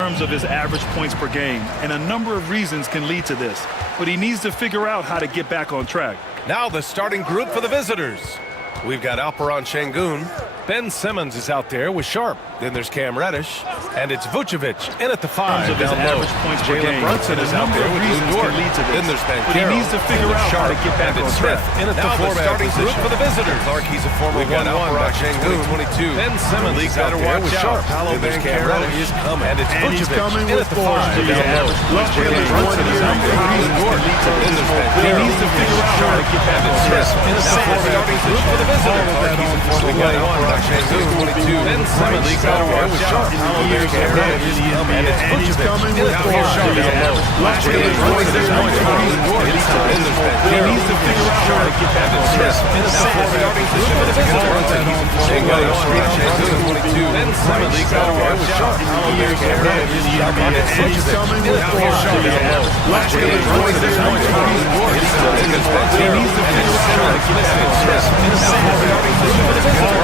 In terms of his average points per game, and a number of reasons can lead to this, but he needs to figure out how to get back on track. Now the starting group for the visitors. We've got Alperon Şengün. Ben Simmons is out there with Sharp. Then there's Cam Reddish. And it's Vucevic in at the 5 of his down low. average points per Jalen game, Brunson and a is out number there of with Lou reasons Dort. can lead to this, Then there's but he Banchero. needs to figure And there's out how to Sharp. get back And on it's track. Smith in at the Now the 4-man starting position. group for the visitors. Clarkie's a former We've got 1-1 Alperon back in Şengün. 2022. Ben Simmons League out better there watch with out. Sharp. Paolo Then there's Cam Banchero Reddish. is coming. And it's And he's Vucevic coming in with at the force 5 to the down low. average points per Jalen game. Brunson is out there with Lou Dort. Then there's He Banchero. needs to figure out how to get back on track. Smith in at the 4-man group for the visitors. Clarkie's a former 1-1 back in 2022. Ben Simmons league out there with Sharp. Then there's Cam Reddish. And it's Vucevic in at the 4-man down low. Jalen Brunson is out there with Lou Dort. Then there's He Banchero. needs to figure out how to get back on track. In at the 4-man position for the visitors. Ben Simmons league out there with Sharp. Then Cam Reddish. And it's Vucevic in at the 4-man down low. Jalen Brunson is out there with Lou Dort. Then there's Banchero. And it's Simmons and Smith in at the 4-man position for the visitors.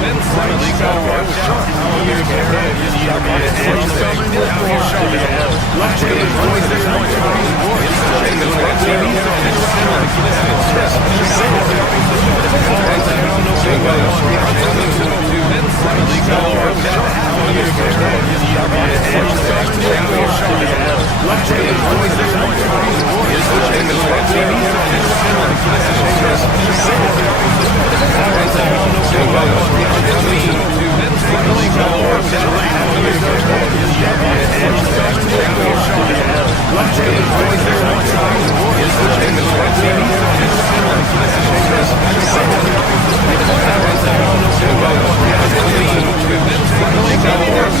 Ben Simmons league out there with Sharp. Then Cam Reddish. And it's Vucevic in at the 4-man down low. Jalen Brunson is out there with Lou Dort. Then there's Banchero. And it's Simmons and Smith in at the 4-man position for the visitors. Ben Simmons league out there with Sharp. Then Cam Reddish. And it's Vucevic in at the 4-man down low. Jalen Brunson is out there with Lou Dort. Then there's Banchero. And it's Simmons and Smith in at the 4-man position for the visitors. Ben Simmons league out there with Sharp. Then Cam Reddish. And it's Vucevic in at the 4-man down low. Jalen Brunson is out there with Lou Dort. Then there's Banchero. And it's Simmons and Smith in at the 4-man position for the visitors. Ben Simmons league out there with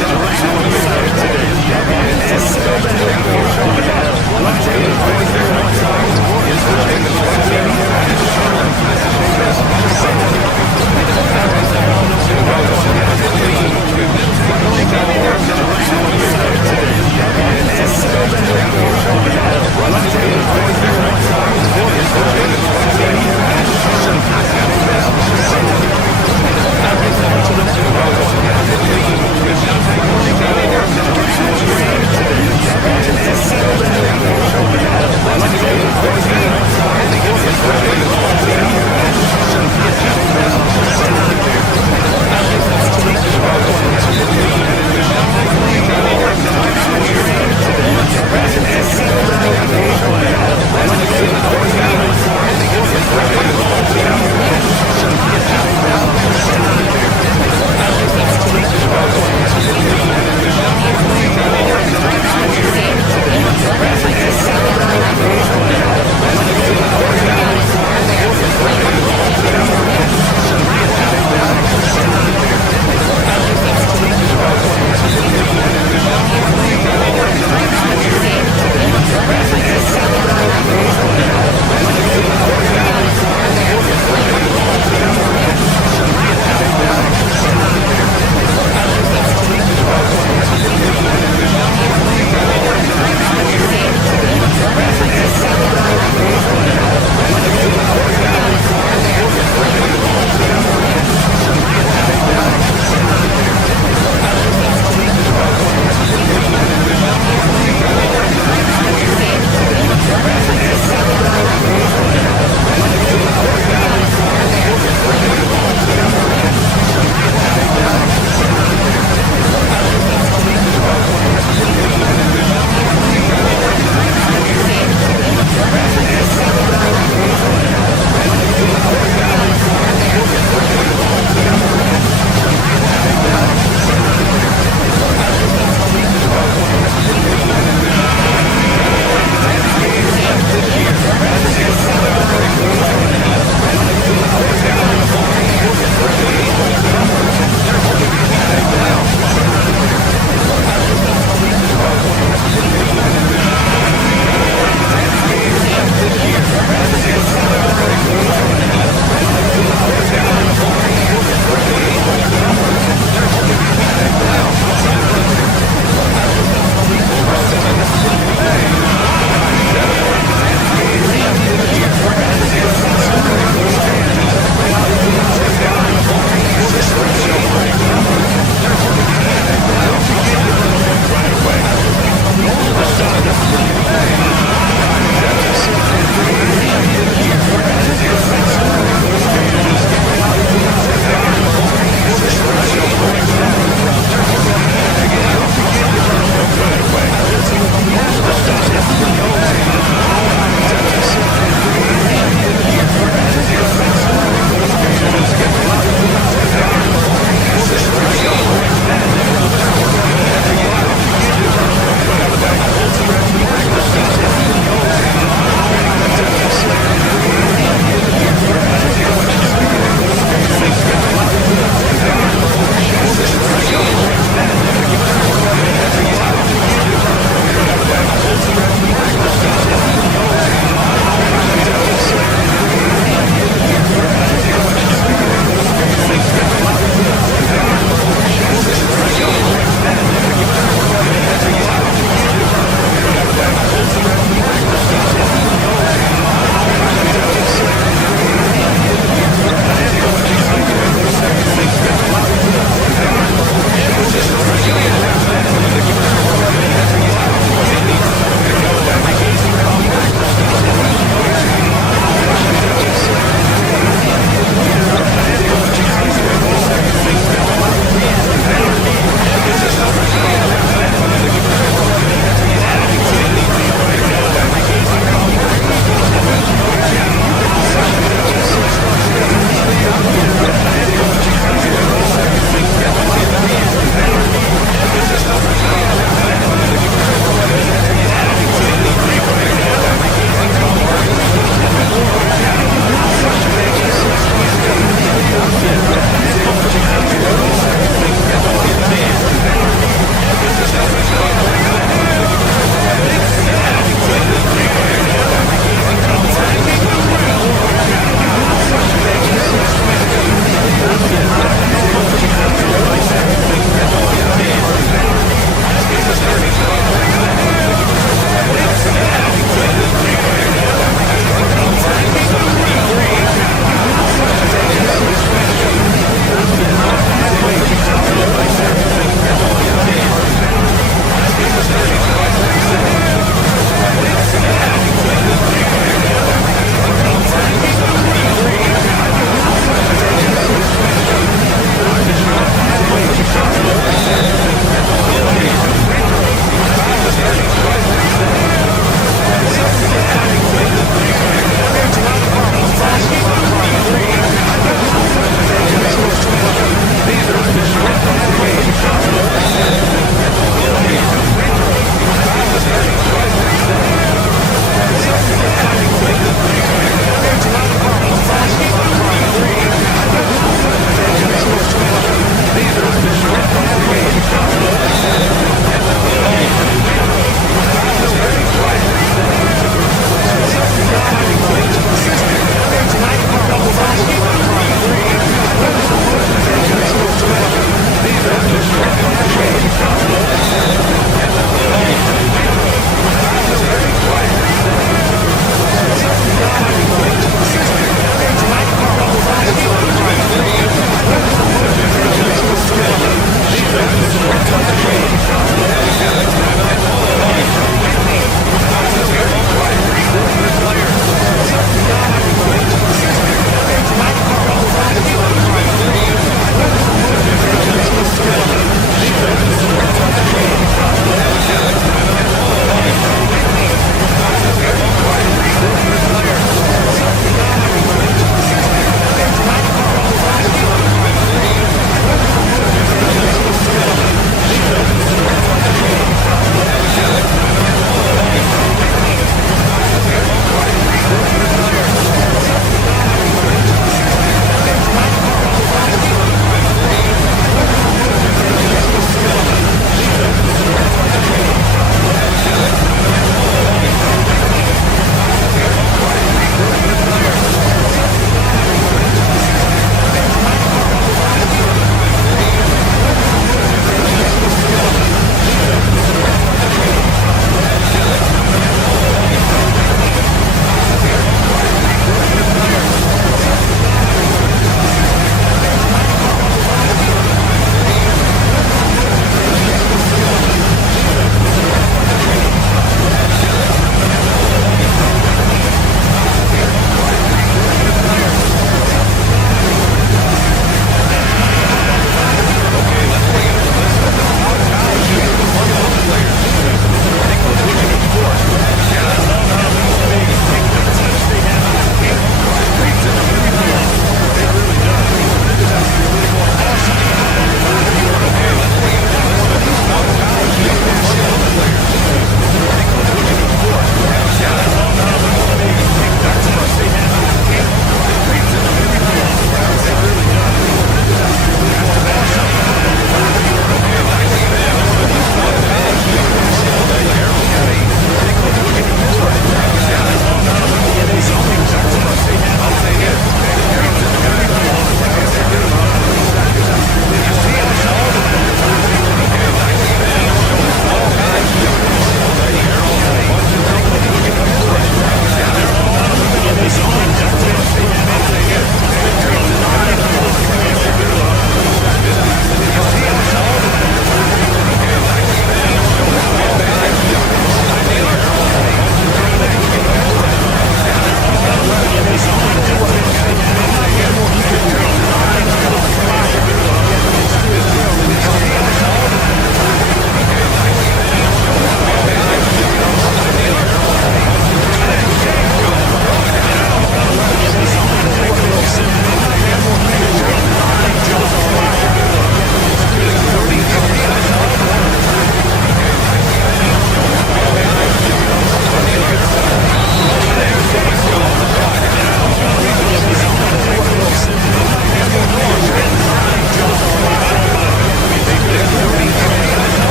Sharp.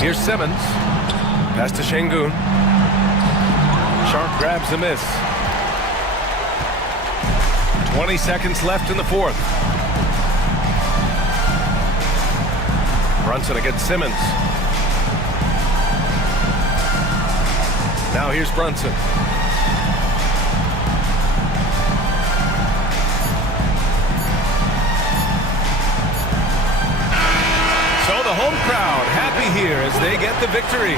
Here's Simmons. Pass to Şengün. Sharp grabs the miss. 20 seconds left in the fourth. Brunson against Simmons. Now here's Brunson. So the home crowd happy here as they get the victory.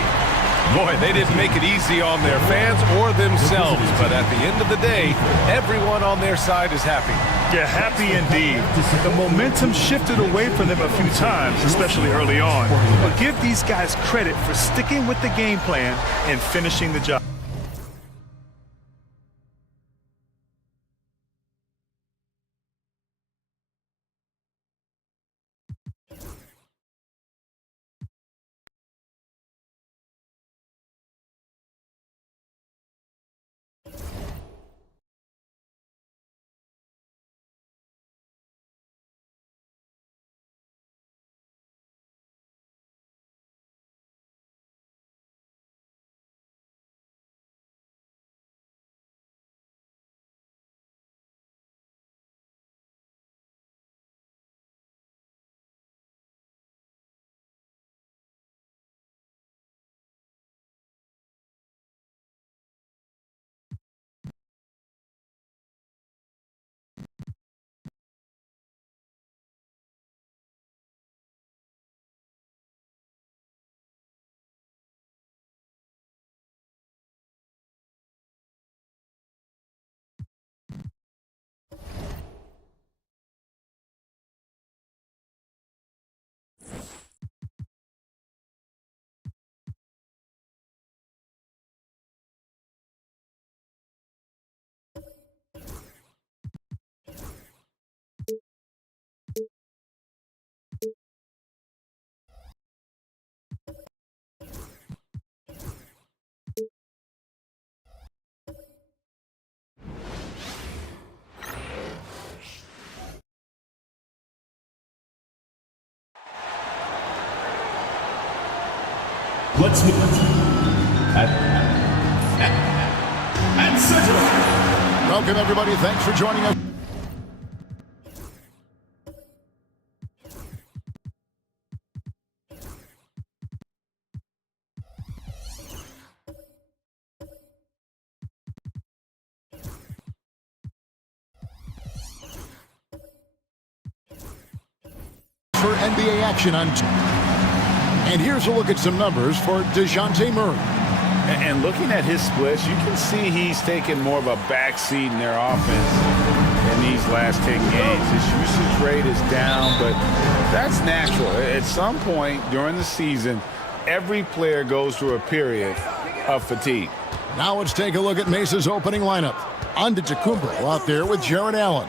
Boy, they didn't make it easy on their fans or themselves, but at the end of the day, everyone on their side is happy. Yeah, happy indeed. The momentum shifted away from them a few times, especially early on. But give these guys credit for sticking with the game plan and finishing the job. Let's move at center. Welcome, everybody. Thanks for joining us. For NBA action on. And here's a look at some numbers for DeJounte Murray. And looking at his splits, you can see he's taken more of a backseat in their offense in these last 10 games. His usage rate is down, but that's natural. At some point during the season, every player goes through a period of fatigue. Now let's take a look at Mesa's opening lineup. Antetokounmpo out there with Jarrett Allen.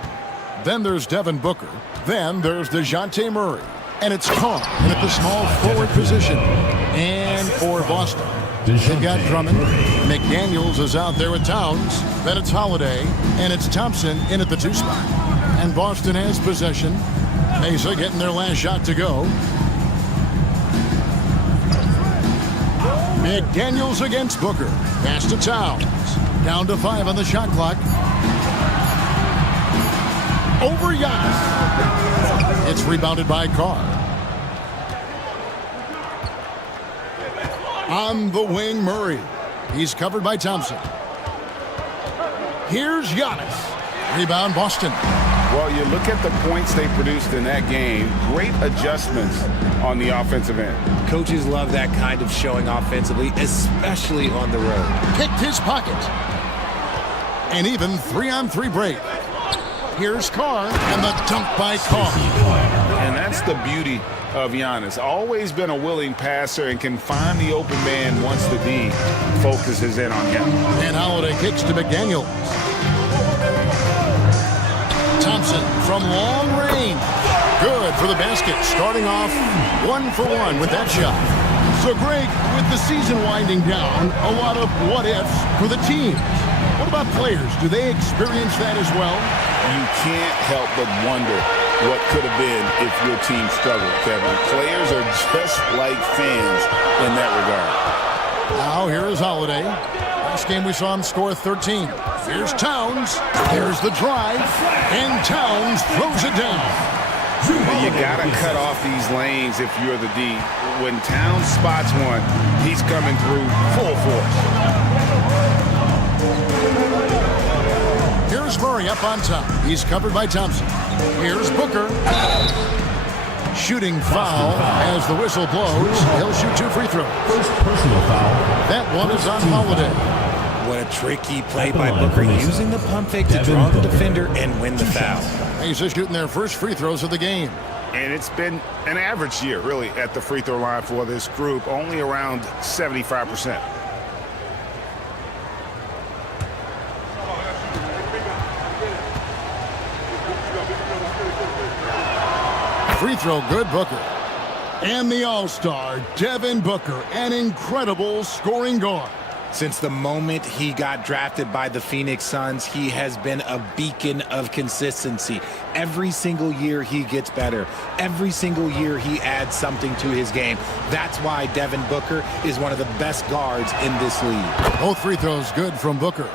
Then there's Devin Booker. Then there's DeJounte Murray. And it's Carr in at the small forward position. And for Boston, they've got Drummond. McDaniels is out there with Towns. Then it's Holiday. And it's Thompson in at the 2 spot. And Boston has possession. Mesa getting their last shot to go. McDaniels against Booker. Pass to Towns. Down to 5 on the shot clock. Over Giannis. It's rebounded by Carr. On the wing, Murray. He's covered by Thompson. Here's Giannis. Rebound, Boston. Well, you look at the points they produced in that game. Great adjustments on the offensive end. Coaches love that kind of showing offensively, especially on the road. Picked his pocket. And even 3-on-3 break. Here's Carr, and the dunk by Carr. And that's the beauty of Giannis. Always been a willing passer and can find the open man once the D focuses in on him. And Holiday kicks to McDaniels. Thompson from long range. Good for the basket. Starting off 1 for 1 with that shot. So, Greg, with the season winding down, a lot of what-ifs for the team. What about players? Do they experience that as well? You can't help but wonder what could have been if your team struggled, Kevin. Players are just like fans in that regard. Now here is Holiday. Last game we saw him score 13. Here's Towns. Here's the drive. And Towns throws it down. You got to cut off these lanes if you're the D. When Towns spots one, he's coming through full force. Here's Murray up on top. He's covered by Thompson. Here's Booker. Shooting foul as the whistle blows. He'll shoot 2 free throws. First personal foul. That one is on Holiday. What a tricky play by Booker, using the pump fake to draw the defender and win the foul. Aces shooting their first free throws of the game. And it's been an average year, really, at the free throw line for this group, only around 75%. Free throw good, Booker. And the All-Star, Devin Booker, an incredible scoring guard. Since the moment he got drafted by the Phoenix Suns, he has been a beacon of consistency. Every single year he gets better. Every single year he adds something to his game. That's why Devin Booker is one of the best guards in this league. Both free throws good from Booker.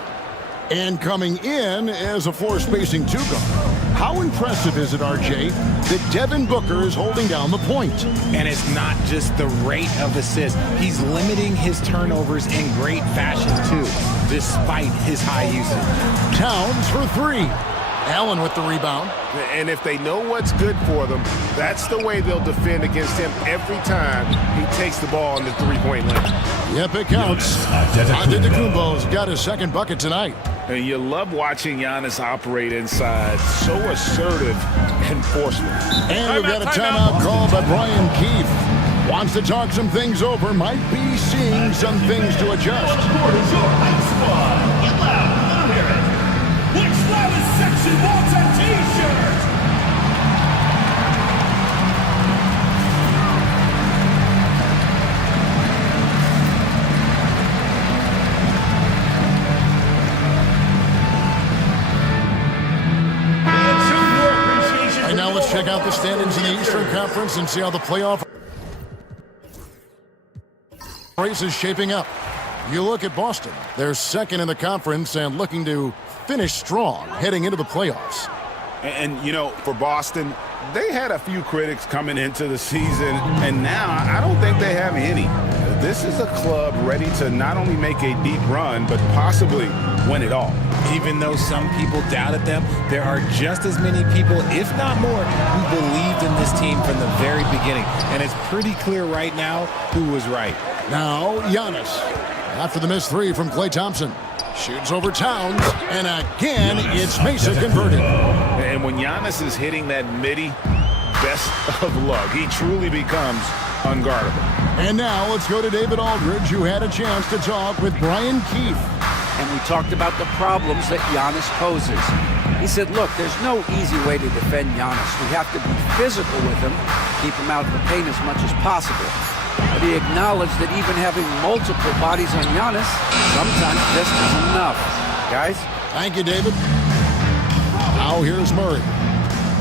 And coming in as a floor-spacing 2 guard. How impressive is it, RJ, that Devin Booker is holding down the point? And it's not just the rate of assists. He's limiting his turnovers in great fashion, too, despite his high usage. Towns for 3. Allen with the rebound. And if they know what's good for them, that's the way they'll defend against him every time he takes the ball in the three-point lane. Yep, it counts. Antetokounmpo's got his second bucket tonight. And you love watching Giannis operate inside. So assertive and forceful. And we've got a timeout called by Brian Keefe. Wants to talk some things over. Might be seeing some things to adjust. Quarters your ice squad. Get loud. Let 'em hear it. Which loudest section wants a T-shirt? Now let's check out the standings in the Eastern Conference and see how the playoff race is shaping up. You look at Boston. They're second in the conference and looking to finish strong heading into the playoffs. And you know, for Boston, they had a few critics coming into the season, and now I don't think they have any. This is a club ready to not only make a deep run, but possibly win it all. Even though some people doubted them, there are just as many people, if not more, who believed in this team from the very beginning. And it's pretty clear right now who was right. Now, Giannis. After the missed 3 from Klay Thompson. Shoots over Towns, and again, it's Mesa converted. And when Giannis is hitting that midi, best of luck. He truly becomes unguardable. And now let's go to David Aldridge, who had a chance to talk with Brian Keefe. And we talked about the problems that Giannis poses. He said, look, there's no easy way to defend Giannis. We have to be physical with him, keep him out of the paint as much as possible. But he acknowledged that even having multiple bodies on Giannis sometimes just isn't enough. Guys? Thank you, David. Now here's Murray.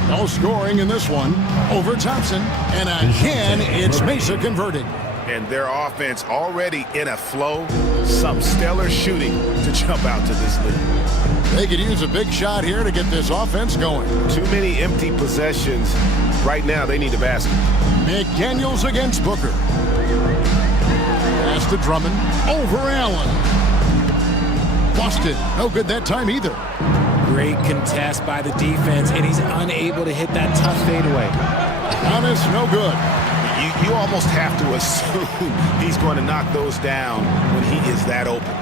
No scoring in this one. Over Thompson. And again, it's Mesa converted. And their offense already in a flow. Some stellar shooting to jump out to this lead. They could use a big shot here to get this offense going. Too many empty possessions. Right now, they need a basket. McDaniels against Booker. Pass to Drummond. Over Allen. Busted. No good that time either. Great contest by the defense, and he's unable to hit that tough fadeaway. Giannis, no good. You almost have to assume he's going to knock those down when he is that open.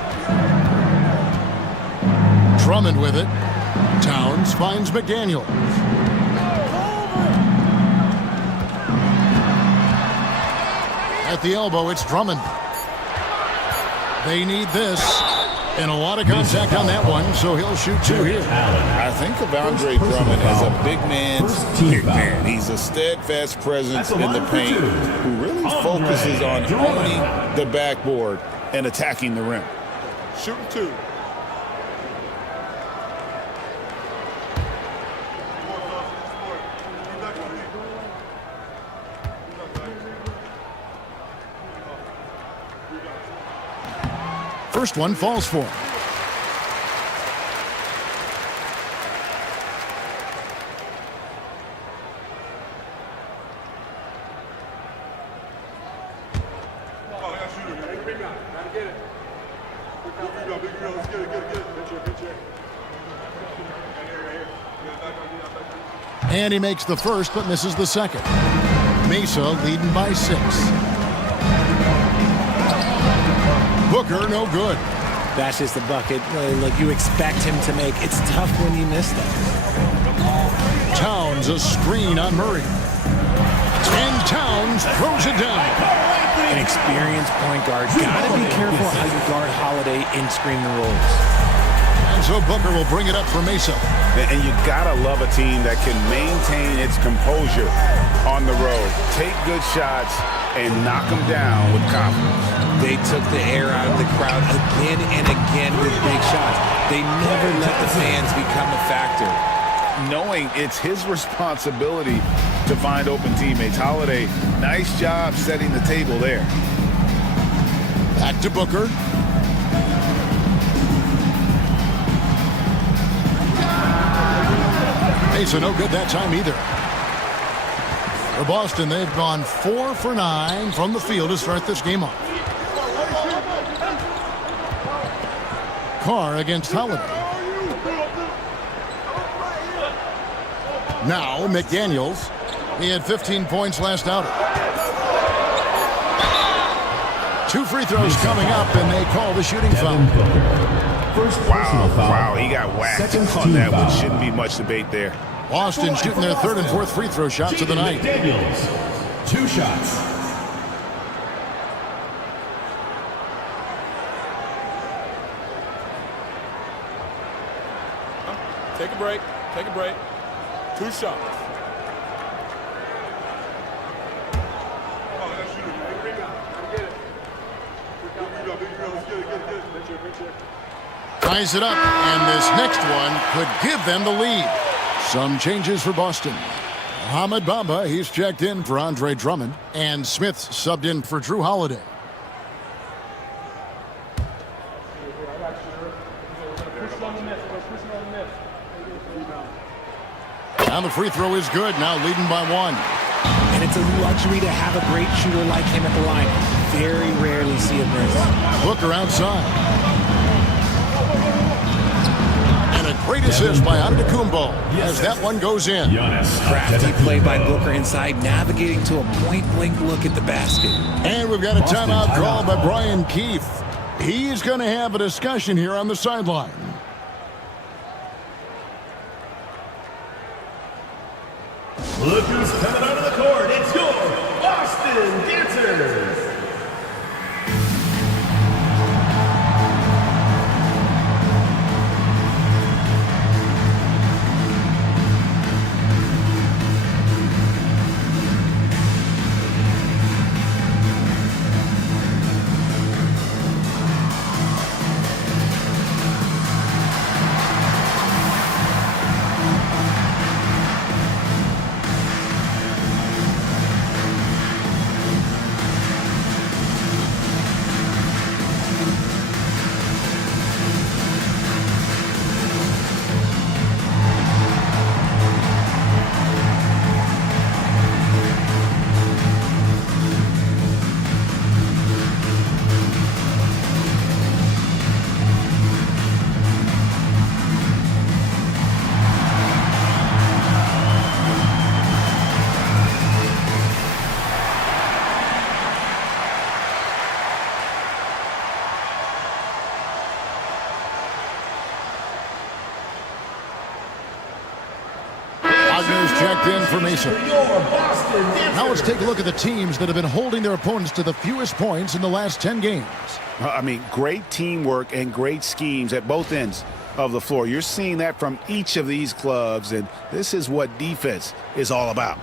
Drummond with it. Towns finds McDaniels. At the elbow, it's Drummond. They need this. And a lot of contact on that one, so he'll shoot 2 here. I think of Andre Drummond as a big man's big man. He's a steadfast presence in the paint who really focuses on owning the backboard and attacking the rim. Shooting 2. first one falls for him. And he makes the first, but misses the second. Mesa leading by 6. Booker, no good. That's just the bucket like you expect him to make. It's tough when you miss that. Towns a screen on Murray. And Towns throws it down. An experienced point guard. Got to be careful how you guard Holiday in screen and rolls. And so Booker will bring it up for Mesa. And you gotta love a team that can maintain its composure on the road, take good shots, and knock them down with confidence. They took the air out of the crowd again and again with big shots. They never let the fans become a factor. Knowing it's his responsibility to find open teammates. Holiday, nice job setting the table there. Back to Booker. Mesa no good that time either. For Boston, they've gone 4 for 9 from the field to start this game off. Carr against Holiday. Now McDaniels. He had 15 points last outing. 2 free throws coming up, and they call the shooting foul. Wow, he got whacked on that one. Shouldn't be much debate there. Boston shooting their 3rd and 4th free throw shots of the night. Daniels, 2 shots. Take a break. Take a break. 2 shots. Ties it up, and this next one could give them the lead. Some changes for Boston. Mohamed Bamba, he's checked in for Andre Drummond, and Smith's subbed in for Drew Holiday. And the free throw is good, now leading by 1. And it's a luxury to have a great shooter like him at the line. Very rarely see him miss. Booker outside. And a great assist by Antetokounmpo as that one goes in. Crafty play by Booker inside, navigating to a point-blank look at the basket. And we've got a timeout called by Brian Keefe. He's going to have a discussion here on the sideline. Look who's coming out of the court. It's your Boston Dancers. Checked in for Mesa. Now let's take a look at the teams that have been holding their opponents to the fewest points in the last 10 games. I mean, great teamwork and great schemes at both ends of the floor. You're seeing that from each of these clubs, and this is what defense is all about.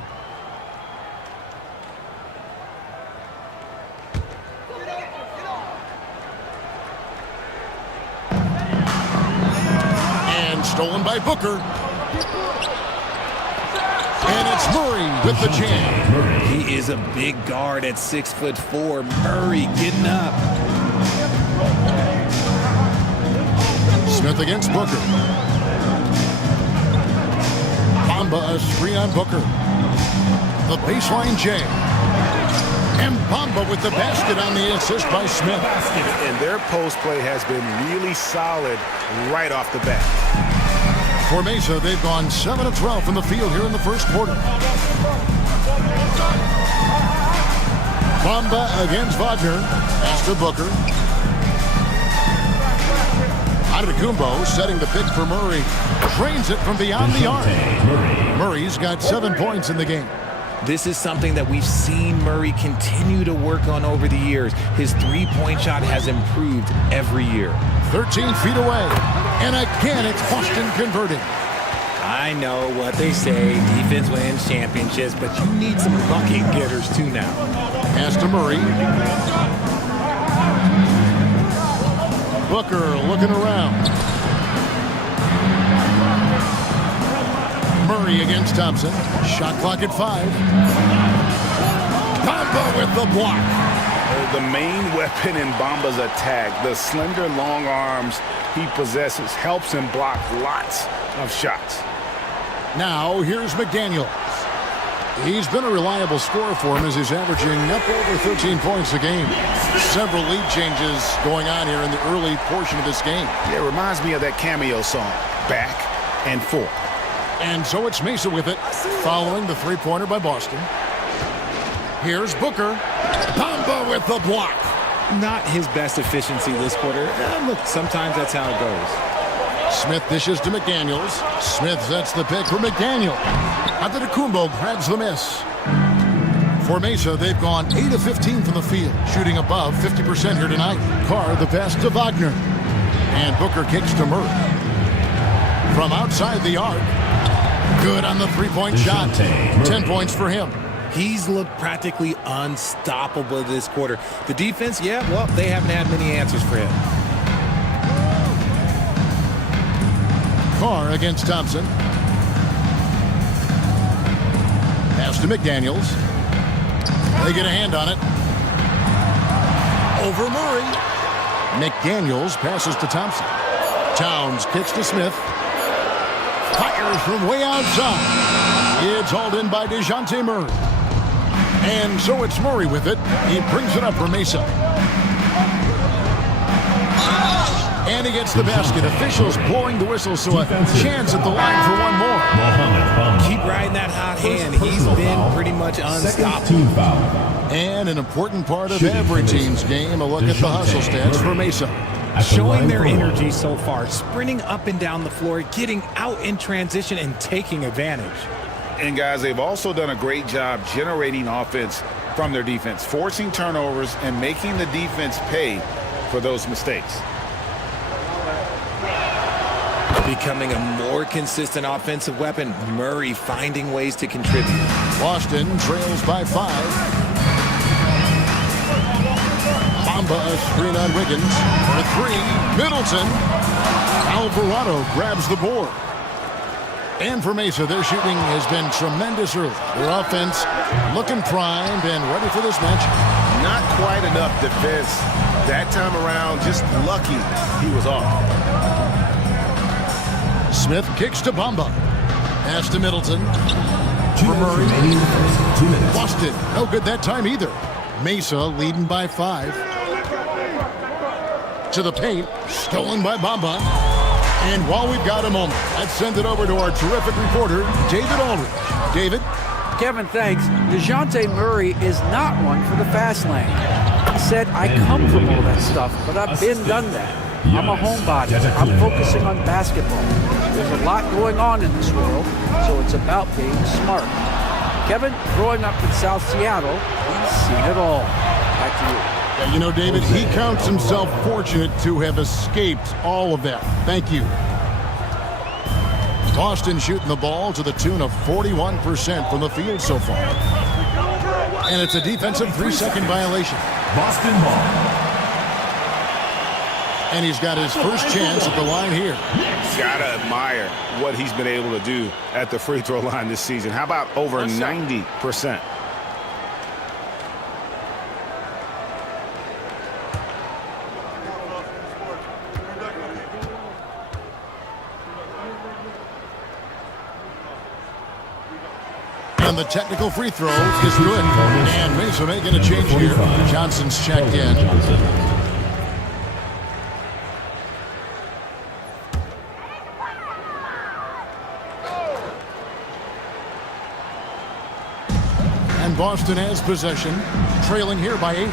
And stolen by Booker. And it's Murray with the jam. He is a big guard at 6'4". Murray getting up. Smith against Booker. Bamba a screen on Booker. The baseline J. And Bamba with the basket on the assist by Smith. And their post play has been really solid right off the bat. For Mesa, they've gone 7 of 12 from the field here in the first quarter. Bamba against Wagner. Pass to Booker. Antetokounmpo setting the pick for Murray. Drains it from beyond the arc. Murray's got 7 points in the game. This is something that we've seen Murray continue to work on over the years. His three-point shot has improved every year. 13 feet away. And again, it's Boston converting. I know what they say, defense wins championships, but you need some bucket getters too now. Pass to Murray. Booker looking around. Murray against Thompson. Shot clock at 5. Bamba with the block. The main weapon in Bamba's attack, the slender long arms he possesses, helps him block lots of shots. Now here's McDaniels. He's been a reliable scorer for him as he's averaging up over 13 points a game. Several lead changes going on here in the early portion of this game. Yeah, it reminds me of that cameo song, Back and Forth. And so it's Mesa with it, following the three-pointer by Boston. Here's Booker. Bamba with the block. Not his best efficiency this quarter. Look, sometimes that's how it goes. Smith dishes to McDaniels. Smith sets the pick for McDaniel. Antetokounmpo grabs the miss. For Mesa, they've gone 8 of 15 from the field, shooting above 50% here tonight. Carr the pass to Wagner. And Booker kicks to Murray. From outside the arc. Good on the three-point shot. 10 points for him. He's looked practically unstoppable this quarter. The defense, yeah, well, they haven't had many answers for him. Carr against Thompson. Pass to McDaniels. They get a hand on it. Over Murray. McDaniels passes to Thompson. Towns kicks to Smith. Fires from way outside. It's hauled in by DeJounte Murray. And so it's Murray with it. He brings it up for Mesa. And he gets the basket. Officials blowing the whistle, so a chance at the line for one more. Keep riding that hot hand. He's been pretty much unstoppable. And an important part of every team's game, a look at the hustle stats for Mesa. Showing their energy so far, sprinting up and down the floor, getting out in transition, and taking advantage. And guys, they've also done a great job generating offense from their defense, forcing turnovers and making the defense pay for those mistakes. Becoming a more consistent offensive weapon, Murray finding ways to contribute. Boston trails by 5. Bamba a screen on Wiggins. For 3, Middleton. Alvarado grabs the board. And for Mesa, their shooting has been tremendous early. Their offense looking primed and ready for this match. Not quite enough defense that time around. Just lucky he was off. Smith kicks to Bamba. Pass to Middleton. For Murray. Boston, no good that time either. Mesa leading by 5. To the paint, stolen by Bamba. And while we've got a moment, let's send it over to our terrific reporter, David Aldridge. David? Kevin, thanks. DeJounte Murray is not one for the fast lane. He said, I come from all that stuff, but I've been done that. I'm a homebody. I'm focusing on basketball. There's a lot going on in this world, so it's about being smart. Kevin, growing up in South Seattle, he's seen it all. Back to you. You know, David, he counts himself fortunate to have escaped all of that. Thank you. Boston shooting the ball to the tune of 41% from the field so far. And it's a defensive 3-second violation. Boston ball. And he's got his first chance at the line here. Gotta admire what he's been able to do at the free throw line this season. How about over 90%? And the technical free throw is good. And Mesa making a change here. Johnson's checked in. And Boston has possession, trailing here by 8.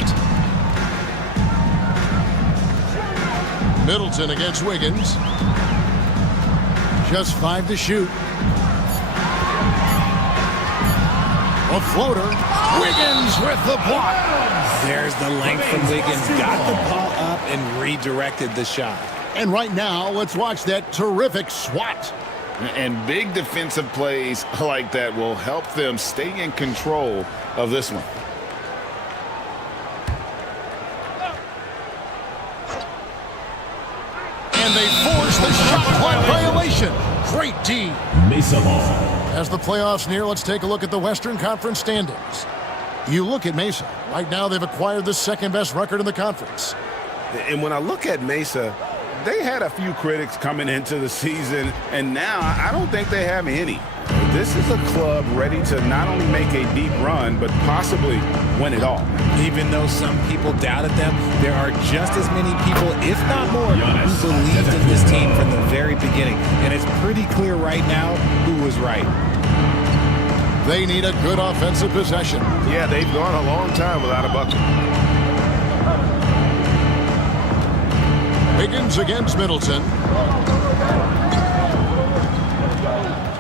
Middleton against Wiggins. Just 5 to shoot. A floater. Wiggins with the block. There's the length from Wiggins. Got the ball up and redirected the shot. And right now, let's watch that terrific swat. And big defensive plays like that will help them stay in control of this one. And they force the shot clock violation. Great D. Mesa ball. As the playoffs near, let's take a look at the Western Conference standings. You look at Mesa. Right now, they've acquired the second-best record in the conference. And when I look at Mesa, they had a few critics coming into the season, and now I don't think they have any. This is a club ready to not only make a deep run, but possibly win it all. Even though some people doubted them, there are just as many people, if not more, who believed in this team from the very beginning. And it's pretty clear right now who was right. They need a good offensive possession. Yeah, they've gone a long time without a bucket. Wiggins against Middleton.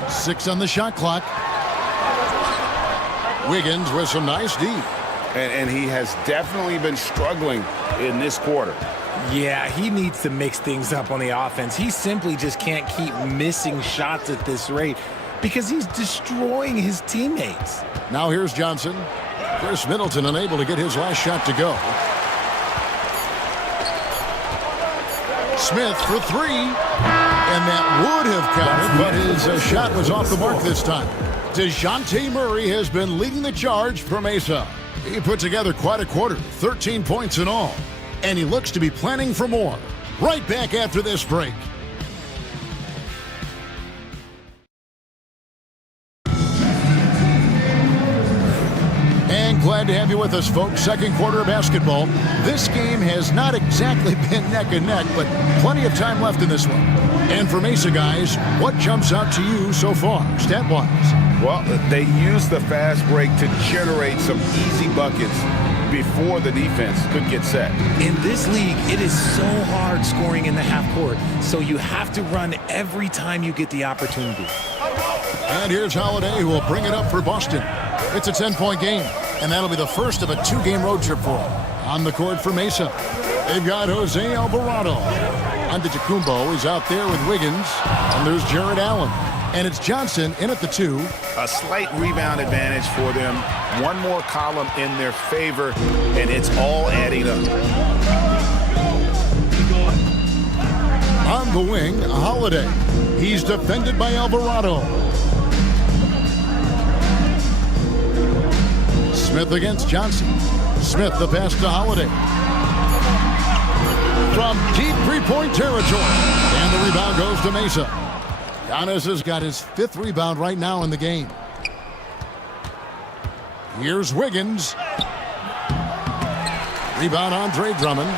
6 on the shot clock. Wiggins with some nice D. And he has definitely been struggling in this quarter. Yeah, he needs to mix things up on the offense. He simply just can't keep missing shots at this rate because he's destroying his teammates. Now here's Johnson. Chris Middleton unable to get his last shot to go. Smith for 3. And that would have counted, but his shot was off the mark this time. DeJounte Murray has been leading the charge for Mesa. He put together quite a quarter, 13 points in all. And he looks to be planning for more. Right back after this break. And glad to have you with us, folks. Second quarter of basketball. This game has not exactly been neck and neck, but plenty of time left in this one. And for Mesa guys, what jumps out to you so far, stat-wise? Well, they used the fast break to generate some easy buckets before the defense could get set. In this league, it is so hard scoring in the half court, so you have to run every time you get the opportunity. And here's Holiday, who will bring it up for Boston. It's a 10-point game, and that'll be the first of a 2-game road trip for them. On the court for Mesa, they've got Jose Alvarado. Antetokounmpo is out there with Wiggins, and there's Jared Allen. And it's Johnson in at the 2. A slight rebound advantage for them. One more column in their favor, and it's all adding up. On the wing, Holiday. He's defended by Alvarado. Smith against Johnson. Smith the pass to Holiday. From deep three-point territory. And the rebound goes to Mesa. Giannis has got his 5th rebound right now in the game. Here's Wiggins. Rebound Andre Drummond.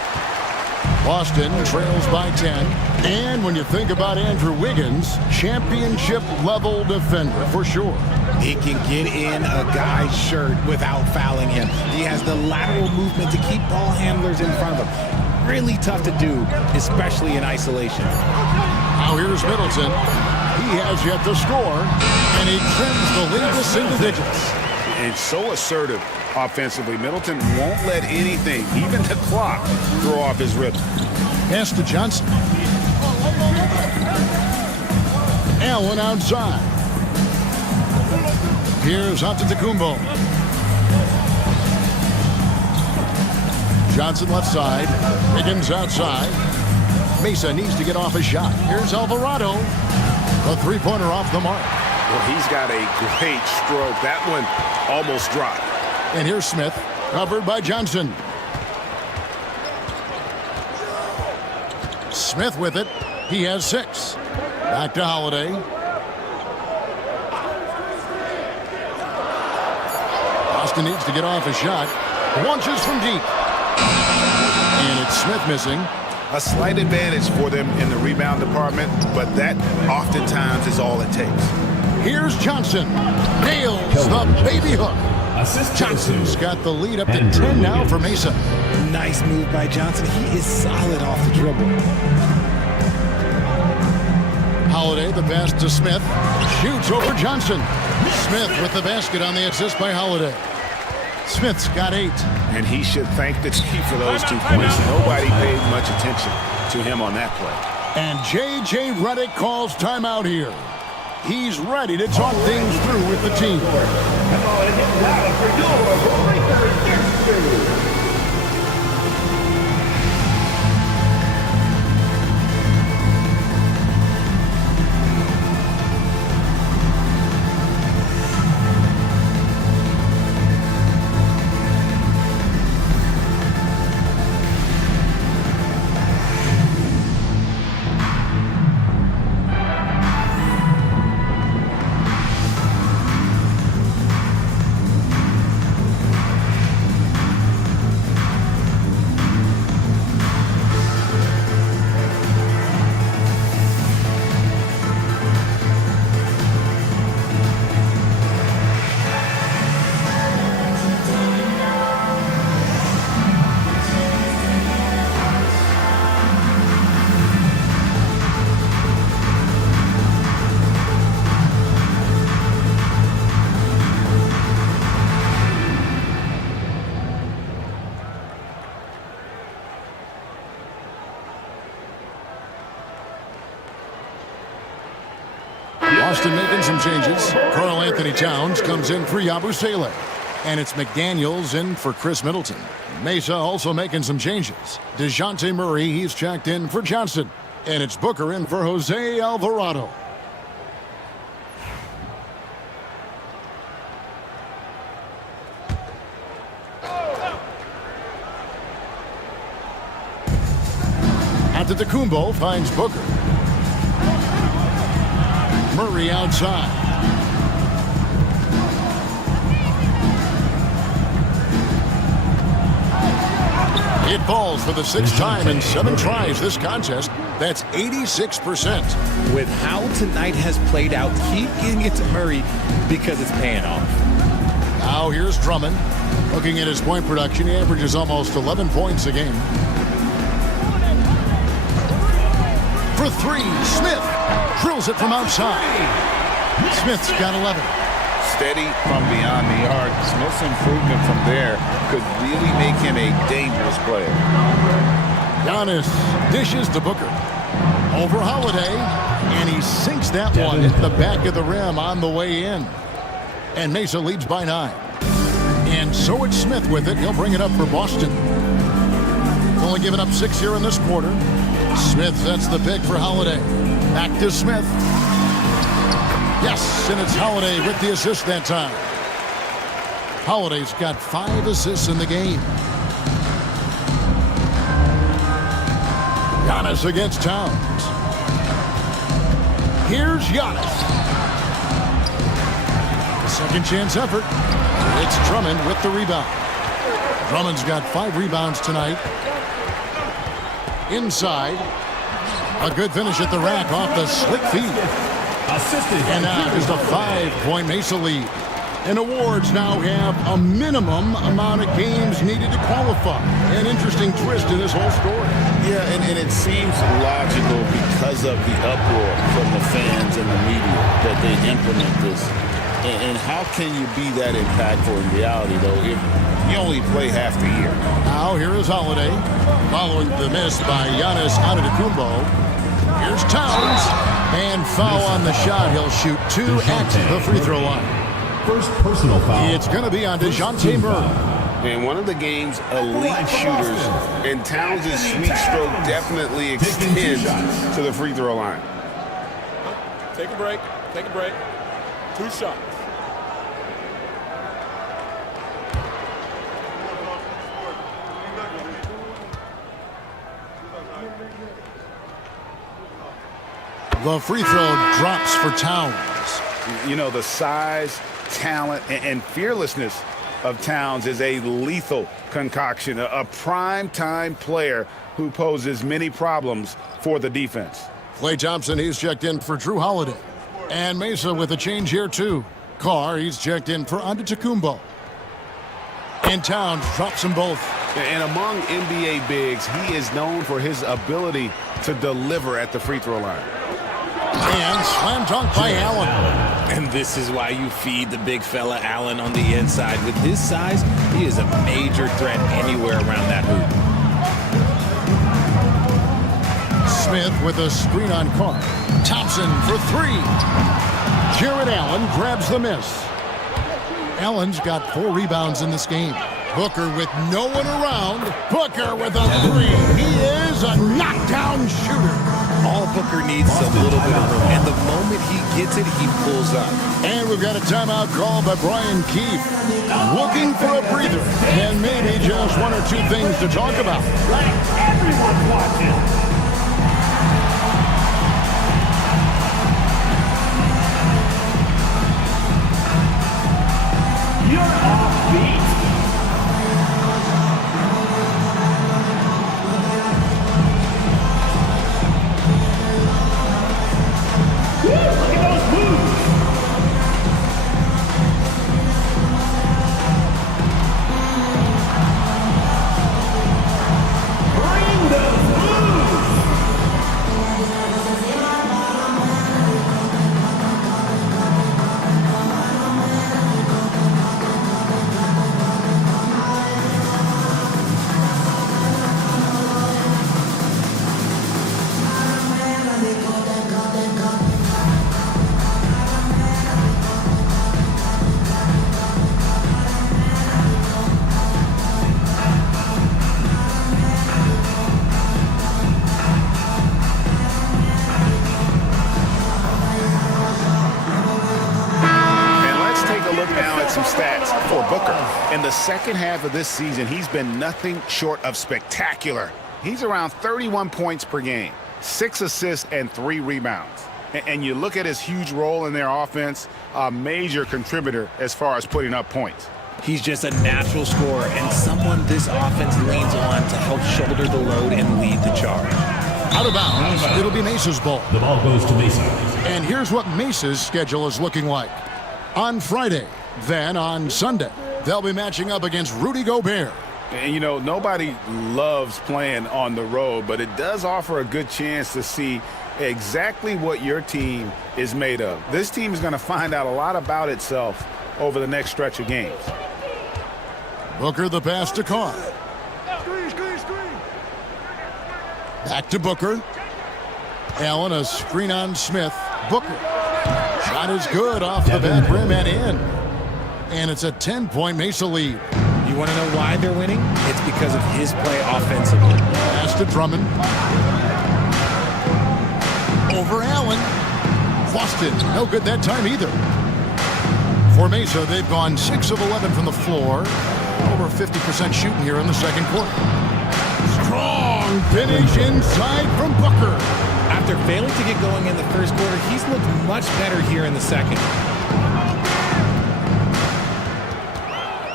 Boston trails by 10. And when you think about Andrew Wiggins, championship-level defender for sure. He can get in a guy's shirt without fouling him. He has the lateral movement to keep ball handlers in front of him. Really tough to do, especially in isolation. Now here's Middleton. He has yet to score, and he trims the lead to single digits. And so assertive offensively. Middleton won't let anything, even the clock, throw off his rhythm. Pass to Johnson. Allen outside. Here's Antetokounmpo. Johnson left side. Wiggins outside. Mesa needs to get off a shot. Here's Alvarado. A three-pointer off the mark. Well, he's got a great stroke. That one almost dropped. And here's Smith, covered by Johnson. Smith with it. He has 6. Back to Holiday. Boston needs to get off a shot. Launches from deep. And it's Smith missing. A slight advantage for them in the rebound department, but that oftentimes is all it takes. Here's Johnson. Nails the baby hook. Johnson's got the lead up to 10 now for Mesa. Nice move by Johnson. He is solid off the dribble. Holiday, the pass to Smith. Shoots over Johnson. Smith with the basket on the assist by Holiday. Smith's got 8. And he should thank the Chief for those 2 points. Nobody paid much attention to him on that play. And J.J. Redick calls timeout here. He's ready to talk things through with the team. Boston making some changes. Karl Anthony Towns comes in for Yabusele. And it's McDaniels in for Chris Middleton. Mesa also making some changes. DeJounte Murray, he's checked in for Johnson. And it's Booker in for Jose Alvarado. Antetokounmpo finds Booker. Murray outside. It falls for the 6th time in 7 tries this contest. That's 86%. With how tonight has played out, keep getting it to Murray because it's paying off. Now here's Drummond. Looking at his point production, he averages almost 11 points a game. For 3, Smith drills it from outside. Smith's got 11. Steady from beyond the arc. Smith's improvement from there could really make him a dangerous player. Giannis dishes to Booker. Over Holiday, and he sinks that one at the back of the rim on the way in. And Mesa leads by 9. And so it's Smith with it. He'll bring it up for Boston. Only given up 6 here in this quarter. Smith sets the pick for Holiday. Back to Smith. Yes, and it's Holiday with the assist that time. Holiday's got 5 assists in the game. Giannis against Towns. Here's Giannis. Second chance effort. It's Drummond with the rebound. Drummond's got 5 rebounds tonight. Inside. A good finish at the rack off the slick feed. And now just a 5-point Mesa lead. And awards now have a minimum amount of games needed to qualify. An interesting twist in this whole story. Yeah, and it seems logical because of the uproar from the fans and the media that they implement this. And how can you be that impactful in reality, though, if you only play half the year? Now here is Holiday, following the miss by Giannis Antetokounmpo. Here's Towns, and foul on the shot. He'll shoot 2 at the free throw line. First personal foul. It's going to be on DeJounte Murray. And one of the game's elite shooters, and Towns' sweet stroke definitely extends to the free throw line. Take a break. Take a break. 2 shots. The free throw drops for Towns. You know, the size, talent, and fearlessness of Towns is a lethal concoction, a prime-time player who poses many problems for the defense. Klay Thompson, he's checked in for Drew Holiday. And Mesa with a change here, too. Carr, he's checked in for Antetokounmpo. And Towns drops them both. And among NBA bigs, he is known for his ability to deliver at the free throw line. And slam dunk by Allen. And this is why you feed the big fella Allen on the inside. With his size, he is a major threat anywhere around that hoop. Smith with a screen on Carr. Thompson for three. Jared Allen grabs the miss. Allen's got 4 rebounds in this game. Booker with no one around. Booker with a three. He is a knockdown shooter. All Booker needs is a little bit of room. And the moment he gets it, he pulls up. And we've got a timeout call by Brian Keefe. Looking for a breather. And maybe just 1 or 2 things to talk about. Like everyone's watching. You're off beat. Woo, look at those moves. Bring those moves. Some stats for Booker. In the second half of this season, he's been nothing short of spectacular. He's around 31 points per game, 6 assists and 3 rebounds. And you look at his huge role in their offense, a major contributor as far as putting up points. He's just a natural scorer and someone this offense leans on to help shoulder the load and lead the charge. Out of bounds, it'll be Mesa's ball. The ball goes to Mesa. And here's what Mesa's schedule is looking like. On Friday, then on Sunday, they'll be matching up against Rudy Gobert. And, you know, nobody loves playing on the road, but it does offer a good chance to see exactly what your team is made of. This team is going to find out a lot about itself over the next stretch of games. Booker the pass to Carr. Back to Booker. Allen a screen on Smith. Booker. Shot is good off the back rim and in. And it's a 10-point Mesa lead. You want to know why they're winning? It's because of his play offensively. Pass to Drummond. Over Allen. Boston, no good that time either. For Mesa, they've gone 6 of 11 from the floor. Over 50% shooting here in the second quarter. Strong finish inside from Booker. After failing to get going in the first quarter, he's looked much better here in the second.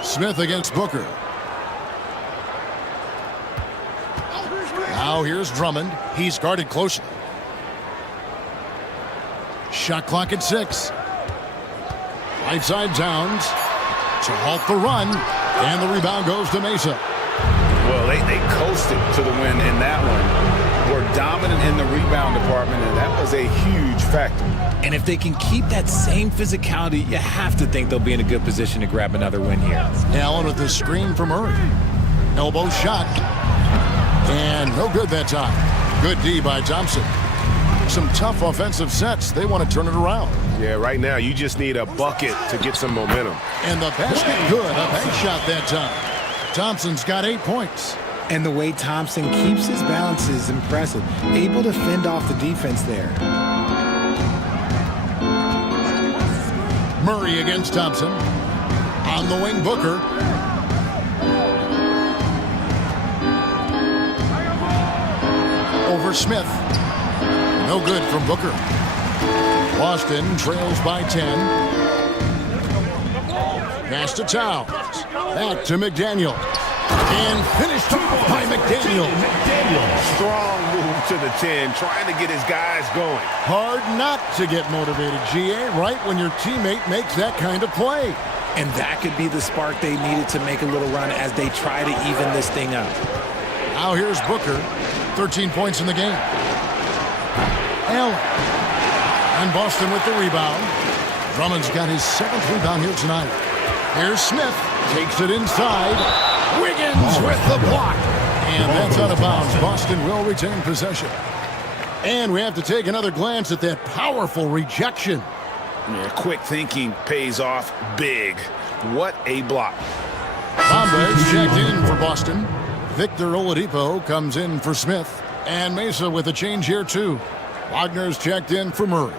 Smith against Booker. Now here's Drummond. He's guarded closely. Shot clock at 6. Right side Towns to halt the run. And the rebound goes to Mesa. Well, they coasted to the win in that one. Were dominant in the rebound department, and that was a huge factor. And if they can keep that same physicality, you have to think they'll be in a good position to grab another win here. Allen with the screen from Murray. Elbow shot. And no good that time. Good D by Thompson. Some tough offensive sets. They want to turn it around. Yeah, right now you just need a bucket to get some momentum. And the basket good. A bank shot that time. Thompson's got 8 points. And the way Thompson keeps his balance is impressive. Able to fend off the defense there. Murray against Thompson. On the wing, Booker. Over Smith. No good from Booker. Boston trails by 10. Pass to Towns. Back to McDaniel. And finished off by McDaniel. Strong move to the 10, trying to get his guys going. Hard not to get motivated, GA, right when your teammate makes that kind of play. And that could be the spark they needed to make a little run as they try to even this thing up. Now here's Booker. 13 points in the game. Allen. And Boston with the rebound. Drummond's got his 7th rebound here tonight. Here's Smith. Takes it inside. Wiggins with the block. And that's out of bounds. Boston will retain possession. And we have to take another glance at that powerful rejection. Yeah, quick thinking pays off big. What a block. Bamba is checked in for Boston. Victor Oladipo comes in for Smith. And Mesa with a change here too. Wagner's checked in for Murray.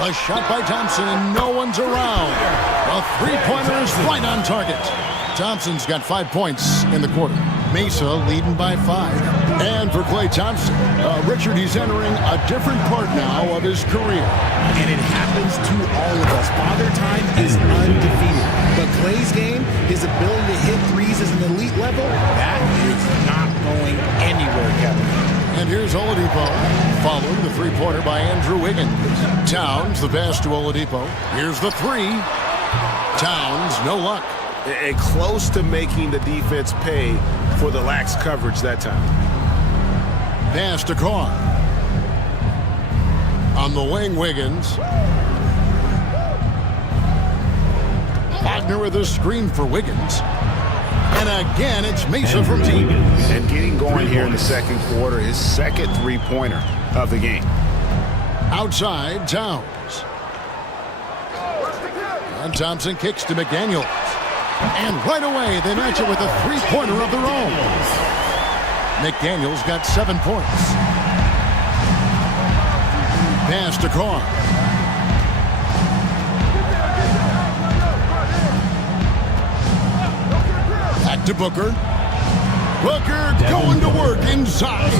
A shot by Thompson, and no one's around. A three-pointer is right on target. Thompson's got 5 points in the quarter. Mesa leading by 5. And for Klay Thompson, Richard, he's entering a different part now of his career. And it happens to all of us. Father Time is undefeated. But Klay's game, his ability to hit threes is an elite level, that is not going anywhere, Kevin. And here's Oladipo, following the three-pointer by Andrew Wiggins. Towns, the pass to Oladipo. Here's the three. Towns, no luck. And close to making the defense pay for the lax coverage that time. Pass to Carr. On the wing, Wiggins. Wagner with a screen for Wiggins. And again, it's Mesa from deep. And getting going here in the second quarter, his second three-pointer of the game. Outside, Towns. And Thompson kicks to McDaniel. And right away, they match it with a three-pointer of their own. McDaniel's got 7 points. Pass to Carr. Back to Booker. Booker going to work inside.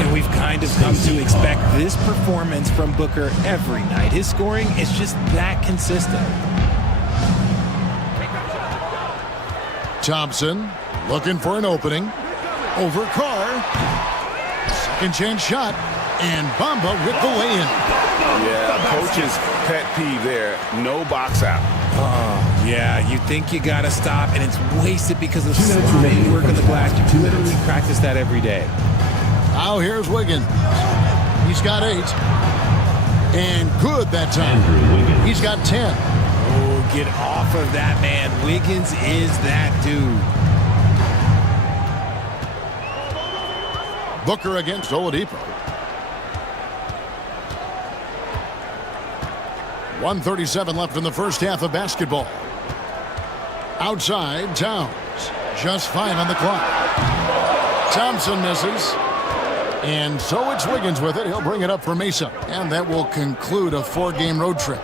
And we've kind of come to expect this performance from Booker every night. His scoring is just that consistent. Thompson looking for an opening. Over Carr. Second chance shot. And Bamba with the lay-in. Yeah, coach's pet peeve there. No box out. Yeah, you think you got to stop, and it's wasted because of sloppy work on the glass. You literally practice that every day. Now here's Wiggins. He's got 8. And good that time. He's got 10. Oh, get off of that, man. Wiggins is that dude. Booker against Oladipo. 1:37 left in the first half of basketball. Outside, Towns. Just 5 on the clock. Thompson misses. And so it's Wiggins with it. He'll bring it up for Mesa. And that will conclude a 4-game road trip.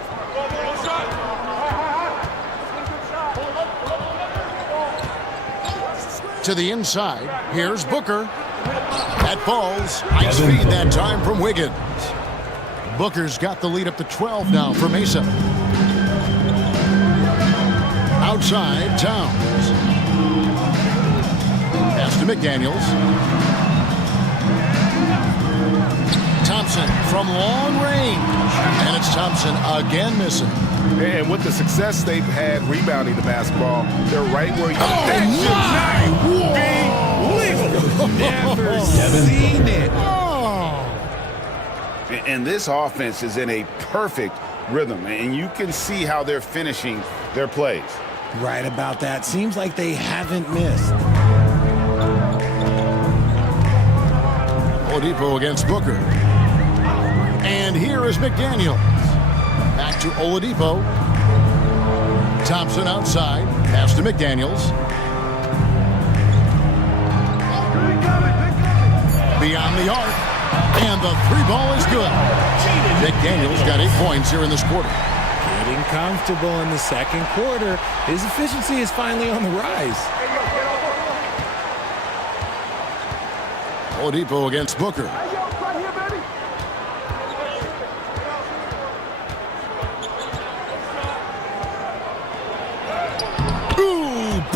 To the inside. Here's Booker. That falls. Nice feed that time from Wiggins. Booker's got the lead up to 12 now for Mesa. Outside, Towns. Pass to McDaniels. Thompson from long range. And it's Thompson again missing. And with the success they've had rebounding the basketball, they're right where you Never seen it. And this offense is in a perfect rhythm, and you can see how they're finishing their plays. Right about that. Seems like they haven't missed. Oladipo against Booker. And here is McDaniel. Back to Oladipo. Thompson outside. Pass to McDaniels. Beyond the arc. And the 3-ball is good. McDaniels got 8 points here in this quarter. Getting comfortable in the second quarter. His efficiency is finally on the rise. Oladipo against Booker.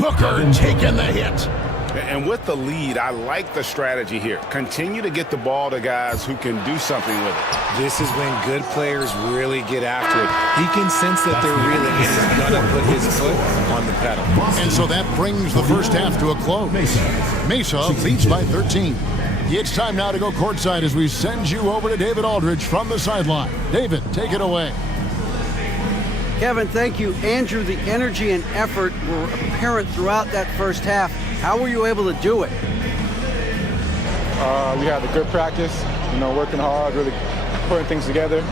Booker taking the hit. And with the lead, I like the strategy here. Continue to get the ball to guys who can do something with it. This is when good players really get after it. He can sense that they're reeling and is going to put his foot on the pedal. And so that brings the first half to a close. Mesa leads by 13. It's time now to go courtside as we send you over to David Aldridge from the sideline. David, take it away. Kevin, thank you. Andrew, the energy and effort were apparent throughout that first half. How were you able to do it? We had a good practice, working hard, really putting things together.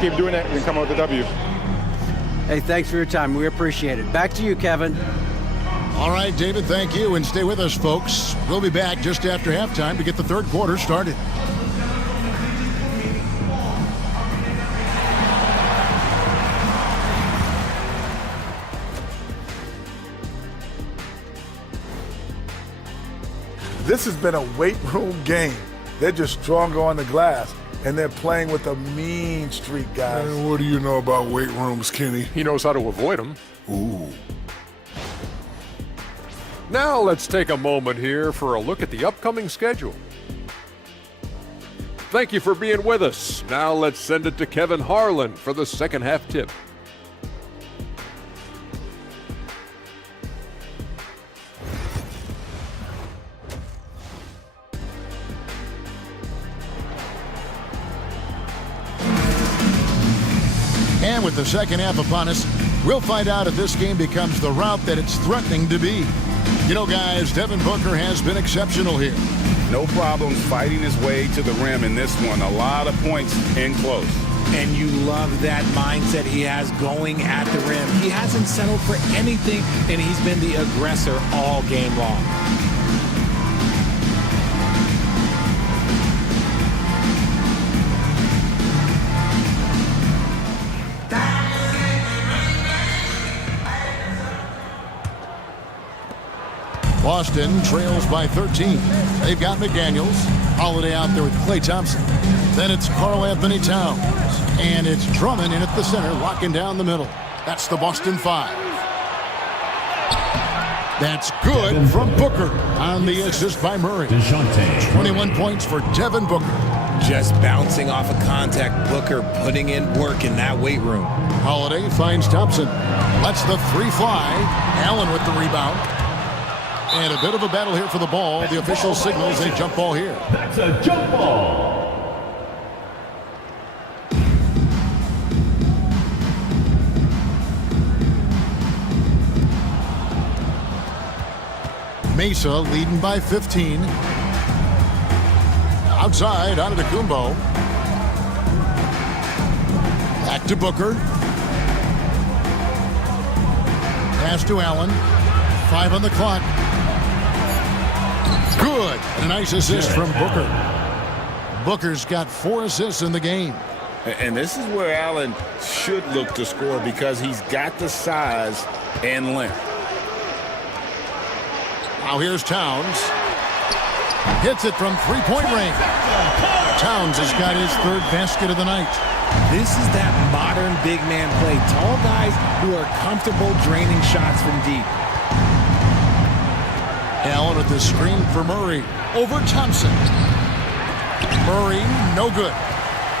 Keep doing it and come out with a W. Hey, thanks for your time. We appreciate it. Back to you, Kevin. All right, David, thank you. And stay with us, folks. We'll be back just after halftime to get the third quarter started. This has been a weight room game. They're just stronger on the glass, and they're playing with a mean streak, guys. Man, what do you know about weight rooms, Kenny? He knows how to avoid them. Ooh. Now let's take a moment here for a look at the upcoming schedule. Thank you for being with us. Now let's send it to Kevin Harlan for the second half tip. And with the second half upon us, we'll find out if this game becomes the rout that it's threatening to be. Guys, Devin Booker has been exceptional here. No problems fighting his way to the rim in this one. A lot of points in close. And you love that mindset he has going at the rim. He hasn't settled for anything, and he's been the aggressor all game long. Boston trails by 13. They've got McDaniels. Holiday out there with Klay Thompson. Then it's Karl Anthony Towns. And it's Drummond in at the center, locking down the middle. That's the Boston 5. That's good from Booker on the assist by Murray. 21 points for Devin Booker. Just bouncing off of contact, Booker putting in work in that weight room. Holiday finds Thompson. Lets the three fly. Allen with the rebound. And a bit of a battle here for the ball. The official signals a jump ball here. That's a jump ball. Mesa leading by 15. Outside, Antetokounmpo. Back to Booker. Pass to Allen. 5 on the clock. Good. A nice assist from Booker. Booker's got 4 assists in the game. And this is where Allen should look to score because he's got the size and length. Now here's Towns. Hits it from three-point range. Towns has got his third basket of the night. This is that modern big man play. Tall guys who are comfortable draining shots from deep. Allen with the screen for Murray. Over Thompson. Murray, no good.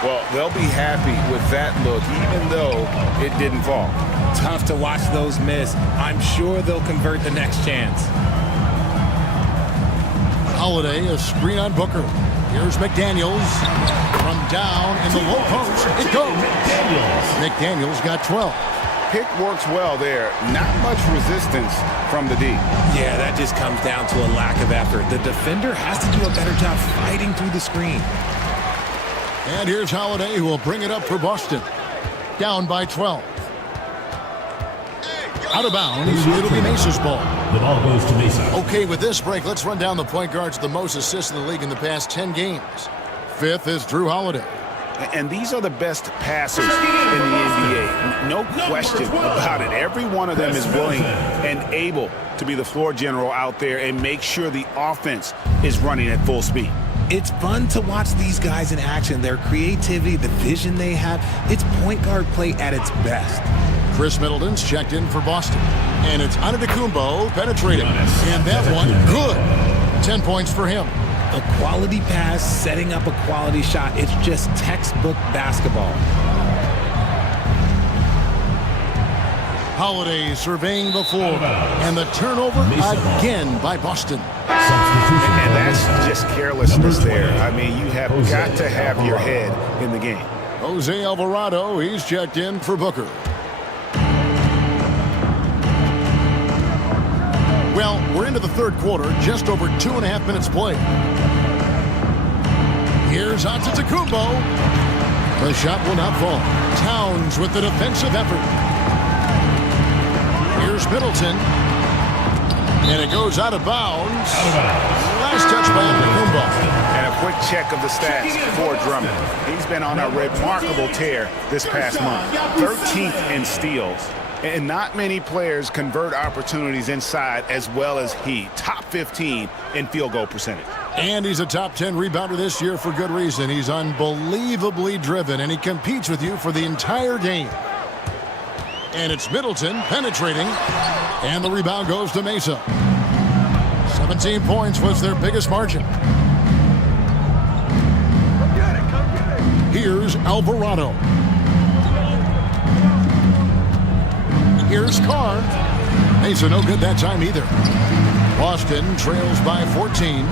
Well, they'll be happy with that look, even though it didn't fall. Tough to watch those miss. I'm sure they'll convert the next chance. Holiday, a screen on Booker. Here's McDaniels. From down in the low post. It goes. McDaniels got 12. Pick works well there. Not much resistance from the D. Yeah, that just comes down to a lack of effort. The defender has to do a better job fighting through the screen. And here's Holiday, who will bring it up for Boston. Down by 12. Out of bounds, it'll be Mesa's ball. The ball goes to Mesa. Okay, with this break, let's run down the point guards with the most assists in the league in the past 10 games. 5th is Drew Holiday. And these are the best passers in the NBA. No question about it. Every one of them is willing and able to be the floor general out there and make sure the offense is running at full speed. It's fun to watch these guys in action. Their creativity, the vision they have, it's point guard play at its best. Chris Middleton's checked in for Boston. And it's Antetokounmpo penetrating. And that one, good. 10 points for him. A quality pass, setting up a quality shot. It's just textbook basketball. Holiday surveying the floor. And the turnover again by Boston. And that's just carelessness there. I mean, you have got to have your head in the game. Jose Alvarado, he's checked in for Booker. Well, we're into the third quarter, just over 2.5 minutes played. Here's Antetokounmpo. The shot will not fall. Towns with the defensive effort. Here's Middleton. And it goes out of bounds. Last touch by Antetokounmpo. And a quick check of the stats for Drummond. He's been on a remarkable tear this past month. 13th in steals. And not many players convert opportunities inside as well as he. Top 15 in field goal percentage. And he's a top 10 rebounder this year for good reason. He's unbelievably driven, and he competes with you for the entire game. And it's Middleton penetrating. And the rebound goes to Mesa. 17 points was their biggest margin. Here's Alvarado. Here's Carr. Mesa no good that time either. Boston trails by 14.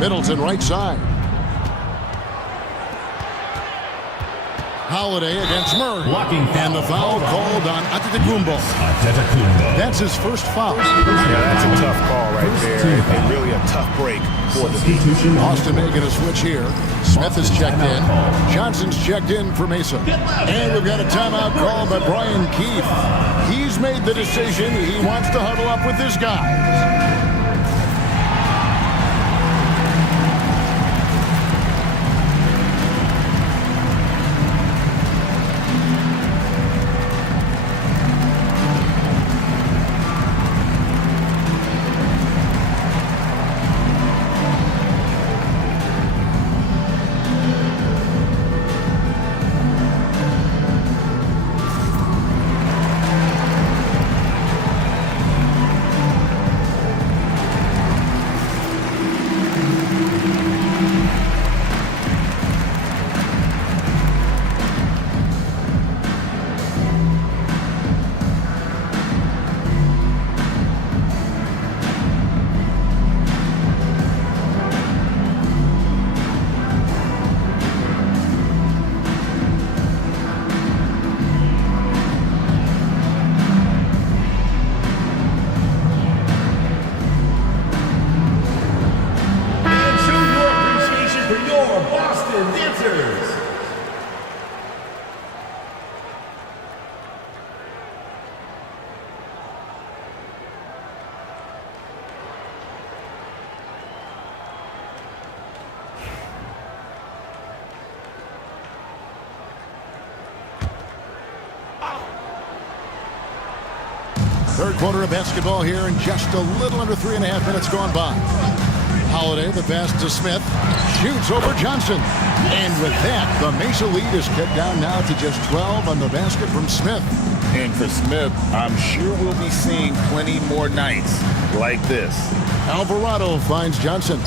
Middleton right side. Holiday against Murray. And the foul called on Antetokounmpo. That's his first foul. Yeah, that's a tough call right there. And really a tough break for the defense. Boston making a switch here. Smith is checked in. Johnson's checked in for Mesa. And we've got a timeout call by Brian Keefe. He's made the decision. He wants to huddle up with his guys. Third quarter of basketball here, and just a little under 3.5 minutes gone by. Holiday, the pass to Smith, shoots over Johnson. And with that, the Mesa lead is kept down now to just 12 on the basket from Smith. And for Smith, I'm sure we'll be seeing plenty more nights like this. Alvarado finds Johnson.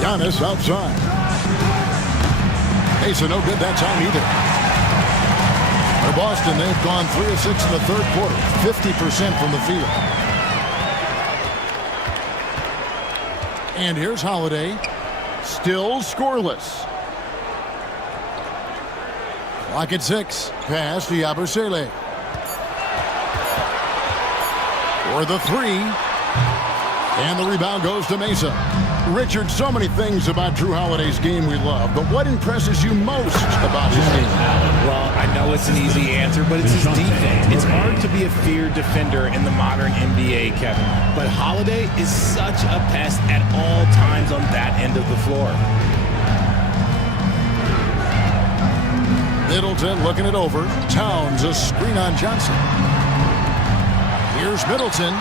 Giannis outside. Mesa no good that time either. For Boston, they've gone 3 of 6 in the third quarter, 50% from the field. And here's Holiday, still scoreless. Clock at 6, pass to Yabusele. For the 3, and the rebound goes to Mesa. Richard, so many things about Jrue Holiday's game we love, but what impresses you most about his game? Well, I know it's an easy answer, but it's his defense. It's hard to be a feared defender in the modern NBA, Kevin. But Holiday is such a pest at all times on that end of the floor. Middleton looking it over. Towns a screen on Johnson. Here's Middleton.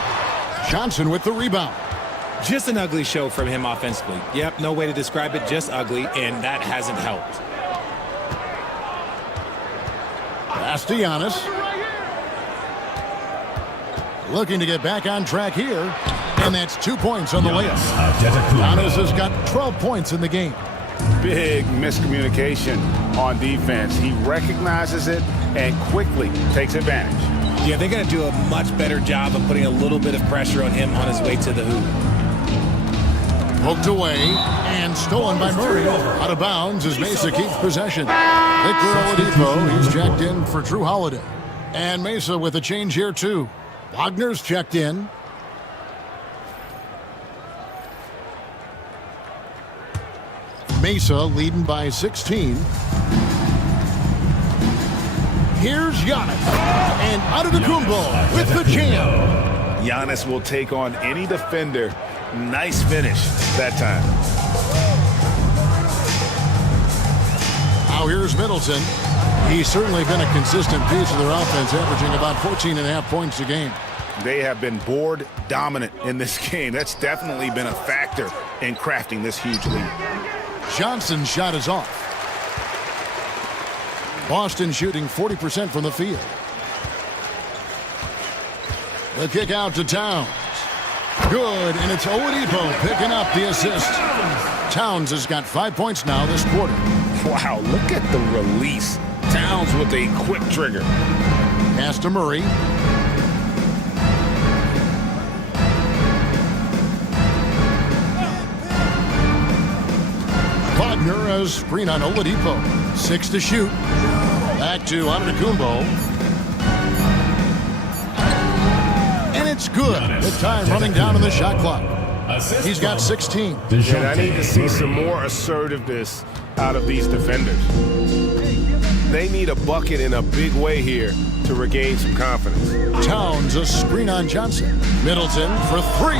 Johnson with the rebound. Just an ugly show from him offensively. Yep, no way to describe it, just ugly, and that hasn't helped. Pass to Giannis. Looking to get back on track here. And that's 2 points on the layup. Giannis has got 12 points in the game. Big miscommunication on defense. He recognizes it and quickly takes advantage. Yeah, they're going to do a much better job of putting a little bit of pressure on him on his way to the hoop. Poked away and stolen by Murray. Out of bounds as Mesa keeps possession. Victor Oladipo, he's checked in for Drew Holiday. And Mesa with a change here too. Wagner's checked in. Mesa leading by 16. Here's Giannis. And Antetokounmpo with the jam. Giannis will take on any defender. Nice finish that time. Now here's Middleton. He's certainly been a consistent piece of their offense, averaging about 14.5 points a game. They have been board dominant in this game. That's definitely been a factor in crafting this huge lead. Johnson's shot is off. Boston shooting 40% from the field. The kick out to Towns. Good, and it's Oladipo picking up the assist. Towns has got 5 points now this quarter. Wow, look at the release. Towns with a quick trigger. Pass to Murray. Wagner a screen on Oladipo. 6 to shoot. Back to Antetokounmpo. And it's good. Good time running down on the shot clock. He's got 16. And I need to see some more assertiveness out of these defenders. They need a bucket in a big way here to regain some confidence. Towns a screen on Johnson. Middleton for 3.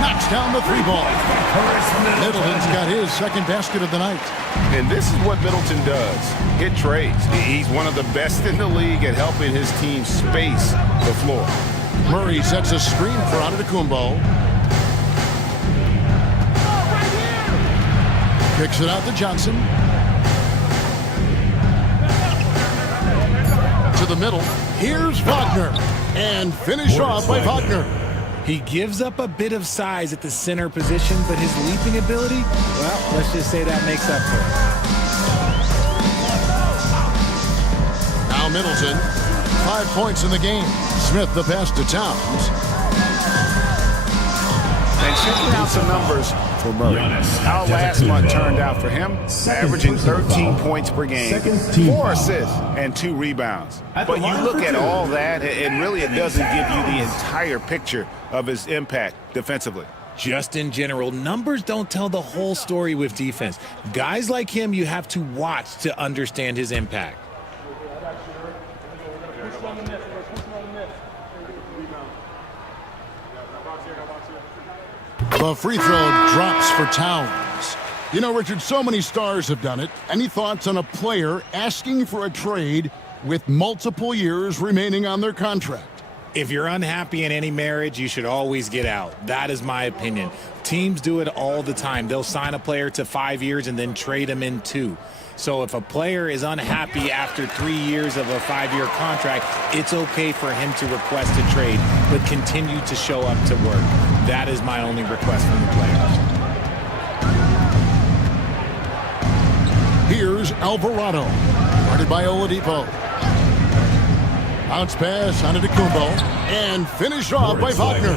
Knocks down the 3-ball. Middleton's got his second basket of the night. And this is what Middleton does. Hit trades. He's one of the best in the league at helping his team space the floor. Murray sets a screen for Antetokounmpo. Kicks it out to Johnson. To the middle. Here's Wagner. And finish off by Wagner. He gives up a bit of size at the center position, but his leaping ability, well, let's just say that makes up for it. Now Middleton. 5 points in the game. Smith the pass to Towns. And checking out some numbers for Murray. How last month turned out for him, averaging 13 points per game, 4 assists, and 2 rebounds. But you look at all that, and really it doesn't give you the entire picture of his impact defensively. Just in general, numbers don't tell the whole story with defense. Guys like him, you have to watch to understand his impact. The free throw drops for Towns. You know, Richard, so many stars have done it. Any thoughts on a player asking for a trade with multiple years remaining on their contract? If you're unhappy in any marriage, you should always get out. That is my opinion. Teams do it all the time. They'll sign a player to 5 years and then trade him in 2. So if a player is unhappy after 3 years of a 5-year contract, it's okay for him to request a trade, but continue to show up to work. That is my only request from the players. Here's Alvarado, guarded by Oladipo. Bounce pass onto Antetokounmpo, and finished off by Wagner.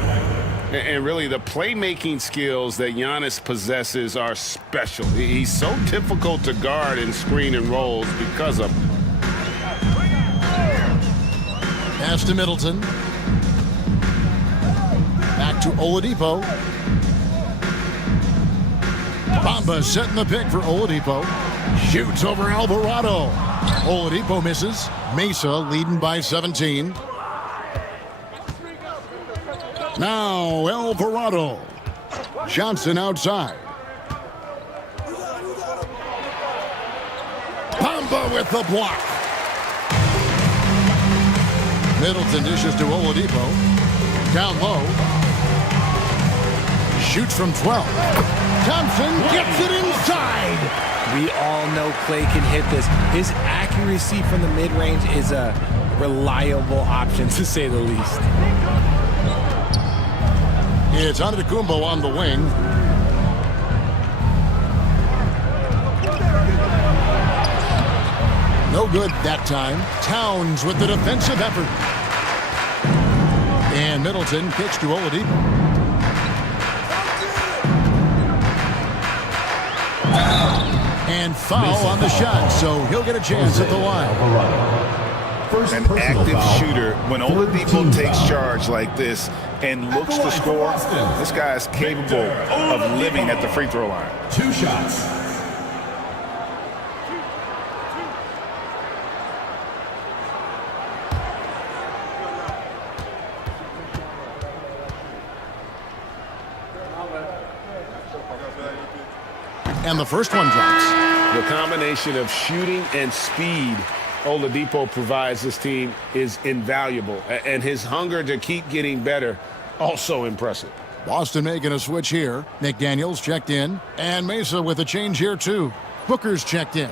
And really, the playmaking skills that Giannis possesses are special. He's so difficult to guard in screen and rolls because of them. Pass to Middleton. Back to Oladipo. Bamba setting the pick for Oladipo. Shoots over Alvarado. Oladipo misses. Mesa leading by 17. Now Alvarado. Johnson outside. Bamba with the block. Middleton dishes to Oladipo. Down low. Shoots from 12. Thompson gets it inside. We all know Clay can hit this. His accuracy from the mid-range is a reliable option, to say the least. It's Antetokounmpo on the wing. No good that time. Towns with the defensive effort. And Middleton kicks to Oladipo. And foul on the shot, so he'll get a chance at the line. An active shooter. When Oladipo takes charge like this and looks to score, this guy is capable of living at the free throw line. 2 shots. And the first one drops. The combination of shooting and speed Oladipo provides this team is invaluable. And his hunger to keep getting better, also impressive. Boston making a switch here. McDaniels checked in. And Mesa with a change here too. Booker's checked in.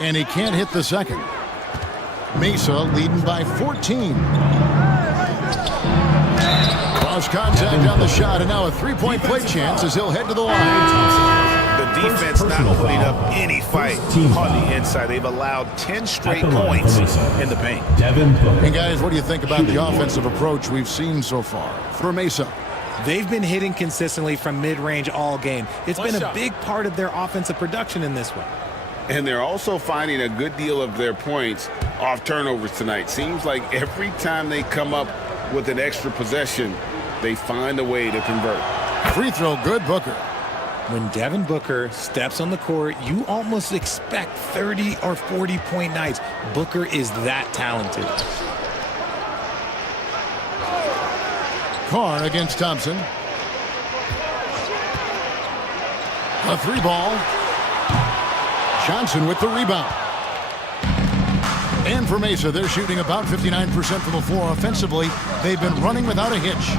And he can't hit the second. Mesa leading by 14. Cross contact on the shot, and now a three-point play chance as he'll head to the line. The defense not putting up any fight on the inside. They've allowed 10 straight points in the paint. And guys, what do you think about the offensive approach we've seen so far for Mesa? They've been hitting consistently from mid-range all game. It's been a big part of their offensive production in this one. And they're also finding a good deal of their points off turnovers tonight. Seems like every time they come up with an extra possession, they find a way to convert. Free throw good, Booker. When Devin Booker steps on the court, you almost expect 30 or 40-point nights. Booker is that talented. Carr against Thompson. A three ball. Johnson with the rebound. And for Mesa, they're shooting about 59% from the floor offensively. They've been running without a hitch.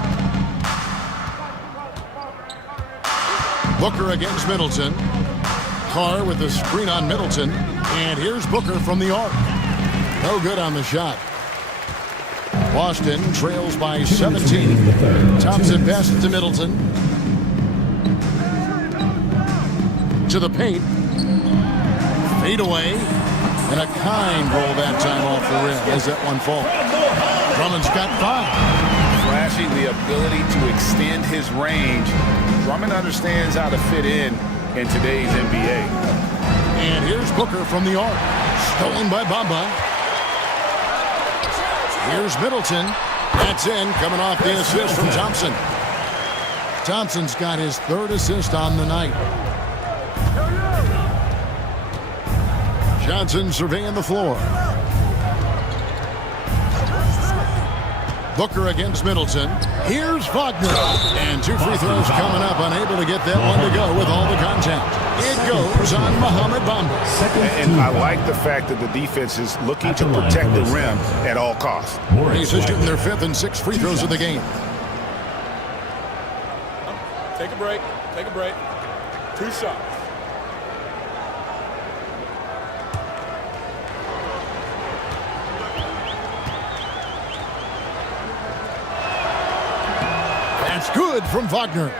Booker against Middleton. Carr with the screen on Middleton. And here's Booker from the arc. No good on the shot. Boston trails by 17. Thompson passes to Middleton. To the paint. Fade away. And a kind roll that time off the rim as that one falls. Drummond's got 5. Flashing the ability to extend his range. Drummond understands how to fit in today's NBA. And here's Booker from the arc. Stolen by Bamba. Here's Middleton. That's in, coming off the assist from Thompson. Thompson's got his 3rd assist on the night. Johnson surveying the floor. Booker against Middleton. Here's Wagner. And 2 free throws coming up. Unable to get that one to go with all the contact. It goes on Mohamed Bamba. And I like the fact that the defense is looking to protect the rim at all costs. Aces shooting their 5th and 6th free throws of the game. Take a break. Take a break. 2 shots. That's good from Wagner.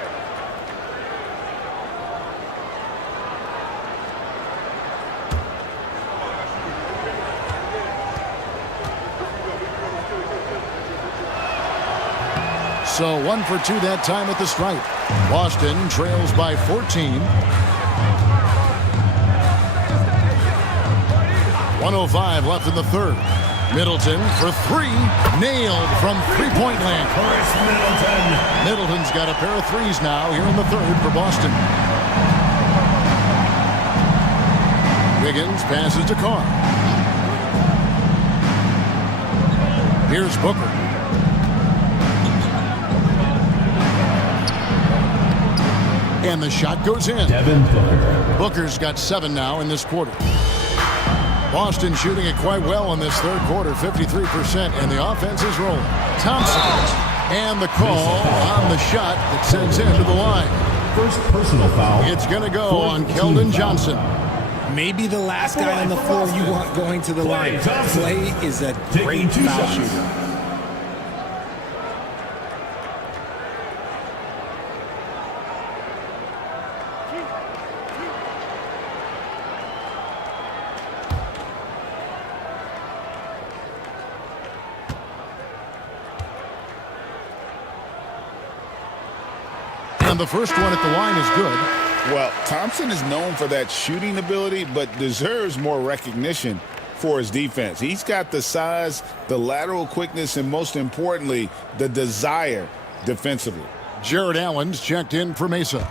So 1 for 2 that time at the stripe. Boston trails by 14. 1:05 left in the 3rd. Middleton for 3. Nailed from three-point land. Middleton's got a pair of 3s now here in the 3rd for Boston. Wiggins passes to Carr. Here's Booker. And the shot goes in. Devin Booker. Booker's got 7 now in this quarter. Boston shooting it quite well in this third quarter, 53%, and the offense is rolling. Thompson, and the call on the shot that sends him to the line. First personal foul. It's going to go on Keldon Johnson. Maybe the last guy on the floor you want going to the line. Clay is a great foul shooter. And the first one at the line is good. Well, Thompson is known for that shooting ability, but deserves more recognition for his defense. He's got the size, the lateral quickness, and most importantly, the desire defensively. Jared Allen's checked in for Mesa.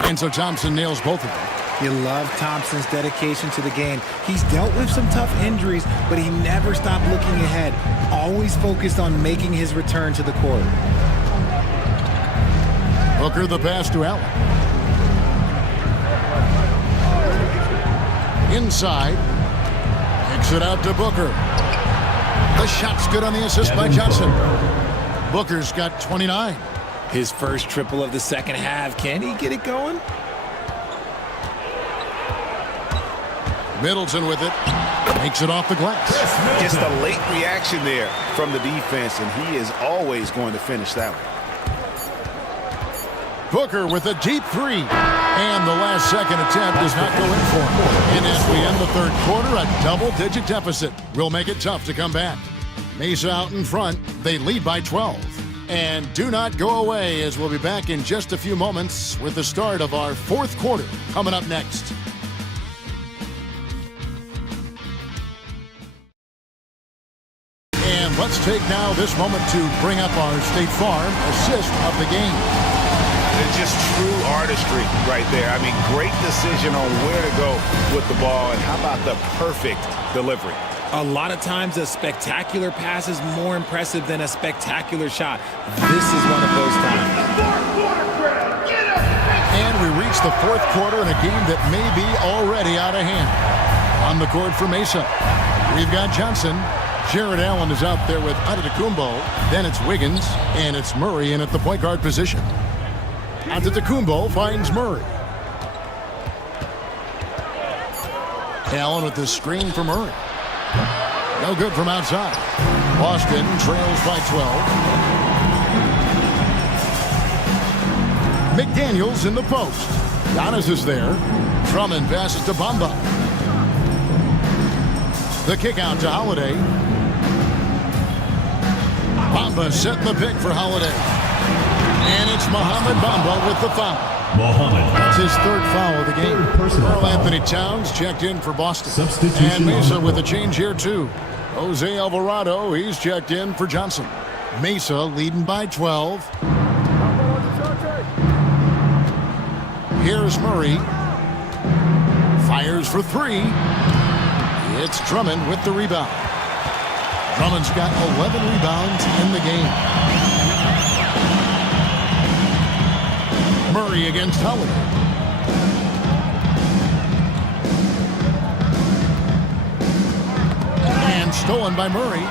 And so Thompson nails both of them. You love Thompson's dedication to the game. He's dealt with some tough injuries, but he never stopped looking ahead. Always focused on making his return to the court. Booker the pass to Allen. Inside. Kicks it out to Booker. The shot's good on the assist by Johnson. Booker's got 29. His first triple of the second half. Can he get it going? Middleton with it. Makes it off the glass. Just a late reaction there from the defense, and he is always going to finish that one. Booker with a deep three. And the last second attempt does not go in for him. And as we end the third quarter, a double-digit deficit will make it tough to come back. Mesa out in front. They lead by 12. And do not go away, as we'll be back in just a few moments with the start of our fourth quarter coming up next. And let's take now this moment to bring up our State Farm assist of the game. It's just true artistry right there. I mean, great decision on where to go with the ball, and how about the perfect delivery? A lot of times a spectacular pass is more impressive than a spectacular shot. This is one of those times. And we reach the fourth quarter in a game that may be already out of hand. On the court for Mesa, we've got Johnson. Jared Allen is out there with Antetokounmpo. Then it's Wiggins, and it's Murray in at the point guard position. Antetokounmpo finds Murray. Allen with the screen for Murray. No good from outside. Boston trails by 12. McDaniels in the post. Giannis is there. Drummond passes to Bamba. The kick out to Holiday. Bamba setting the pick for Holiday. And it's Mohamed Bamba with the foul. That's his third foul of the game. Karl Anthony Towns checked in for Boston. And Mesa with a change here too. Jose Alvarado, he's checked in for Johnson. Mesa leading by 12. Here's Murray. Fires for three. It's Drummond with the rebound. Drummond's got 11 rebounds in the game. Murray against Holiday. And stolen by Murray.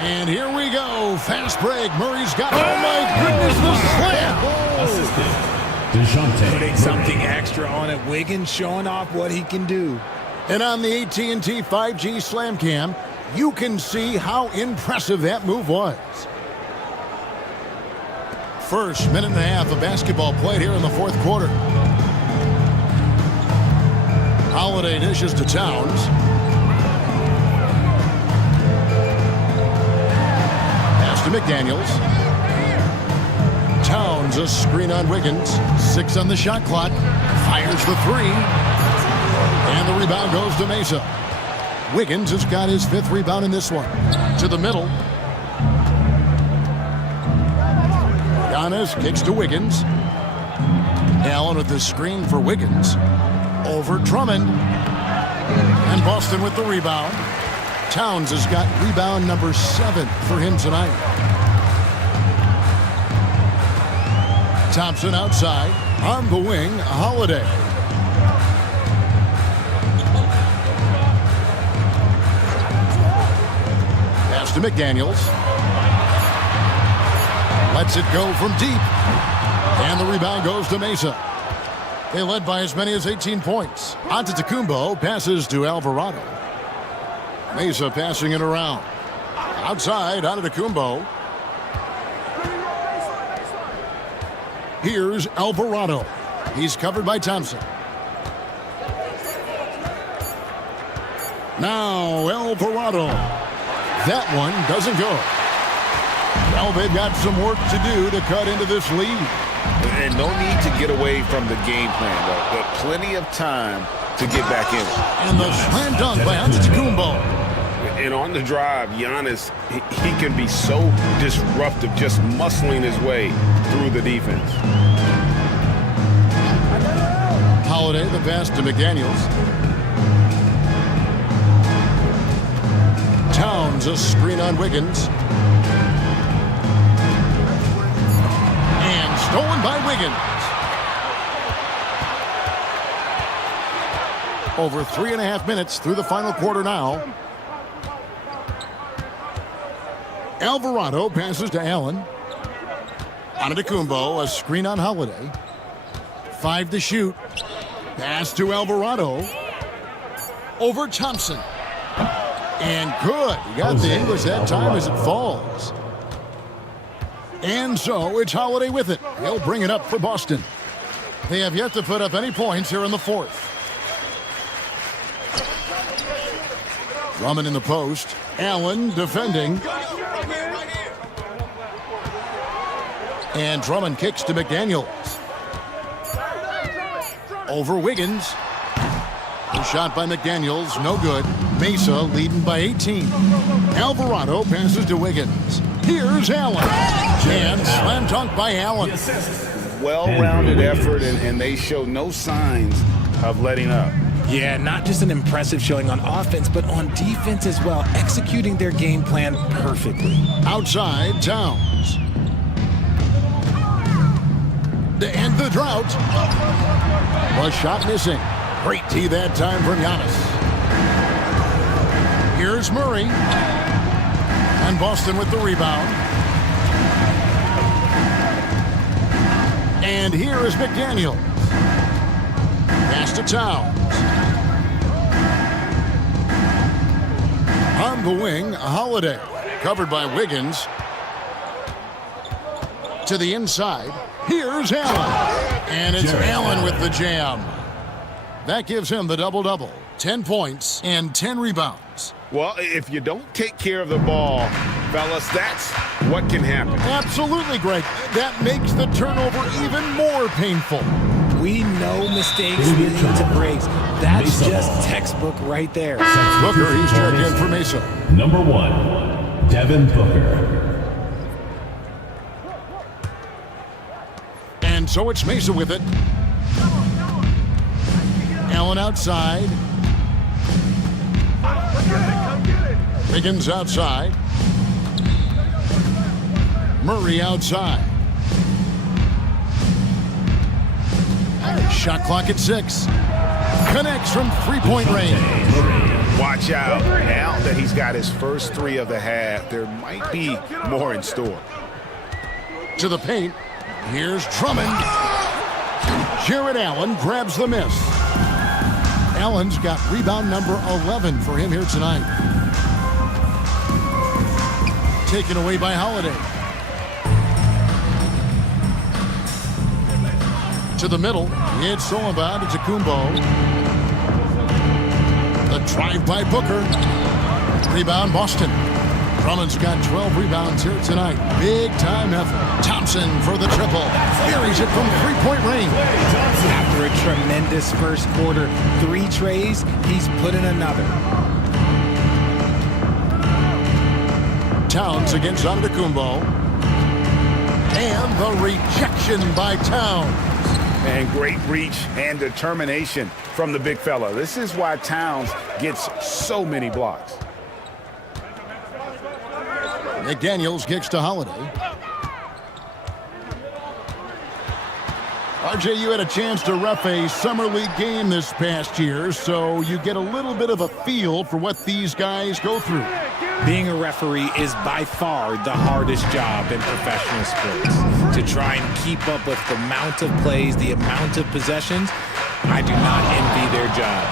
And here we go. Fast break. Murray's got, oh my goodness, the slam. Putting something extra on it. Wiggins showing off what he can do. And on the AT&T 5G Slam Cam, you can see how impressive that move was. First minute and a half of basketball played here in the fourth quarter. Holiday dishes to Towns. Pass to McDaniels. Towns a screen on Wiggins. 6 on the shot clock. Fires for three. And the rebound goes to Mesa. Wiggins has got his 5th rebound in this one. To the middle. Giannis kicks to Wiggins. Allen with the screen for Wiggins. Over Drummond. And Boston with the rebound. Towns has got rebound number 7 for him tonight. Thompson outside. On the wing, Holiday. Pass to McDaniels. Lets it go from deep. And the rebound goes to Mesa. They led by as many as 18 points. Antetokounmpo passes to Alvarado. Mesa passing it around. Outside, Antetokounmpo. Here's Alvarado. He's covered by Thompson. Now Alvarado. That one doesn't go. Well, they've got some work to do to cut into this lead. And no need to get away from the game plan, though. But plenty of time to get back in it. And the slam dunk by Antetokounmpo. And on the drive, Giannis, he can be so disruptive, just muscling his way through the defense. Holiday, the pass to McDaniels. Towns, a screen on Wiggins. And stolen by Wiggins. Over 3.5 minutes through the final quarter now. Alvarado passes to Allen. Antetokounmpo, a screen on Holiday. 5 to shoot. Pass to Alvarado. Over Thompson. And good. He got the English that time as it falls. And so it's Holiday with it. He'll bring it up for Boston. They have yet to put up any points here in the fourth. Drummond in the post. Allen defending. And Drummond kicks to McDaniels. Over Wiggins. The shot by McDaniels, no good. Mesa leading by 18. Alvarado passes to Wiggins. Here's Allen. And slam dunk by Allen. Well-rounded effort, and they show no signs of letting up. Yeah, not just an impressive showing on offense, but on defense as well, executing their game plan perfectly. Outside, Towns. To end the drought. A shot missing. Great tee that time from Giannis. Here's Murray. And Boston with the rebound. And here is McDaniels. Pass to Towns. On the wing, Holiday. Covered by Wiggins. To the inside. Here's Allen. And it's Allen with the jam. That gives him the double-double. 10 points and 10 rebounds. Well, if you don't take care of the ball, fellas, that's what can happen. Absolutely, Greg. That makes the turnover even more painful. We know mistakes lead to breaks. That's just textbook right there. Booker, he's checked in for Mesa. Number 1, Devin Booker. And so it's Mesa with it. Allen outside. Wiggins outside. Murray outside. Shot clock at 6. Connects from three-point range. Watch out. Now that he's got his first 3 of the half, there might be more in store. To the paint. Here's Drummond. Jared Allen grabs the miss. Allen's got rebound number 11 for him here tonight. Taken away by Holiday. To the middle. It's Solomon to Antetokounmpo. The drive by Booker. Rebound Boston. Drummond's got 12 rebounds here tonight. Big time effort. Thompson for the triple. Buries it from three-point range. After a tremendous first quarter, 3 trays, he's put in another. Towns against Antetokounmpo. And the rejection by Towns. And great reach and determination from the big fella. This is why Towns gets so many blocks. McDaniels kicks to Holiday. RJ, you had a chance to ref a Summer League game this past year, so you get a little bit of a feel for what these guys go through. Being a referee is by far the hardest job in professional sports. To try and keep up with the amount of plays, the amount of possessions, I do not envy their job.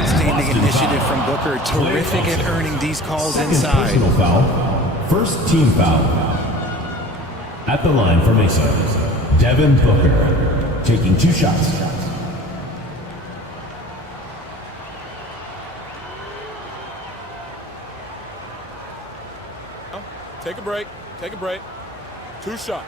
Outstanding initiative from Booker. Terrific at earning these calls inside. Personal foul. First team foul. At the line for Mesa, Devin Booker, taking 2 shots. Take a break. Take a break. 2 shots.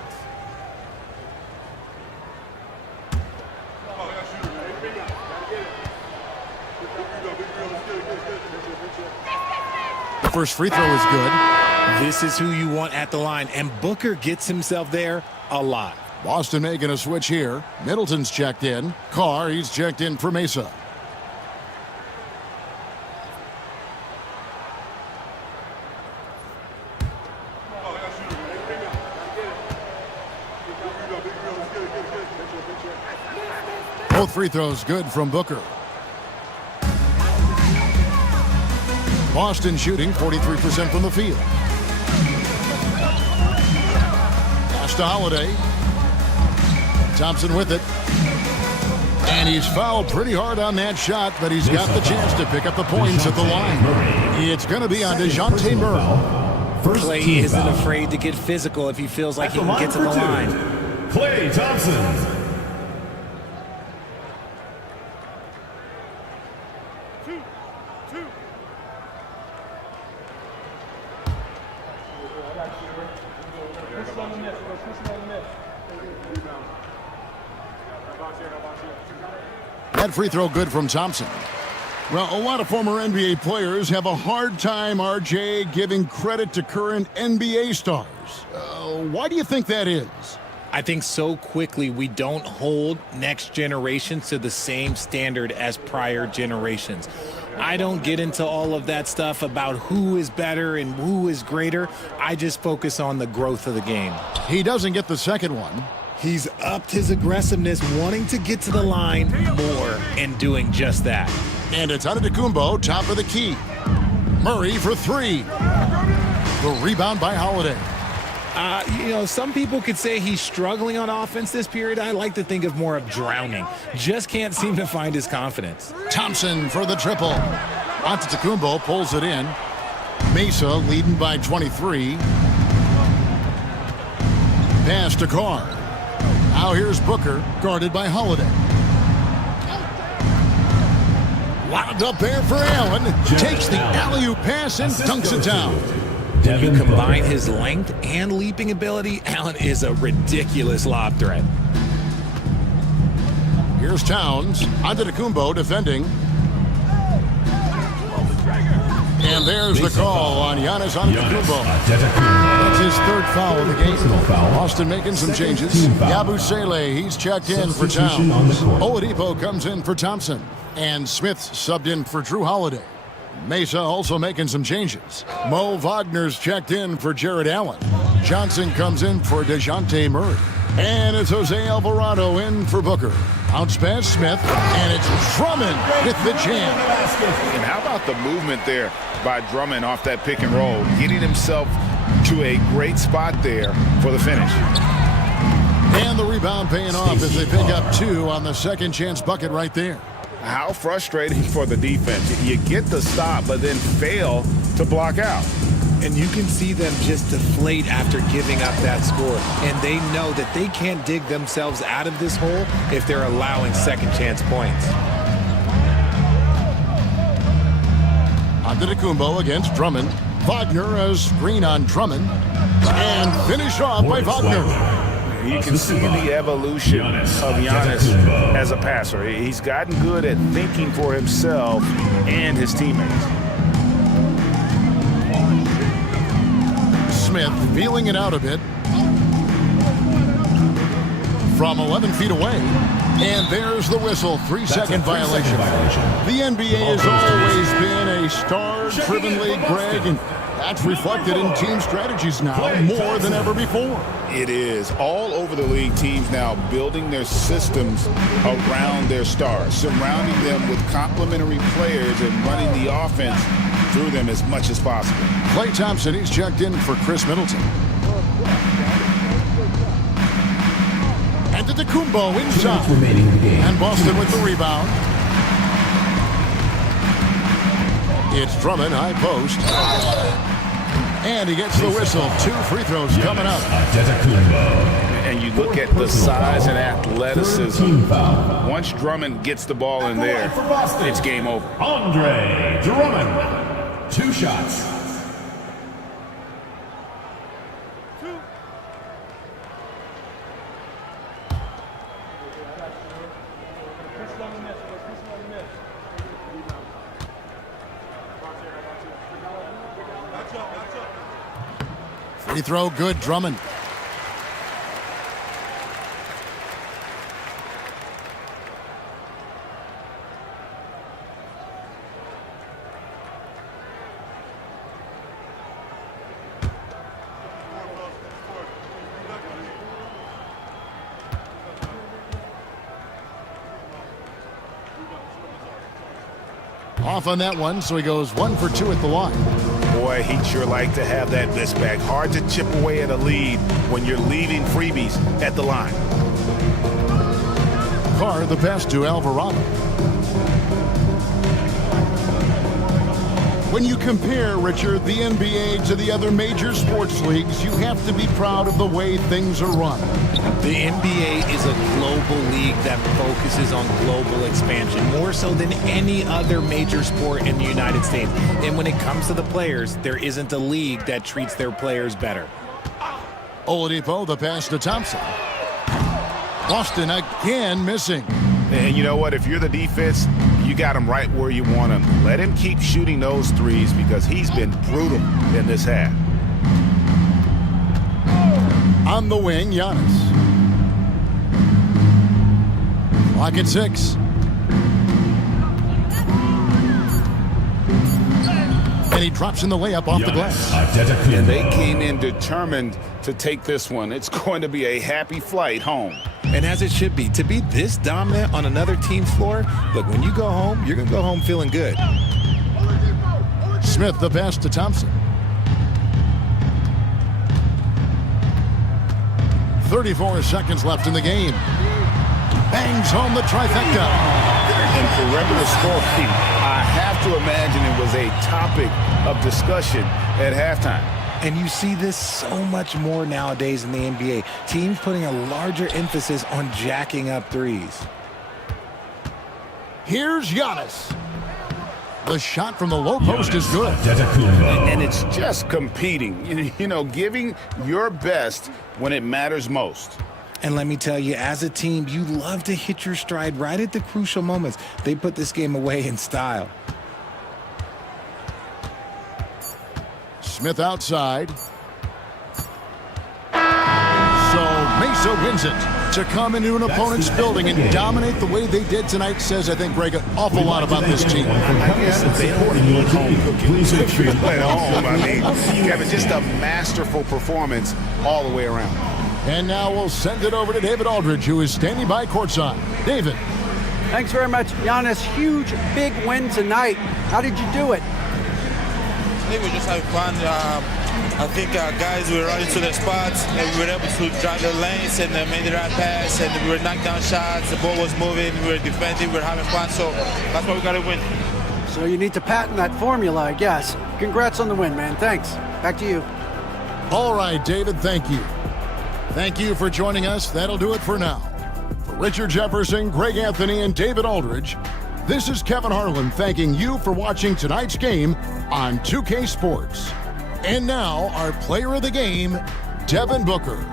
The first free throw is good. This is who you want at the line, and Booker gets himself there a lot. Boston making a switch here. Middleton's checked in. Carr, he's checked in for Mesa. Both free throws good from Booker. Boston shooting 43% from the field. Pass to Holiday. Thompson with it. And he's fouled pretty hard on that shot, but he's got the chance to pick up the points at the line. It's going to be on DeJounte Murray. Clay isn't afraid to get physical if he feels like he can get to the line. Klay Thompson. That free throw good from Thompson. Well, a lot of former NBA players have a hard time, RJ, giving credit to current NBA stars. Why do you think that is? I think so quickly we don't hold next generations to the same standard as prior generations. I don't get into all of that stuff about who is better and who is greater. I just focus on the growth of the game. He doesn't get the second one. He's upped his aggressiveness, wanting to get to the line more and doing just that. And it's Antetokounmpo, top of the key. Murray for 3. The rebound by Holiday. Some people could say he's struggling on offense this period. I like to think of more of drowning. Just can't seem to find his confidence. Thompson for the triple. Antetokounmpo pulls it in. Mesa leading by 23. Pass to Carr. Now here's Booker, guarded by Holiday. Lobbed up there for Allen. Takes the alley-oop pass and dunks it down. When you combine his length and leaping ability, Allen is a ridiculous lob threat. Here's Towns. Antetokounmpo defending. And there's the call on Giannis Antetokounmpo. That's his 3rd foul of the game. Boston making some changes. Yabusele, he's checked in for Towns. Oladipo comes in for Thompson. And Smith subbed in for Drew Holiday. Mesa also making some changes. Mo Wagner's checked in for Jared Allen. Johnson comes in for DeJounte Murray. And it's Jose Alvarado in for Booker. Bounce pass Smith, and it's Drummond with the jam. And how about the movement there by Drummond off that pick and roll, getting himself to a great spot there for the finish. And the rebound paying off as they pick up 2 on the second chance bucket right there. How frustrating for the defense. You get the stop, but then fail to block out. And you can see them just deflate after giving up that score. And they know that they can't dig themselves out of this hole if they're allowing second chance points. Antetokounmpo against Drummond. Wagner a screen on Drummond. And finish off by Wagner. You can see the evolution of Giannis as a passer. He's gotten good at thinking for himself and his teammates. Smith feeling it out a bit. From 11 feet away. And there's the whistle. 3-second violation. The NBA has always been a star-driven league, Greg. And That's reflected in team strategies now more than ever before. It is. All over the league, teams now building their systems around their stars, surrounding them with complementary players and running the offense through them as much as possible. Klay Thompson, he's checked in for Chris Middleton. And Antetokounmpo inside. And Boston with the rebound. It's Drummond, high post. And he gets the whistle. 2 free throws coming up. And you look at the size and athleticism. Once Drummond gets the ball in there, it's game over. Andre Drummond. 2 shots. Free throw good, Drummond. Off on that one, so he goes 1 for 2 at the line. Boy, he'd sure like to have that miss back. Hard to chip away at a lead when you're leaving freebies at the line. Carr, the pass to Alvarado. When you compare, Richard, the NBA to the other major sports leagues, you have to be proud of the way things are run. The NBA is a global league that focuses on global expansion, more so than any other major sport in the United States. And when it comes to the players, there isn't a league that treats their players better. Oladipo, the pass to Thompson. Boston again missing. And you know what? If you're the defense, you got him right where you want him. Let him keep shooting those threes because he's been brutal in this half. On the wing, Giannis. Clock at 6. And he drops in the layup off the glass. And they came in determined to take this one. It's going to be a happy flight home. And as it should be, to be this dominant on another team's floor, look, when you go home, you're going to go home feeling good. Smith, the pass to Thompson. 34 seconds left in the game. Bangs home the trifecta. And perimeter scoring, I have to imagine it was a topic of discussion at halftime. And you see this so much more nowadays in the NBA. Teams putting a larger emphasis on jacking up threes. Here's Giannis. The shot from the low post is good. And it's just competing, you know, giving your best when it matters most. And let me tell you, as a team, you love to hit your stride right at the crucial moments. They put this game away in style. Smith outside. So Mesa wins it. To come into an opponent's building and dominate the way they did tonight says, I think, Greg, an awful lot about this team. I guess they don't need home cooking at home. I mean, Kevin, just a masterful performance all the way around. And now we'll send it over to David Aldridge, who is standing by courtside. David. Thanks very much, Giannis. Huge, big win tonight. How did you do it? I think we just had fun. I think our guys were running to their spots and we were able to drive the lanes and made the right pass and we were knocking down shots. The ball was moving. We were defending. We were having fun. So that's why we got to win. So you need to patent that formula, I guess. Congrats on the win, man. Thanks. Back to you. All right, David, thank you. Thank you for joining us. That'll do it for now. For Richard Jefferson, Greg Anthony, and David Aldridge, this is Kevin Harlan thanking you for watching tonight's game on 2K Sports. And now, our player of the game, Devin Booker.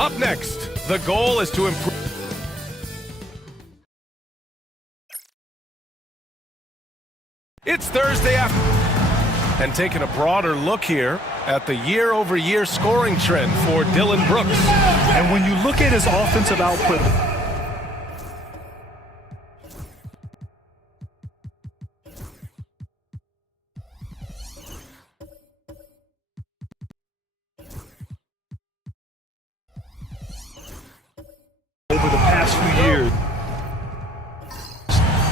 Up next, the goal is to improve. It's Thursday afternoon. And taking a broader look here at the year-over-year scoring trend for Dillon Brooks. And when you look at his offensive output, over the past few years,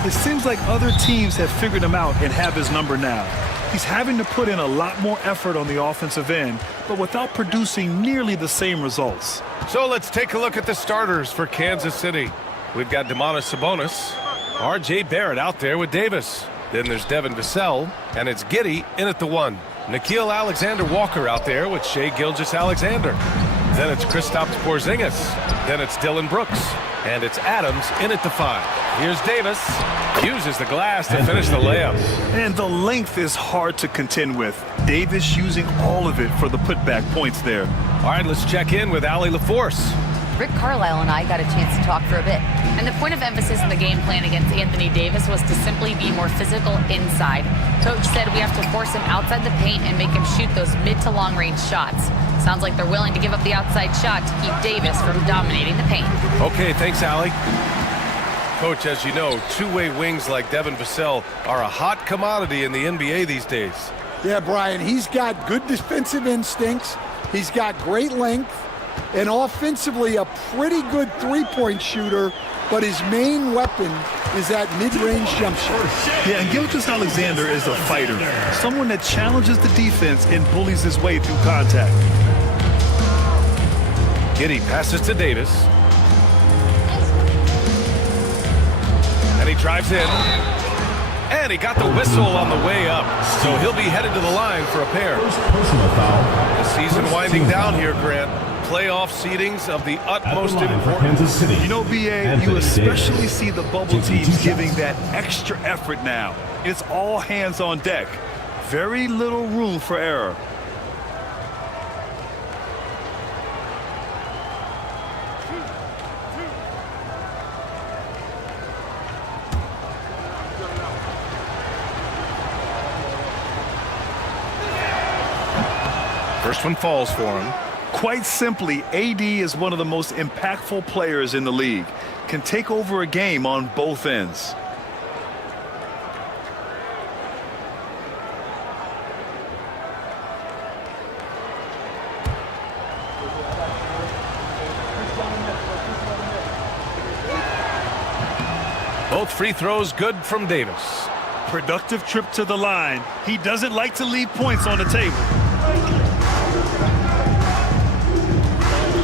it seems like other teams have figured him out and have his number now. He's having to put in a lot more effort on the offensive end, but without producing nearly the same results. So let's take a look at the starters for Kansas City. We've got Domantas Sabonis, R.J. Barrett out there with Davis. Then there's Devin Vassell, and it's Giddey in at the 1. Nickeil Alexander-Walker out there with Shai Gilgeous-Alexander. Then it's Kristaps Porzingis. Then it's Dillon Brooks. And it's Adams in at the 5. Here's Davis. Uses the glass to finish the layup. And the length is hard to contend with. Davis using all of it for the putback points there. All right, let's check in with Allie LaForce. Rick Carlisle and I got a chance to talk for a bit. And the point of emphasis in the game plan against Anthony Davis was to simply be more physical inside. Coach said we have to force him outside the paint and make him shoot those mid to long range shots. Sounds like they're willing to give up the outside shot to keep Davis from dominating the paint. Okay, thanks, Allie. Coach, as you know, two-way wings like Devin Vassell are a hot commodity in the NBA these days. Yeah, Brian, he's got good defensive instincts. He's got great length. And offensively, a pretty good three-point shooter, but his main weapon is that mid-range jump shot. Yeah, and Gilgeous-Alexander is a fighter, someone that challenges the defense and bullies his way through contact. Giddey passes to Davis. And he drives in. And he got the whistle on the way up. So he'll be headed to the line for a pair. Personal foul. The season winding down here, Grant. Playoff seedings of the utmost importance. You know, BA, you especially see the bubble teams giving that extra effort now. It's all hands on deck. Very little room for error. First one falls for him. Quite simply, AD is one of the most impactful players in the league. Can take over a game on both ends. Both free throws good from Davis. Productive trip to the line. He doesn't like to leave points on the table.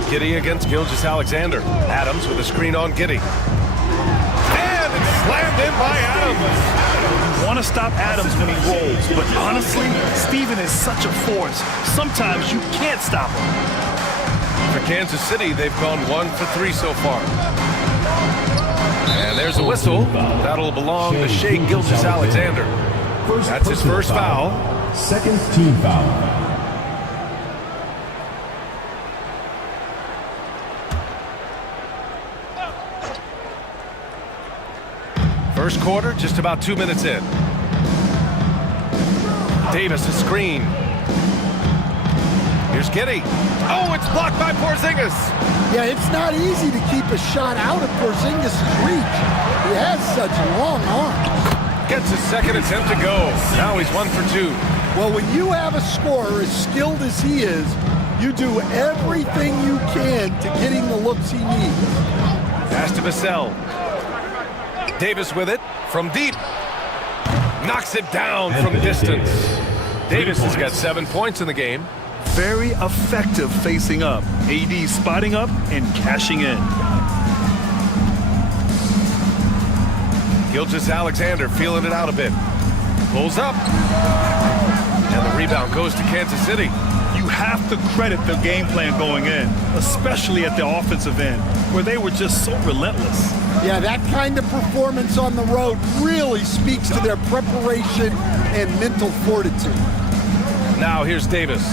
Giddey against Gilgeous-Alexander. Adams with a screen on Giddey. And it's slammed in by Adams. You want to stop Adams when he rolls, but honestly, Steven is such a force. Sometimes you can't stop him. For Kansas City, they've gone 1 for 3 so far. And there's a whistle. That'll belong to Shai Gilgeous-Alexander. That's his first foul. Second team foul. First quarter, just about 2 minutes in. Davis, a screen. Here's Giddey. Oh, it's blocked by Porzingis. Yeah, it's not easy to keep a shot out of Porzingis' reach. He has such long arms. Gets his second attempt to go. Now he's 1 for 2. Well, when you have a scorer as skilled as he is, you do everything you can to get him the looks he needs. Pass to Vassell. Davis with it from deep. Knocks it down from distance. Davis has got 7 points in the game. Very effective facing up. AD spotting up and cashing in. Gilgeous-Alexander feeling it out a bit. Pulls up. And the rebound goes to Kansas City. You have to credit the game plan going in, especially at the offensive end, where they were just so relentless. Yeah, that kind of performance on the road really speaks to their preparation and mental fortitude. Now here's Davis.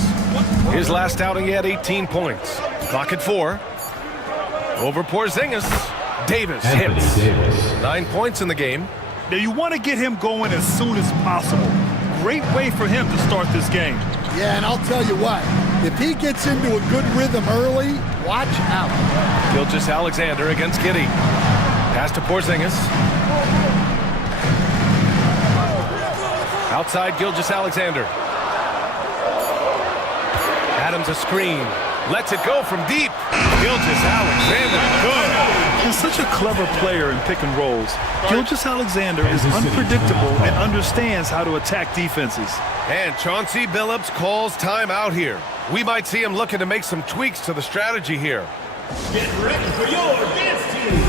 His last outing, he had 18 points. Clock at 4. Over Porzingis. Davis Anthony hits. Davis. 9 points in the game. Now, you want to get him going as soon as possible. Great way for him to start this game. Yeah, and I'll tell you what, if he gets into a good rhythm early, watch out. Gilgeous-Alexander against Giddey. Pass to Porzingis. Outside Gilgeous-Alexander. Adams a screen. Lets it go from deep. Gilgeous-Alexander, good. He's such a clever player in pick and rolls. Gilgeous-Alexander is unpredictable and understands how to attack defenses. And Chauncey Billups calls timeout here. We might see him looking to make some tweaks to the strategy here. Get ready for your dance team.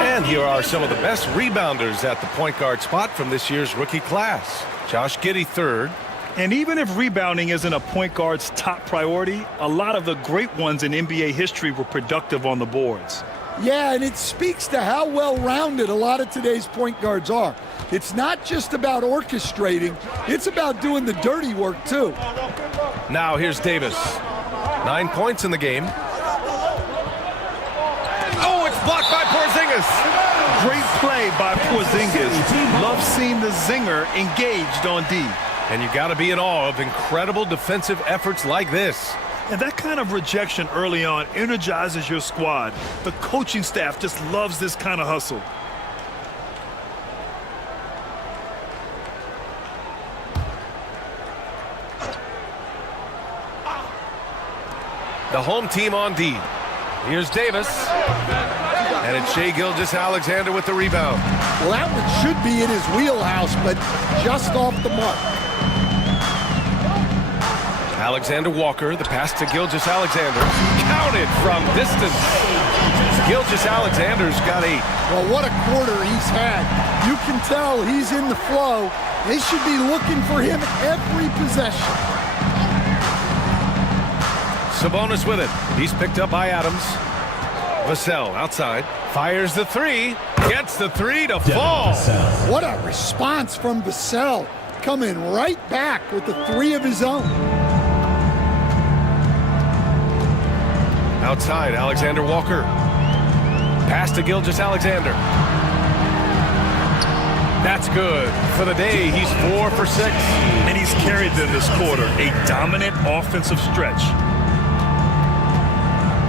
And here are some of the best rebounders at the point guard spot from this year's rookie class. Josh Giddey, third. And even if rebounding isn't a point guard's top priority, a lot of the great ones in NBA history were productive on the boards. Yeah, and it speaks to how well-rounded a lot of today's point guards are. It's not just about orchestrating, it's about doing the dirty work, too. Now here's Davis. 9 points in the game. Oh, it's blocked by Porzingis. Great play by Porzingis. Love seeing the zinger engaged on D. And you got to be in awe of incredible defensive efforts like this. And that kind of rejection early on energizes your squad. The coaching staff just loves this kind of hustle. The home team on D. Here's Davis. And it's Shai Gilgeous-Alexander with the rebound. Well, that one should be in his wheelhouse, but just off the mark. Alexander Walker, the pass to Gilgeous-Alexander. Counted from distance. Gilgeous-Alexander's got a... Well, what a quarter he's had. You can tell he's in the flow. They should be looking for him every possession. Sabonis with it. He's picked up by Adams. Vassell outside. Fires the three. Gets the three to fall. What a response from Vassell. Coming right back with the three of his own. Outside, Alexander Walker. Pass to Gilgeous-Alexander. That's good. For the day, he's 4 for 6. And he's carried them this quarter. A dominant offensive stretch.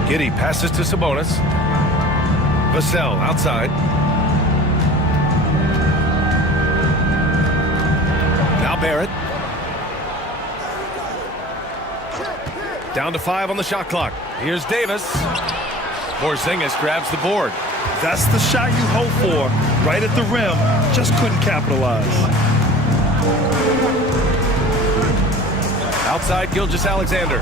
Giddey passes to Sabonis. Vassell outside. Now Barrett. Down to 5 on the shot clock. Here's Davis. Porzingis grabs the board. That's the shot you hope for. Right at the rim. Just couldn't capitalize. Outside Gilgeous-Alexander.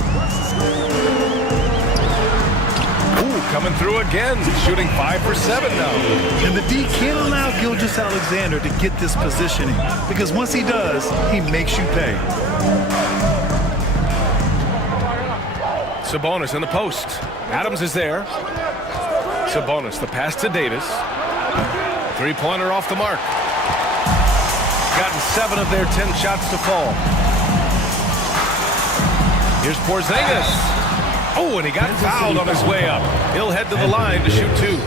Ooh, coming through again. Shooting 5 for 7 now. And the D can't allow Gilgeous-Alexander to get this positioning, because once he does, he makes you pay. Sabonis in the post. Adams is there. Sabonis, the pass to Davis. Three-pointer off the mark. Gotten 7 of their 10 shots to fall. Here's Porzingis. Oh, and he got fouled on his way up. He'll head to the line to shoot 2.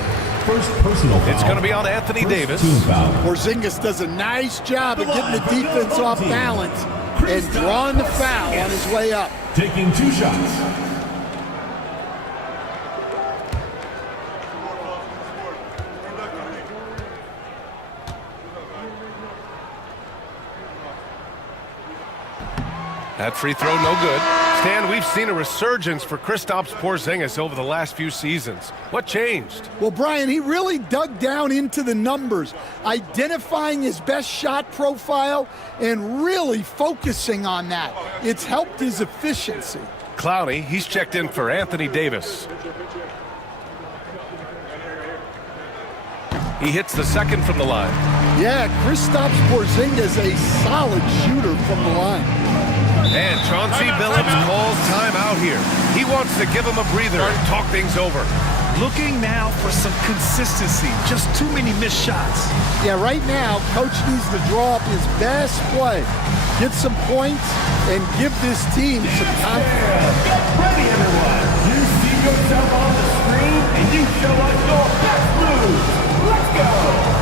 First personal foul. It's going to be on Anthony Davis. Team foul. Porzingis does a nice job of getting the defense off balance and drawing the foul on his way up. Taking 2 shots. That free throw, no good. Stan, we've seen a resurgence for Kristaps Porzingis over the last few seasons. What changed? Well, Brian, he really dug down into the numbers, identifying his best shot profile and really focusing on that. It's helped his efficiency. Clowney, he's checked in for Anthony Davis. He hits the second from the line. Yeah, Kristaps Porzingis, a solid shooter from the line. And Chauncey Billups calls timeout here. He wants to give him a breather and talk things over. Looking now for some consistency. Just too many missed shots. Yeah, right now, Coach needs to draw up his best play, get some points, and give this team some confidence. Get ready, everyone. You see yourself on the screen, and you show us your best moves. Let's go.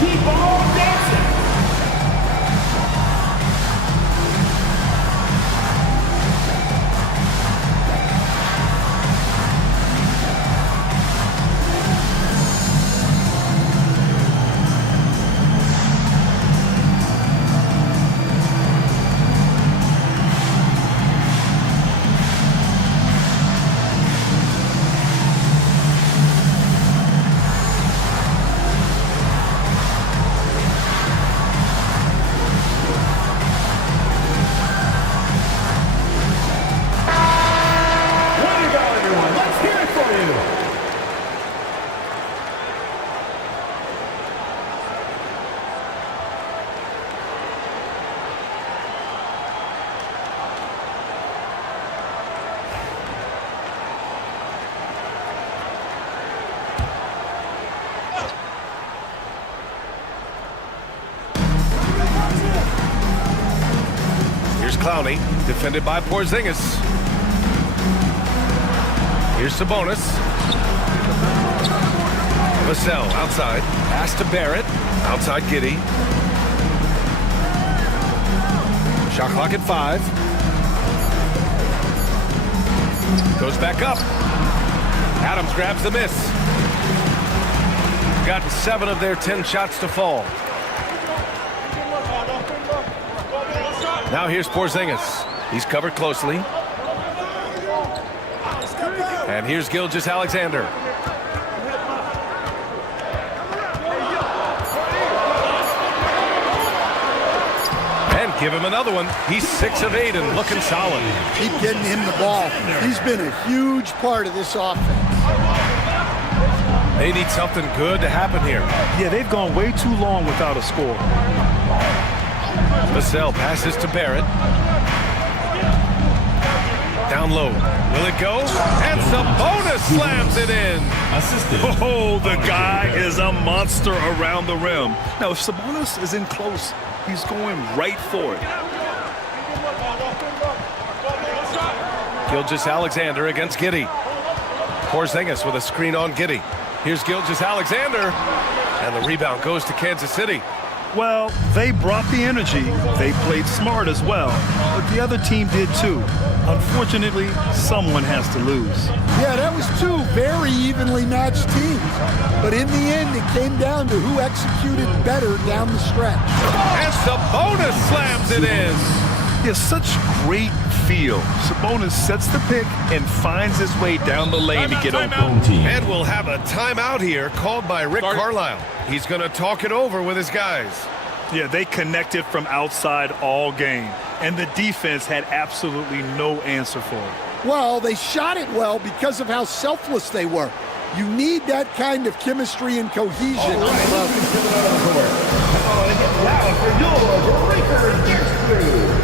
Keep on dancing. Clowney, defended by Porzingis. Here's Sabonis. Vassell outside. Pass to Barrett. Outside Giddey. Shot clock at 5. Goes back up. Adams grabs the miss. Got 7 of their 10 shots to fall. Now here's Porzingis. He's covered closely. And here's Gilgeous-Alexander. And give him another one. He's 6 of 8 and looking solid. Keep getting him the ball. He's been a huge part of this offense. They need something good to happen here. Yeah, they've gone way too long without a score. Vassell passes to Barrett. Down low. Will it go? And Sabonis slams it in. Assisted. Oh, the guy is a monster around the rim. Now, if Sabonis is in close, he's going right for it. Gilgeous-Alexander against Giddey. Porzingis with a screen on Giddey. Here's Gilgeous-Alexander. And the rebound goes to Kansas City. Well, they brought the energy. They played smart as well. But the other team did too. Unfortunately, someone has to lose. Yeah, that was 2 very evenly matched teams. But in the end, it came down to who executed better down the stretch. And Sabonis slams it in. Yeah, such great feel. Sabonis sets the pick and finds his way down the lane to get open. And we'll have a timeout here called by Rick Carlisle. He's going to talk it over with his guys. Yeah, they connected from outside all game, and the defense had absolutely no answer for it. Well, they shot it well because of how selfless they were. You need that kind of chemistry and cohesion. All right. Now for your Breakers Next Move.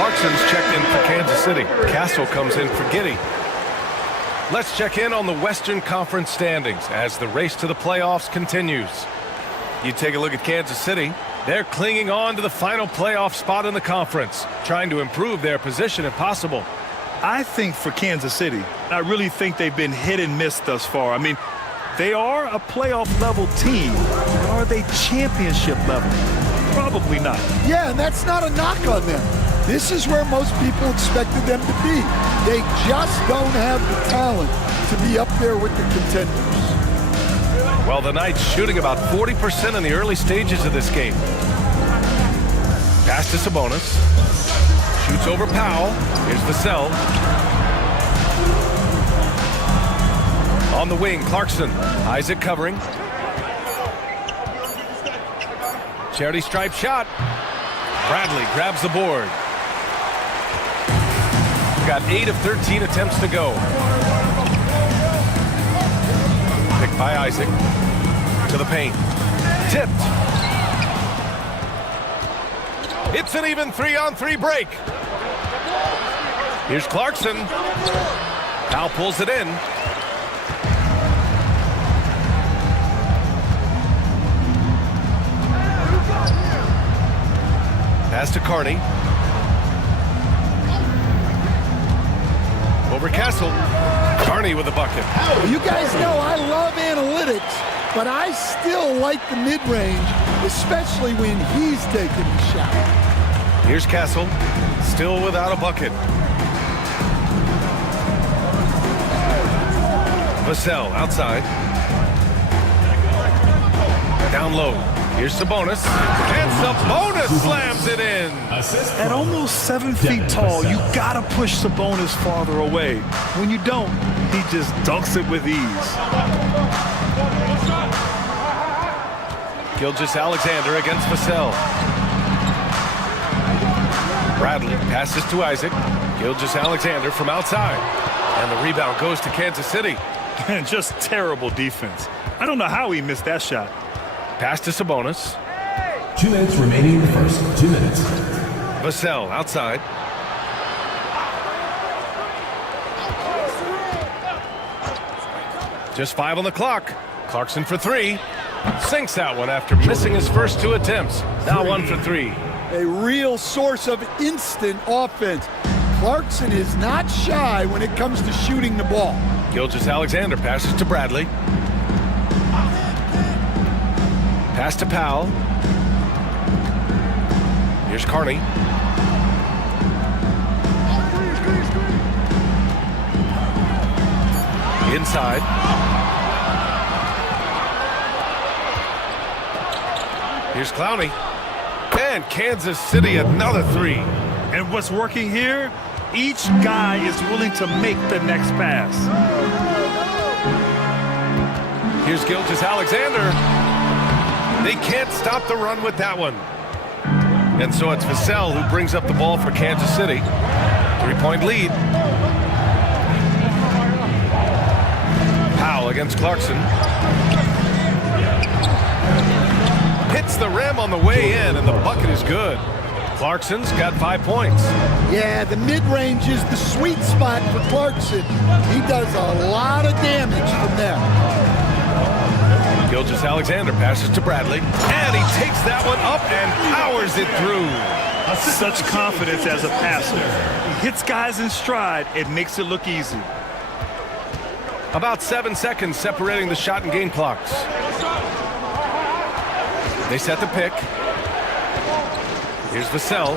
Clarkson's checked in for Kansas City. Castle comes in for Giddy. Let's check in on the Western Conference standings as the race to the playoffs continues. You take a look at Kansas City. They're clinging on to the final playoff spot in the conference, trying to improve their position if possible. I think for Kansas City, I really think they've been hit and miss thus far. I mean, they are a playoff-level team. But are they championship level? Probably not. Yeah, and that's not a knock on them. This is where most people expected them to be. They just don't have the talent to be up there with the contenders. Well, the Knights shooting about 40% in the early stages of this game. Pass to Sabonis. Shoots over Powell. Here's Vassell. On the wing, Clarkson. Isaac covering. Charity stripe shot. Bradley grabs the board. Got 8 of 13 attempts to go. Picked by Isaac. To the paint. Tipped. It's an even 3-on-3 break. Here's Clarkson. Powell pulls it in. Pass to Carney. Over Castle. Carney with a bucket. Well, you guys know I love analytics, but I still like the mid-range, especially when he's taking the shot. Here's Castle. Still without a bucket. Vassell outside. Down low. Here's Sabonis. And Sabonis slams it in. At almost 7 feet tall, you gotta push Sabonis farther away. When you don't, he just dunks it with ease. Gilgeous-Alexander against Vassell. Bradley passes to Isaac. Gilgeous-Alexander from outside. And the rebound goes to Kansas City. And just terrible defense. I don't know how he missed that shot. Pass to Sabonis. 2 minutes remaining in the first. 2 minutes. Vassell outside. Just 5 on the clock. Clarkson for 3. Sinks that one after missing his first 2 attempts. Now 1 for 3. A real source of instant offense. Clarkson is not shy when it comes to shooting the ball. Gilgeous-Alexander passes to Bradley. Pass to Powell. Here's Carney. Inside. Here's Clowney. And Kansas City another 3. And what's working here? Each guy is willing to make the next pass. Here's Gilgeous-Alexander. They can't stop the run with that one. And so it's Vassell who brings up the ball for Kansas City. 3-point lead. Powell against Clarkson. Hits the rim on the way in, and the bucket is good. Clarkson's got 5 points. Yeah, the mid-range is the sweet spot for Clarkson. He does a lot of damage from there. Gilgeous-Alexander passes to Bradley, and he takes that one up and powers it through. Such confidence as a passer. He hits guys in stride. It makes it look easy. About 7 seconds separating the shot and game clocks. They set the pick. Here's Vassell.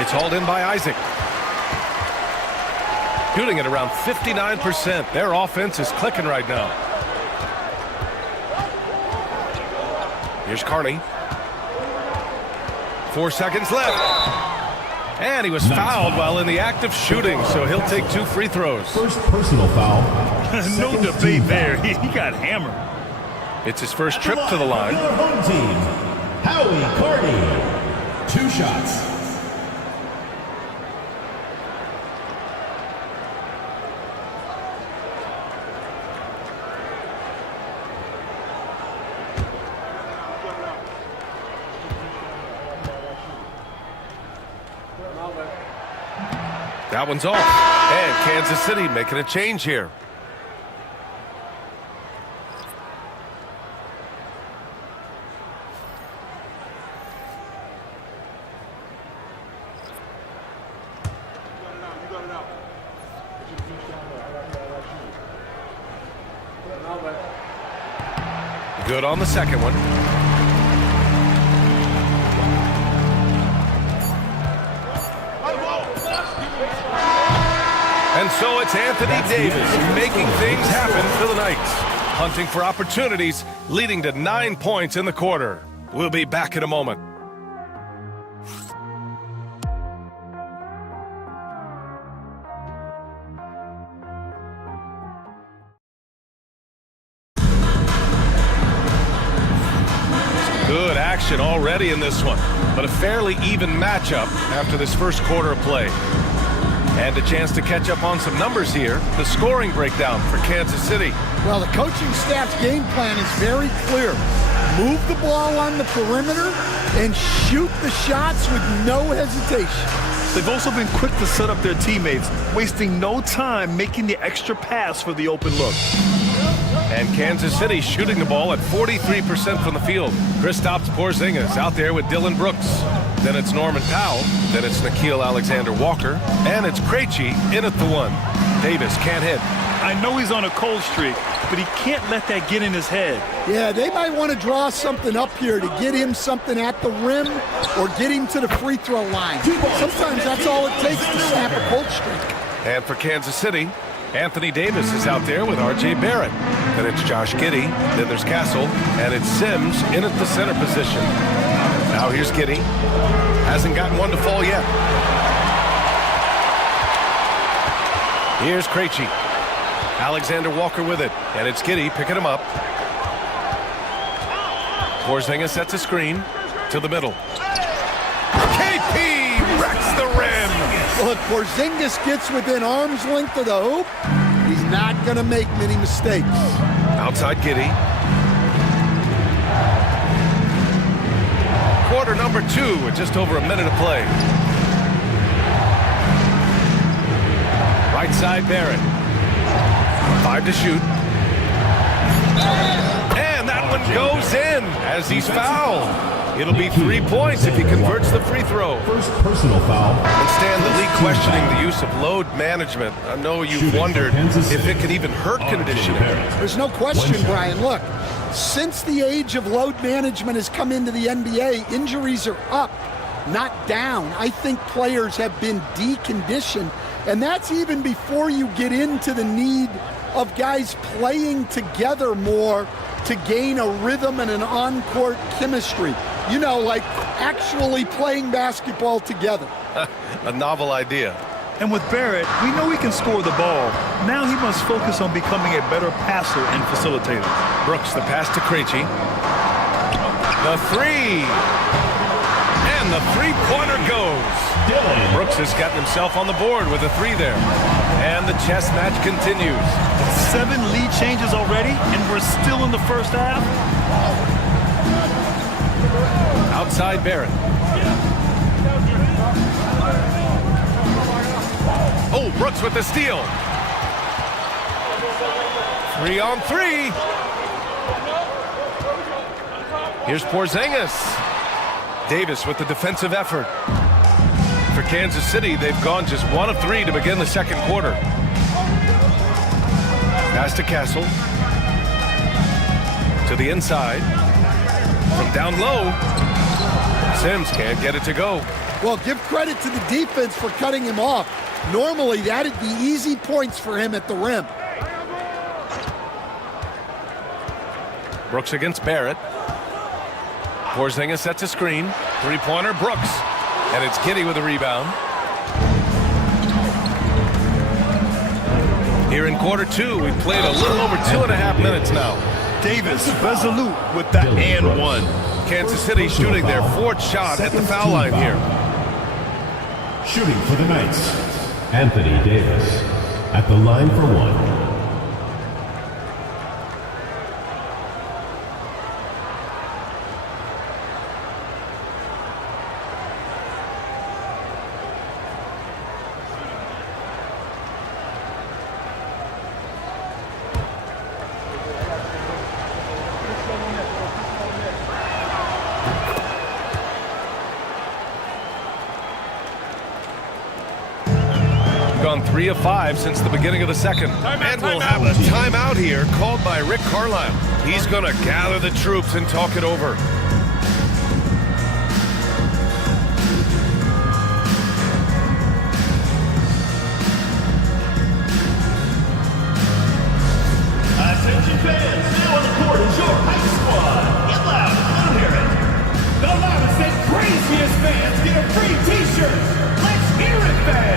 It's hauled in by Isaac. Shooting at around 59%. Their offense is clicking right now. Here's Carney. 4 seconds left. And he was fouled while in the act of shooting, so he'll take 2 free throws. First personal foul. No debate there. He got hammered. It's his first trip to the line. Your home team, Howie Carney. 2 shots. That one's off. And Kansas City making a change here. Good on the second one. And so it's Anthony Davis making things happen for the Knights. Hunting for opportunities, leading to 9 points in the quarter. We'll be back in a moment. Good action already in this one, but a fairly even matchup after this first quarter of play. And a chance to catch up on some numbers here. The scoring breakdown for Kansas City. Well, the coaching staff's game plan is very clear. Move the ball on the perimeter and shoot the shots with no hesitation. They've also been quick to set up their teammates, wasting no time making the extra pass for the open look. And Kansas City shooting the ball at 43% from the field. Kristaps Porzingis out there with Dylan Brooks. Then it's Norman Powell. Then it's Nickeil Alexander-Walker. And it's Krejci in at the one. Davis can't hit. I know he's on a cold streak, but he can't let that get in his head. Yeah, they might want to draw something up here to get him something at the rim or get him to the free throw line. Sometimes that's all it takes to snap a cold streak. And for Kansas City, Anthony Davis is out there with R.J. Barrett. Then it's Josh Giddey. Then there's Castle. And it's Sims in at the center position. Now here's Giddey. Hasn't gotten one to fall yet. Here's Krejci. Alexander-Walker with it. And it's Giddey picking him up. Porzingis sets a screen to the middle. KP wrecks the rim. Well, if Porzingis gets within arm's length of the hoop, he's not going to make many mistakes. Outside Giddey. Quarter number 2 with just over a minute of play. Right side Barrett. 5 to shoot. And that one goes in as he's fouled. It'll be 3 points if he converts the free throw. First personal foul. And Stan, the league questioning the use of load management. I know you've wondered if it could even hurt conditioning. There's no question, Brian. Look, since the age of load management has come into the NBA, injuries are up, not down. I think players have been deconditioned, and that's even before you get into the need of guys playing together more to gain a rhythm and an on-court chemistry. You know, like actually playing basketball together. A novel idea. And with Barrett, we know he can score the ball. Now he must focus on becoming a better passer and facilitator. Brooks, the pass to Krejci. The three. And the three-pointer goes. Brooks has gotten himself on the board with a 3 there. And the chess match continues. 7 lead changes already, and we're still in the first half. Outside Barrett. Oh, Brooks with the steal. 3-on-3. Here's Porzingis. Davis with the defensive effort. For Kansas City, they've gone just 1 of 3 to begin the second quarter. Pass to Castle. To the inside. From down low. Sims can't get it to go. Well, give credit to the defense for cutting him off. Normally, that'd be easy points for him at the rim. Brooks against Barrett. Porzingis sets a screen. Three-pointer, Brooks. And it's Giddey with a rebound. Here in quarter 2, we've played a little over 2.5 minutes now. Davis resolute with that and one. Kansas City shooting their 4th shot at the foul line here. Shooting for the Knights, Anthony Davis at the line for 1. Gone 3 of 5 since the beginning of the second. And we'll have a timeout here called by Rick Carlisle. He's going to gather the troops and talk it over. Attention fans, now on the court is your hype squad. Get loud, let them hear it. The loudest and craziest fans get a free t-shirt. Let's hear it, fans.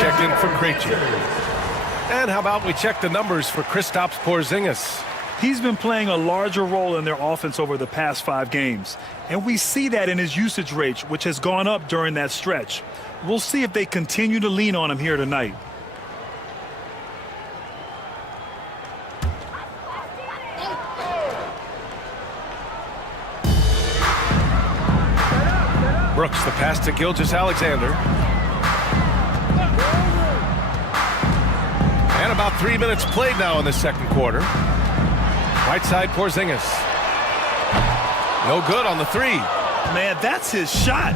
Checked in for Krejci. And how about we check the numbers for Kristaps Porzingis? He's been playing a larger role in their offense over the past 5 games. And we see that in his usage rate, which has gone up during that stretch. We'll see if they continue to lean on him here tonight. Brooks, the pass to Gilgeous-Alexander. And about 3 minutes played now in the second quarter. Right side, Porzingis. No good on the 3. Man, that's his shot.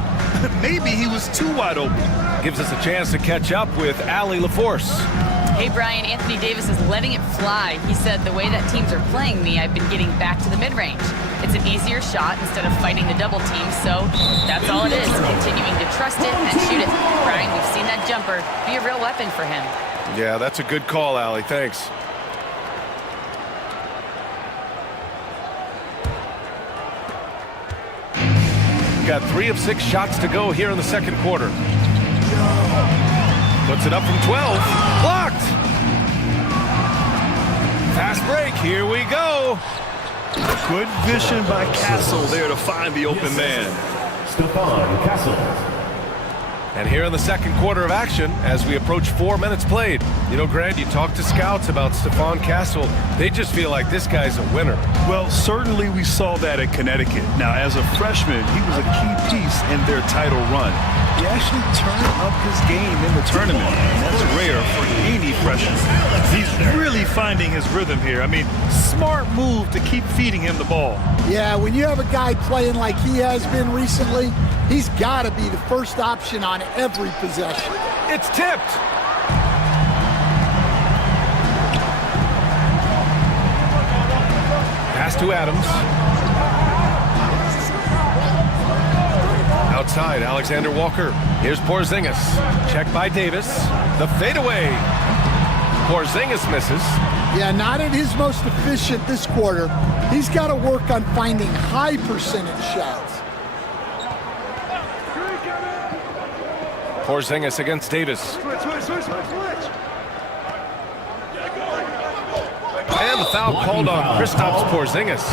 Maybe he was too wide open. Gives us a chance to catch up with Allie LaForce. Hey, Brian, Anthony Davis is letting it fly. He said, the way that teams are playing me, I've been getting back to the mid-range. It's an easier shot instead of fighting the double team, so that's all it is, continuing to trust it and shoot it. Brian, we've seen that jumper be a real weapon for him. Yeah, that's a good call, Allie. Thanks. Got 3 of 6 shots to go here in the second quarter. Puts it up from 12. Blocked! Fast break. Here we go. Good vision by Castle there to find the open man. Stephon Castle. And here in the second quarter of action, as we approach 4 minutes played. You know, Grant, you talk to scouts about Stephon Castle. They just feel like this guy's a winner. Well, certainly we saw that at Connecticut. Now, as a freshman, he was a key piece in their title run. He actually turned up his game in the tournament, and that's rare for any freshman. He's really really finding his rhythm here. I mean, smart move to keep feeding him the ball. Yeah, when you have a guy playing like he has been recently, he's got to be the first option on every possession. It's tipped. Pass to Adams. Outside, Alexander Walker. Here's Porzingis. Check by Davis. The fadeaway. Porzingis misses. Yeah, not at his most efficient this quarter. He's got to work on finding high percentage shots. Porzingis against Davis. And the foul called on Kristaps Porzingis.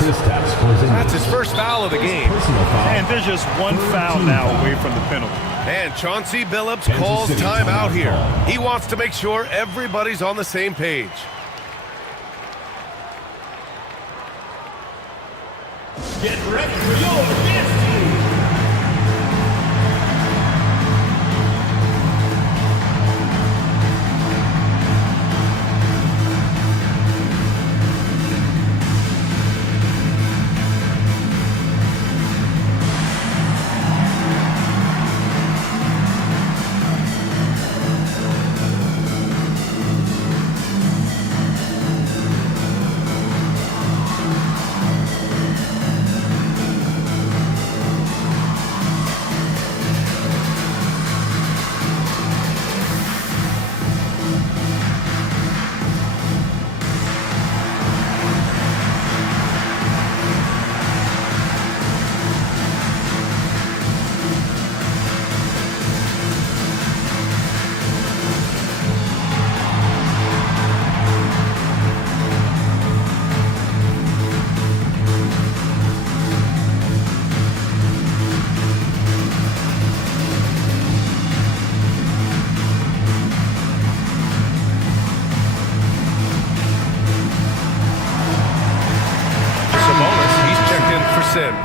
That's his first foul of the game. And there's just one foul now away from the penalty. And Chauncey Billups calls timeout here. He wants to make sure everybody's on the same page. Get ready for your dance team.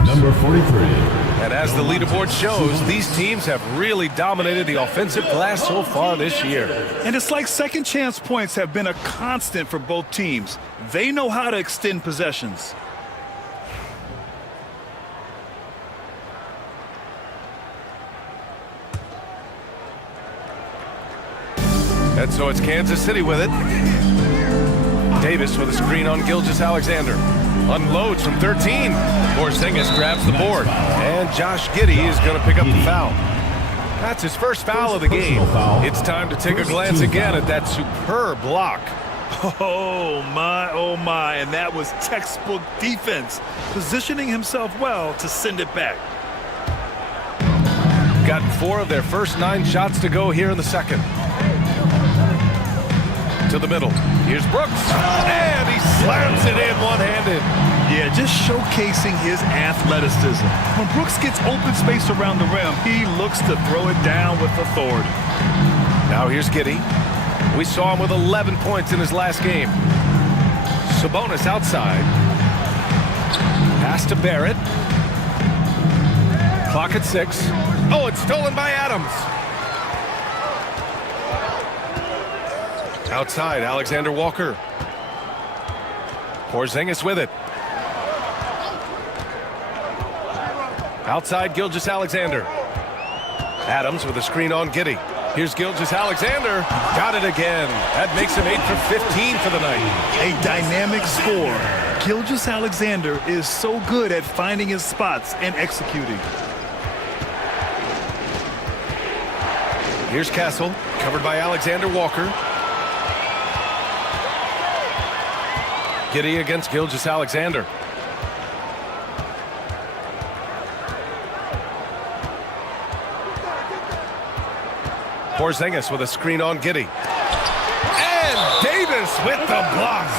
Number 43. And as the leaderboard shows, these teams have really dominated the offensive glass so far this year. And it's like second chance points have been a constant for both teams. They know how to extend possessions. And so it's Kansas City with it. Davis with a screen on Gilgeous-Alexander. Unloads from 13. Porzingis grabs the board. And Josh Giddey is going to pick up the foul. That's his first foul of the game. It's time to take a glance again at that superb block. Oh my, and that was textbook defense, positioning himself well to send it back. Got 4 of their first 9 shots to go here in the second. To the middle. Here's Brooks. And he slams it in one-handed. Yeah, just showcasing his athleticism. When Brooks gets open space around the rim, he looks to throw it down with authority. Now here's Giddey. We saw him with 11 points in his last game. Sabonis outside. Pass to Barrett. Clock at 6. Oh, it's stolen by Adams. Outside, Alexander Walker. Porzingis with it. Outside, Gilgeous-Alexander. Adams with a screen on Giddey. Here's Gilgeous-Alexander. Got it again. That makes him 8 for 15 for the night. A dynamic score. Gilgeous-Alexander is so good at finding his spots and executing. Here's Castle, covered by Alexander Walker. Giddey against Gilgeous-Alexander. Porzingis with a screen on Giddey. And Davis with the block.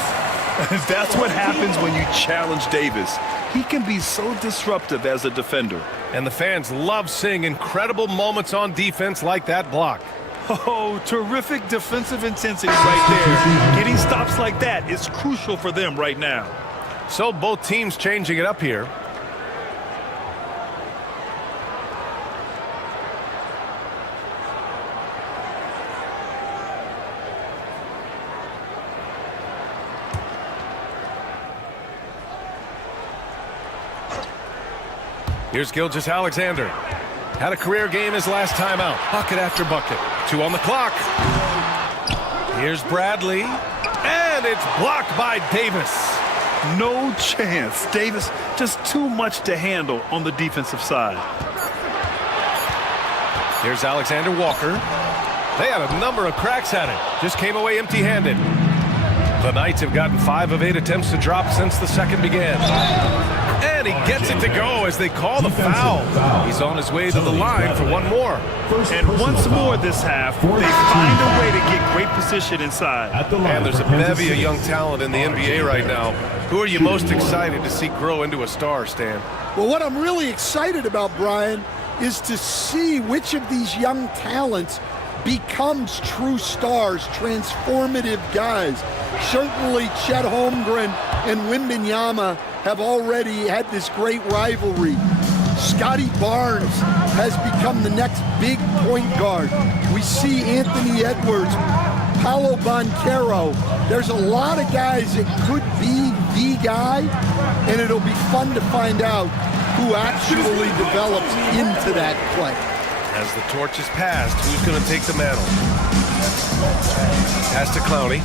That's what happens when you challenge Davis. He can be so disruptive as a defender. And the fans love seeing incredible moments on defense like that block. Oh, terrific defensive intensity right there. Getting stops like that is crucial for them right now. So both teams changing it up here. Here's Gilgeous Alexander. Had a career game his last time out. Bucket after bucket. 2 on the clock. Here's Bradley. And it's blocked by Davis. No chance. Davis just too much to handle on the defensive side. Here's Alexander Walker. They had a number of cracks at it. Just came away empty-handed. The Knights have gotten 5 of 8 attempts to drop since the second began. And he gets it to go as they call the foul. He's on his way to the line for one more. And once more this half, they find a way to get great position inside. And there's a bevy of young talent in the NBA right now. Who are you most excited to see grow into a star, Stan? Well, what I'm really excited about, Brian, is to see which of these young talents becomes true stars, transformative guys. Certainly Chet Holmgren and Wembanyama have already had this great rivalry. Scotty Barnes has become the next big point guard. We see Anthony Edwards, Paolo Banchero. There's a lot of guys that could be the guy, and it'll be fun to find out who actually develops into that play. As the torch is passed, who's going to take the mantle? Pass to Clowney.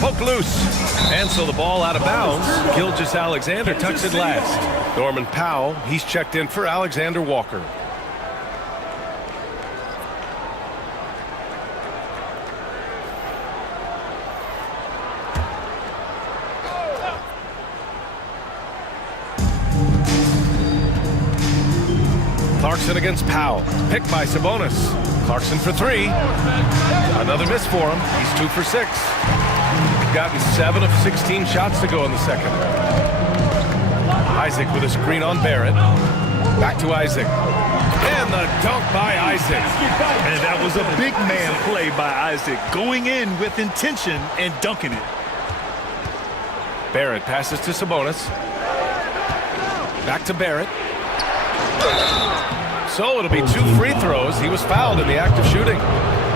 Poke loose. And so the ball out of bounds. Gilgeous Alexander tucks it last. Norman Powell, he's checked in for Alexander Walker. Clarkson against Powell. Picked by Sabonis. Clarkson for 3. Another miss for him. He's 2 for 6. Gotten 7 of 16 shots to go in the second. Isaac with a screen on Barrett. Back to Isaac. And the dunk by Isaac. And that was a big man play by Isaac, going in with intention and dunking it. Barrett passes to Sabonis. Back to Barrett. So it'll be 2 free throws. He was fouled in the act of shooting.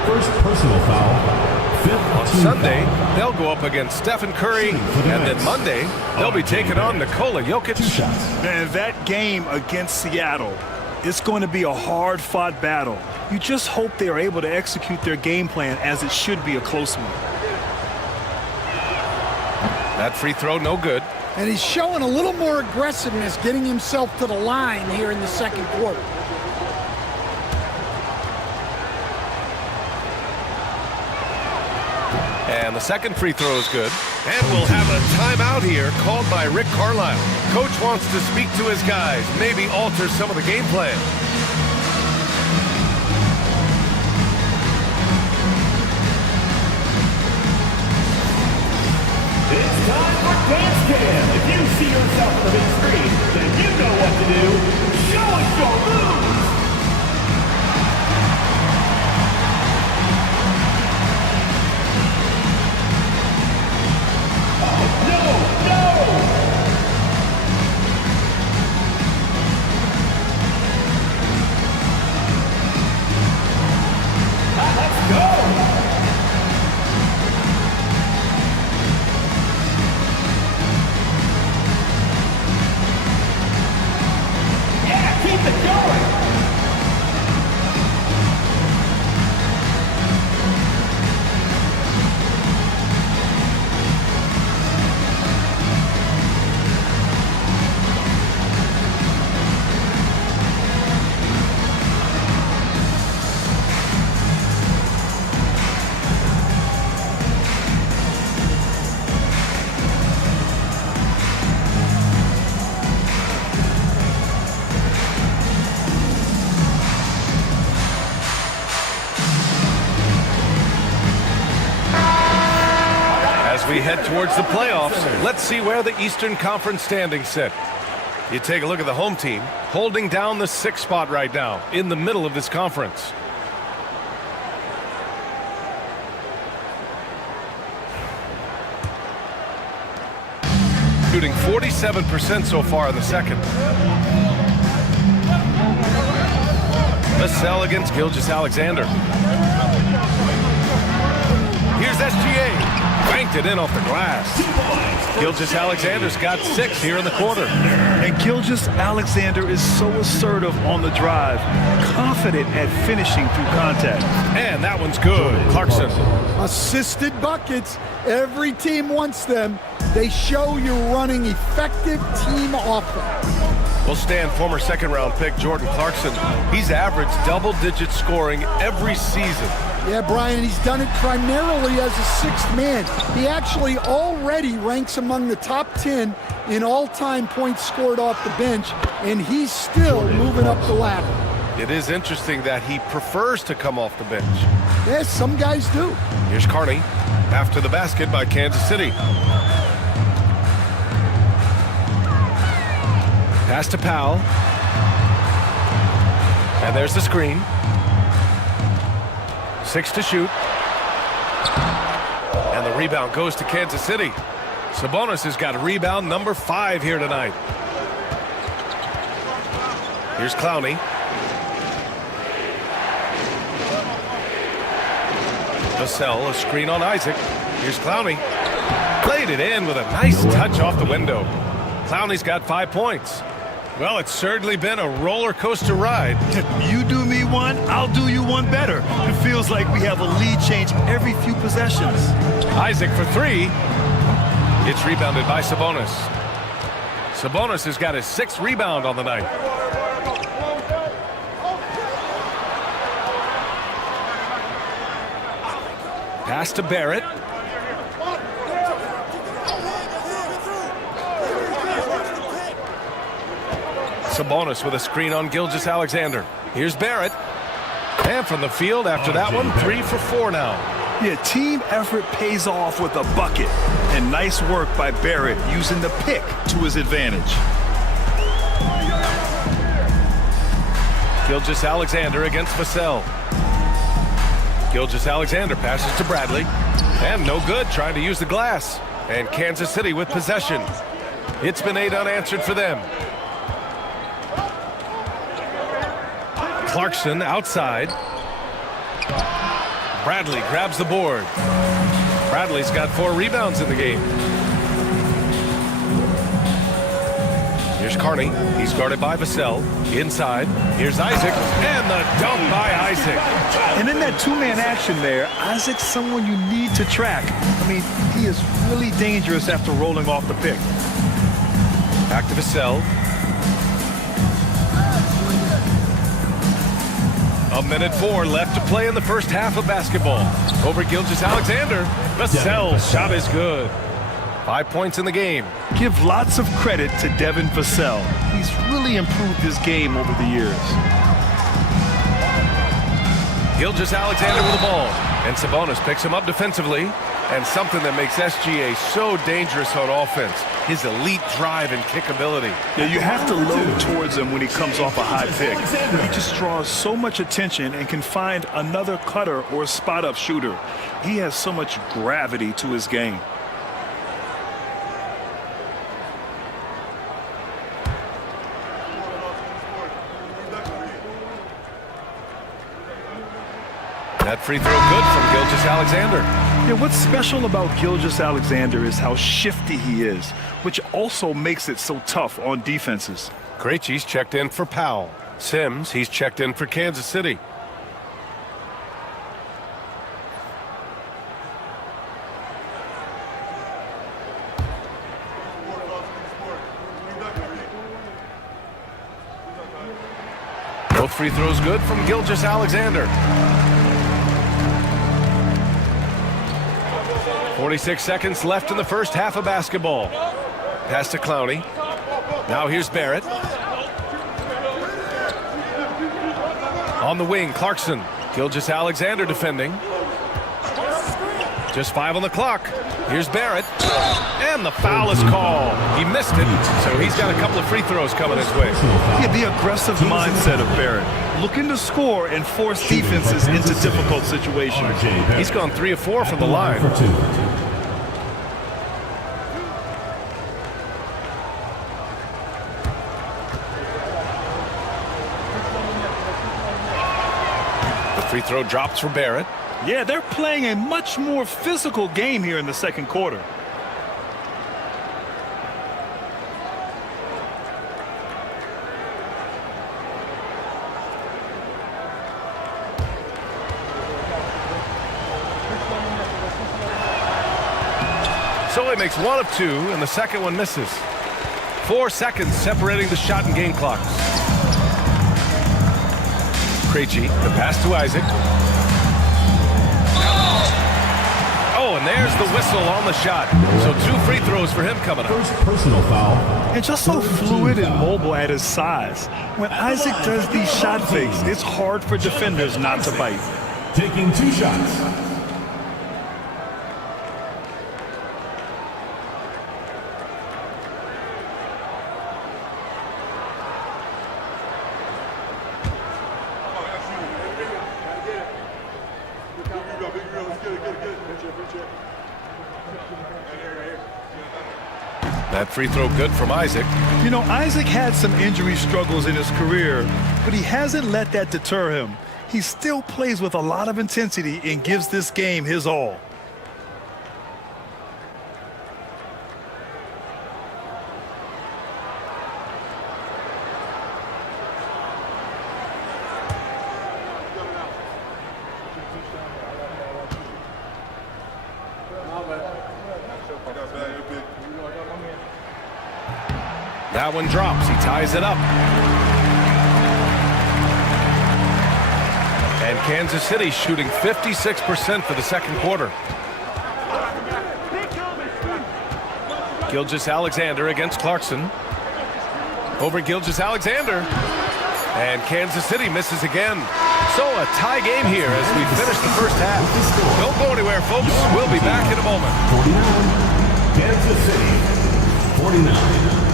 First personal foul. On Sunday, they'll go up against Stephen Curry, and then Monday, they'll be taking on Nikola Jokic. Man, that game against Seattle, it's going to be a hard-fought battle. You just hope they are able to execute their game plan as it should be a close one. That free throw, no good. And he's showing a little more aggressiveness, getting himself to the line here in the second quarter. And the second free throw is good. And we'll have a timeout here called by Rick Carlisle. Coach wants to speak to his guys, maybe alter some of the game plan. It's time for Dance Cam. If you see yourself on the big screen, then you know what to do. Show us your moves. We head towards the playoffs. Let's see where the Eastern Conference standings sit. You take a look at the home team, holding down the 6th spot right now, in the middle of this conference. Shooting 47% so far in the second. Vassell against Gilgeous Alexander. Here's SGA. Banked it it in off the glass. Gilgeous-Alexander's got 6 here in the quarter. And Gilgeous-Alexander is so assertive on the drive, confident at finishing through contact. And that one's good. Clarkson. Assisted buckets. Every team wants them. They show you're running effective team offense. We'll stand former second-round pick Jordan Clarkson. He's averaged double-digit scoring every season. Yeah, Brian, he's done it primarily as a sixth man. He actually already ranks among the top 10 in all-time points scored off the bench, and he's still moving up the ladder. It is interesting that he prefers to come off the bench. Yes, some guys do. Here's Carney after the basket by Kansas City. Pass to Powell. And there's the screen. 6 to shoot. And the rebound goes to Kansas City. Sabonis has got rebound number 5 here tonight. Here's Clowney. Vassell, a screen on Isaac. Here's Clowney. Played it in with a nice touch off the window. Clowney's got 5 points. Well, it's certainly been a roller coaster ride. You do me one, I'll do you one better. It feels like we have a lead change every few possessions. Isaac for 3. It's rebounded by Sabonis. Sabonis has got his 6th rebound on the night. Pass to Barrett. Sabonis with a screen on Gilgeous-Alexander. Here's Barrett. And from the field after that one, 3 for 4 now. Yeah, team effort pays off with a bucket. And nice work by Barrett using the pick to his advantage. Gilgeous-Alexander against Vassell. Gilgeous-Alexander passes to Bradley. And no good, trying to use the glass. And Kansas City with possession. It's been 8 unanswered for them. Clarkson outside. Bradley grabs the board. Bradley's got 4 rebounds in the game. Here's Carney. He's guarded by Vassell. Inside. Here's Isaac. And the dunk by Isaac. And in that two-man action there, Isaac's someone you need to track. I mean, he is really dangerous after rolling off the pick. Back to Vassell. A minute 4 left to play in the first half of basketball. Over Gilgeous-Alexander. Vassell's shot is good. 5 points in the game. Give lots of credit to Devin Vassell. He's really improved his game over the years. Gilgeous-Alexander with the ball. And Sabonis picks him up defensively. And something that makes SGA so dangerous on offense, his elite drive and kickability. Yeah, you have to load towards him when he comes off a high pick. He just draws so much attention and can find another cutter or spot-up shooter. He has so much gravity to his game. That free throw good from Gilgeous-Alexander. Yeah, what's special about Gilgeous-Alexander is how shifty he is, which also makes it so tough on defenses. Krejci's checked in for Powell. Sims, he's checked in for Kansas City. Both free throws good from Gilgeous-Alexander. 46 seconds left in the first half of basketball. Pass to Clowney. Now here's Barrett. On the wing, Clarkson. Gilgeous-Alexander defending. Just 5 on the clock. Here's Barrett. And the foul is called. He missed it, so he's got a couple of free throws coming his way. Yeah, the aggressive mindset of Barrett. Looking to score and force defenses into difficult situations. He's gone 3 of 4 from the line. The free throw drops for Barrett. Yeah, they're playing a much more physical game here in the second quarter. So he makes one of two, and the second one misses. 4 seconds separating the shot and game clocks. Krejci, the pass to Isaac. Oh, and there's the whistle on the shot. So 2 free throws for him coming up. First personal foul. And just so fluid and mobile at his size. When Isaac does these shot fakes, it's hard for defenders not to bite. Taking 2 shots. That free throw good from Isaac. You know, Isaac had some injury struggles in his career, but he hasn't let that deter him. He still plays with a lot of intensity and gives this game his all. That one drops. He ties it up. And Kansas City shooting 56% for the second quarter. Gilgeous-Alexander against Clarkson. Over Gilgeous-Alexander. And Kansas City misses again. So a tie game here as we finish the first half. Don't go anywhere, folks. We'll be back in a moment. 49. Kansas City. 49.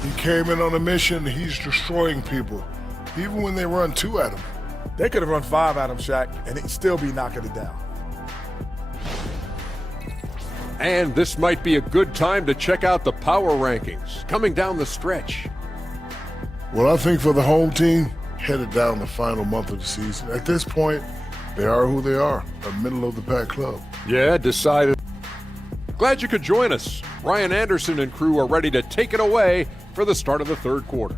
He came in on a mission. He's destroying people, even when they run 2 at him. They could have run 5 at him, Shaq, and he'd still be knocking it down. And this might be a good time to check out the power rankings coming down the stretch. Well, I think for the home team, headed down the final month of the season, at this point, they are who they are, a middle-of-the-pack club. Yeah, decided. Glad you could join us. Ryan Anderson and crew are ready to take it away for the start of the third quarter.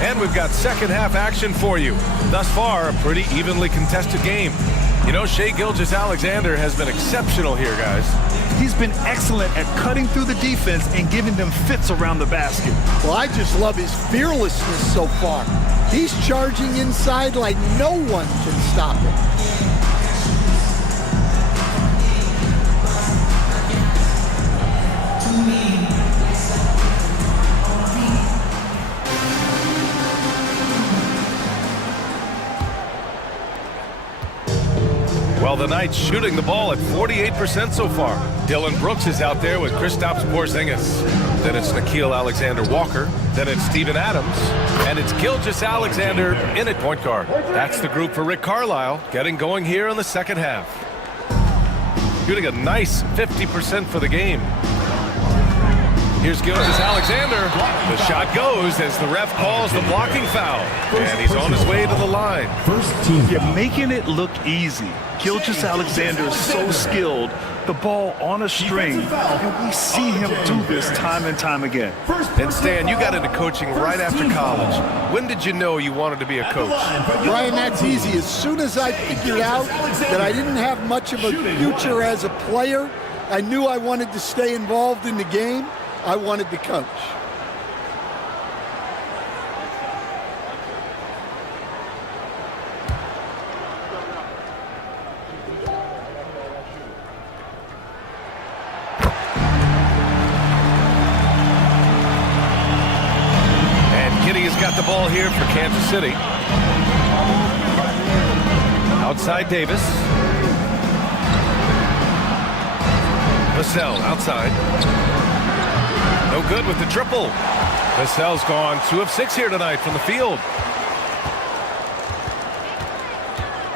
And we've got second half action for you. Thus far, a pretty evenly contested game. You know, Shai Gilgeous-Alexander has been exceptional here, guys. He's been excellent at cutting through the defense and giving them fits around the basket. Well, I just love his fearlessness so far. He's charging inside like no one can stop him. Well, the Knights shooting the ball at 48% so far. Dylan Brooks is out there with Kristaps Porzingis. Then it's Nickeil Alexander-Walker. Then it's Steven Adams. And it's Gilgeous-Alexander in at point guard. That's the group for Rick Carlisle, getting going here in the second half. Shooting a nice 50% for the game. Here's Gilgeous-Alexander. The shot goes as the ref calls the blocking foul. And he's on his way to the line. First team You're foul. making it look easy. Gilgeous-Alexander is so skilled. The ball on a string, and we see him do this time and time again. And Stan, you got into coaching right after college. When did you know you wanted to be a coach? Brian, that's easy. As soon as I figured out that I didn't have much of a future as a player, I knew I wanted to stay involved in the game. I wanted to coach. the ball here for Kansas City. Outside Davis. Vassell outside. No good with the triple. Vassell's gone 2 of 6 here tonight from the field.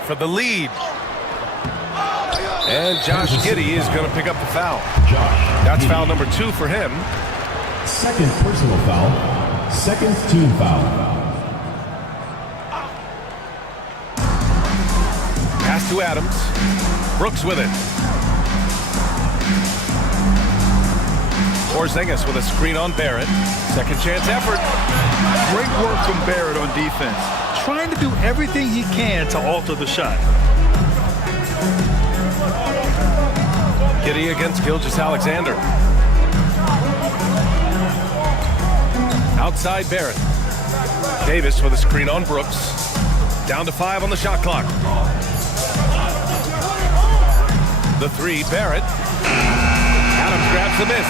For the lead. And Josh Giddey is going to pick up the foul. That's foul number 2 for him. Second personal foul. Second team foul. Pass to Adams. Brooks with it. Porzingis with a screen on Barrett. Second chance effort. Great work from Barrett on defense. Trying to do everything he can to alter the shot. Giddey against Gilgeous-Alexander. Outside Barrett. Davis with a screen on Brooks. Down to 5 on the shot clock. The 3, Barrett. Adams grabs the miss.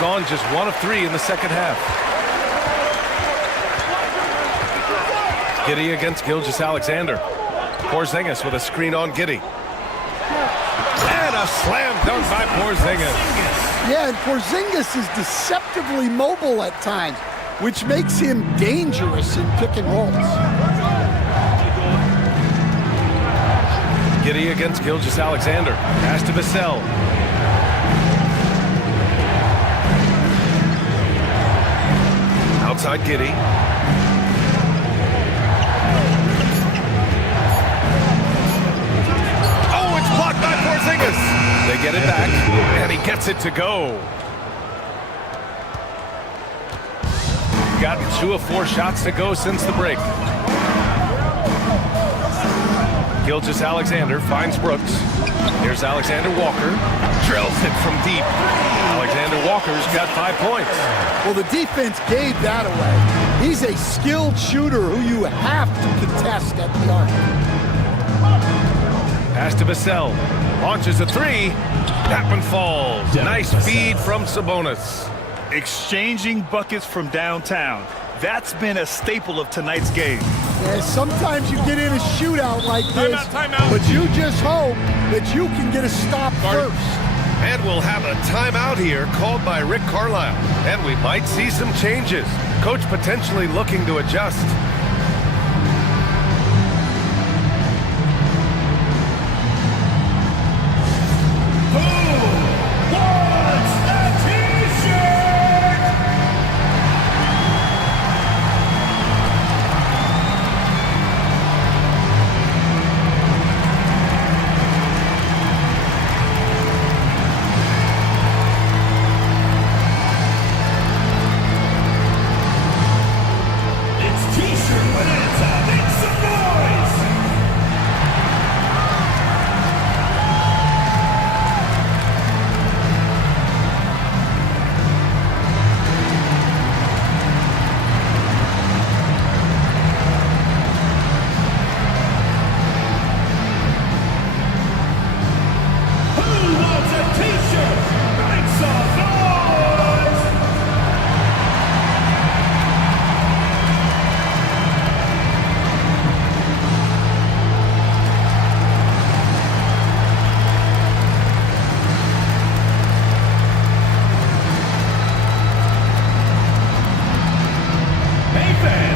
Gone just 1 of 3 in the second half. Giddey against Gilgeous-Alexander. Porzingis with a screen on Giddey. And a slam dunk by Porzingis. Yeah, and Porzingis is deceptively mobile at times, which makes him dangerous in pick and rolls. Giddey against Gilgeous-Alexander. Pass to Vassell. Outside Giddey. Oh, it's blocked by Porzingis. They get it back, and he gets it to go. Gotten 2 of 4 shots to go since the break. Gilgeous-Alexander finds Brooks. Here's Alexander Walker. Drills it from deep. Alexander Walker's got 5 points. Well, the defense gave that away. He's a skilled shooter who you have to contest at the arc. Pass to Vassell. Launches a 3. That one falls. Nice feed from Sabonis. Exchanging buckets from downtown. That's been a staple of tonight's game. Yeah, sometimes you get in a shootout like this, but you just hope that you can get a stop first. And we'll have a timeout here called by Rick Carlisle. And we might see some changes. Coach potentially looking to adjust.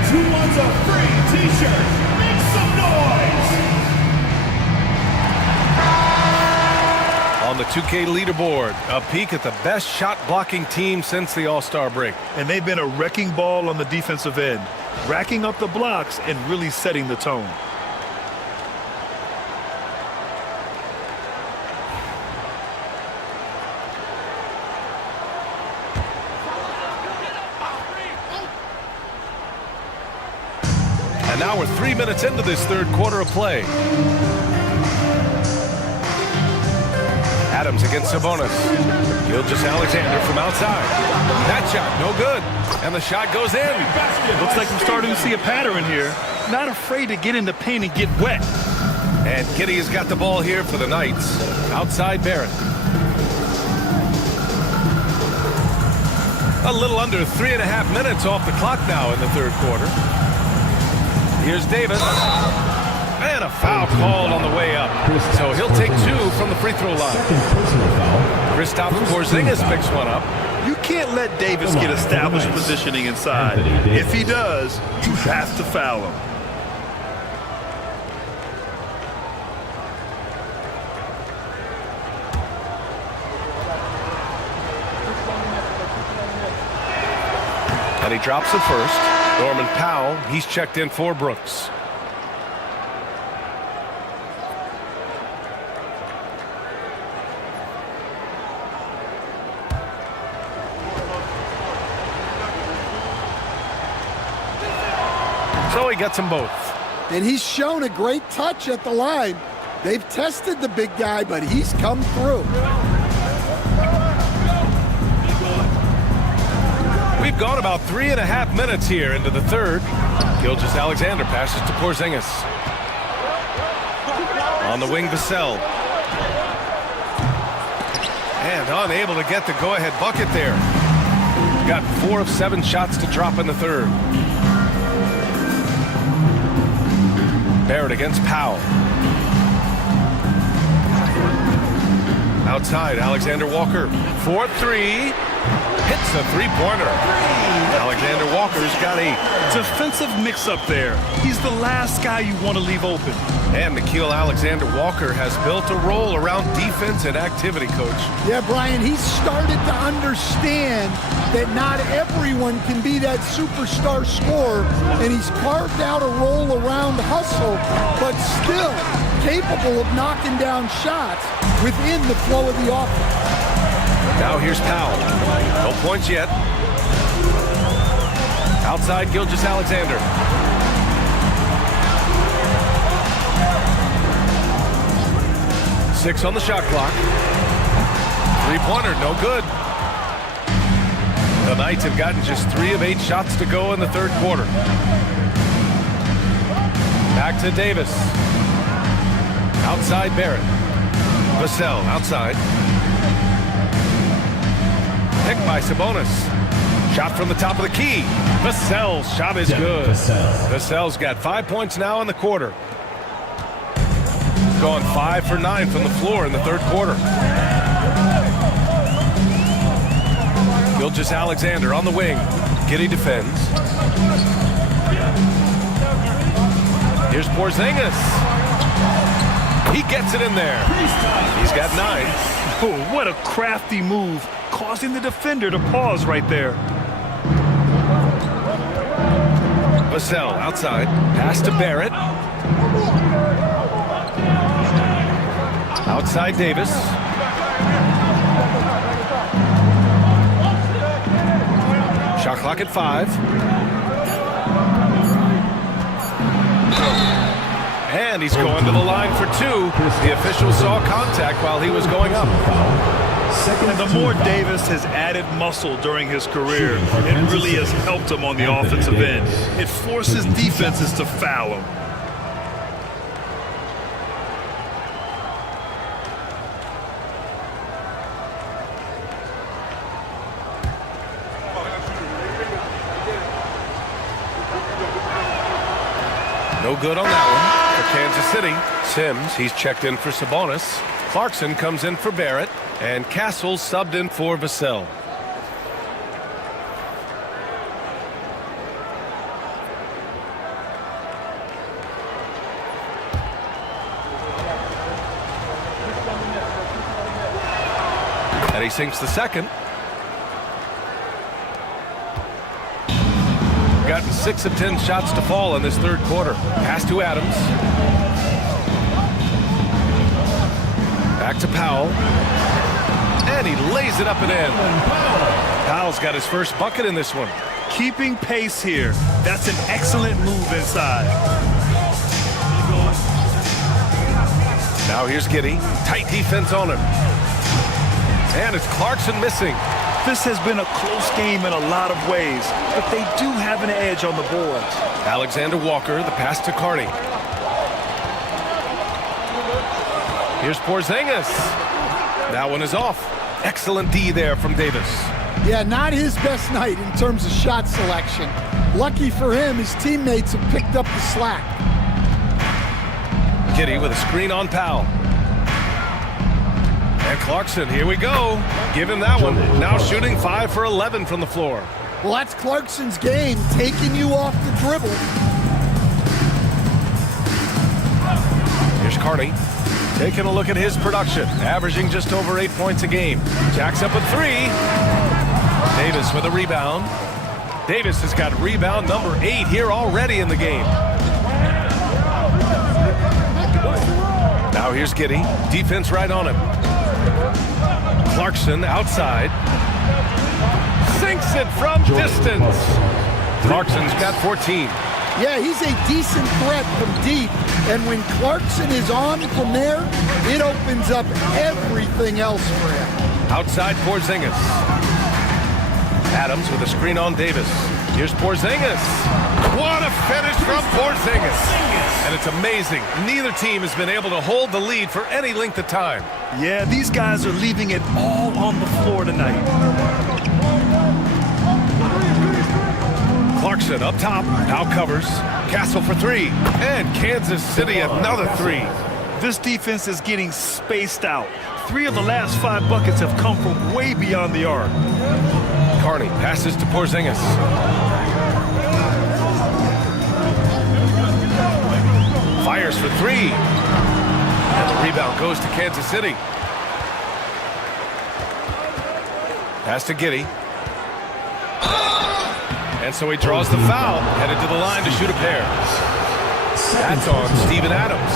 Who wants a free t-shirt? Make some noise! On the 2K leaderboard, a peek at the best shot blocking team since the All-Star break. And they've been a wrecking ball on the defensive end, racking up the blocks and really setting the tone. And now we're 3 minutes into this third quarter of play. Adams against Sabonis. Gilgeous-Alexander from outside. That shot, no good. And the shot goes in. Looks like I'm starting to see a pattern here. Not afraid to get in the paint and get wet. And Giddey has got the ball here for the Knights. Outside Barrett. A little under 3.5 minutes off the clock now in the third quarter. Here's Davis. And a foul called on the way up. So he'll take 2 from the free throw line. Kristaps Porzingis picks one up. You can't let Davis get established positioning inside. If he does, you have to foul him. And he drops the first. Norman Powell, he's checked in for Brooks. So he gets them both. And he's shown a great touch at the line. They've tested the big guy, but he's come through. We've gone about 3.5 minutes here into the third. Gilgeous-Alexander passes to Porzingis. On the wing, Vassell. And unable to get the go-ahead bucket there. Got 4 of 7 shots to drop in the third. Barrett against Powell. Outside, Alexander Walker. 4-3. Hits the three-pointer. Alexander Walker's got a defensive mix-up there. He's the last guy you want to leave open. And Nickeil Alexander-Walker has built a role around defense and activity, Coach. Yeah, Brian, he's started to understand that not everyone can be that superstar scorer, and he's carved out a role around hustle, but still capable of knocking down shots within the flow of the offense. Now here's Powell. No points yet. Outside, Gilgeous-Alexander. Six on the shot clock. Three-pointer, no good. The Knights have gotten just 3 of 8 shots to go in the third quarter. Back to Davis. Outside, Barrett. Vassell, outside. Picked by Sabonis. Shot from the top of the key. Vassell's shot is good. Vassell's got 5 points now in the quarter. Going 5 for 9 from the floor in the third quarter. Gilgeous-Alexander on the wing. Giddey defends. Here's Porzingis. He gets it in there. He's got 9. Oh, what a crafty move, causing the defender to pause right there. Vassell outside. Pass to Barrett. Outside Davis. Shot clock at 5. And he's going to the line for 2. The official saw contact while he was going up. And the more Davis has added muscle during his career, it really has helped him on the offensive end. It forces defenses to foul him. No good on that one for Kansas City. Sims, he's checked in for Sabonis. Clarkson comes in for Barrett. And Castle subbed in for Vassell. And he sinks the second. Gotten 6 of 10 shots to fall in this third quarter. Pass to Adams. Back to Powell. And he lays it up and in. Powell's got his first bucket in this one. Keeping pace here. That's an excellent move inside. Now here's Giddey. Tight defense on him. And it's Clarkson missing. This has been a close game in a lot of ways, but they do have an edge on the boards. Alexander Walker, the pass to Carney. Here's Porzingis. That one is off. Excellent D there from Davis. Yeah, not his best night in terms of shot selection. Lucky for him, his teammates have picked up the slack. Giddey with a screen on Powell. And Clarkson, here we go. Give him that one. Now shooting 5 for 11 from the floor. Well, that's Clarkson's game, taking you off the dribble. Here's Carney. Taking a look at his production, averaging just over 8 points a game. Jacks up a 3. Davis with a rebound. Davis has got rebound number 8 here already in the game. Now here's Giddey. Defense right on him. Clarkson outside. Sinks it from distance. Clarkson's got 14. Yeah, he's a decent threat from deep. And when Clarkson is on from there, it opens up everything else for him. Outside Porzingis. Adams with a screen on Davis. Here's Porzingis. What a finish from Porzingis. And it's amazing. Neither team has been able to hold the lead for any length of time. Yeah, these guys are leaving it all on the floor tonight. Clarkson up top. Now covers. Castle for 3. And Kansas City another 3. This defense is getting spaced out. 3 of the last 5 buckets have come from way beyond the arc. Carney passes to Porzingis. Fires for 3. And the rebound goes to Kansas City. Pass to Giddey. And so he draws the foul, headed to the line to shoot a pair. That's on Steven Adams.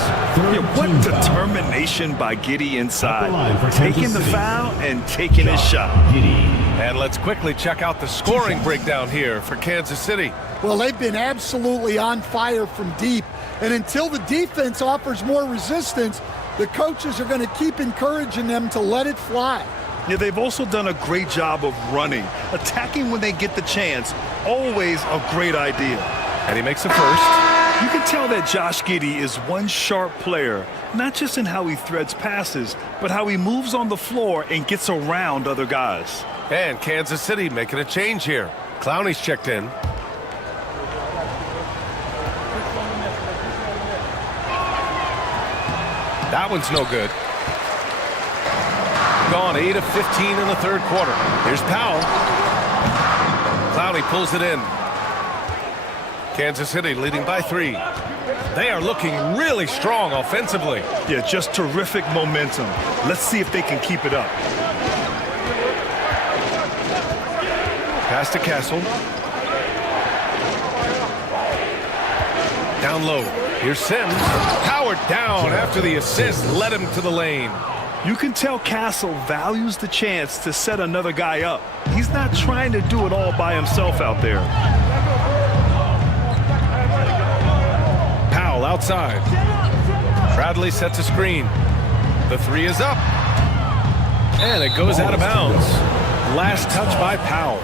Yeah, what determination by Giddey inside. Taking the foul and taking his shot. And let's quickly check out the scoring breakdown here for Kansas City. Well, they've been absolutely on fire from deep. And until the defense offers more resistance, the coaches are going to keep encouraging them to let it fly. Yeah, they've also done a great job of running. Attacking when they get the chance, always a great idea. And he makes the first. You can tell that Josh Giddey is one sharp player, not just in how he threads passes, but how he moves on the floor and gets around other guys. And Kansas City making a change here. Clowney's checked in. That one's no good. Gone 8 of 15 in the third quarter. Here's Powell. Clowney pulls it in. Kansas City leading by 3. They are looking really strong offensively. Yeah, just terrific momentum. Let's see if they can keep it up. Pass to Castle. Down low. Here's Sims. Powered down after the assist led him to the lane. You can tell Castle values the chance to set another guy up. He's not trying to do it all by himself out there. Powell outside. Bradley sets a screen. The 3 is up. And it goes out of bounds. Last touch by Powell.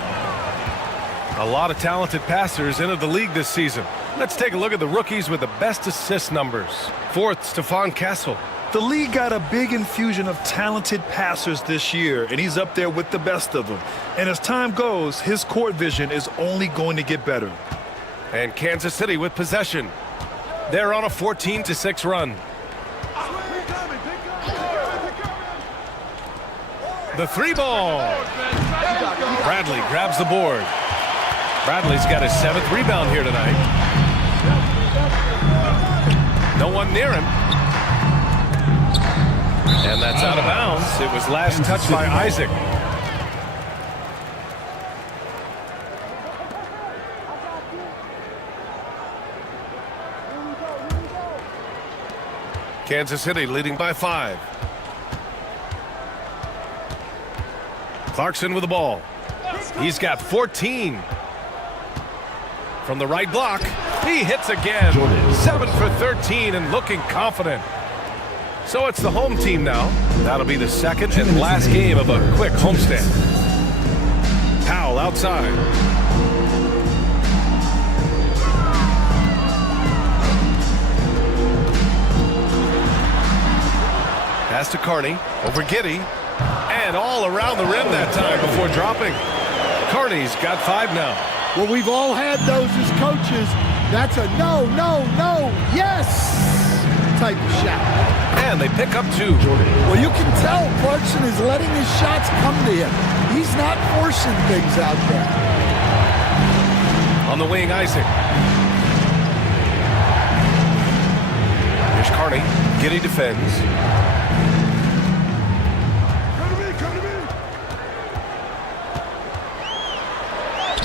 A lot of talented passers entered the league this season. Let's take a look at the rookies with the best assist numbers. 4th, Stephon Castle. The league got a big infusion of talented passers this year, and he's up there with the best of them. And as time goes, his court vision is only going to get better. And Kansas City with possession. They're on a 14-6 run. The 3 ball. Bradley grabs the board. Bradley's got his 7th rebound here tonight. No one near him. And that's out of bounds. It was last touched by Isaac. Kansas City leading by 5. Clarkson with the ball. He's got 14. From the right block, he hits again. 7 for 13 and looking confident. So it's the home team now. That'll be the second and last game of a quick homestand. Powell outside. Pass to Carney, over Giddey, and all around the rim that time before dropping. Carney's got 5 now. Well, we've all had those as coaches. That's a no, no, no, yes type of shot. And they pick up 2. Well, you can tell Clarkson is letting his shots come to him. He's not forcing things out there. On the wing, Isaac. Here's Carney. Giddey defends.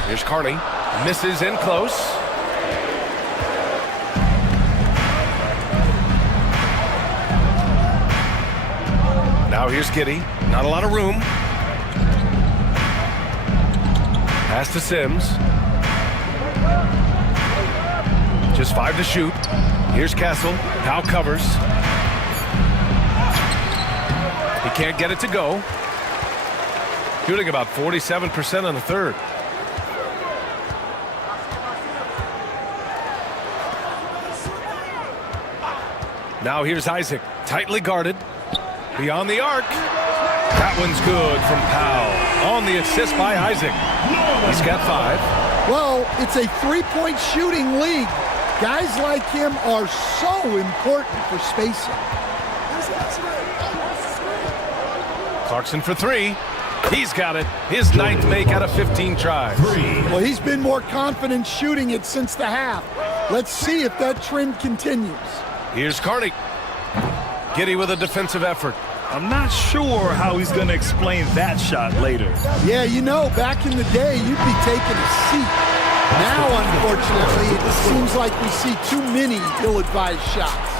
Here's Carney. Misses in close. Now here's Giddey. Not a lot of room. Pass to Sims. Just 5 to shoot. Here's Castle. Now covers. He can't get it to go. Shooting about 47% on the third. Now here's Isaac. Tightly guarded. Beyond the arc. That one's good from Powell. On the assist by Isaac. He's got 5. Well, it's a three-point shooting league. Guys like him are so important for spacing. Clarkson for 3. He's got it. His 9th make out of 15 tries. Well, he's been more confident shooting it since the half. Let's see if that trend continues. Here's Carney. Giddey with a defensive effort. I'm not sure how he's going to explain that shot later. Yeah, you know, back in the day, you'd be taking a seat. Now, unfortunately, it seems like we see too many ill-advised shots.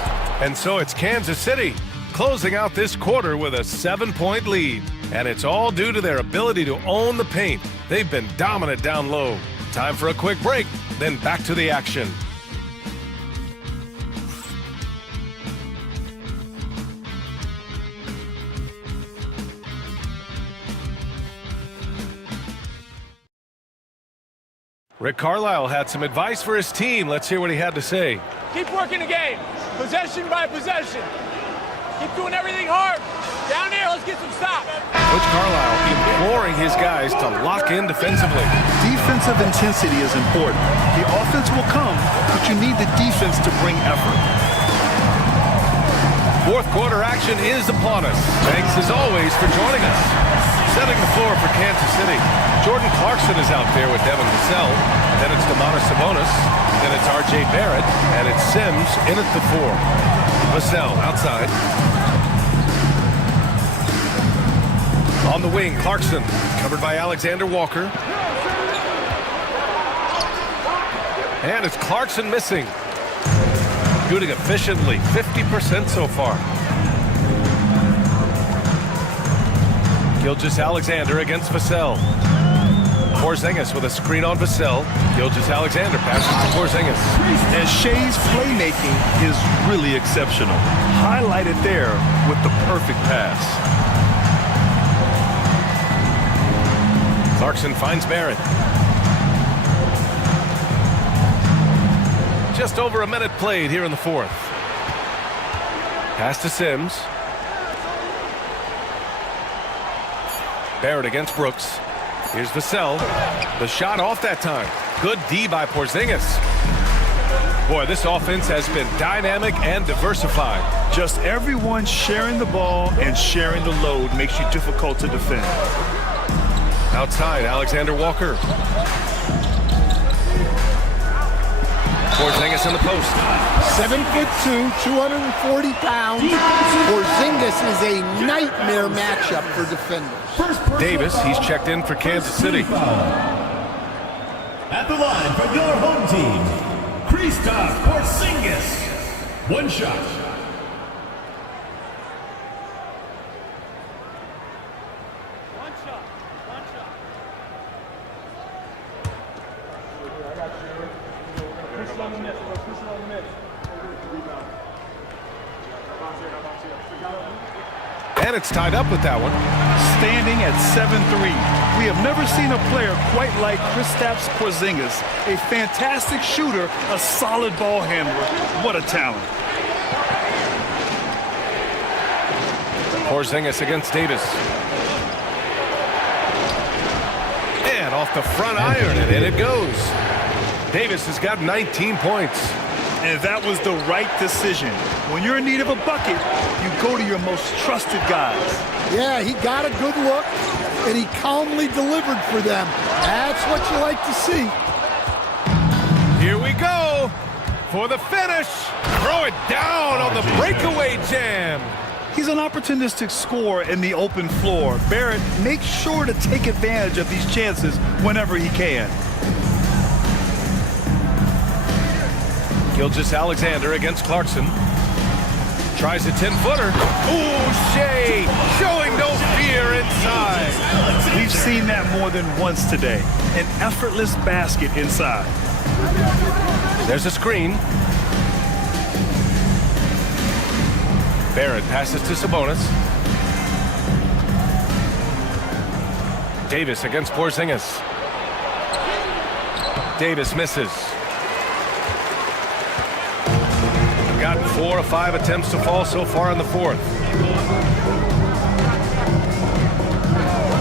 And so it's Kansas City closing out this quarter with a 7-point lead. And it's all due to their ability to own the paint. They've been dominant down low. Time for a quick break, then back to the action. Rick Carlisle had some advice for his team. Let's hear what he had to say. Keep working the game, possession by possession. Keep doing everything hard. Down there, let's get some stops. Coach Carlisle imploring his guys to lock in defensively. Defensive intensity is important. The offense will come, but you need the defense to bring effort. Fourth quarter action is upon us. Thanks as always for joining us. Setting the floor for Kansas City. Jordan Clarkson is out there with Devin Vassell. Then it's Domantas Sabonis. Then it's R.J. Barrett. And it's Sims in at the 4. Vassell outside. On the wing, Clarkson. Covered by Alexander Walker. And it's Clarkson missing. Shooting efficiently, 50% so far. Gilgeous-Alexander against Vassell. Porzingis with a screen on Vassell. Gilgeous-Alexander passes to Porzingis. And Shea's playmaking is really exceptional. Highlighted there with the perfect pass. Clarkson finds Barrett. Just over a minute played here in the fourth. Pass to Sims. Barrett against Brooks. Here's Vassell. The shot off that time. Good D by Porzingis. Boy, this offense has been dynamic and diversified. Just everyone sharing the ball and sharing the load makes you difficult to defend. Outside, Alexander Walker. Porzingis in the post. 7'2", 240 pounds. Porzingis is a nightmare matchup for defenders. Davis, he's checked in for Kansas City. At the line for your home team, Kristaps Porzingis. One shot. And it's tied up with that one. Standing at 7'3". We have never seen a player quite like Kristaps Porzingis. A fantastic shooter, a solid ball handler. What a talent. Porzingis against Davis. And And off the front iron, and in it goes. Davis has got 19 points. And that was the right decision. When you're in need of a bucket, you go to your most trusted guys. Yeah, he got a good look, and he calmly delivered for them. That's what you like to see. Here we go for the finish. Throw it down on the breakaway jam. He's an opportunistic scorer in the open floor. Barrett makes sure to take advantage of these chances whenever he can. Gilgeous-Alexander against Clarkson. Tries a 10-footer. Ooh, Shea showing no fear inside. We've seen that more than once today. An effortless basket inside. There's a screen. Barrett passes to Sabonis. Davis against Porzingis. Davis misses. Gotten 4 of 5 attempts to fall so far in the fourth.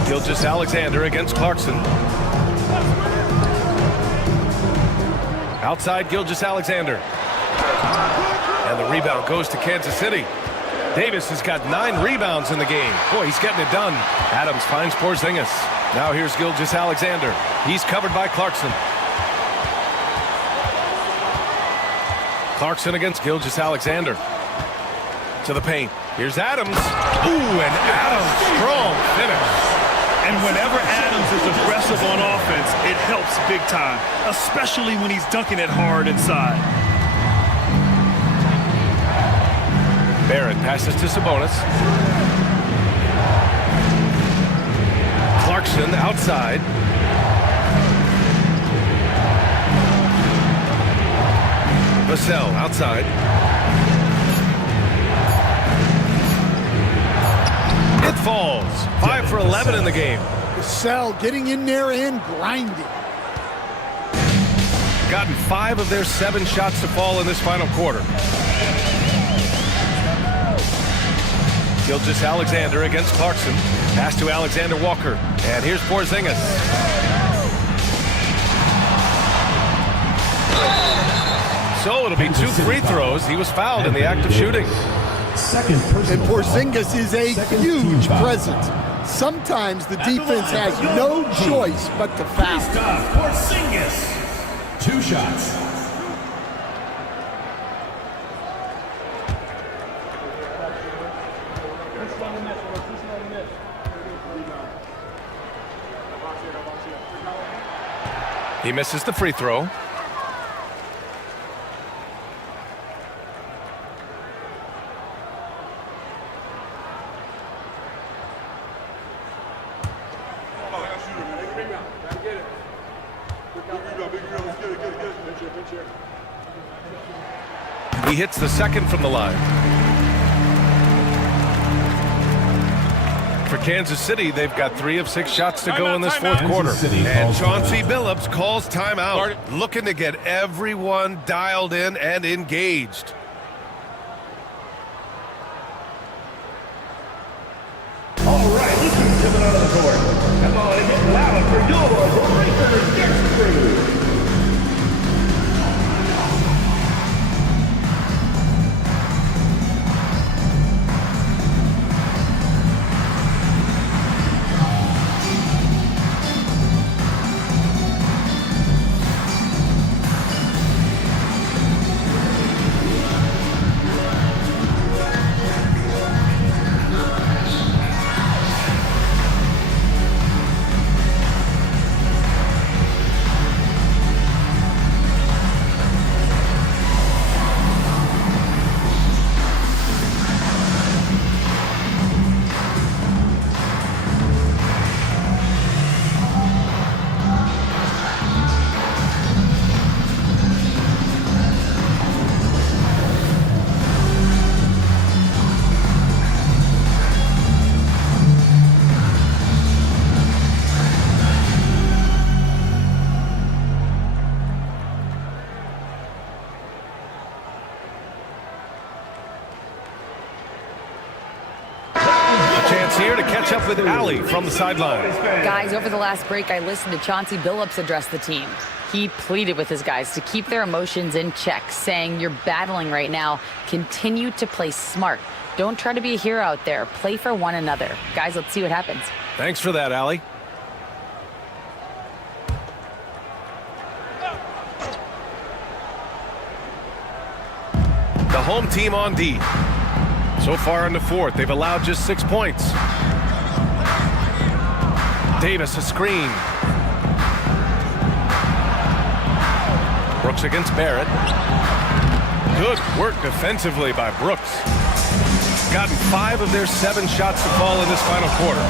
Gilgeous-Alexander against Clarkson. Outside Gilgeous-Alexander. And the rebound goes to Kansas City. Davis has got 9 rebounds in the game. Boy, he's getting it done. Adams finds Porzingis. Now here's Gilgeous-Alexander. He's covered by Clarkson. Clarkson against Gilgeous-Alexander. To the paint. Here's Adams. Ooh, and Adams, strong finish. And whenever Adams is aggressive on offense, it helps big time, especially when he's dunking it hard inside. Barrett passes to Sabonis. Clarkson outside. Vassell outside. It falls. 5 for 11 in the game. Vassell getting in there and grinding. Gotten 5 of their 7 shots to fall in this final quarter. Gilgeous-Alexander against Clarkson. Pass to Alexander Walker. And here's Porzingis. So it'll be 2 free throws. He was fouled in the act of shooting. And Porzingis is a huge presence. Sometimes the defense has no choice but to foul. Porzingis. 2 shots. He misses the free throw. He hits the second from the line. For Kansas City, they've got 3 of 6 shots to go in this fourth quarter. And Chauncey Billups calls timeout, looking to get everyone dialed in and engaged. All right, listen, coming out of the court. Come on and get loud for your Lakers Guest Crew. catch up with Allie from the sideline. Guys, over the last break, I listened to Chauncey Billups address the team. He pleaded with his guys to keep their emotions in check, saying, "You're battling right now. Continue to play smart. Don't try to be a hero out there. Play for one another." Guys, let's see what happens. Thanks for that, Allie. The home team on D. So far in the fourth, they've allowed just 6 points. Davis, a screen. Brooks against Barrett. Good work defensively by Brooks. Gotten 5 of their 7 shots to fall in this final quarter.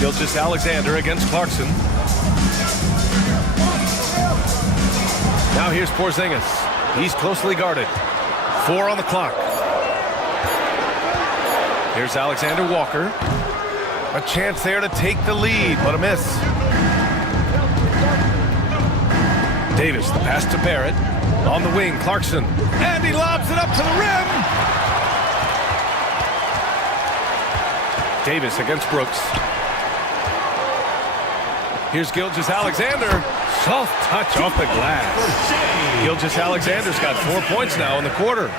Gilgeous-Alexander against Clarkson. Now here's Porzingis. He's closely guarded. 4 on the clock. Here's Alexander Walker. A chance there to take the lead, but a miss. Davis, the pass to Barrett. On the wing, Clarkson. And he lobs it up to the rim. Davis against Brooks. Here's Gilgeous-Alexander. Soft touch off the glass. Gilgeous-Alexander's got 4 points now in the quarter.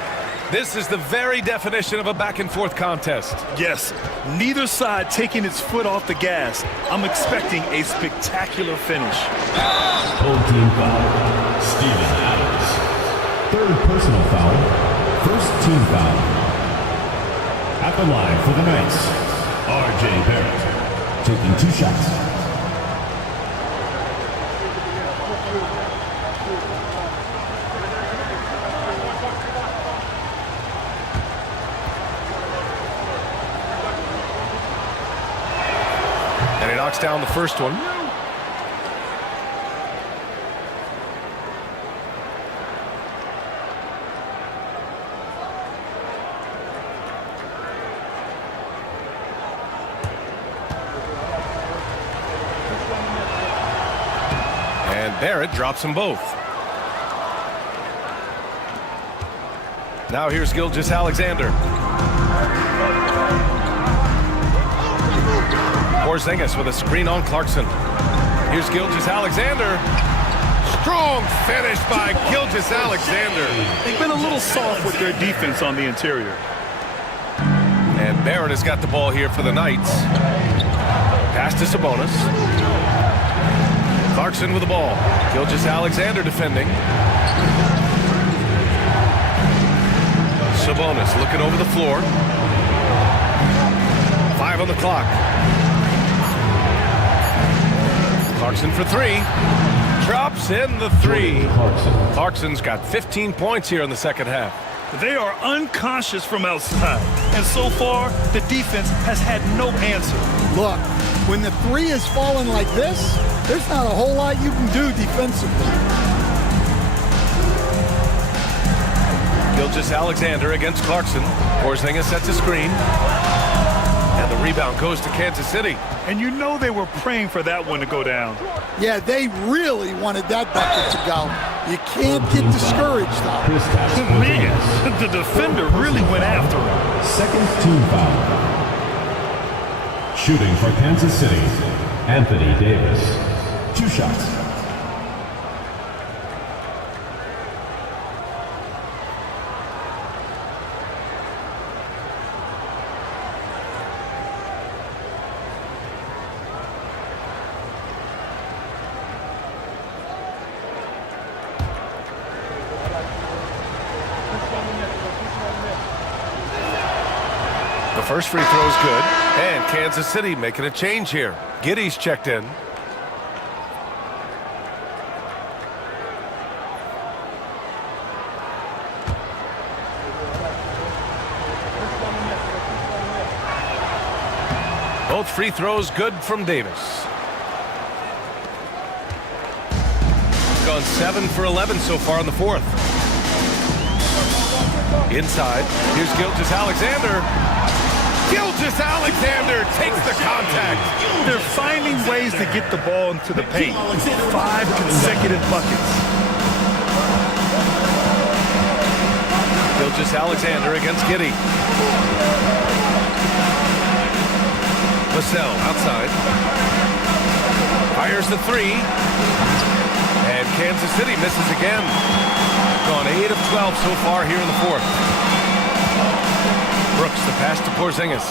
This is the very definition of a back-and-forth contest. Yes, neither side taking its foot off the gas. I'm expecting a spectacular finish. Home team foul, Steven Adams. Third personal foul, first team foul. At the line for the Knights, R.J. Barrett, taking 2 shots. Knocks down the first one. And Barrett drops them both. Now here's Gilgeous-Alexander. Porzingis with a screen on Clarkson. Here's Gilgeous-Alexander. Strong finish by Gilgeous-Alexander. They've been a little soft with their defense on the interior. And Barrett has got the ball here for the Knights. Pass to Sabonis. Clarkson with the ball. Gilgeous-Alexander defending. Sabonis looking over the floor. 5 on the clock. Clarkson for 3. Drops in the 3. Clarkson's got 15 points here in the second half. They are unconscious from outside. And so far, the defense has had no answer. Look, when the 3 is falling like this, there's not a whole lot you can do defensively. Gilgeous-Alexander against Clarkson. Porzingis sets a screen. And the rebound goes to Kansas City. And you know they were praying for that one to go down. Yeah, they really wanted that bucket to go. You can't get discouraged, though. Man, the defender really went after him. Second team foul. Shooting for Kansas City, Anthony Davis. 2 shots. The first free throw is good. And Kansas City making a change here. Giddey's checked in. Both free throws good from Davis. Gone 7 for 11 so far in the fourth. Inside, here's Gilgeous-Alexander. Gilgeous-Alexander takes the contact. They're finding ways to get the ball into the paint. 5 consecutive buckets. Gilgeous-Alexander against Giddey. Vassell outside. Fires the three. And Kansas City misses again. Gone 8 of 12 so far here in the fourth. Brooks, the pass to Porzingis.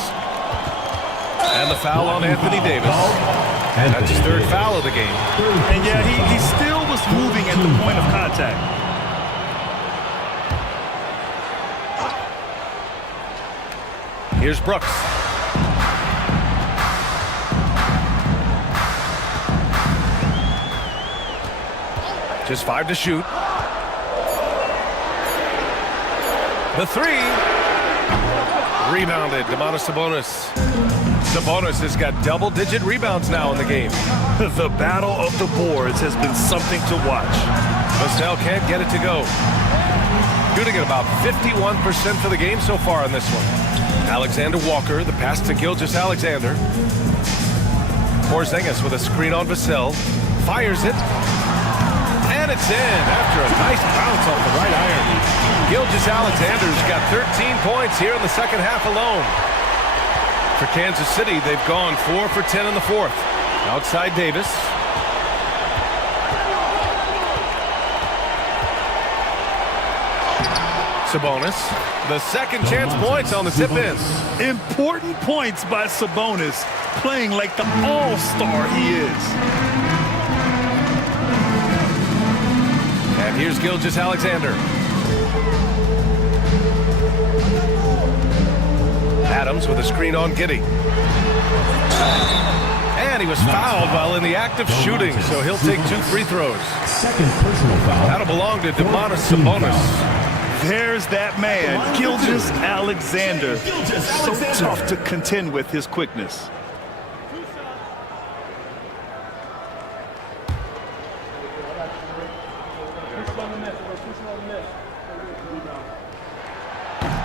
And the foul on Anthony Davis. That's his third foul of the game. And yeah, he still was moving at the point of contact. Here's Brooks. Just 5 to shoot. The three. Rebounded, Domantas Sabonis. Sabonis has got double-digit rebounds now in the game. The battle of the boards has been something to watch. Vassell can't get it to go. Shooting at about 51% for the game so far in this one. Alexander Walker, the pass to Gilgeous-Alexander. Porzingis with a screen on Vassell. Fires it. And it's in after a nice bounce off the right iron. Gilgeous-Alexander's got 13 points here in the second half alone. For Kansas City, they've gone 4 for 10 in the fourth. Outside Davis. Sabonis. The second chance points on the tip-in. Important points by Sabonis, playing like the all-star he is. And here's Gilgeous-Alexander. Adams with a screen on Giddey. And he was fouled while in the act of shooting, so he'll take 2 free throws. Second personal foul. That'll belong to Domantas Sabonis. There's that man, Gilgeous-Alexander. So tough to contend with his quickness.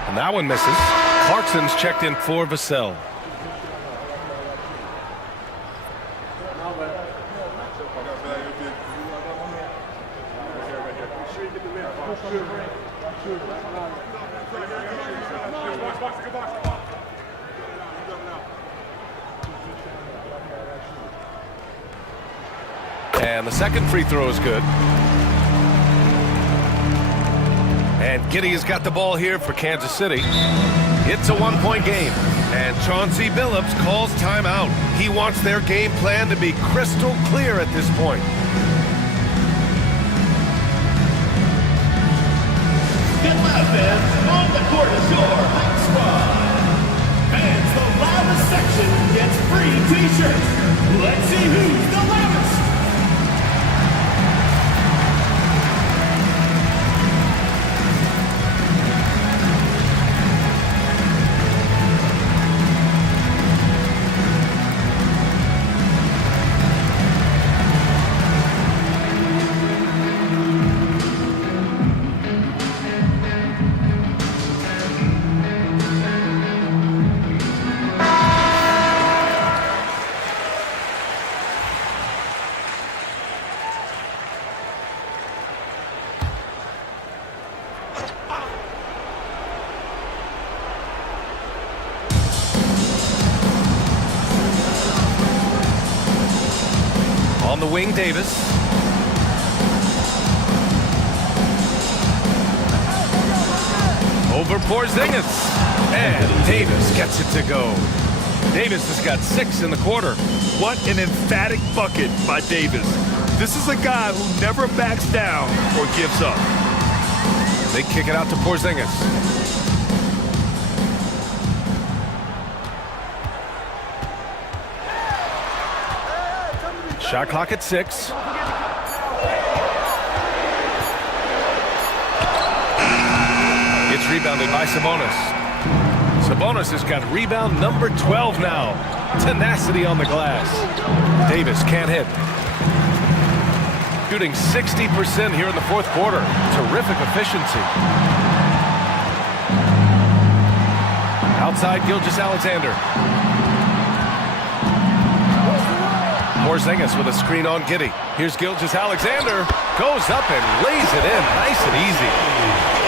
And that one misses. Clarkson's checked in for Vassell. And the second free throw is good. And Giddey has got the ball here for Kansas City. It's a 1-point game. And Chauncey Billups calls timeout. He wants their game plan to be crystal clear at this point. Get loud, fans. On the court is your Hype Squad. Fans, the loudest section gets free t-shirts. Let's see who's the loudest. On the wing, Davis. Over Porzingis. And Davis gets it to go. Davis has got 6 in the quarter. What an emphatic bucket by Davis. This is a guy who never backs down or gives up. They kick it out to Porzingis. Shot clock at 6. It's rebounded by Sabonis. Sabonis has got rebound number 12 now. Tenacity on the glass. Davis can't hit. Shooting 60% here in the fourth quarter. Terrific efficiency. Outside Gilgeous-Alexander. Porzingis with a screen on Giddey. Here's Gilgeous-Alexander. Goes up and lays it in. Nice and easy.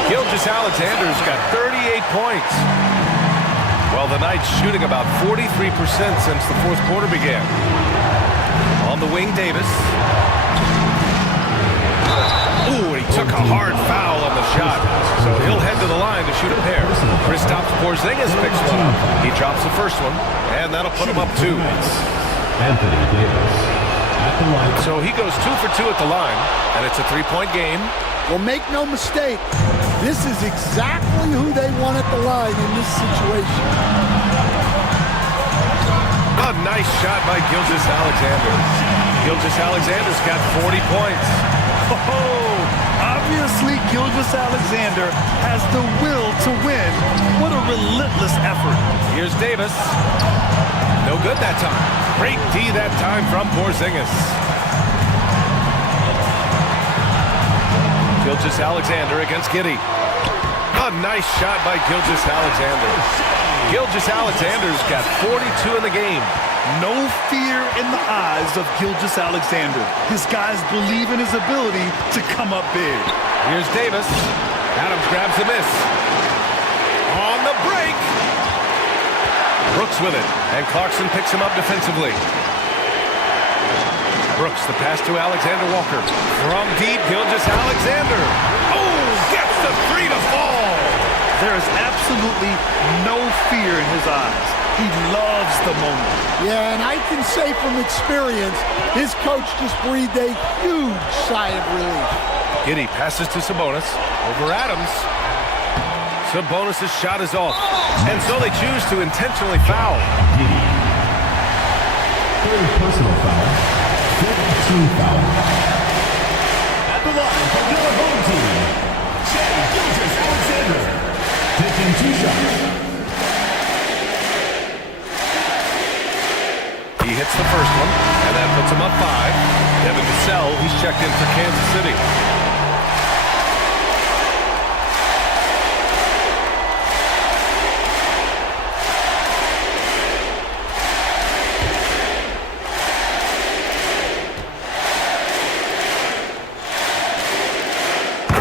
Gilgeous Alexander's got 38 points. Well, the Knights shooting about 43% since the fourth quarter began. On the wing, Davis. Ooh, and he took a hard foul on the shot. So he'll head to the line to shoot a pair. Kristaps Porzingis picks one up. He drops the first one, and that'll put him up 2. Anthony Davis at the line. So he goes 2 for 2 at the line, and it's a 3-point game. Well, make no mistake, this is exactly who they want at the line in this situation. A nice shot by Gilgeous Alexander. Gilgeous Alexander's got 40 points. Oh, obviously Gilgeous Alexander has the will to win. What a relentless effort. Here's Davis. No good that time. Great D that time from Porzingis. Gilgeous Alexander against Giddey. A nice shot by Gilgeous Alexander. Gilgeous Alexander's got 42 in the game. No fear in the eyes of Gilgeous Alexander. His guys believe in his ability to come up big. Here's Davis. Adams grabs the miss. On the break. Brooks with it, and Clarkson picks him up defensively. Brooks, the pass to Alexander Walker. From deep, Gilgeous Alexander. Oh, gets the 3 to fall. There is absolutely no fear in his eyes. He loves the moment. Yeah, and I can say from experience, his coach just breathed a huge sigh of relief. Giddey passes to Sabonis. Over Adams. Sabonis' shot is off. And so they choose to intentionally foul. Third personal foul. 15 foul. At the line for your home team, Shai Gilgeous-Alexander. Taking 2 shots. He hits the first one, and that puts him up 5. Devin Vassell, he's checked in for Kansas City.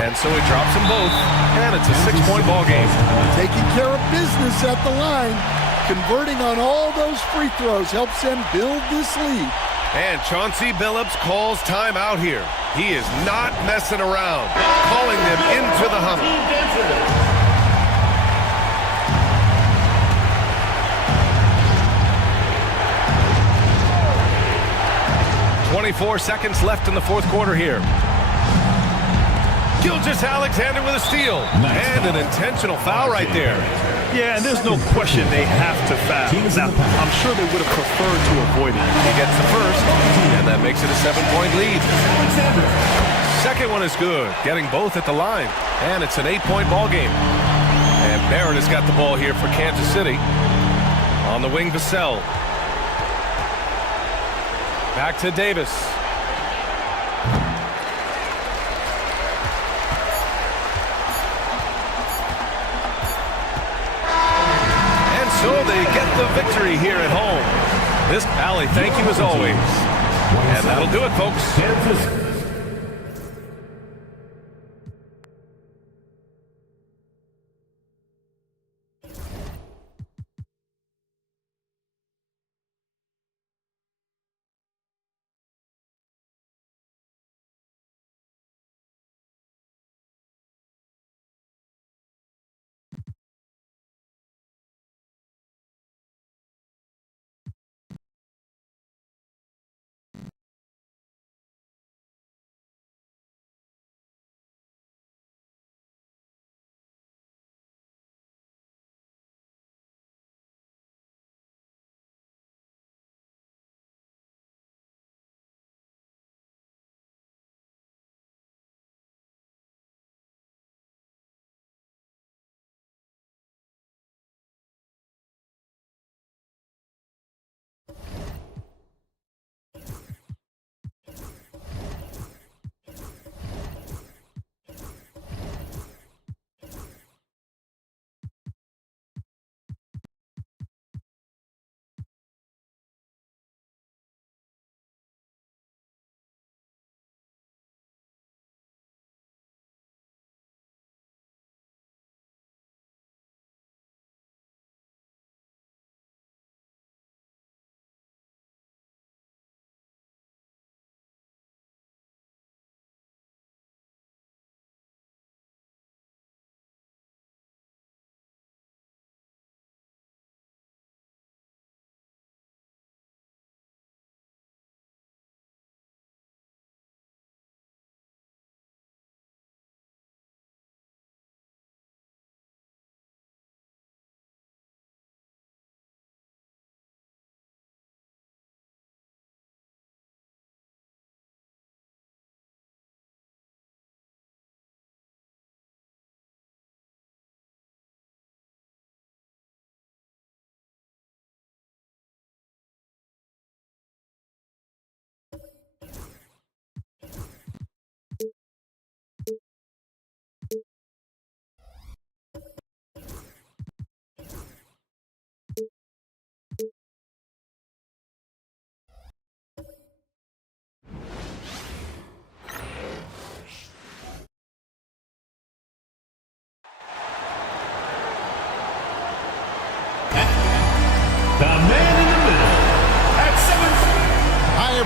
And so he drops them both, and it's a 6-point ball game. Taking care of business at the line. Converting on all those free throws helps them build this lead. And Chauncey Billups calls timeout here. He is not messing around, calling them into the huddle. 24 seconds left in the fourth quarter here. Gilgeous Alexander with a steal. And an intentional foul right there. Yeah, and there's no question they have to foul. Now, I'm sure they would have preferred to avoid it. He gets the first, and that makes it a 7-point lead. Second one is good, getting both at the line. And it's an 8-point ball game. And Barrett has got the ball here for Kansas City. On the wing, Vassell. Back to Davis. So they get the victory here at home. This Allie, thank you as always. And that'll do it, folks.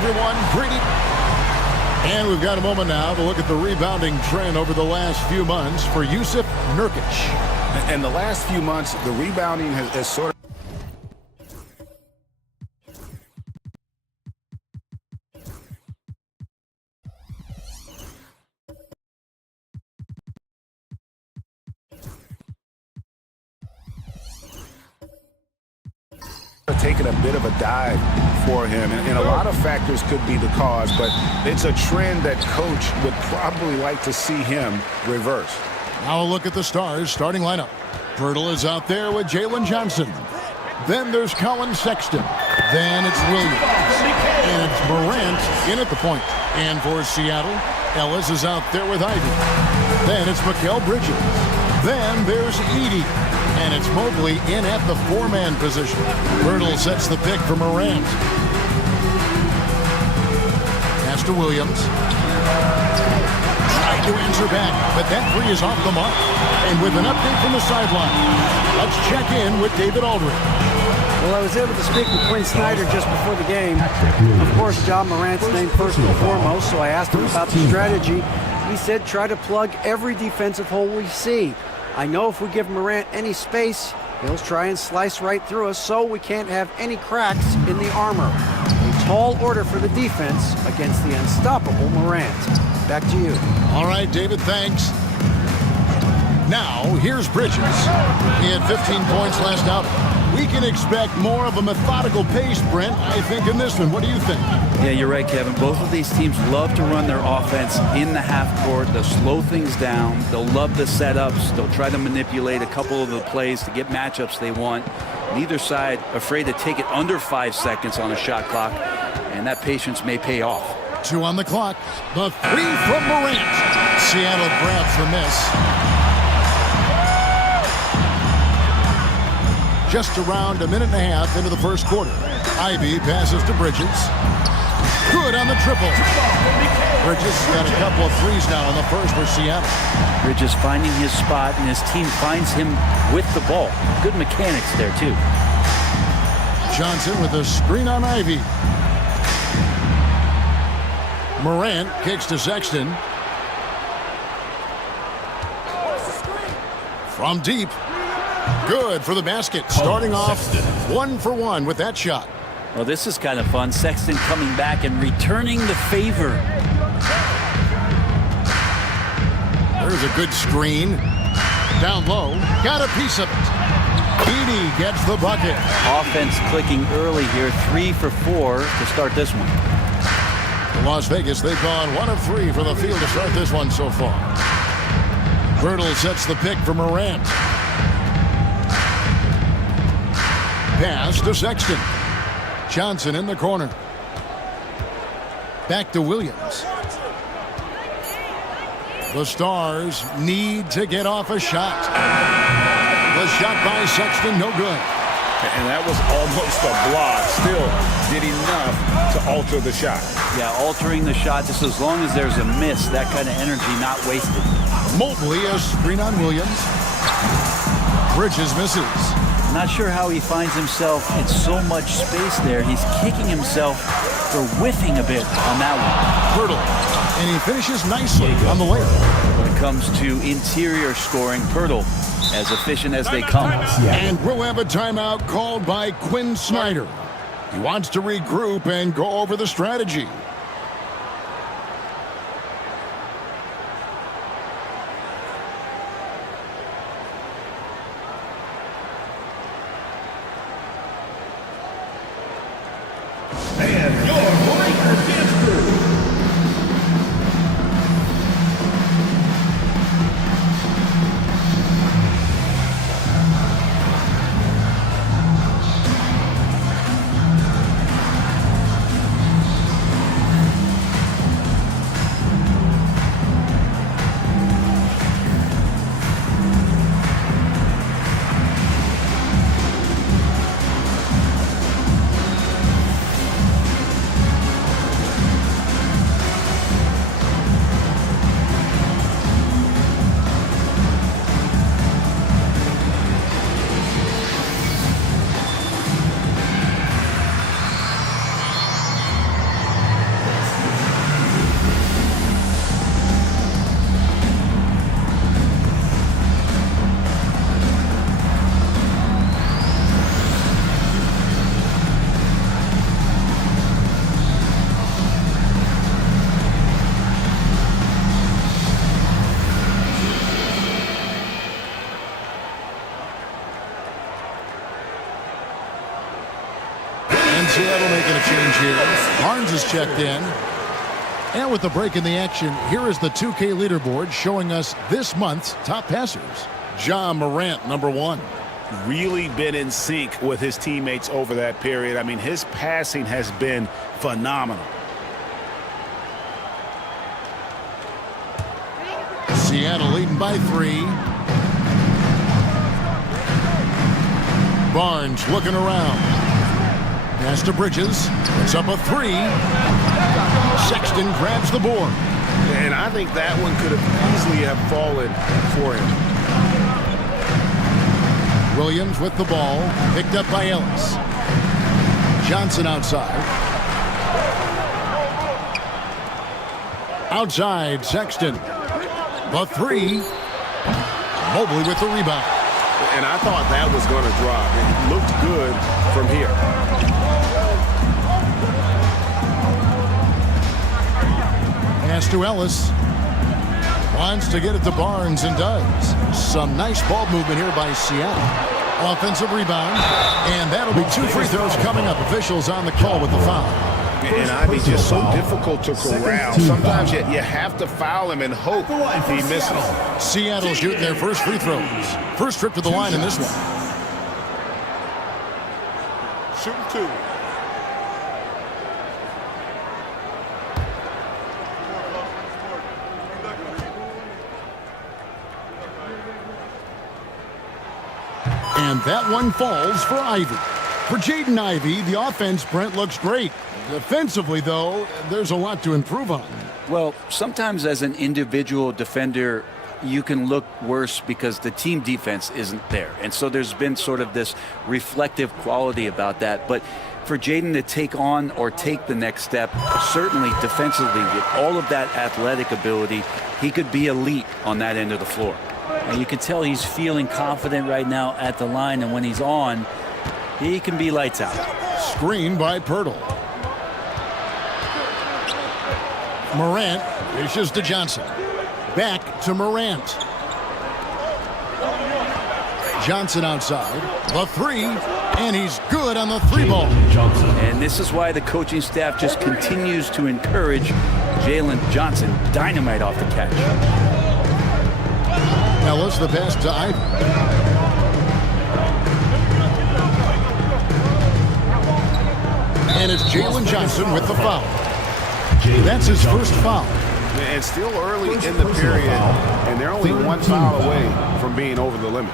everyone. Brady. And we've got a moment now to look at the rebounding trend over the last few months for Jusuf Nurkic. In the last few months, the rebounding has sort of taken a bit of a dive for him, and a lot of factors could be the cause, but it's a trend that coach would probably like to see him reverse. Now a look at the Stars starting lineup. Pirtle is out there with Jalen Johnson. Then there's Colin Sexton. Then it's Williams. And it's Morant in at the point. And for Seattle, Ellis is out there with Ivy. Then it's Mikal Bridges. Then there's Edey. And it's Mobley in at the four-man position. Pirtle sets the pick for Morant. Pass to Williams. Tried to answer back, but that three is off the mark. And with an update from the sideline, let's check in with David Aldridge. Well, I was able to speak with Quinn Snyder just before the game. Of course, John Morant's named first and foremost, so I asked him about the strategy. He said try to plug every defensive hole we see. I know if we give Morant any space, he'll try and slice right through us, so we can't have any cracks in the armor. A tall order for the defense against the unstoppable Morant. Back to you. All right, David, thanks. Now, here's Bridges. He had 15 points last outing. We can expect more of a methodical pace, Brent, I think, in this one. What do you think? Yeah, you're right, Kevin. Both of these teams love to run their offense in the half court. They'll slow things down. They'll love the setups. They'll try to manipulate a couple of the plays to get matchups they want. Neither side afraid to take it under 5 seconds on a shot clock, and that patience may pay off. 2 on the clock. The three from Morant. Seattle grabs the miss. Just around a minute and a half into the first quarter. Ivy passes to Bridges. Good on the triple. Bridges got a couple of threes now in the first for Seattle. Bridges finding his spot, and his team finds him with the ball. Good mechanics there, too. Johnson with a screen on Ivy. Morant kicks to Sexton. From deep. Good for the basket. Starting off 1 for 1 with that shot. Well, this is kind of fun. Sexton coming back and returning the favor. There's a good screen. Down low. Got a piece of it. Edey gets the bucket. Offense clicking early here. 3 for 4 to start this one. Las Vegas, they've gone 1 of 3 from the field to start this one so far. Pirtle sets the pick for Morant. Pass to Sexton. Johnson in the corner. Back to Williams. The Stars need to get off a shot. The shot by Sexton, no good. And that was almost a block. Still did enough to alter the shot. Yeah, altering the shot just as long as there's a miss. That kind of energy not wasted. Mobley, a screen on Williams. Bridges misses. Not sure how he finds himself in so much space there. He's kicking himself for whiffing a bit on that one. Pirtle, and he finishes nicely on the layup. When it comes to interior scoring, Pirtle, as efficient as they come. And we'll have a timeout called by Quinn Snyder. He wants to regroup and go over the strategy. And your Lakers dance crew. here. Barnes is checked in. And with the break in the action, here is the 2K leaderboard showing us this month's top passers. Ja Morant, number 1. Really been in sync with his teammates over that period. I mean, his passing has been phenomenal. Seattle leading by 3. Barnes looking around. Pass to Bridges. It's up a 3. Sexton grabs the board. And I think that one could have easily have fallen for him. Williams with the ball. Picked up by Ellis. Johnson outside. Outside, Sexton. The 3. Mobley with the rebound. And I thought that was going to drop. It looked good from here. Pass to Ellis. Wants to get it to Barnes and does. Some nice ball movement here by Seattle. Offensive rebound. And that'll be 2 free throws coming up. Officials on the call with the foul. And Ivey's just so difficult to corral. Sometimes you have to foul him and hope he misses. Seattle shooting their first free throws. First trip to the line in this one. Shooting 2. And that one falls for Ivey. For Jaden Ivey, the offense, Brent, looks great. Defensively, though, there's a lot to improve on. Well, sometimes as an individual defender, you can look worse because the team defense isn't there. And so there's been sort of this reflective quality about that. But for Jaden to take on or take the next step, certainly defensively, with all of that athletic ability, he could be elite on that end of the floor. And you can tell he's feeling confident right now at the line, and when he's on, he can be lights out. Screen by Pirtle. Morant dishes to Johnson. Back to Morant. Johnson outside. The 3, and he's good on the 3 ball. And this is why the coaching staff just continues to encourage Jalen Johnson. Dynamite off the catch. Ellis, the pass to Ivey. And it's Jalen Johnson with the foul. That's his first foul. And still early in the period, and they're only 1 foul away from being over the limit.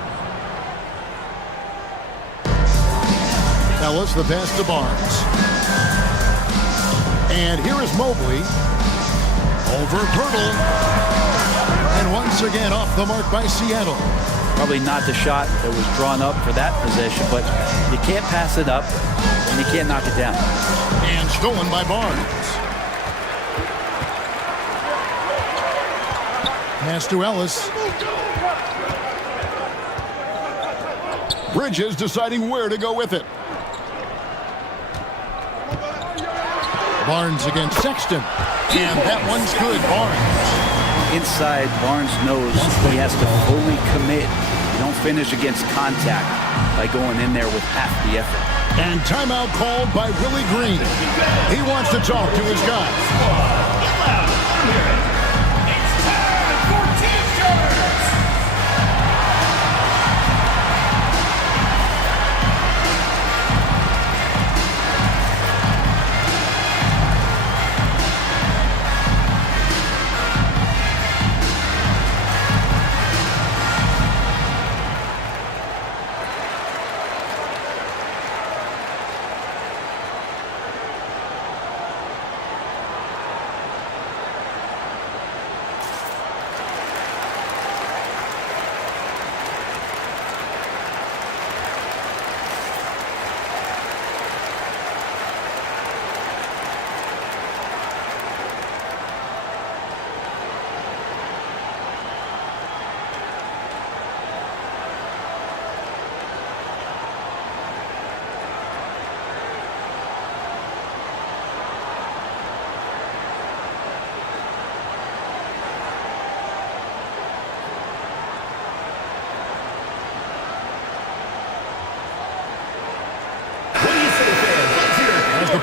Ellis, the pass to Barnes. And here is Mobley. Over Pirtle. And once again off the mark by Seattle. Probably not the shot that was drawn up for that possession, but you can't pass it up and you can't knock it down. And stolen by Barnes. Pass to Ellis. Bridges deciding where to go with it. Barnes against Sexton. And that one's good, Barnes. Inside, Barnes knows he has to fully commit. You don't finish against contact by going in there with half the effort. And timeout called by Willie Green. He wants to talk to his guys.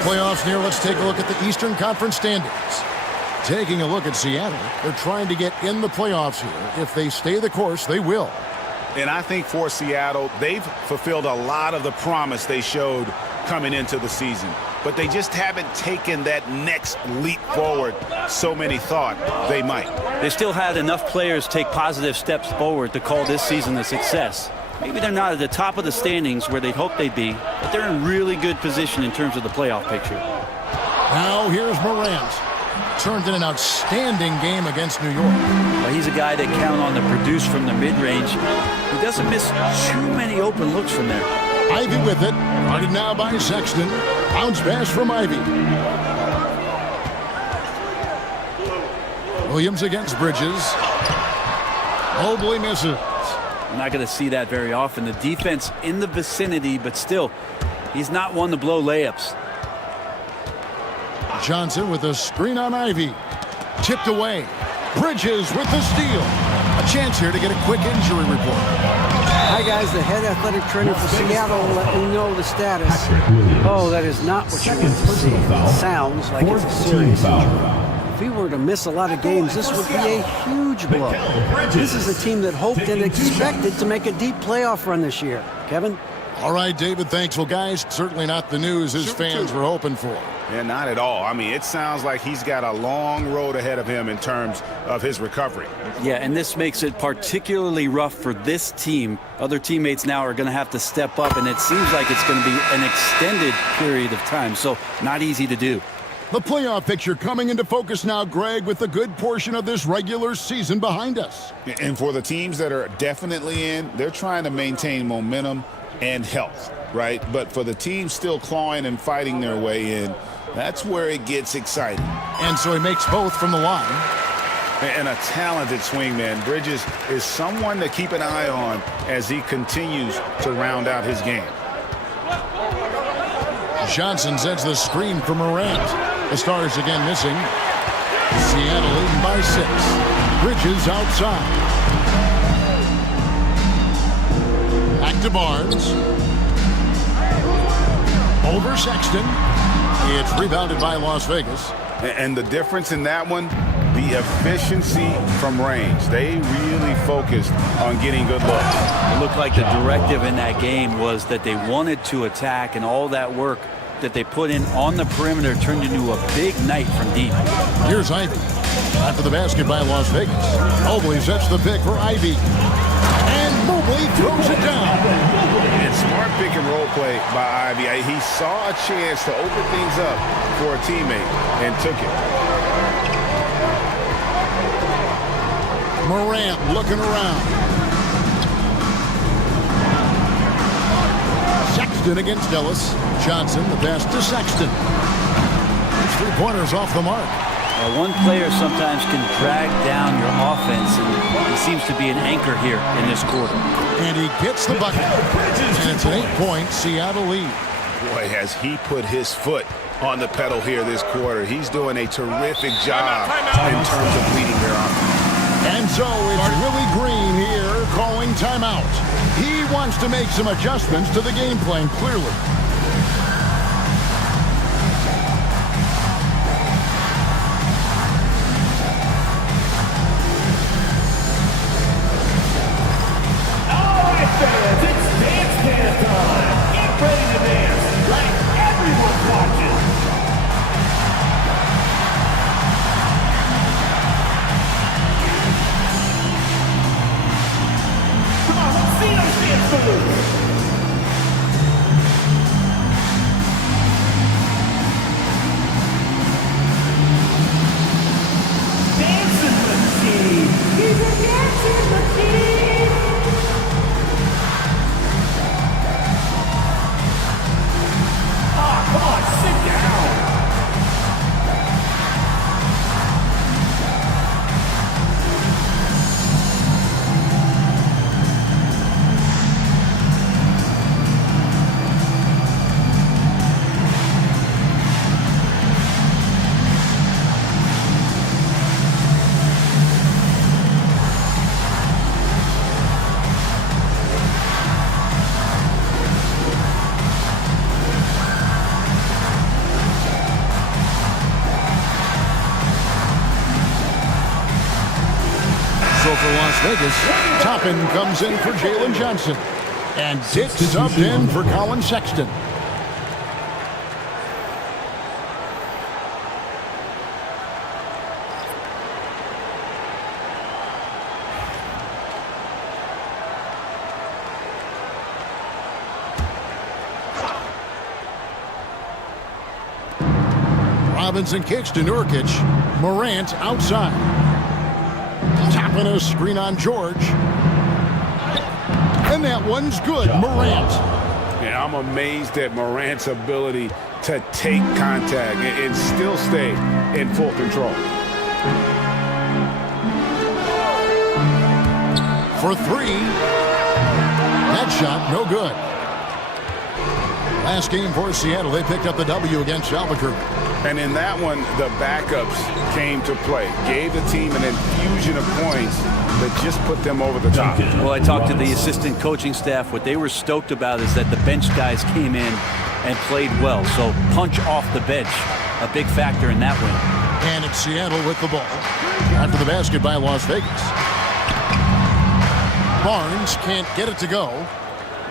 Playoffs near, let's take a look at the Eastern Conference standings. Taking a look at Seattle, they're trying to get in the playoffs here. If they stay the course, they will. And I think for Seattle, they've fulfilled a lot of the promise they showed coming into the season. But they just haven't taken that next leap forward so many thought they might. They still had enough players take positive steps forward to call this season a success. Maybe they're not at the top of the standings where they'd hoped they'd be, but they're in really good position in terms of the playoff picture. Now here's Morant. Turned in an outstanding game against New York. Well, he's a guy that count on to produce from the mid-range. He doesn't miss too many open looks from there. Ivy with it. Guarded now by Sexton. Bounce pass from Ivy. Williams against Bridges. Mobley misses. I'm not going to see that very often. The defense in the vicinity, but still, he's not one to blow layups. Johnson with a screen on Ivy. Tipped away. Bridges with the steal. A chance here to get a quick injury report. Hi, guys. The head athletic trainer for Seattle let me know the status. Oh, that is not what you want to see. It sounds like it's a serious injury. If he were to miss a lot of games, this would be a huge blow. This is a team that hoped and expected to make a deep playoff run this year. Kevin? All right, David, thanks. Well, guys, certainly not the news his fans were hoping for. Yeah, not at all. I mean, it sounds like he's got a long road ahead of him in terms of his recovery. Yeah, and this makes it particularly rough for this team. Other teammates now are going to have to step up, and it seems like it's going to be an extended period of time, so not easy to do. The playoff picture coming into focus now, Greg, with a good portion of this regular season behind us. And for the teams that are definitely in, they're trying to maintain momentum and health, right? But for the teams still clawing and fighting their way in, that's where it gets exciting. And so he makes both from the line. And a talented swingman. Bridges is someone to keep an eye on as he continues to round out his game. Johnson sets the screen for Morant. The Stars again missing. Seattle leading by 6. Bridges outside. Back to Barnes. Over Sexton. It's rebounded by Las Vegas. And the difference in that one, the efficiency from range. They really focused on getting good looks. It looked like the directive in that game was that they wanted to attack, and all that work that they put in on the perimeter turned into a big night from deep. Here's Ivy. After the basket by Las Vegas. Mobley sets the pick for Ivy. And Mobley throws it down. And smart pick and roll play by Ivy. He saw a chance to open things up for a teammate and took it. Morant looking around. Sexton against Ellis. Johnson, the pass to Sexton. These 3-pointers off the mark. One player sometimes can drag down your offense, and he seems to be an anchor here in this quarter. And he gets the bucket. And it's an 8-point Seattle lead. Boy, has he put his foot on the pedal here this quarter. He's doing a terrific job in terms of leading their offense. And so it's Willie Green here calling timeout. He wants to make some adjustments to the game plan, clearly. go for Las Vegas. Toppin comes in for Jalen Johnson. And Dick subbed in for Colin Sexton. Robinson kicks to Nurkic. Morant outside. Tapping a screen on George. And that one's good. Morant. Yeah, I'm amazed at Morant's ability to take contact and still stay in full control. For three. That shot, no good. Last game for Seattle, they picked up the W against Albuquerque. And in that one, the backups came to play. Gave the team an infusion of points that just put them over the top. Well, I talked to the assistant coaching staff. What they were stoked about is that the bench guys came in and played well. So punch off the bench, a big factor in that win. And it's Seattle with the ball. After the basket by Las Vegas. Barnes can't get it to go.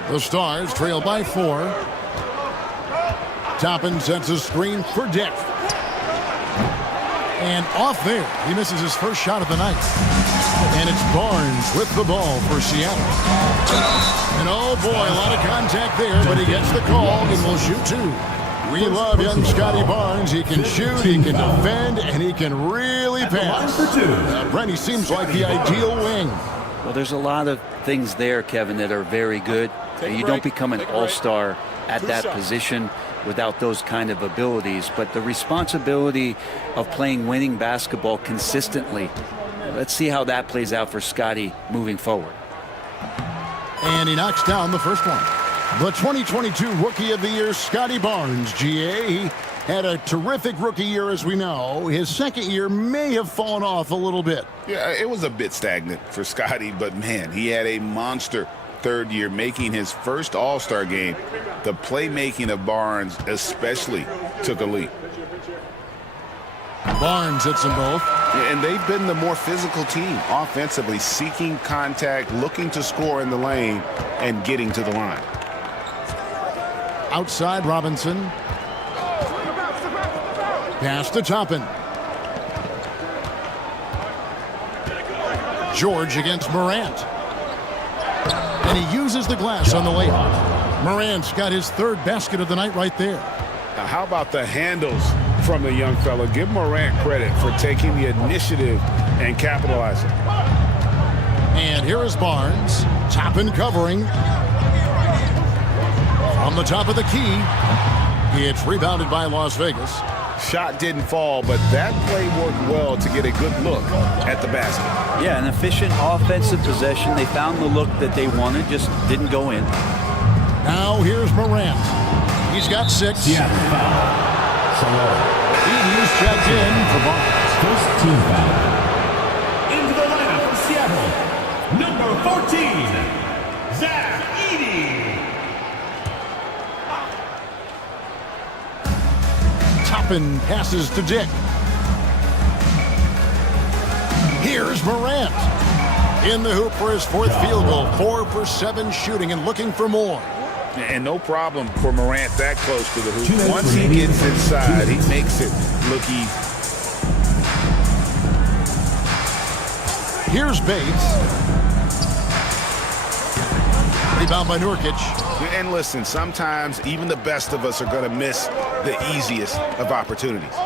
The Stars trail by 4. Toppin sets a screen for Dick. And off there, he misses his first shot of the night. And it's Barnes with the ball for Seattle. And oh boy, a lot of contact there, but he gets the call and will shoot 2. We love young Scotty Barnes. He can shoot, he can defend, and he can really pass. Brent, he seems like the ideal wing. Well, there's a lot of things there, Kevin, that are very good. You don't become an all-star at that position without those kind of abilities. But the responsibility of playing winning basketball consistently, let's see how that plays out for Scotty moving forward. And he knocks down the first one. The 2022 Rookie of the Year, Scotty Barnes, GA. He had a terrific rookie year, as we know. His second year may have fallen off a little bit. Yeah, it was a bit stagnant for Scotty, but man, he had a monster third year, making his first All-Star game. The playmaking of Barnes especially took a leap. Barnes hits them both. And they've been the more physical team offensively, seeking contact, looking to score in the lane, and getting to the line. Outside Robinson. Pass to Toppin. George against Morant. And he uses the glass on the layup. Morant's got his third basket of the night right there. Now, how about the handles from the young fella? Give Morant credit for taking the initiative and capitalizing. And here is Barnes. Toppin covering. From the top of the key. It's rebounded by Las Vegas. Shot didn't fall, but that play worked well to get a good look at the basket. Yeah, an efficient offensive possession. They found the look that they wanted, just didn't go in. Now here's Morant. He's got 6. Yeah, foul. He's checked in for Barnes. First team foul. Into the lineup for Seattle, number 14, Zach Edey. Toppin passes to Dick. Here's Morant. In the hoop for his 4th field goal. 4 for 7 shooting and looking for more. And no problem for Morant that close to the hoop. Once he gets inside, he makes it look easy. Here's Bates. Rebound by Nurkic. And listen, sometimes even the best of us are going to miss the easiest of opportunities.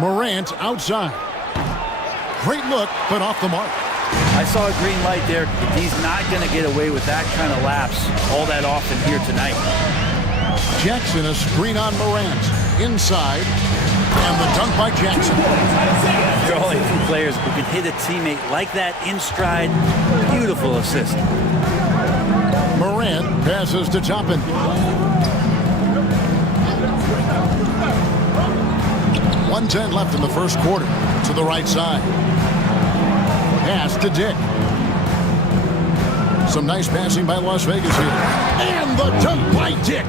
Morant outside. Great look, but off the mark. I saw a green light there. He's not going to get away with that kind of lapse all that often here tonight. Jackson, a screen on Morant. Inside. And the dunk by Jackson. There are only 2 players who can hit a teammate like that in stride. Beautiful assist. Morant passes to Toppin. .110 left in the first quarter. To the right side. Pass to Dick. Some nice passing by Las Vegas here. And the dunk by Dick.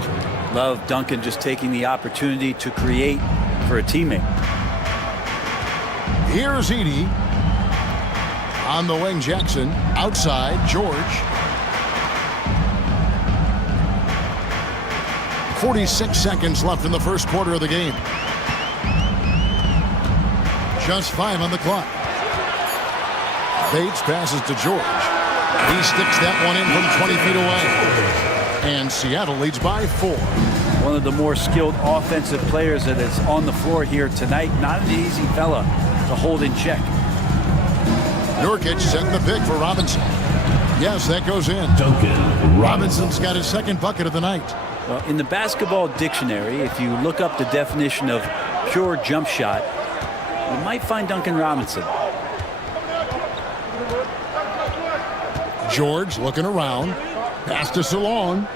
Love Duncan just taking the opportunity to create for a teammate. Here's Edey. On the wing, Jackson. Outside, George. 46 seconds left in the first quarter of the game. Just 5 on the clock. Bates passes to George. He sticks that one in from 20 feet away. And Seattle leads by 4. One of the more skilled offensive players that is on the floor here tonight. Not an easy fella to hold in check. Nurkic setting the pick for Robinson. Yes, that goes in. Duncan Robinson's got his second bucket of the night. Well, in the basketball dictionary, if you look up the definition of pure jump shot, you might find Duncan Robinson. George looking around. Pass to Salon.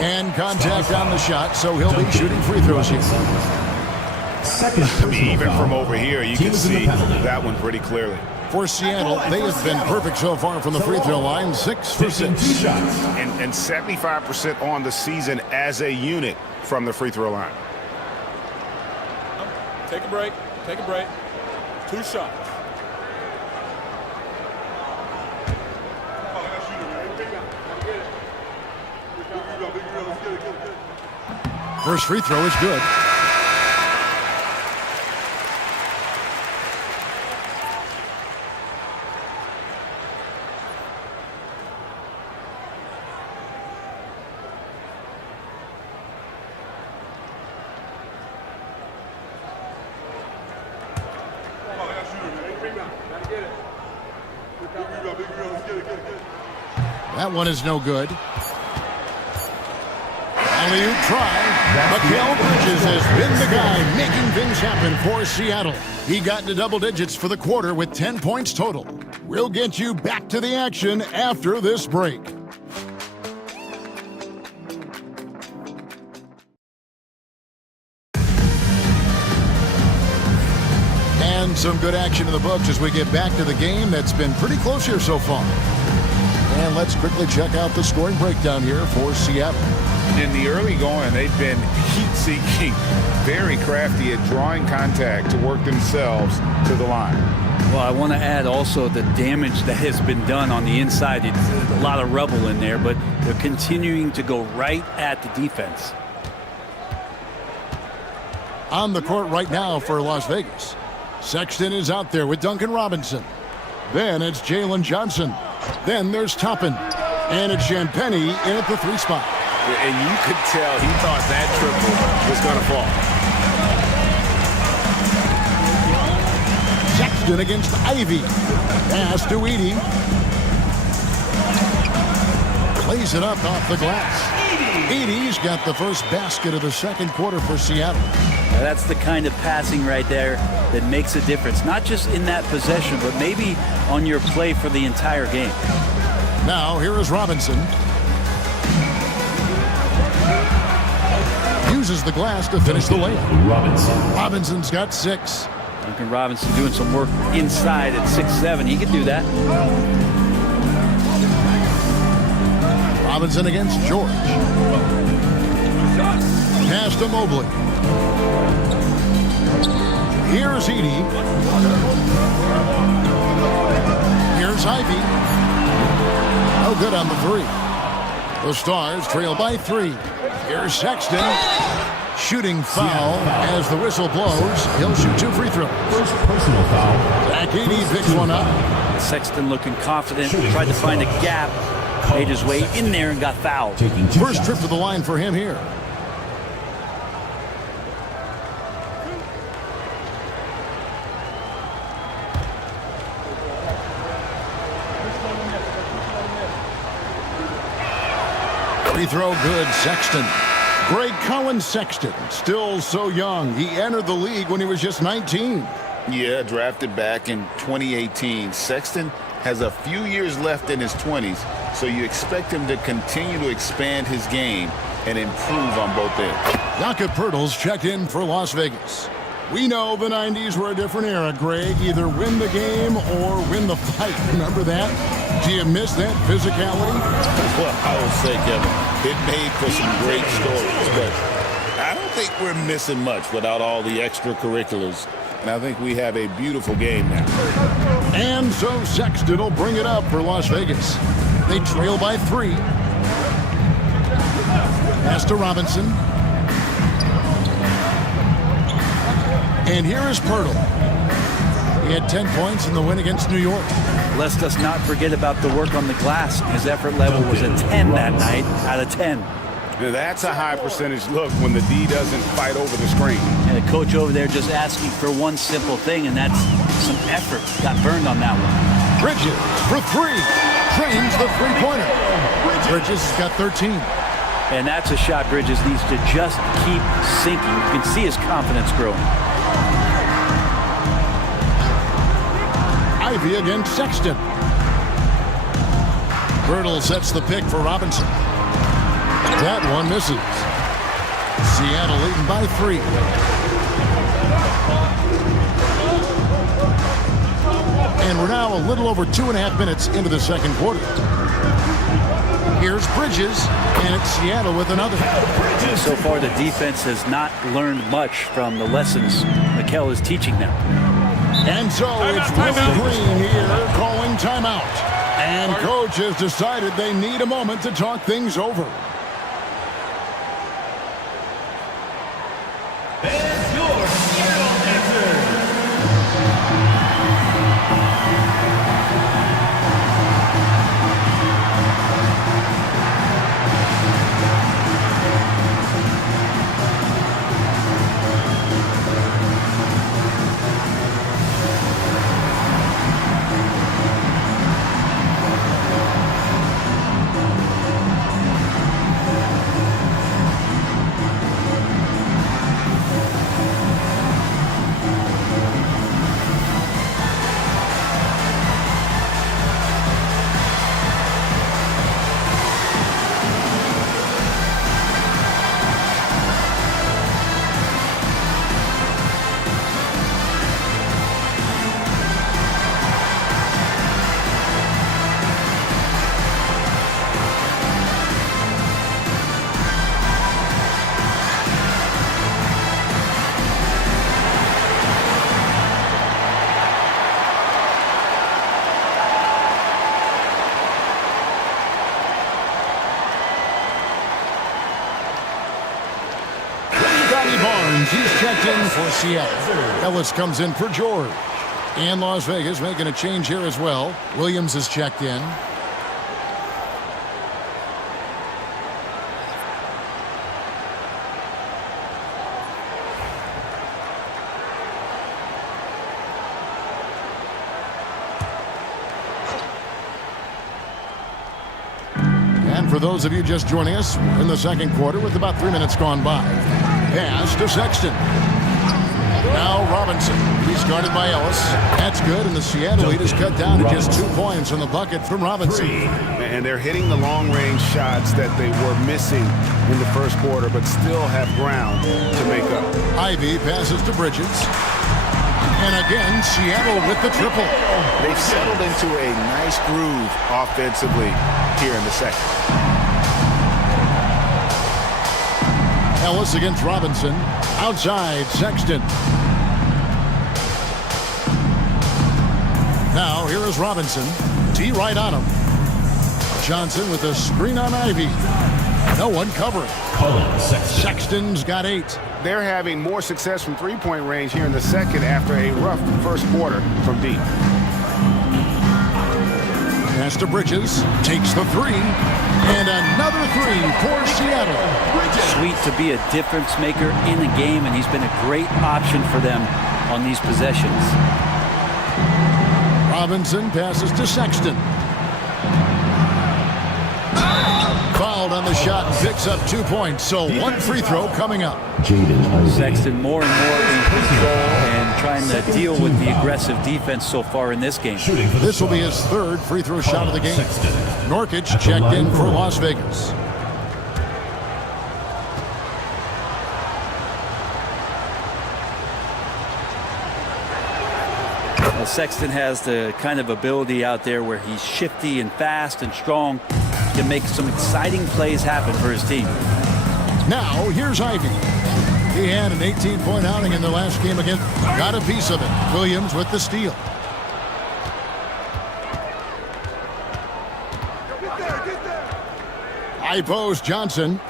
And contact on the shot, so he'll be shooting free throws here. Even from over here, you can see that one pretty clearly. For Seattle, they have been perfect so far from the free throw line, 6 for 6. And 75% on the season as a unit from the free throw line. Take a break. Take a break. 2 shots. First free throw is good. That one is no good. Alley-oop try. Mikal Bridges has been the guy making things happen for Seattle. He got into double digits for the quarter with 10 points total. We'll get you back to the action after this break. And some good action in the books as we get back to the game that's been pretty close here so far. And let's quickly check out the scoring breakdown here for Seattle. In the early going, they've been heat-seeking, very crafty at drawing contact to work themselves to the line. Well, I want to add also the damage that has been done on the inside. It's a lot of rubble in there, but they're continuing to go right at the defense. On the court right now for Las Vegas. Sexton is out there with Duncan Robinson. Then it's Jalen Johnson. Then there's Toppin. And it's Champagnie in at the 3 spot. And you could tell he thought that triple was going to fall. Sexton against Ivy. Pass to Edey. Plays it up off the glass. Edey's got the first basket of the second quarter for Seattle. Now that's the kind of passing right there that makes a difference. Not just in that possession, but maybe on your play for the entire game. Now here is Robinson. Uses the glass to finish the layup. Robinson's got 6. Duncan Robinson doing some work inside at 6'7". He can do that. Robinson against George. Pass to Mobley. Here's Edey. Here's Ivy. No good on the 3. The Stars trail by 3. Here's Sexton. Shooting foul as the whistle blows. He'll shoot 2 free throws. First personal foul. Zach Edey picks one up. Sexton looking confident. Tried to find a gap. Made his way in there and got fouled. First trip to the line for him here. Free throw good, Sexton. Greg Cowan Sexton, still so young. He entered the league when he was just 19. Yeah, drafted back in 2018. Sexton has a few years left in his 20s, so you expect him to continue to expand his game and improve on both ends. Jakob Poeltl's checked in for Las Vegas. We know the 90s were a different era, Greg. Either win the game or win the fight. Remember that? Do you miss that physicality? Well, I would say, Kevin, it made for some great stories, but I don't think we're missing much without all the extracurriculars. And I think we have a beautiful game now. And so Sexton will bring it up for Las Vegas. They trail by 3. Pass to Robinson. And here is Pirtle. He had 10 points in the win against New York. Let us not forget about the work on the glass. His effort level was a 10 that night out of 10. Yeah, that's a high percentage look when the D doesn't fight over the screen. And the coach over there just asking for one simple thing, and that's some effort. Got burned on that one. Bridges for 3. Drains the three-pointer. Bridges has got 13. And that's a shot Bridges needs to just keep sinking. You can see his confidence growing. Ivy against Sexton. Pirtle sets the pick for Robinson. That one misses. Seattle leading by 3. And we're now a little over 2.5 minutes into the second quarter. Here's Bridges, and it's Seattle with another. So far, the defense has not learned much from the lessons Mikel is teaching them. And so it's Willie Green here calling timeout. And coach has decided they need a moment to talk things over. And your Seattle answer. He's checked in for Seattle. Ellis comes in for George. And Las Vegas making a change here as well. Williams is checked in. And for those of you just joining us, we're in the second quarter with about 3 minutes gone by. Pass to Sexton. Now Robinson. He's guarded by Ellis. That's good, and the Seattle lead is cut down to just 2 points on the bucket from Robinson. And they're hitting the long-range shots that they were missing in the first quarter, but still have ground to make up. Ivy passes to Bridges. And again, Seattle with the triple. They've settled into a nice groove offensively here in the second. Ellis against Robinson. Outside, Sexton. Now, here is Robinson. T right on him. Johnson with a screen on Ivy. No one covering. Sexton's got 8. They're having more success from three-point range here in the second after a rough first quarter from deep. Pass to Bridges. Takes the 3. And another 3 for Seattle. Sweet to be a difference maker in the game, and he's been a great option for them on these possessions. Robinson passes to Sexton. Fouled on the shot and picks up 2 points. So 1 free throw coming up. Sexton more and more in control and trying to deal with the aggressive defense so far in this game. This will be his 3rd free throw shot of the game. Norkic checked in for Las Vegas. Well, Sexton has the kind of ability out there where he's shifty and fast and strong. He can make some exciting plays happen for his team. Now, here's Ivy. He had an 18-point outing in the last game against. Got a piece of it. Williams with the steal. High post, Johnson.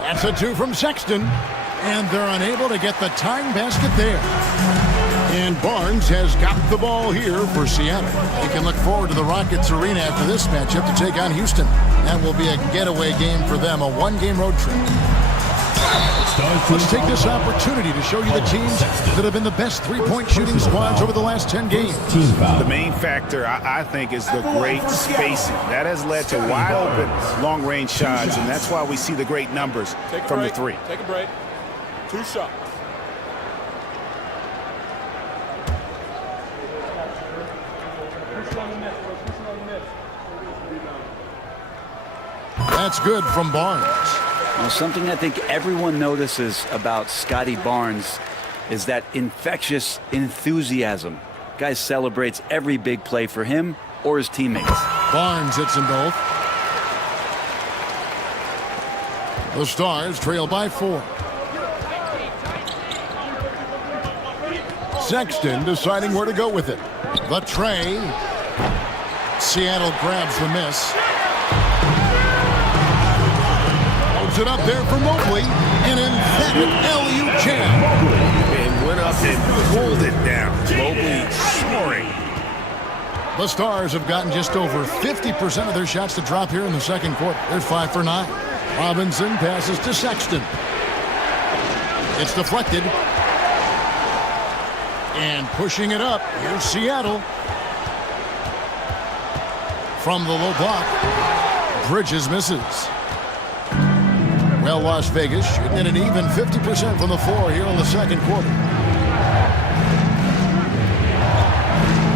That's a 2 from Sexton. And they're unable to get the tying basket there. And Barnes has got the ball here for Seattle. They can look forward to the Rockets Arena after this matchup to take on Houston. That will be a getaway game for them, a one-game road trip. Let's take this opportunity to show you the teams that have been the best three-point shooting squads over the last 10 games. The main factor, I think, is the great spacing. That has led to wide-open, long-range shots, and that's why we see the great numbers from the three. Take a break. 2 shots. That's good from Barnes. Well, something I think everyone notices about Scotty Barnes is that infectious enthusiasm. Guy celebrates every big play for him or his teammates. Barnes hits them both. The Stars trail by 4. Sexton deciding where to go with it. The tray. Seattle grabs the miss. It up there for Mobley, an emphatic LU jam. And went up and pulled it down. Mobley soaring. The Stars have gotten just over 50% of their shots to drop here in the second quarter. They're 5 for 9. Robinson passes to Sexton. It's deflected. And pushing it up, here's Seattle. From the low block, Bridges misses. Well, Las Vegas shooting at an even 50% from the floor here in the second quarter.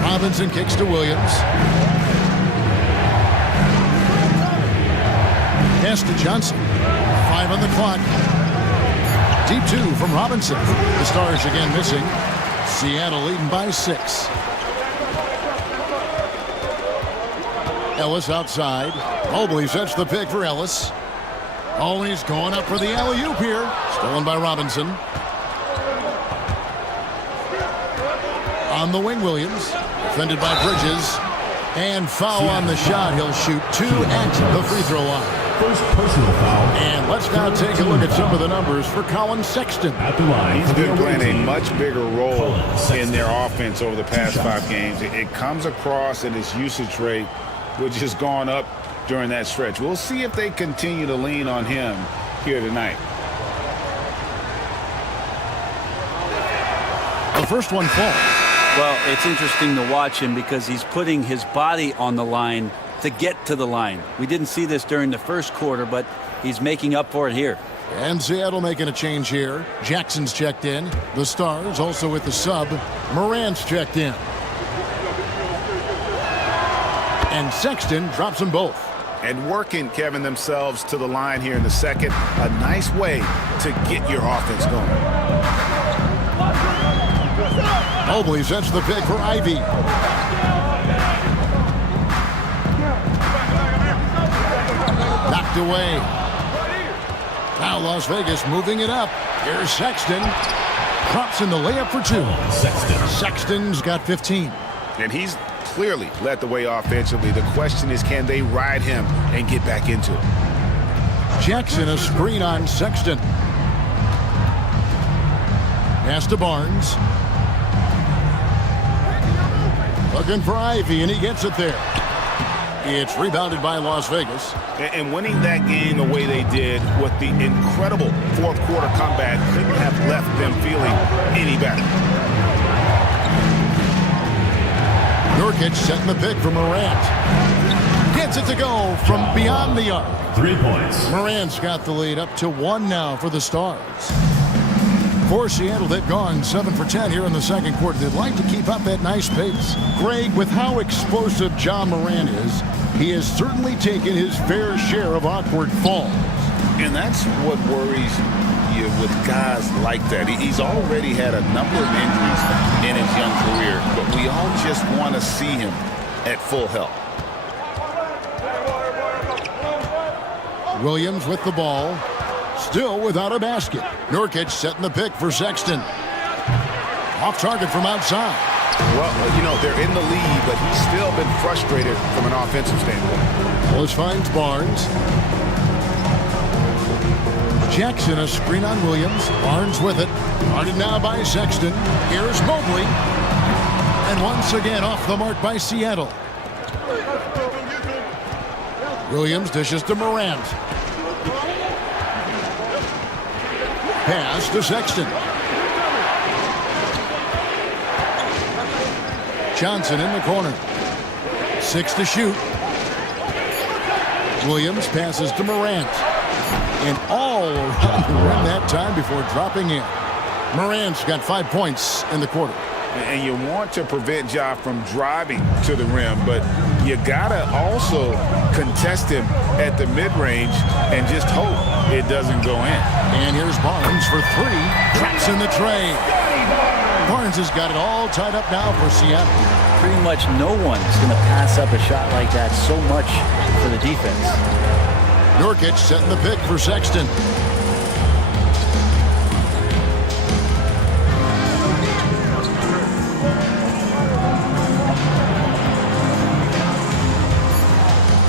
Robinson kicks to Williams. Pass to Johnson. 5 on the clock. Deep 2 from Robinson. The Stars again missing. Seattle leading by 6. Ellis outside. Mobley sets the pick for Ellis. Oh, he's going up for the alley-oop here. Stolen by Robinson. On the wing, Williams. Defended by Bridges. And foul on the shot. He'll shoot 2 at the free throw line. First personal foul. And let's now take a look at some of the numbers for Colin Sexton. At the line. He's been playing a much bigger role in their offense over the past 5 games. It comes across in his usage rate, which has gone up during that stretch. We'll see if they continue to lean on him here tonight. The first one falls. Well, it's interesting to watch him because he's putting his body on the line to get to the line. We didn't see this during the first quarter, but he's making up for it here. And Seattle making a change here. Jackson's checked in. The Stars also with the sub. Morant's checked in. And Sexton drops them both. And working, Kevin, themselves to the line here in the second. A nice way to get your offense going. Mobley sets the pick for Ivy. Knocked away. Now Las Vegas moving it up. Here's Sexton. Drops in the layup for 2. Sexton's got 15. And he's clearly led the way offensively. The question is, can they ride him and get back into it? Jackson a screen on Sexton. Pass to Barnes. Looking for Ivy, and he gets it there. It's rebounded by Las Vegas. And winning that game the way they did with the incredible fourth quarter comeback couldn't have left them feeling any better. Nurkic setting the pick for Morant. Gets it to go from beyond the arc. 3 points. Morant's got the lead up to 1 now for the Stars. For Seattle, they've gone 7 for 10 here in the second quarter. They'd like to keep up that nice pace. Greg, with how explosive John Morant is, he has certainly taken his fair share of awkward falls. And that's what worries you with guys like that. He's already had a number of injuries in his young career, but we all just want to see him at full health. Williams with the ball. Still without a basket. Nurkic setting the pick for Sexton. Off target from outside. Well, you know, they're in the lead, but he's still been frustrated from an offensive standpoint. Willis finds Barnes. Jackson a screen on Williams. Barnes with it. Guarded now by Sexton. Here's Mobley. And once again off the mark by Seattle. Williams dishes to Morant. Pass to Sexton. Johnson in the corner. 6 to shoot. Williams passes to Morant. And all around the rim that time before dropping in. Morant's got 5 points in the quarter. And you want to prevent Ja from driving to the rim, but you gotta also contest him at the mid-range and just hope it doesn't go in. And here's Barnes for 3. Traps in the tray. Barnes has got it all tied up now for Seattle. Pretty much no one's going to pass up a shot like that so much for the defense. Nurkic setting the pick for Sexton.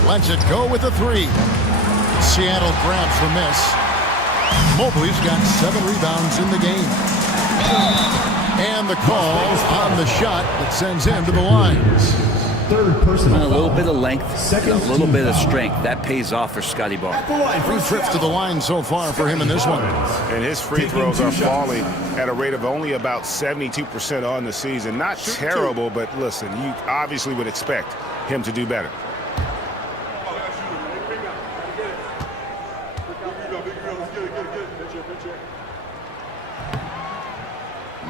Lets it go with a 3. Seattle grabs the miss. Mobley's got 7 rebounds in the game. And the call on the shot that sends him to the lines. Third personal. A little bit of length, a little bit of strength. That pays off for Scotty Barnes. 3 trips to the line so far for him in this one. And his free throws are falling at a rate of only about 72% on the season. Not terrible, but listen, you obviously would expect him to do better.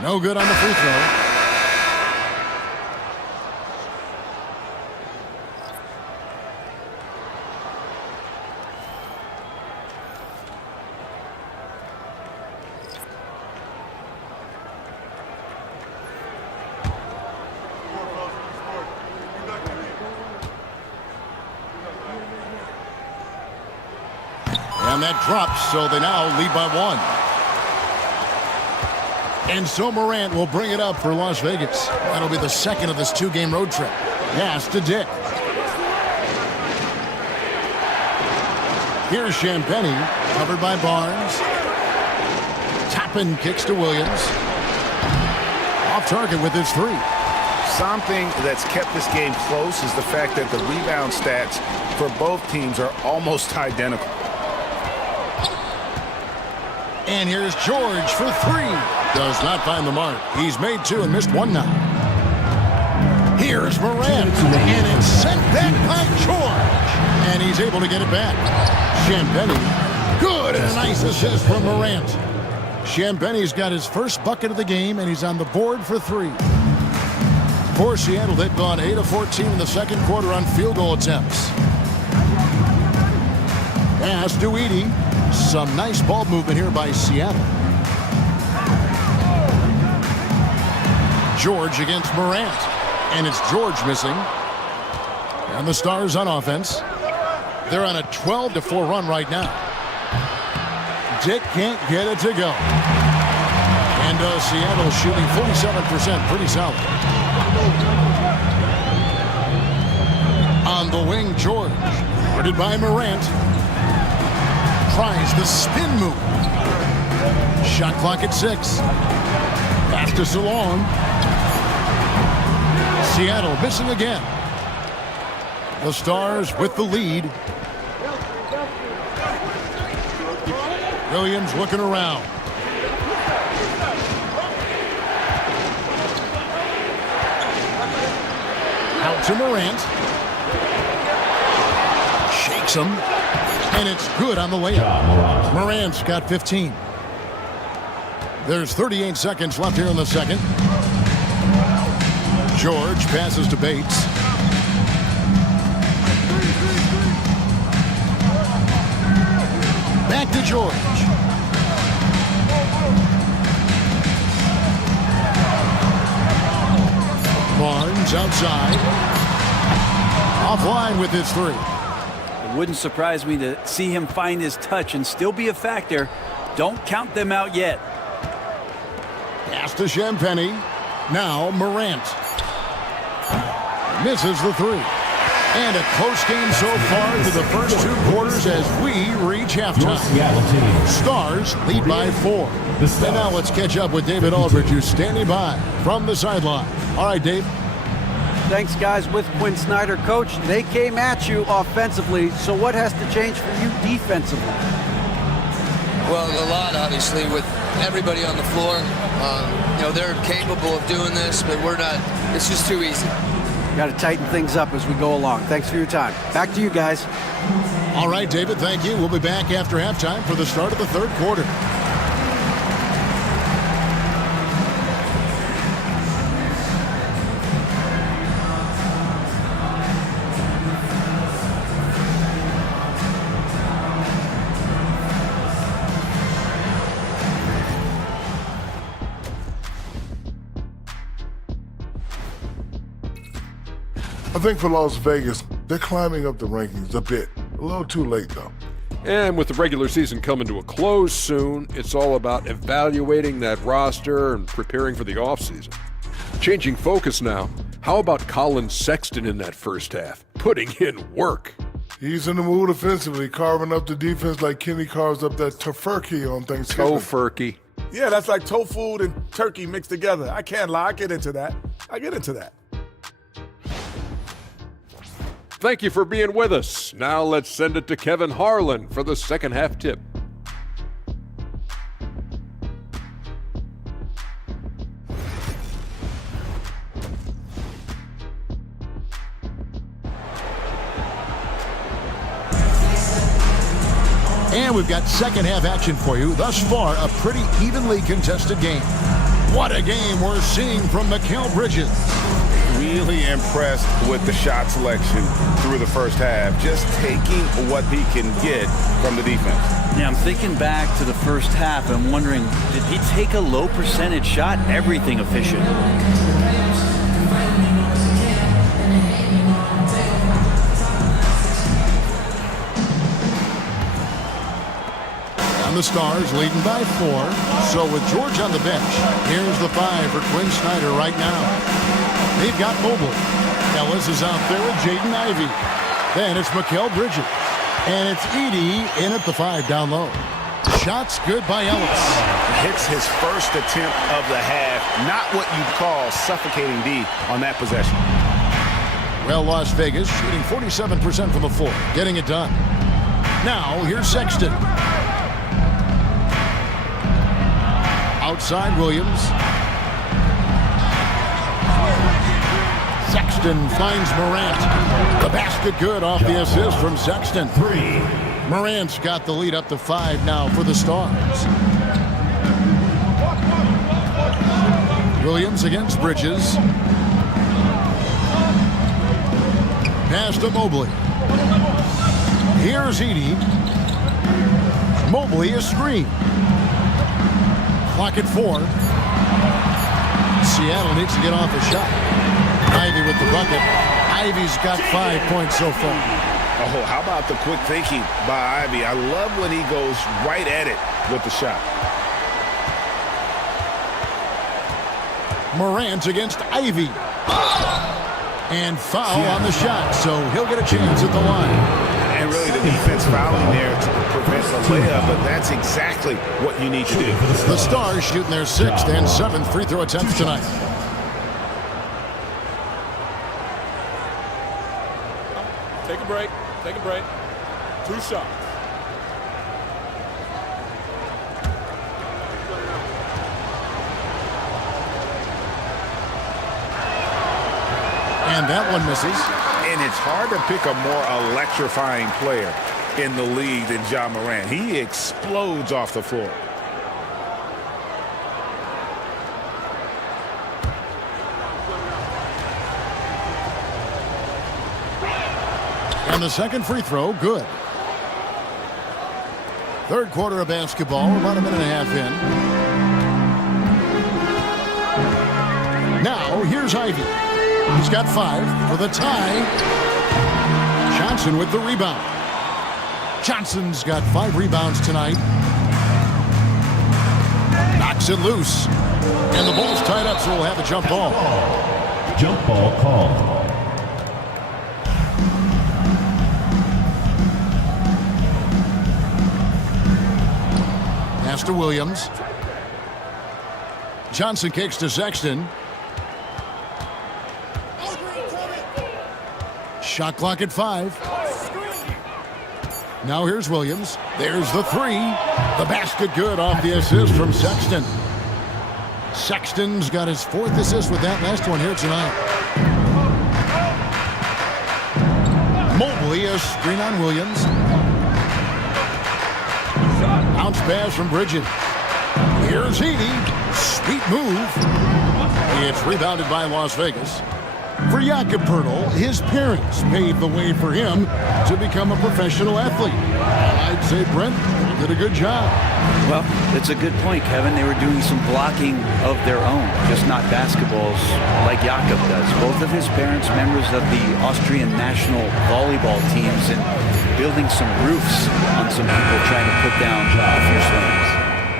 No good on the free throw. And that drops, so they now lead by 1. And so Morant will bring it up for Las Vegas. That'll be the second of this 2-game road trip. Pass to Dick. Here's Champagnie, covered by Barnes. Toppin kicks to Williams. Off target with his 3. Something that's kept this game close is the fact that the rebound stats for both teams are almost identical. And here's George for 3. Does not find the mark. He's made 2 and missed 1 now. Here's Morant. And it's sent back by George. And he's able to get it back. Champagnie. Good. And a nice assist from Morant. Champagnie's got his first bucket of the game, and he's on the board for 3. For Seattle, they've gone 8 of 14 in the second quarter on field goal attempts. Pass to Edey. Some nice ball movement here by Seattle. George against Morant. And it's George missing. And the Stars on offense. They're on a 12-4 run right now. Dick can't get it to go. And Seattle shooting 47%, pretty solid. On the wing, George. Guarded by Morant. Tries the spin move. Shot clock at 6. Pass to Salon. Seattle missing again. The Stars with the lead. Williams looking around. Out to Morant. Shakes him. And it's good on the layup. Morant's got 15. There's 38 seconds left here in the second. George passes to Bates. Back to George. Barnes outside. Offline with his 3. It wouldn't surprise me to see him find his touch and still be a factor. Don't count them out yet. Pass to Champagny. Now Morant. Misses the three. And a close game so far through the first 2 quarters as we reach halftime. Stars lead by 4. And now let's catch up with David Aldridge, who's standing by from the sideline. All right, Dave. Thanks, guys. With Quinn Snyder, Coach, they came at you offensively. So what has to change for you defensively? Well, a lot, obviously, with everybody on the floor. They're capable of doing this, but we're not. It's just too easy. Got to tighten things up as we go along. Thanks for your time. Back to you guys. All right, David, thank you. We'll be back after halftime for the start of the third quarter. I think for Las Vegas, they're climbing up the rankings a bit. A little too late, though. And with the regular season coming to a close soon, it's all about evaluating that roster and preparing for the offseason. Changing focus now, how about Colin Sexton in that first half? Putting in work. He's in the mood offensively, carving up the defense like Kenny carves up that tofurkey on Thanksgiving. Tofurkey. Yeah, that's like tofu and turkey mixed together. I can't lie. I get into that. Thank you for being with us. Now let's send it to Kevin Harlan for the second half tip. And we've got second half action for you. Thus far, a pretty evenly contested game. What a game we're seeing from Mikal Bridges. Really impressed with the shot selection through the first half, just taking what he can get from the defense. Yeah, I'm thinking back to the first half. I'm wondering, did he take a low percentage shot? Everything efficient. And the Stars leading by 4. So with George on the bench, here's the 5 for Quinn Snyder right now. They've got Mobley. Ellis is out there with Jaden Ivey. Then it's Mikal Bridges. And it's Edey in at the 5 down low. Shots good by Ellis. Hits his first attempt of the half. Not what you'd call suffocating D on that possession. Well, Las Vegas shooting 47% from the floor. Getting it done. Now, here's Sexton. Outside Williams. Sexton finds Morant. The basket good off the assist from Sexton. Morant's got the lead up to 5 now for the Stars. Williams against Bridges. Pass to Mobley. Here's Edey. Mobley a screen. Clock at 4. Seattle needs to get off a shot. Ivey with the bucket. Ivey's got 5 points so far. Oh, how about the quick thinking by Ivey? I love when he goes right at it with the shot. Morant against Ivey. And foul on the shot, so he'll get a chance at the line. And really the defense fouling there to prevent the layup, but that's exactly what you need to do. The Stars shooting their 6th and 7th free throw attempts tonight. Take a break. 2 shots. And that one misses. And it's hard to pick a more electrifying player in the league than Ja Morant. He explodes off the floor. And the second free throw, good. Third quarter of basketball, about a minute and a half in. Now, here's Ivey. He's got 5 for the tie. Johnson with the rebound. Johnson's got 5 rebounds tonight. Knocks it loose. And the ball's tied up, so we'll have a jump ball. Jump ball called. Pass to Williams. Johnson kicks to Sexton. Shot clock at 5. Now here's Williams. There's the 3. The basket good off the assist from Sexton. Sexton's got his 4th assist with that last one here tonight. Mobley, a screen on Williams. Bounce pass from Bridges. Here's Edey. Sweet move. It's rebounded by Las Vegas. For Jakob Poeltl, his parents paved the way for him to become a professional athlete. I'd say Brent did a good job. Well, it's a good point, Kevin. They were doing some blocking of their own, just not basketballs like Jakob does. Both of his parents, members of the Austrian national volleyball teams, and building some roofs on some people trying to put down a few slams.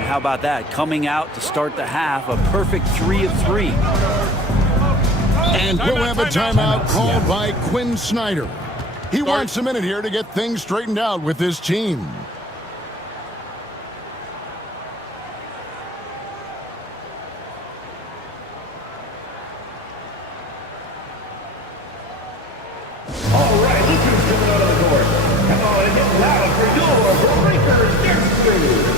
How about that? Coming out to start the half, a perfect 3 of 3. And we'll have a timeout called by Quinn Snyder. He wants a minute here to get things straightened out with his team. All right, look who's coming out of the court. Come on and get loud for your Breakers next crew.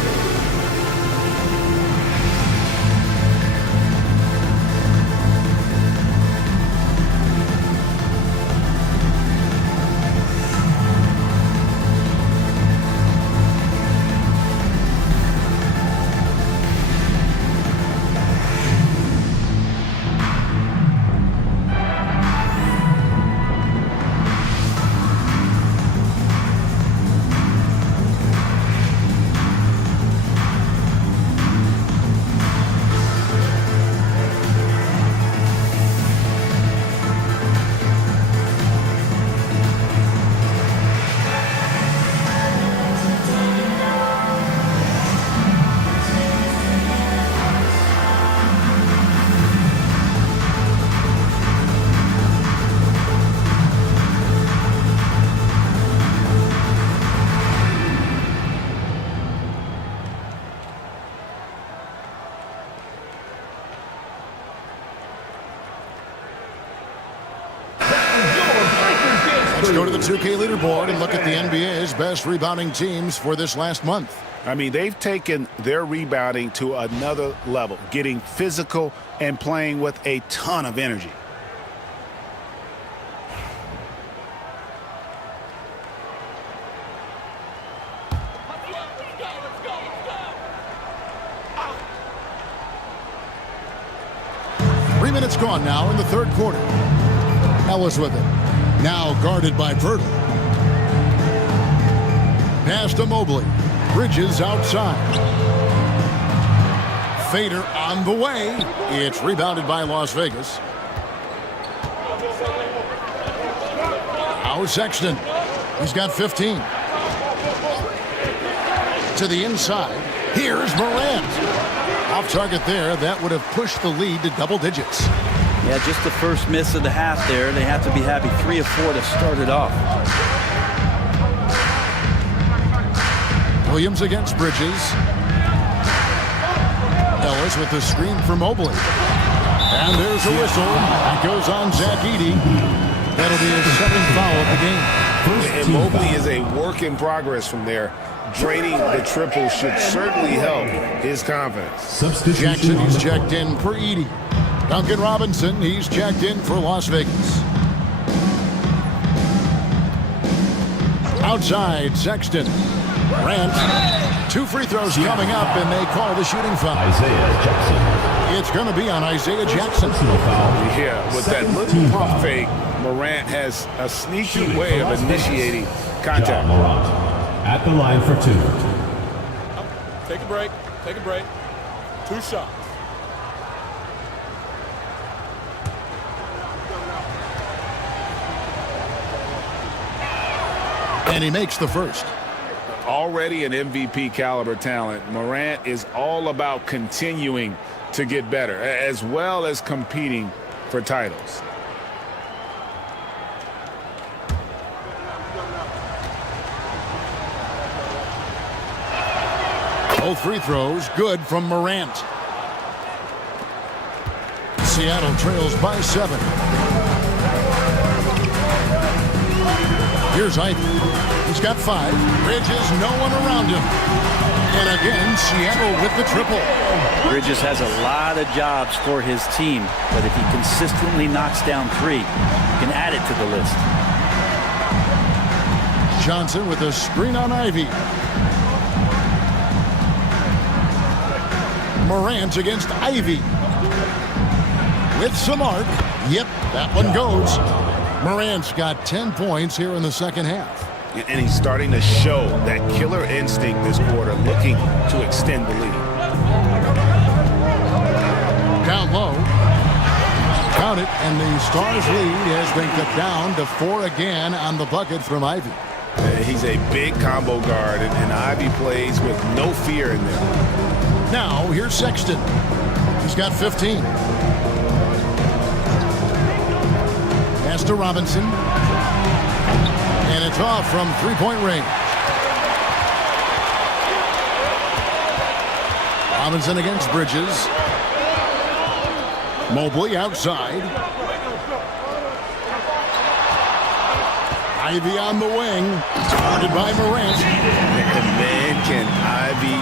Let's go to the 2K leaderboard and look at the NBA's best rebounding teams for this last month. I mean, they've taken their rebounding to another level, getting physical and playing with a ton of energy. Minutes gone now in the 3rd quarter. Ellis with it. Now guarded by Poeltl. Pass to Mobley. Bridges outside. Fader on the way. It's rebounded by Las Vegas. Now Sexton. He's got 15. To the inside. Here's Morant. Off target there. That would have pushed the lead to double digits. Yeah, just the first miss of the half there. They have to be happy. 3 of 4 to start it off. Williams against Bridges. Ellis with the screen for Mobley. And there's a whistle. It goes on Zach Edey. That'll be his 2nd foul of the game. And Mobley is a work in progress from there. Draining the triple should certainly help his confidence. Jackson, he's checked in for Edey. Duncan Robinson, he's checked in for Las Vegas. Outside, Sexton. Grant. 2 free throws coming up, and they call the shooting foul. Isaiah Jackson. It's going to be on Isaiah Jackson. Yeah, with that little pump fake, Morant has a sneaky way of initiating contact. At the line for 2. Take a break. Take a break. 2 shots. And he makes the first. already an MVP caliber talent, Morant is all about continuing to get better, as well as competing for titles. Both free throws good from Morant. Seattle trails by 7. Here's Ivey. He's got 5. Bridges, no one around him. And again, Seattle with the triple. Bridges has a lot of jobs for his team, but if he consistently knocks down 3, he can add it to the list. Johnson with a screen on Ivey. Morant against Ivey. With some arc. Yep, that one goes. Morant's got 10 points here in the second half. And he's starting to show that killer instinct this quarter, looking to extend the lead. Down low. Count it, and the Stars' lead has been cut down to 4 again on the bucket from Ivey. He's a big combo guard, and Ivey plays with no fear in there. Now, here's Sexton. He's got 15. Pass to Robinson. And it's off from three-point range. Robinson against Bridges. Mobley outside. Ivey on the wing. Guarded by Morant. And man, can Ivey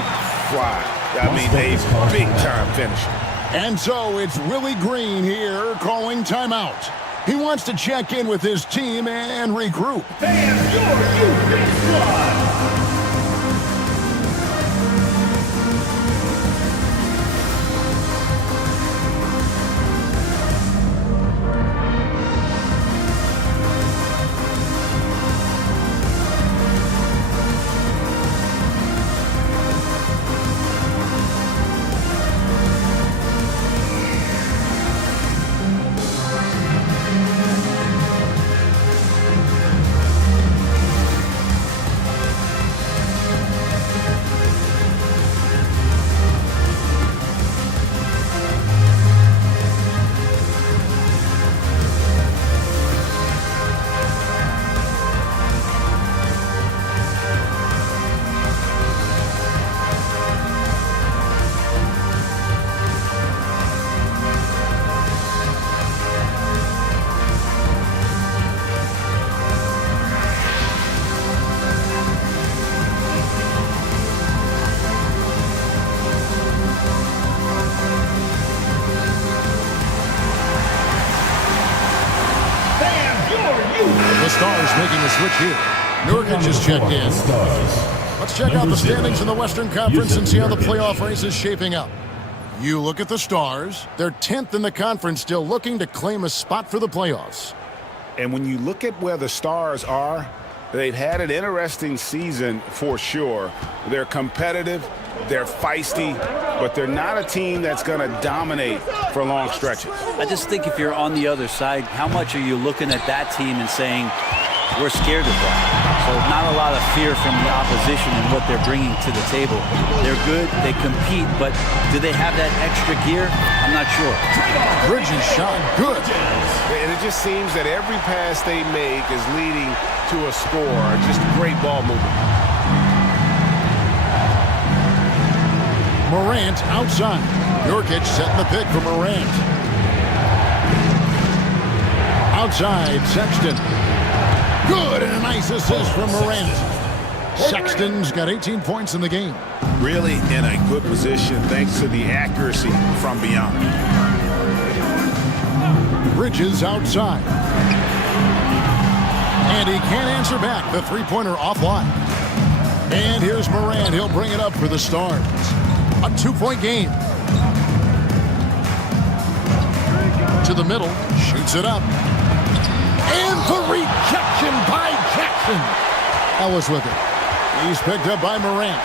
fly. I mean, a big-time finisher. And so it's Willie Green here calling timeout. He wants to check in with his team and regroup. And your big squad. Stars making a switch here. Nurkic just checked in. Let's check out the standings in the Western Conference and see how the playoff race is shaping up. You look at the Stars. They're 10th in the conference, still looking to claim a spot for the playoffs. And when you look at where the Stars are, they've had an interesting season for sure. They're competitive, they're feisty, but they're not a team that's going to dominate for long stretches. I just think if you're on the other side, how much are you looking at that team and saying, we're scared of that? So not a lot of fear from the opposition and what they're bringing to the table. They're good, they compete, but do they have that extra gear? I'm not sure. Bridges shot good. And it just seems that every pass they make is leading to a score. Just great ball movement. Morant outside. Nurkic setting the pick for Morant. Outside, Sexton. Good, and a nice assist from Morant. Sexton's got 18 points in the game. Really in a good position thanks to the accuracy from beyond. Bridges outside. And he can't answer back. The three-pointer offline. And here's Morant. He'll bring it up for the Stars. A 2-point game. To the middle. Shoots it up. And the rejection by Jackson. Ellis with it. He's picked up by Morant.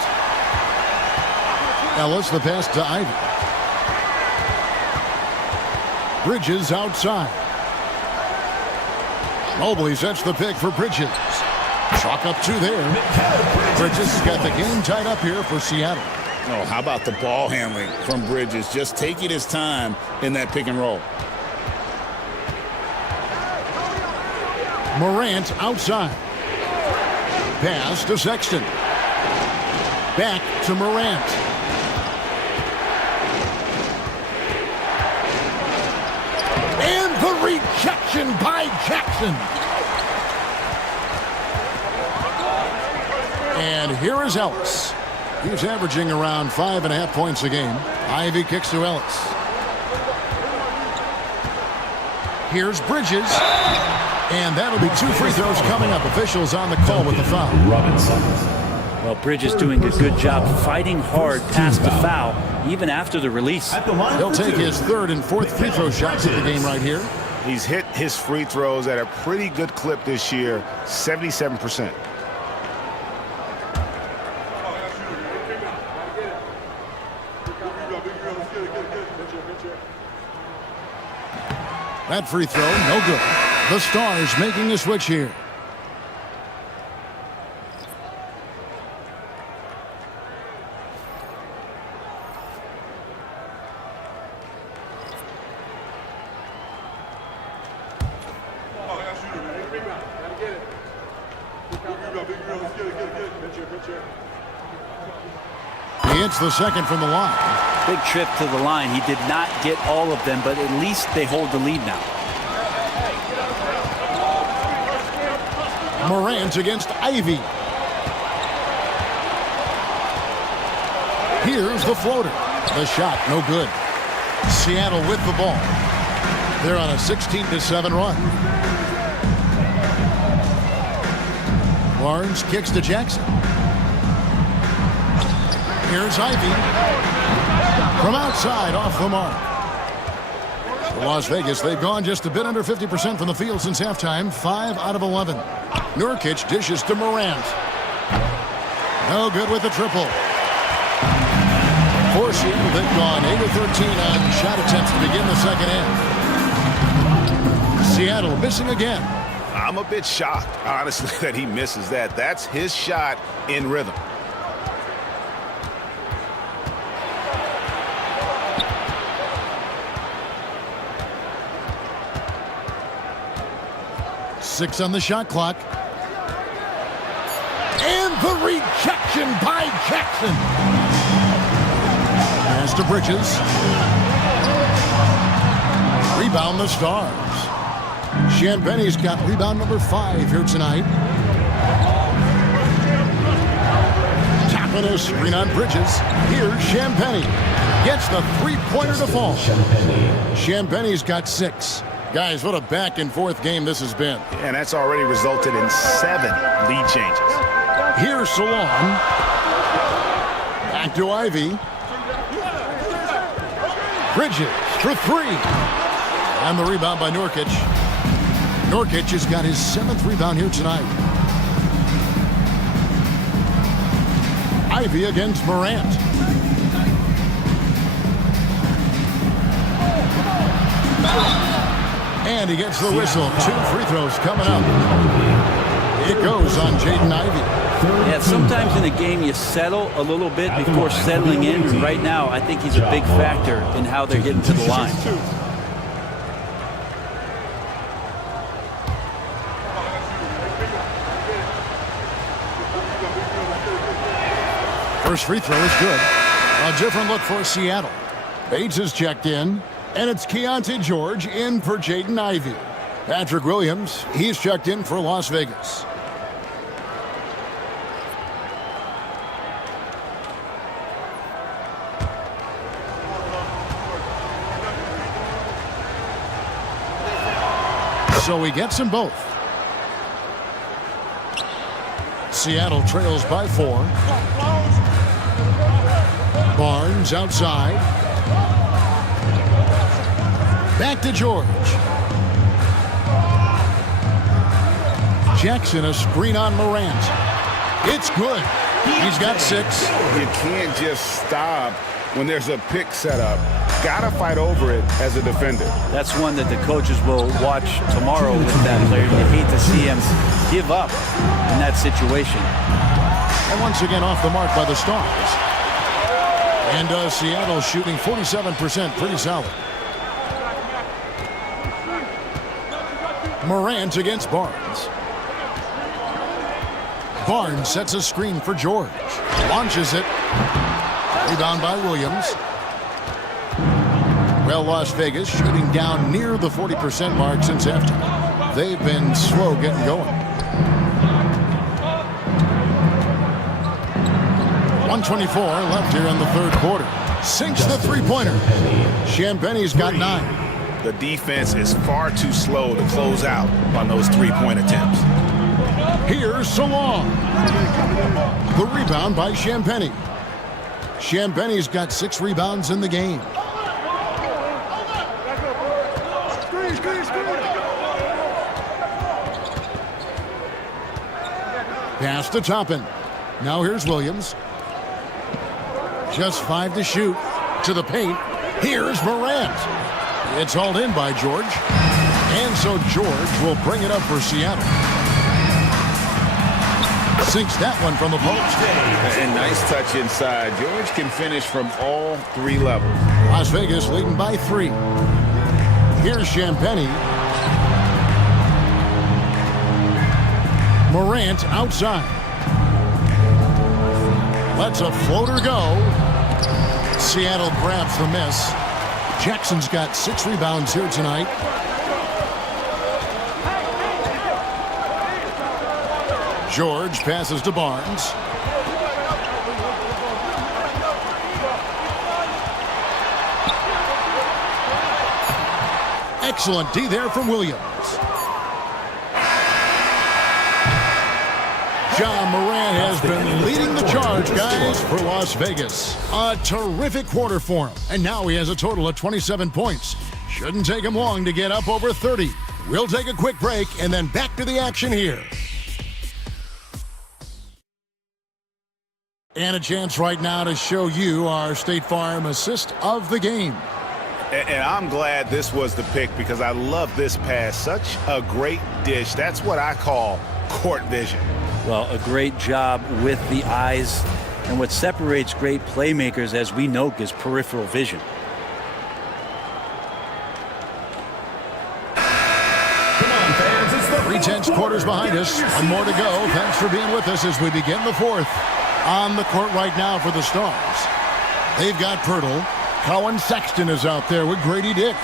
Ellis the pass to Ivey. Bridges outside. Mobley sets the pick for Bridges. Chalk up 2 there. Bridges has got the game tied up here for Seattle. Oh, how about the ball handling from Bridges? Just taking his time in that pick and roll. Morant outside. Pass to Sexton. Back to Morant. And the rejection by Jackson. And here is Ellis. He's averaging around 5.5 points a game. Ivy kicks to Ellis. Here's Bridges. And that'll be 2 free throws coming up. Officials on the call with the foul. Well, Bridges doing a good job fighting hard past the foul, even after the release. He'll take his 3rd and 4th free throw shots of the game right here. He's hit his free throws at a pretty good clip this year, 77%. That free throw, no good. The Stars making a switch here. He hits the second from the line. Big trip to the line. He did not get all of them, but at least they hold the lead now. Morant against Ivy. Here's the floater. The shot, no good. Seattle with the ball. They're on a 16-7 run. Barnes kicks to Jackson. Here's Ivy. From outside, off the mark. For Las Vegas, they've gone just a bit under 50% from the field since halftime. 5 out of 11. Nurkic dishes to Morant. No good with the triple. For Seattle, they've gone 8 of 13 on shot attempts to begin the second half. Seattle missing again. I'm a bit shocked, honestly, that he misses that. That's his shot in rhythm. Six on the shot clock. And the rejection by Jackson. Pass to Bridges. Rebound the Stars. Shanbenny's got rebound number 5 here tonight. Tapping a screen on Bridges. Here's Shanbenny. Gets the three-pointer to fall. Shanbenny's got 6. Guys, what a back-and-forth game this has been. And that's already resulted in 7 lead changes. Here's Salon. Back to Ivy. Bridges for 3. And the rebound by Nurkic. Nurkic has got his 7th rebound here tonight. Ivy against Morant. And he gets the whistle. 2 free throws coming up. It goes on Jaden Ivey. Yeah, sometimes in a game you settle a little bit before settling in. And right now, I think he's a big factor in how they're getting to the line. First free throw is good. A different look for Seattle. Bates is checked in. And it's Keontae George in for Jaden Ivey. Patrick Williams, he's checked in for Las Vegas. So he gets them both. Seattle trails by 4. Barnes outside. Back to George. Jackson, a screen on Morant. It's good. He's got 6. You can't just stop when there's a pick set up. Gotta fight over it as a defender. That's one that the coaches will watch tomorrow with that player. You hate to see him give up in that situation. And once again off the mark by the Stars. And Seattle shooting 47%, pretty solid. Morant against Barnes. Barnes sets a screen for George. Launches it. Rebound by Williams. Well, Las Vegas shooting down near the 40% mark since halftime. They've been slow getting going. 1:24 left here in the third quarter. Sinks the three-pointer. Champagne's got 9. The defense is far too slow to close out on those three-point attempts. Here's Salon. The rebound by Champagnie. Champagnie's got 6 rebounds in the game. Pass to Toppin. Now here's Williams. Just 5 to shoot. To the paint. Here's Morant. It's hauled in by George. And so George will bring it up for Seattle. Sinks that one from the post. And nice touch inside. George can finish from all 3 levels. Las Vegas leading by 3. Here's Champagnie. Morant outside. Lets a floater go. Seattle grabs the miss. Jackson's got 6 rebounds here tonight. George passes to Barnes. Excellent D there from Williams. Ja Morant has been leading the charge, guys, for Las Vegas. A terrific quarter for him. And now he has a total of 27 points. Shouldn't take him long to get up over 30. We'll take a quick break and then back to the action here. And a chance right now to show you our State Farm assist of the game. And I'm glad this was the pick because I love this pass. Such a great dish. That's what I call court vision. Well, a great job with the eyes. And what separates great playmakers, as we know, is peripheral vision. Come on, fans. It's the 3 tenths quarters behind us. One more to go. Thanks for being with us as we begin the fourth. On the court right now for the Stars. They've got Pirtle. Colin Sexton is out there with Grady Dick.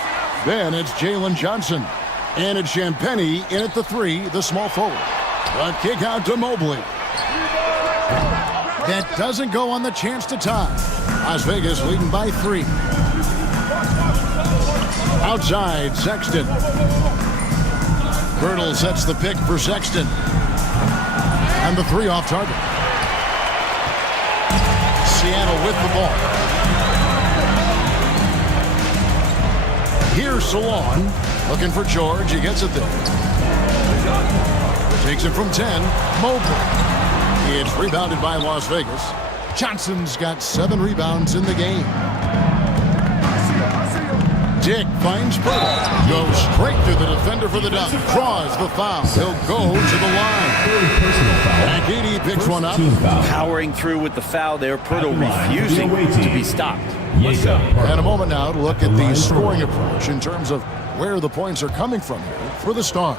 Then it's Jalen Johnson. And it's Champagnie in at the 3, the small forward. A kick out to Mobley. That doesn't go on the chance to tie. Las Vegas leading by 3. Outside, Sexton. Pirtle sets the pick for Sexton. And the 3 off target. Seattle with the ball. Here's Salon. Looking for George. He gets it there. Takes it from 10. Mobley. It's rebounded by Las Vegas. Johnson's got 7 rebounds in the game. Dick finds Pirtle. Goes straight to the defender for the dunk. Draws the foul. He'll go to the line. Akidi picks one up. Powering through with the foul there. Pirtle refusing to be stopped. And a moment now to look at the scoring approach in terms of where the points are coming from here for the Stars.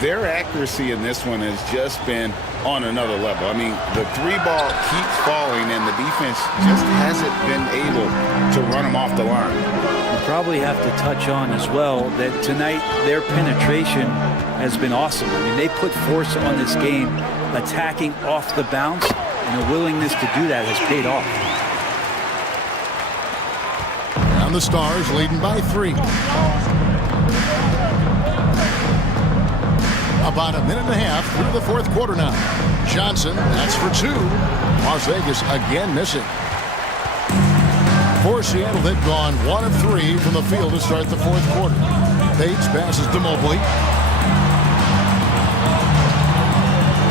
Their accuracy in this one has just been on another level. I mean, the 3 ball keeps falling, and the defense just hasn't been able to run them off the line. We probably have to touch on as well that tonight their penetration has been awesome. I mean, they put force on this game, attacking off the bounce, and the willingness to do that has paid off. And the Stars leading by 3. About a minute and a half through the fourth quarter now. Johnson, that's for 2. Las Vegas again missing. For Seattle, they've gone 1 of 3 from the field to start the fourth quarter. Bates passes to Mobley.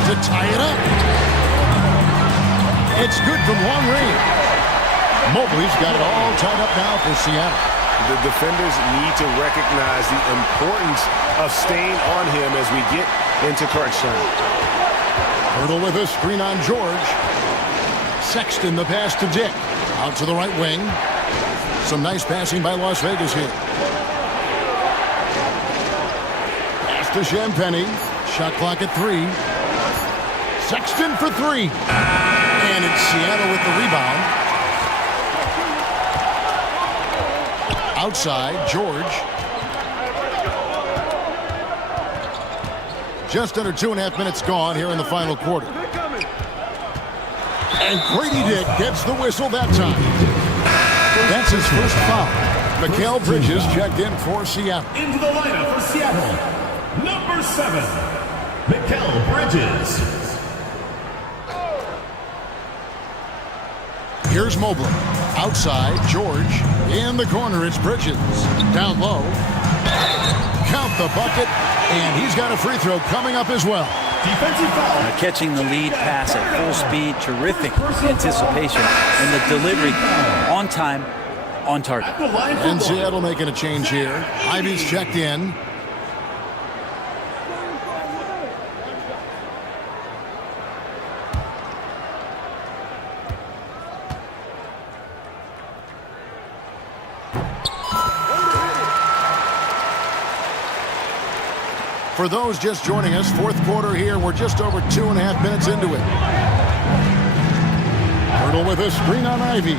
To tie it up. It's good from long range. Mobley's got it all tied up now for Seattle. The defenders need to recognize the importance of staying on him as we get into crunch time. Hurdle with a screen on George. Sexton the pass to Dick. Out to the right wing. Some nice passing by Las Vegas here. Pass to Champagnie. Shot clock at 3. Sexton for 3. And it's Seattle with the rebound. Outside, George. Just under 2.5 minutes gone here in the final quarter. And Grady Dick gets the whistle that time. That's his first foul. Mikal Bridges checked in for Seattle. Into the lineup for Seattle, number 7, Mikal Bridges. Here's Mobley. Outside, George. In the corner, it's Bridges. Down low. Count the bucket. And he's got a free throw coming up as well. Defensive foul. Catching the lead pass at full speed, terrific anticipation, and the delivery on time, on target. And Seattle making a change here. Ivy's checked in. For those just joining us, fourth quarter here. We're just over 2.5 minutes into it. Hurdle with a screen on Ivy.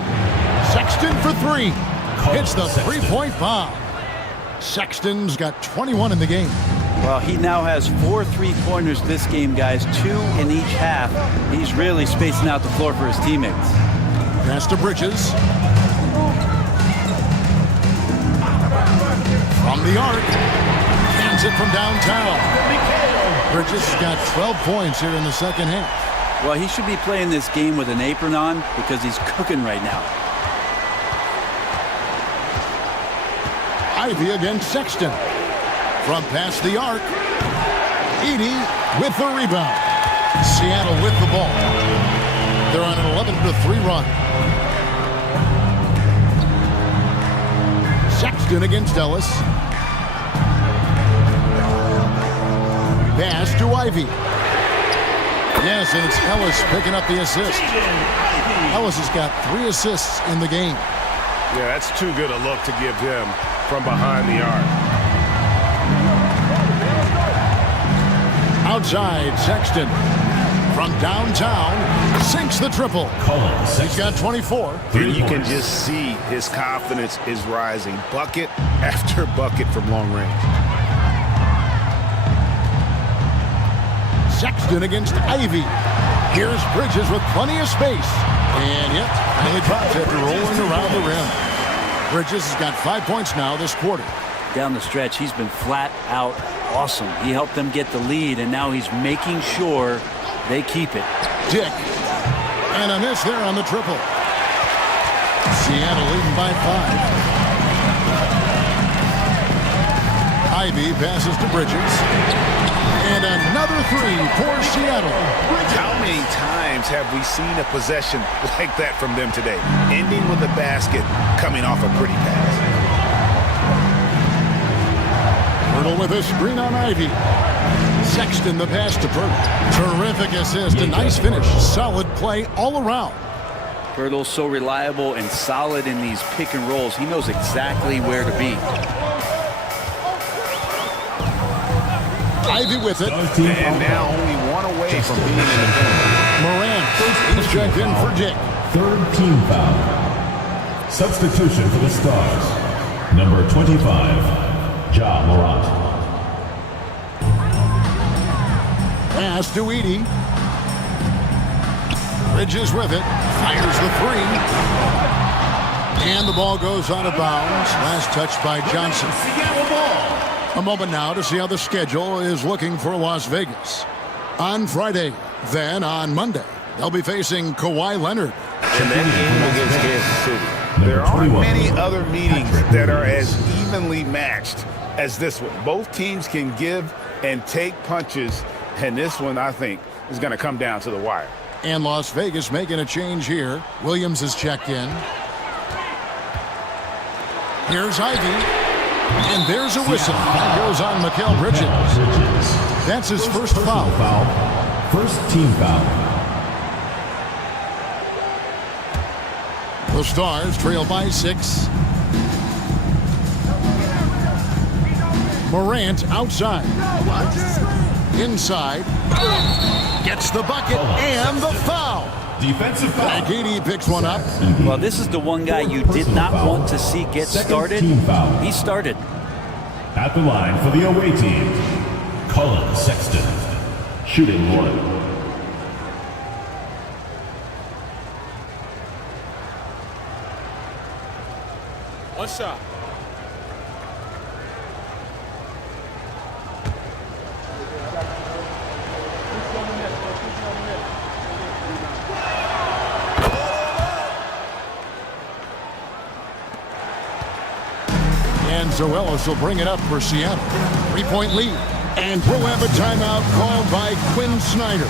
Sexton for 3. Hits the three-point bomb. Sexton's got 21 in the game. Well, he now has 4 3-pointers this game, guys. 2 in each half. He's really spacing out the floor for his teammates. Pass to Bridges. From the arc. It from downtown. Bridges got 12 points here in the second half. Well, he should be playing this game with an apron on because he's cooking right now. Ivy against Sexton. From past the arc. Edey with the rebound. Seattle with the ball. They're on an 11-3 run. Sexton against Ellis. Pass to Ivy. Yes, and it's Ellis picking up the assist. Ellis has got 3 assists in the game. Yeah, that's too good a look to give him from behind the arc. Outside, Sexton. From downtown, sinks the triple. He's got 24. You can just see his confidence is rising. Bucket after bucket from long range. Sexton against Ivy. Here's Bridges with plenty of space. And yet, finally drops after rolling around the rim. Bridges has got 5 points now this quarter. Down the stretch, he's been flat out awesome. He helped them get the lead, and now he's making sure they keep it. Dick. And a miss there on the triple. Seattle leading by 5. Ivy passes to Bridges. And another 3 for Seattle. How many times have we seen a possession like that from them today? Ending with a basket, coming off a pretty pass. Hurdle with a screen on Ivy. Sexton the pass to Purtle. Terrific assist, a nice finish. Solid play all around. Purtle's so reliable and solid in these pick and rolls. He knows exactly where to be. Ivy with it. And now only 1 away from being in the game. Morant, he's checked in for Dick. 3rd team foul. Substitution for the Stars. Number 25, Ja Morant. Pass to Edey. Bridges with it. Fires the 3. And the ball goes out of bounds. Last touch by Johnson. A moment now to see how the schedule is looking for Las Vegas. On Friday, then on Monday, they'll be facing Kawhi Leonard. And that game against Kansas City. There aren't many other meetings that are as evenly matched as this one. Both teams can give and take punches, and this one, I think, is going to come down to the wire. And Las Vegas making a change here. Williams is checked in. Here's Ivy. And there's a whistle. That goes on Mikal Bridges. That's his first foul. First team foul. The Stars trail by 6. Morant outside. Inside. Gets the bucket and the foul. Defensive foul. Agidi picks one up. Well, this is the one guy you did not want to see get started. He started. At the line for the away team, Colin Sexton. Shooting 1. One shot. And Zoelos will bring it up for Seattle. 3-point lead. And we'll have a timeout called by Quinn Snyder.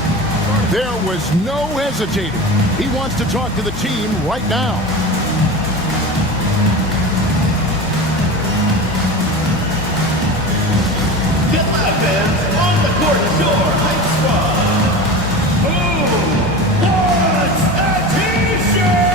There was no hesitating. He wants to talk to the team right now. Get live, fans, on the court is your hype squad. Who wants a t-shirt?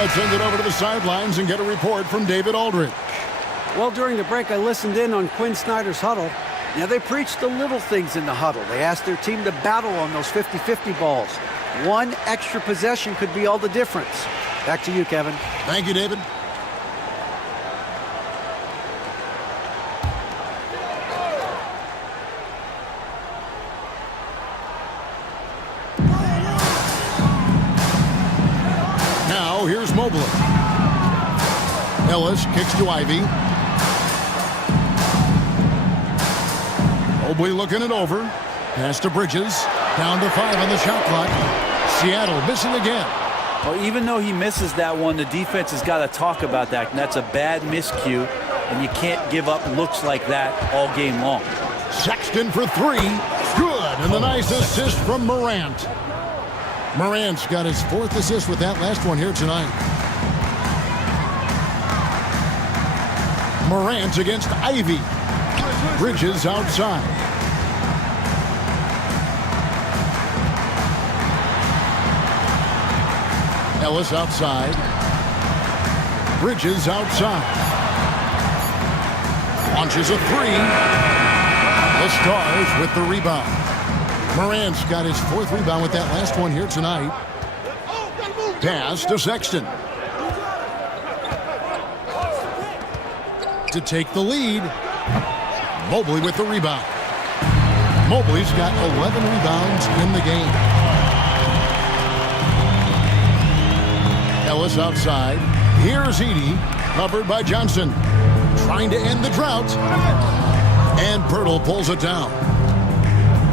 Let's send it over to the sidelines and get a report from David Aldridge. Well, during the break, I listened in on Quinn Snyder's huddle. Now, they preached the little things in the huddle. They asked their team to battle on those 50-50 balls. One extra possession could be all the difference. Back to you, Kevin. Thank you, David. Now, here's Mobley. Ellis kicks to Ivy. Mobley looking it over. Pass to Bridges. Down to 5 on the shot clock. Seattle missing again. Well, even though he misses that one, the defense has got to talk about that. And that's a bad miscue, and you can't give up looks like that all game long. Sexton for 3. Good. And the nice assist from Morant. Morant's got his 4th assist with that last one here tonight. Morant against Ivy. Bridges outside. Ellis outside. Bridges outside. Launches a 3. The Stars with the rebound. Morant's got his 4th rebound with that last one here tonight. Pass to Sexton. To take the lead. Mobley with the rebound. Mobley's got 11 rebounds in the game. Ellis outside. Here's Edey, covered by Johnson. Trying to end the drought. And Pirtle pulls it down.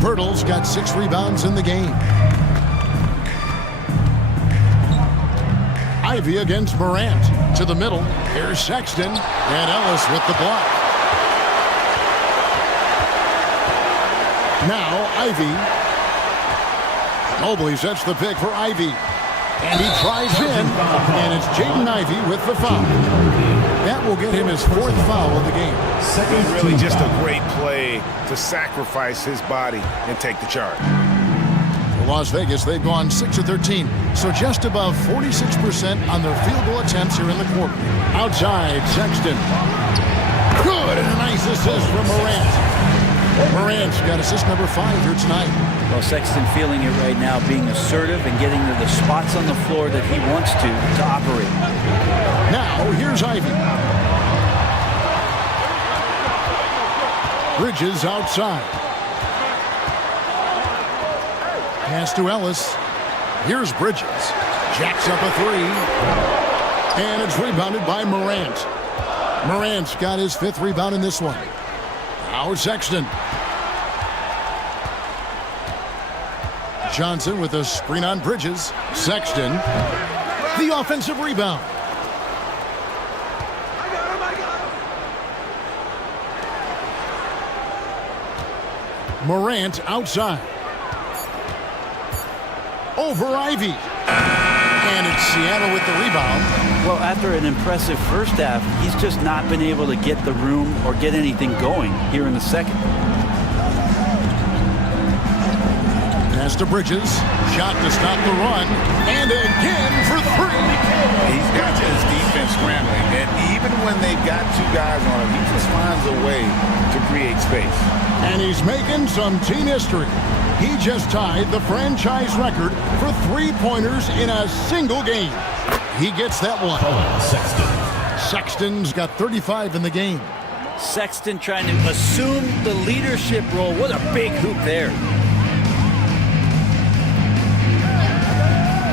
Pirtle's got 6 rebounds in the game. Ivy against Morant. To the middle. Here's Sexton. And Ellis with the block. Now Ivy. Mobley sets the pick for Ivy. And he tries in. And it's Jaden Ivey with the foul. That will get him his 4th foul of the game. It's really just a great play to sacrifice his body and take the charge. For Las Vegas, they've gone 6 of 13, so just above 46% on their field goal attempts here in the quarter. Outside, Sexton. Good, and a nice assist from Morant. Morant's got assist number 5 here tonight. Well, Sexton feeling it right now, being assertive and getting to the spots on the floor that he wants to operate. Now, here's Ivy. Bridges outside. Pass to Ellis. Here's Bridges. Jacks up a 3. And it's rebounded by Morant. Morant's got his 5th rebound in this one. Now Sexton. Johnson with a screen on Bridges. Sexton. The offensive rebound. Morant outside. Over Ivy. And it's Seattle with the rebound. Well, after an impressive first half, he's just not been able to get the room or get anything going here in the second. Pass to Bridges. Shot to stop the run. And again for 3. He's got his defense scrambling. And even when they've got 2 guys on him, he just finds a way to create space. And he's making some team history. He just tied the franchise record for 3-pointers in a single game. He gets that one. Sexton's got 35 in the game. Sexton trying to assume the leadership role. What a big hoop there.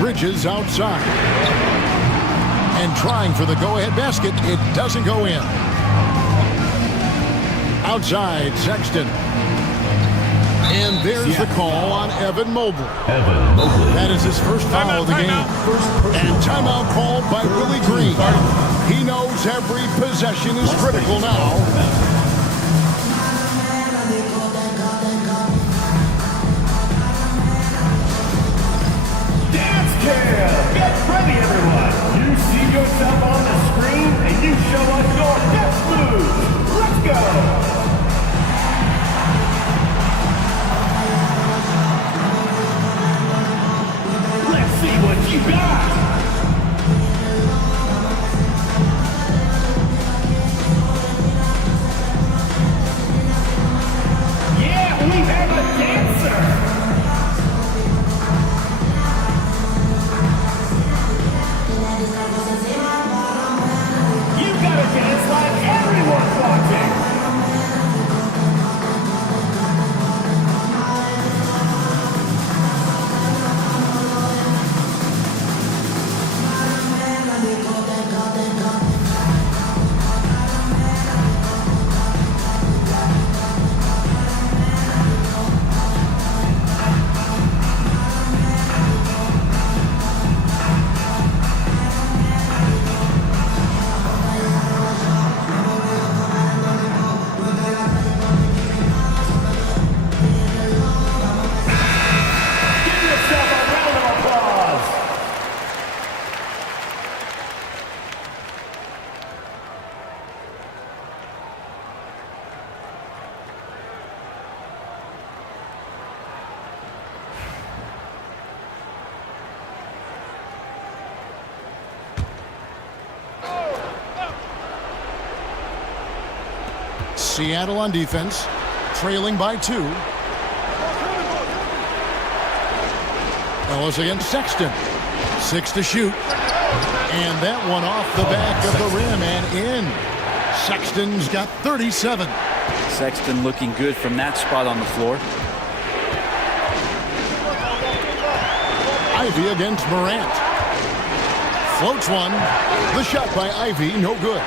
Bridges outside. And trying for the go-ahead basket. It doesn't go in. Outside, Sexton. And there's the call on Evan Mobley. That is his first foul of the game. And timeout called by Willie Green. He knows every possession is critical now. Dance Cam! Get ready, everyone! You see yourself on the screen, and you show us your best moves. Let's go! See what you got. Yeah, we have a dancer. You gotta dance like everyone's watching. Seattle on defense, trailing by 2. Ellis against Sexton. 6 to shoot. And that one off the back of the rim and in. Sexton's got 37. Sexton looking good from that spot on the floor. Ivy against Morant. Floats one. The shot by Ivy, no good.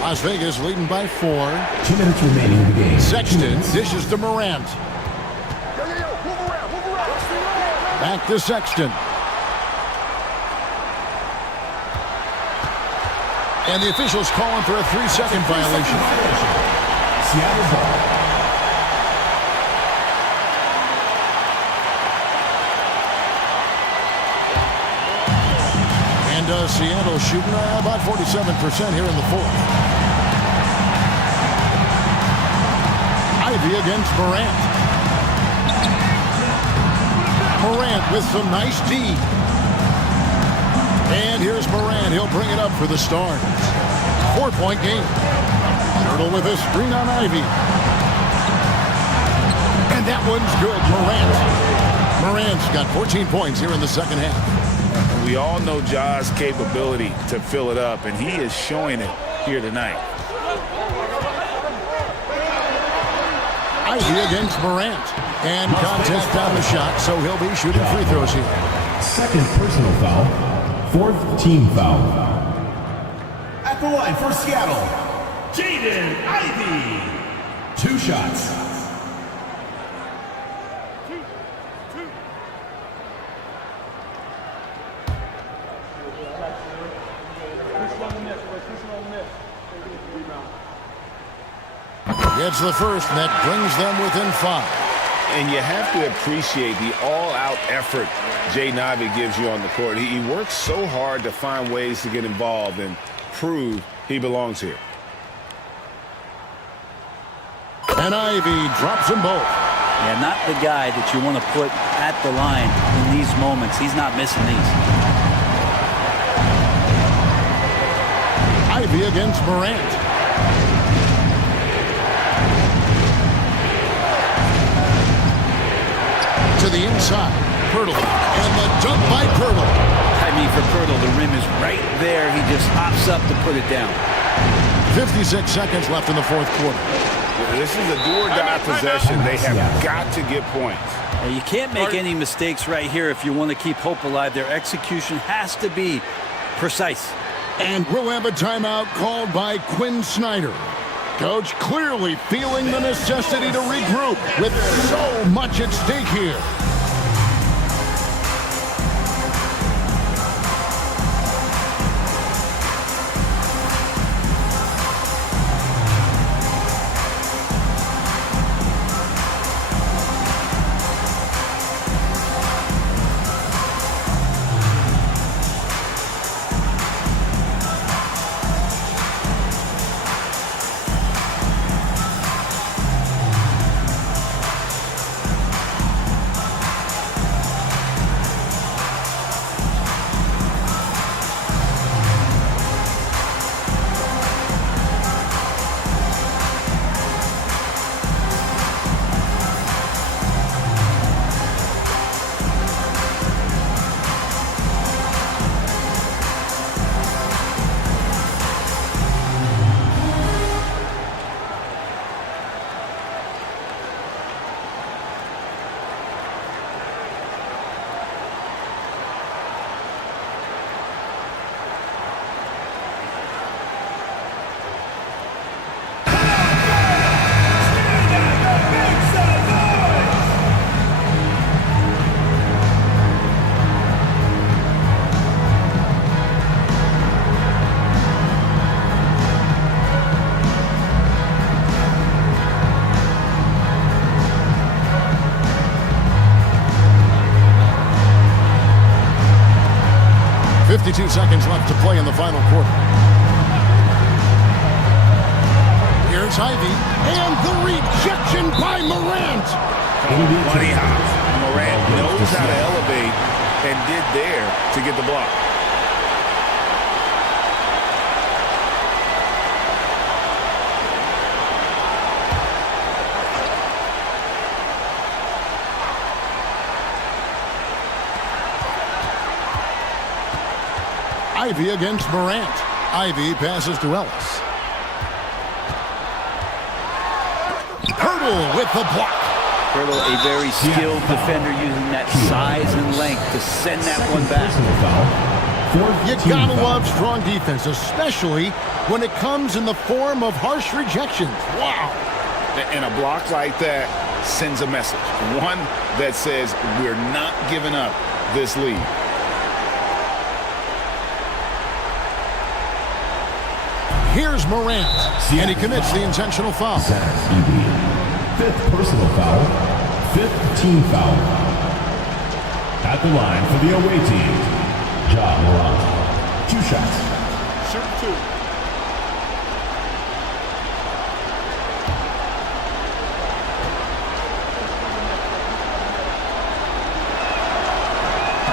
Las Vegas leading by 4. 2 minutes remaining in the game. Sexton dishes to Morant. Back to Sexton. And the officials calling for a 3-second violation. Seattle ball. And Seattle shooting about 47% here in the 4th. Ivy against Morant. Morant with some nice D. And here's Morant. He'll bring it up for the Stars. 4-point game. Hurdle with a screen on Ivy. And that one's good. Morant's got 14 points here in the second half. We all know Ja's capability to fill it up, and he is showing it here tonight. Ivy against Morant. And contact on the shot, so he'll be shooting free throws here. Second personal foul. Fourth team foul. At the line for Seattle, Jaden Ivey. 2 shots. Gets the first, and that brings them within 5. And you have to appreciate the all-out effort Jaden Ivey gives you on the court. He works so hard to find ways to get involved and prove he belongs here. And Ivy drops them both. Yeah, not the guy that you want to put at the line in these moments. He's not missing these. Ivy against Morant. To the inside. Pirtle. And the dunk by Pirtle. I mean, for Pirtle, the rim is right there. He just hops up to put it down. 56 seconds left in the fourth quarter. This is a do-or-die possession. They have got to get points. Now, you can't make any mistakes right here if you want to keep hope alive. Their execution has to be precise. And we'll have a timeout called by Quinn Snyder. Coach clearly feeling the necessity to regroup with so much at stake here. Seconds left to play in the final quarter. Here's Ivy, and the rejection by Morant. Money hops. Morant knows how to elevate and did there to get the block. Ivy against Morant. Ivy passes to Ellis. Hurdle with the block. Hurdle, a very skilled defender using that size and length to send that one back. You gotta love strong defense, especially when it comes in the form of harsh rejections. Wow. And a block like that sends a message. One that says we're not giving up this lead. Here's Morant, and he commits the intentional foul. Fifth personal foul, fifth team foul. At the line for the away team, Ja Morant. 2 shots. Shoot 2.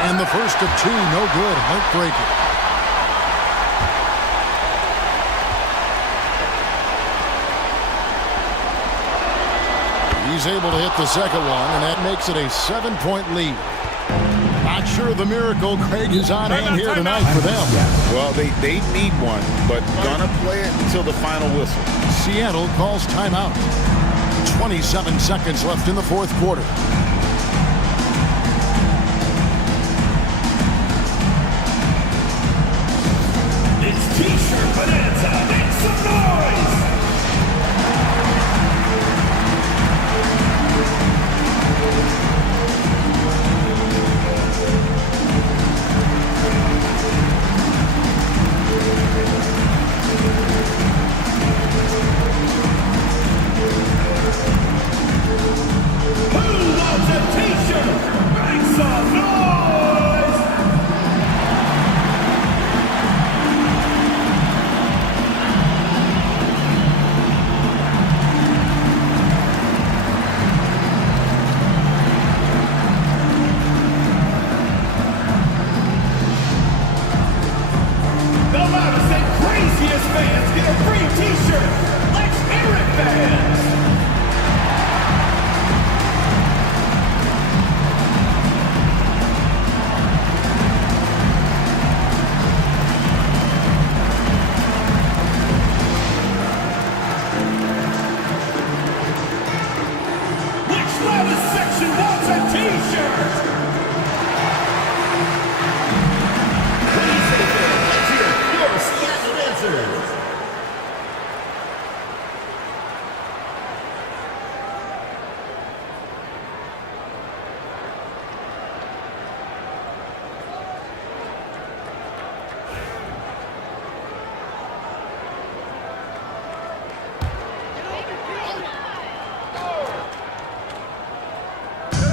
And the first of 2, no good, heartbreaking. He's able to hit the second one, and that makes it a 7-point lead. Not sure the miracle, Craig, is on hand here tonight for them. Well, they need one, but gonna play it until the final whistle. Seattle calls timeout. 27 seconds left in the fourth quarter. It's T-shirt bonanza. Make some noise. Who wants a T-shirt? Make some noise. The loudest and craziest fans get a free T-shirt. Let's hear it, fans. Which loudest section wants a T-shirt? What do you say, fans? Let's hear your Seattle answers.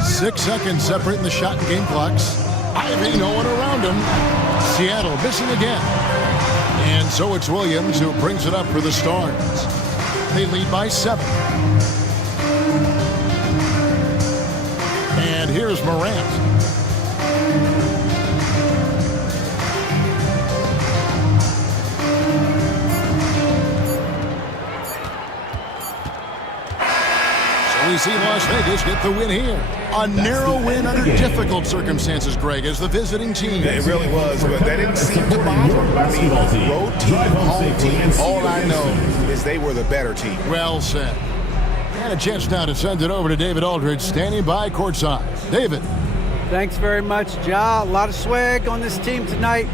Six seconds separating the shot and game clocks. Ivy, no one around him. Seattle missing again. And so it's Williams who brings it up for the Stars. They lead by 7. And here's Morant. We see Las Vegas get the win here. A narrow win under difficult circumstances, Greg, as the visiting team. It really was, but that didn't seem to bother them. I mean, road team, home team, all I know is they were the better team. Well said. And a chance now to send it over to David Aldridge, standing by courtside. David. Thanks very much, Ja. A lot of swag on this team tonight.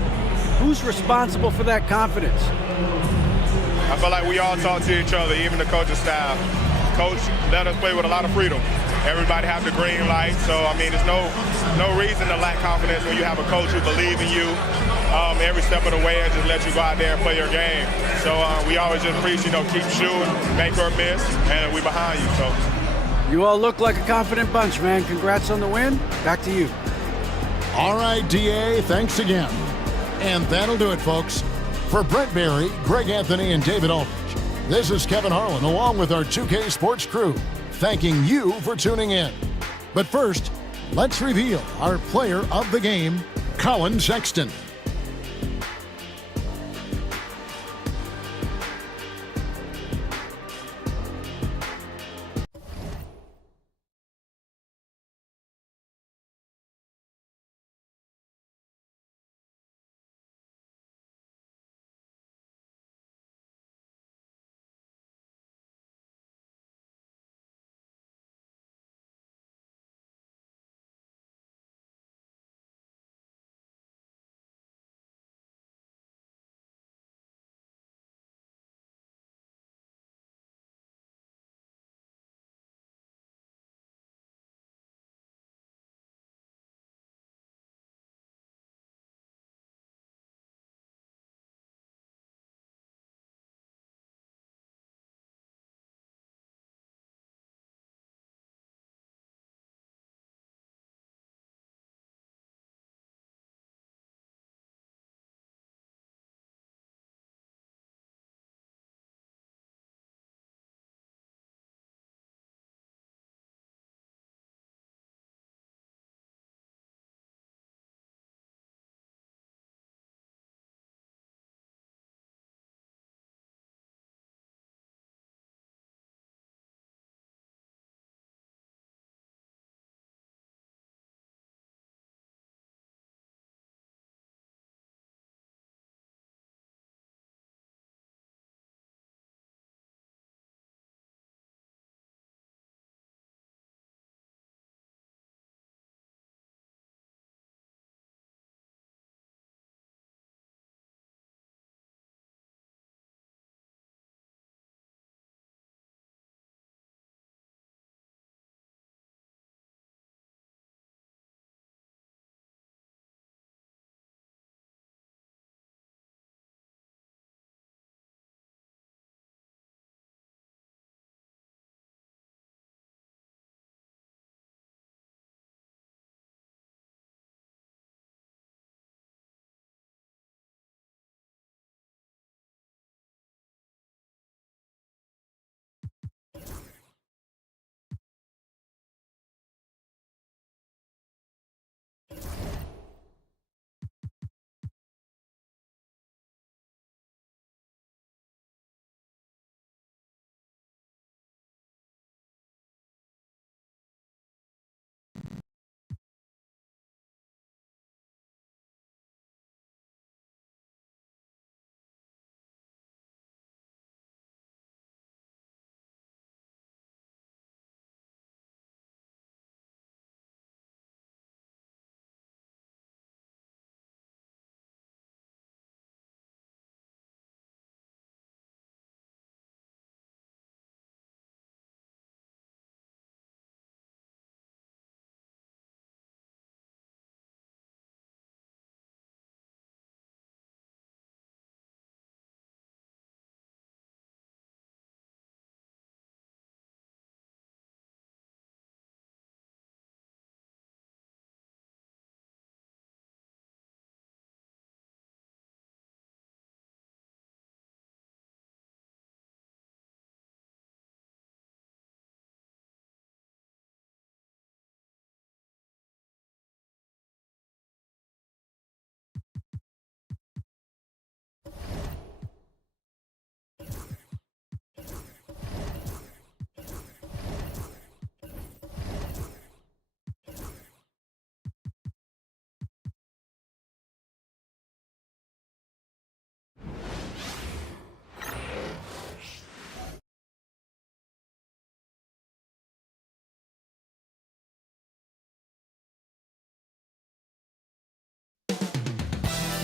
Who's responsible for that confidence? I feel like we all talk to each other, even the coaching staff. Coach let us play with a lot of freedom. Everybody have the green light, so I mean, there's no reason to lack confidence when you have a coach who believes in you every step of the way and just let you go out there and play your game. So we always just preach, keep shooting, make or miss, and we behind you. So you all look like a confident bunch, man. Congrats on the win. Back to you. All right, DA, thanks again. And that'll do it, folks. For Brent Barry, Greg Anthony, and David Aldridge, this is Kevin Harlan, along with our 2K Sports crew, thanking you for tuning in. But first, let's reveal our player of the game, Collin Sexton.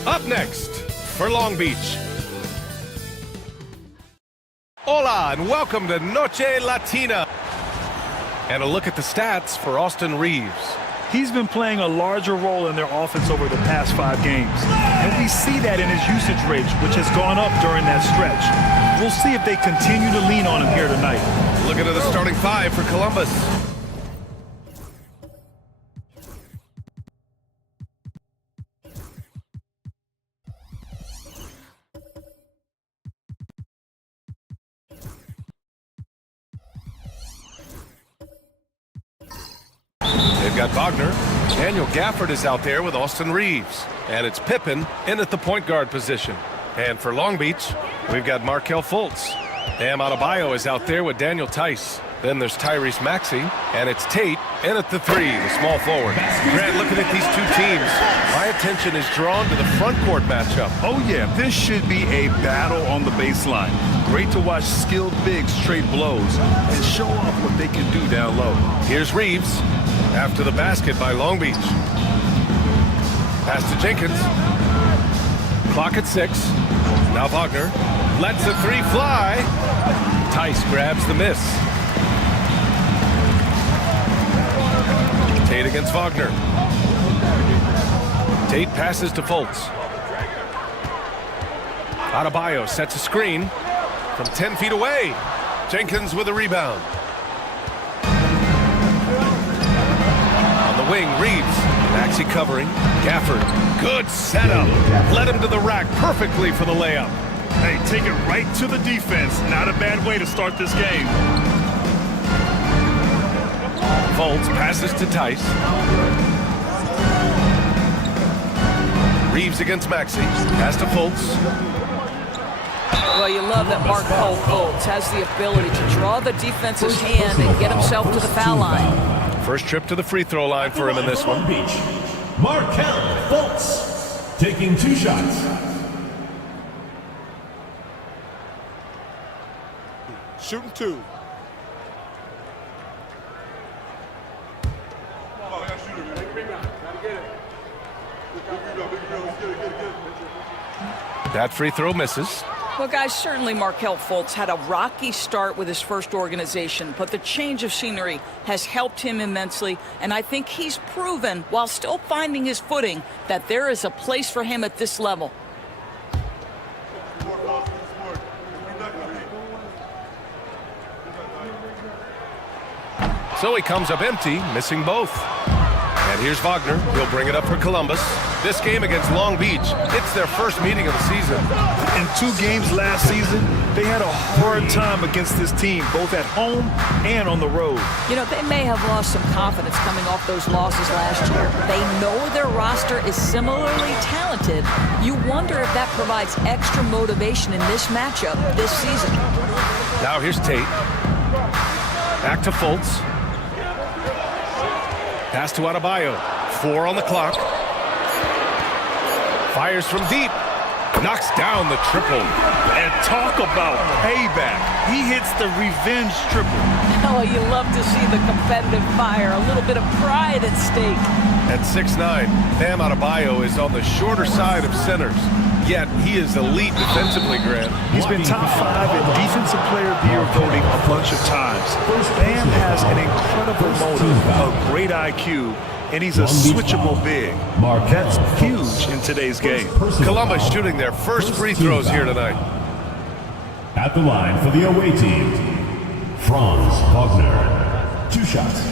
Up next, for Long Beach. Hola, and welcome to Noche Latina. And a look at the stats for Austin Reaves. He's been playing a larger role in their offense over the past 5 games. And we see that in his usage rate, which has gone up during that stretch. We'll see if they continue to lean on him here tonight. Looking at the starting 5 for Columbus. They've got Wagner. Daniel Gafford is out there with Austin Reaves. And it's Pippen in at the point guard position. And for Long Beach, we've got Markelle Fultz. Bam Adebayo is out there with Daniel Tice. Then there's Tyrese Maxey, and it's Tate in at the 3, the small forward. Grant, looking at these two teams, my attention is drawn to the front court matchup. Oh yeah, this should be a battle on the baseline. Great to watch skilled bigs trade blows and show off what they can do down low. Here's Reaves after the basket by Long Beach. Pass to Jenkins. Clock at 6. Now Wagner lets the 3 fly. Tice grabs the miss. Tate against Wagner. Tate passes to Fultz. Adebayo sets a screen from 10 feet away. Jenkins with a rebound. On the wing, Reaves. Maxey covering. Gafford. Good setup. Led him to the rack perfectly for the layup. Hey, take it right to the defense. Not a bad way to start this game. Fultz passes to Tice. Reaves against Maxey. Pass to Fultz. Well, you love that Markelle Fultz has the ability to draw the defense's hand and get himself to the foul line. First trip to the free throw line for him in this one. Markelle Fultz taking 2 shots. Shooting 2. That free throw misses. Well, guys, certainly Markelle Fultz had a rocky start with his first organization, but the change of scenery has helped him immensely, and I think he's proven, while still finding his footing, that there is a place for him at this level. So he comes up empty, missing both. And here's Wagner. He'll bring it up for Columbus. This game against Long Beach, it's their first meeting of the season. In 2 games last season, they had a hard time against this team, both at home and on the road. You know, they may have lost some confidence coming off those losses last year. They know their roster is similarly talented. You wonder if that provides extra motivation in this matchup this season. Now here's Tate. Back to Fultz. Pass to Adebayo. 4 on the clock. Fires from deep. Knocks down the triple. And talk about payback. He hits the revenge triple. Oh, you love to see the competitive fire. A little bit of pride at stake. At 6'9", Bam Adebayo is on the shorter side of centers. Yet he is elite defensively, Grant. He's been top 5 in Defensive Player of the Year voting a bunch of times. Bam has an incredible motive, a great IQ, and he's a switchable big. That's huge in today's game. Columbus shooting their first free throws here tonight. At the line for the away team, Franz Wagner. 2 shots.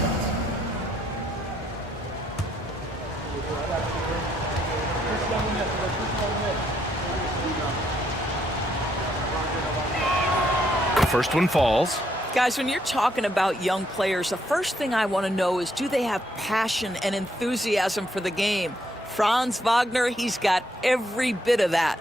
First one falls. Guys, when you're talking about young players, the first thing I want to know is, do they have passion and enthusiasm for the game? Franz Wagner, he's got every bit of that.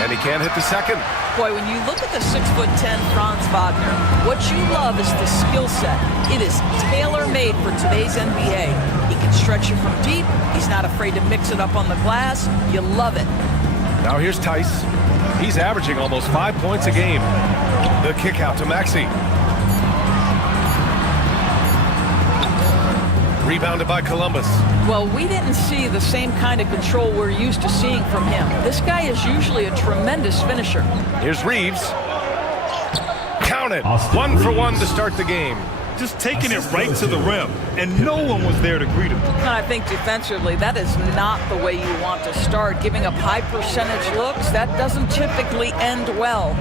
And he can't hit the second. Boy, when you look at the 6'10" Franz Wagner, what you love is the skill set. It is tailor-made for today's NBA. He can stretch you from deep. He's not afraid to mix it up on the glass. You love it. Now here's Tice. He's averaging almost 5 points a game. The kick out to Maxey. Rebounded by Columbus. Well, we didn't see the same kind of control we're used to seeing from him. This guy is usually a tremendous finisher. Here's Reeves. Counted. 1 for 1 to start the game. Just taking it right to the rim, and no one was there to greet him. And I think defensively, that is not the way you want to start. Giving up high percentage looks, that doesn't typically end well.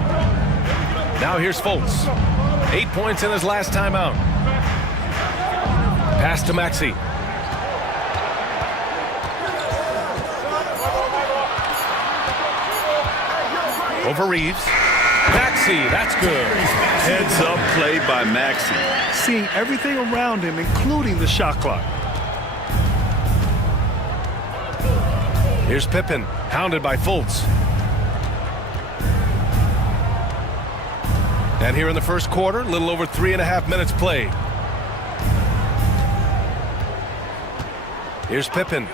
Now here's Fultz. 8 points in his last time out. Pass to Maxey. Over Reeves. Maxey, that's good. Heads up play by Maxey. Seeing everything around him, including the shot clock. Here's Pippen, hounded by Fultz. And here in the first quarter, a little over 3.5 minutes played. Here's Pippen,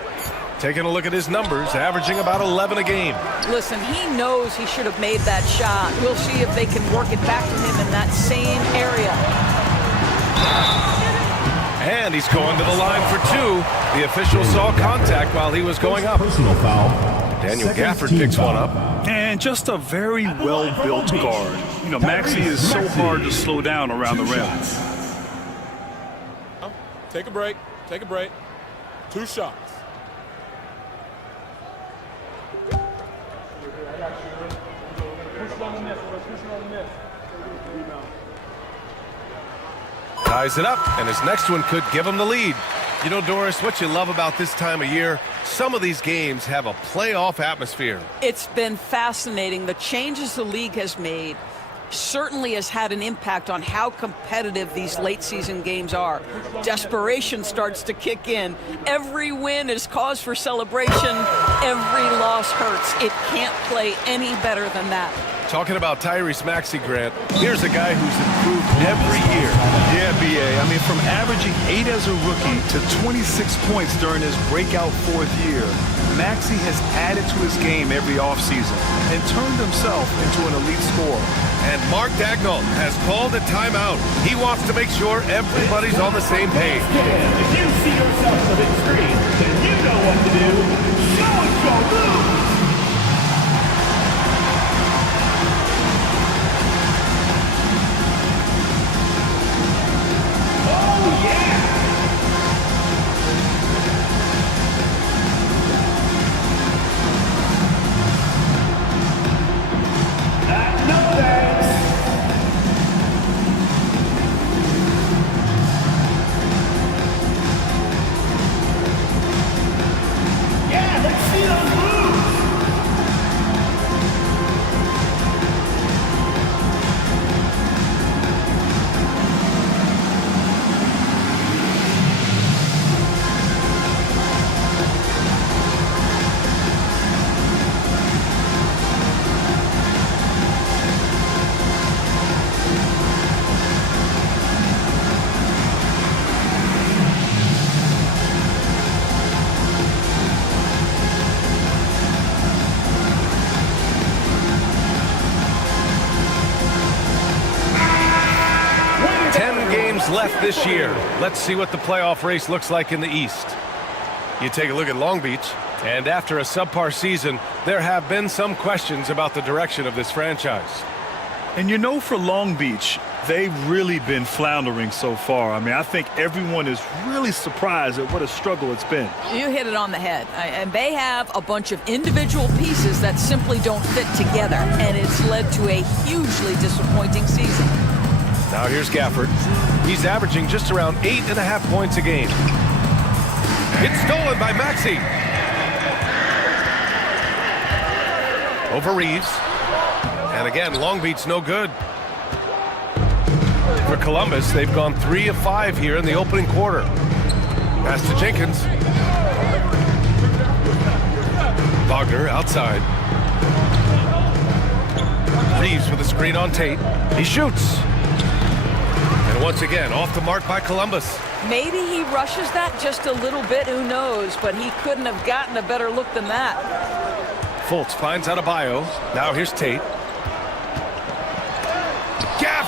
taking a look at his numbers, averaging about 11 a game. Listen, he knows he should have made that shot. We'll see if they can work it back to him in that same area. And he's going to the line for 2. The official saw contact while he was going up. Personal foul. Daniel Gafford picks one up. And just a very well-built guard. You know, Maxey is so hard to slow down around the rim. Take a break. Take a break. 2 shots. Ties it up, and his next one could give him the lead. You know, Doris, what you love about this time of year, some of these games have a playoff atmosphere. It's been fascinating. The changes the league has made certainly has had an impact on how competitive these late season games are. Desperation starts to kick in. Every win is cause for celebration. Every loss hurts. It can't play any better than that. Talking about Tyrese Maxey, Grant, here's a guy who's improved every year. Yeah, B.A. I mean, from averaging 8 as a rookie to 26 points during his breakout 4th year, Maxey has added to his game every offseason and turned himself into an elite scorer. And Mark Daigneault has called a timeout. He wants to make sure everybody's on the same page. If you see yourself on the big screen, then you know what to do. So-and-so move! Left this year. Let's see what the playoff race looks like in the East. You take a look at Long Beach, and after a subpar season, there have been some questions about the direction of this franchise. And you know, for Long Beach, they've really been floundering so far. I mean, I think everyone is really surprised at what a struggle it's been. You hit it on the head. And they have a bunch of individual pieces that simply don't fit together, and it's led to a hugely disappointing season. Now here's Gafford. He's averaging just around 8.5 points a game. It's stolen by Maxey. Over Reeves. And again, Long Beach no good. For Columbus, they've gone 3 of 5 here in the opening quarter. Pass to Jenkins. Wagner outside. Reeves with a screen on Tate. He shoots. And once again, off the mark by Columbus. Maybe he rushes that just a little bit, who knows, but he couldn't have gotten a better look than that. Fultz finds Adebayo. Now here's Tate.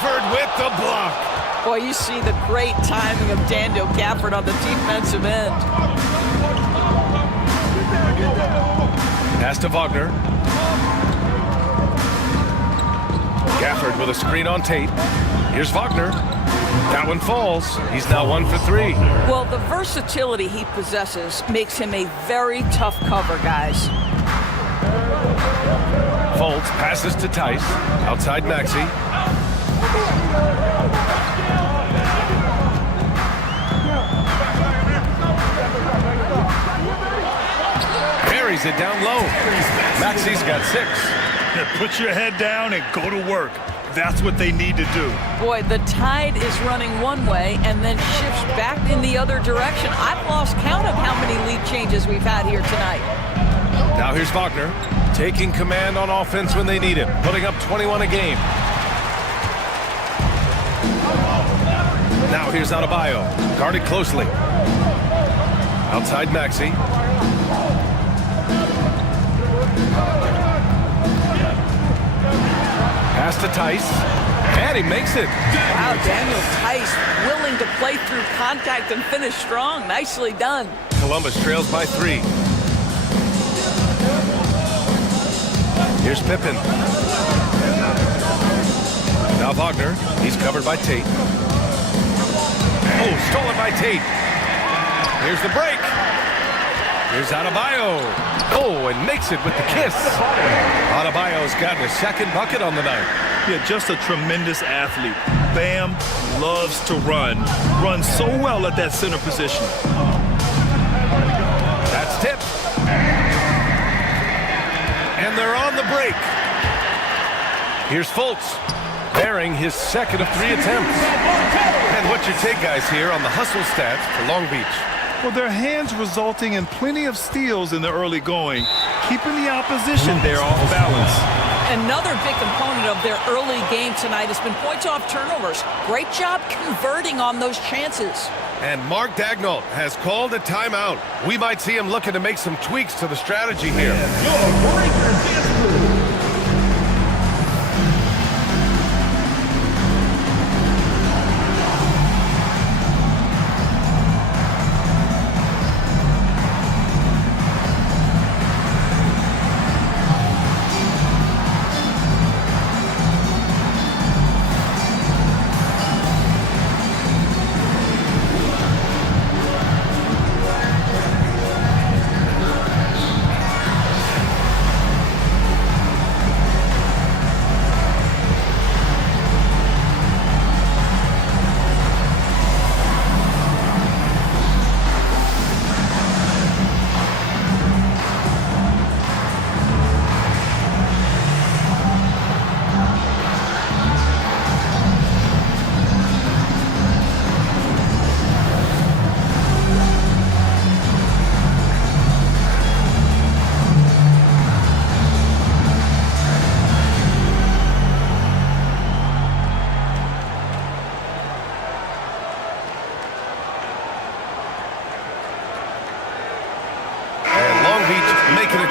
Gafford with the block. Boy, you see the great timing of Daniel Gafford on the defensive end. Pass to Wagner. Gafford with a screen on Tate. Here's Wagner. That one falls. He's now 1 for 3. Well, the versatility he possesses makes him a very tough cover, guys. Fultz passes to Tice. Outside Maxey. Buries it down low. Maxey's got 6. Put your head down and go to work. That's what they need to do. Boy, the tide is running one way and then shifts back in the other direction. I've lost count of how many lead changes we've had here tonight. Now here's Wagner, taking command on offense when they need it, putting up 21 a game. Now here's Adebayo, guarded closely. Outside Maxey. Pass to Tice, and he makes it. Wow, Daniel Tice willing to play through contact and finish strong. Nicely done. Columbus trails by 3. Here's Pippen. Now Wagner, he's covered by Tate. Oh, stolen by Tate. Here's the break. Here's Adebayo. Oh, and makes it with the kiss. Adebayo's gotten a second bucket on the night. Yeah, just a tremendous athlete. Bam loves to run. Runs so well at that center position. That's tip. And they're on the break. Here's Fultz, bearing his second of 3 attempts. And what's your take, guys, here on the hustle stats for Long Beach? Well, their hands resulting in plenty of steals in the early going, keeping the opposition there off balance. Another big component of their early game tonight has been points off turnovers. Great job converting on those chances. And Mark Daigneault has called a timeout. We might see him looking to make some tweaks to the strategy here.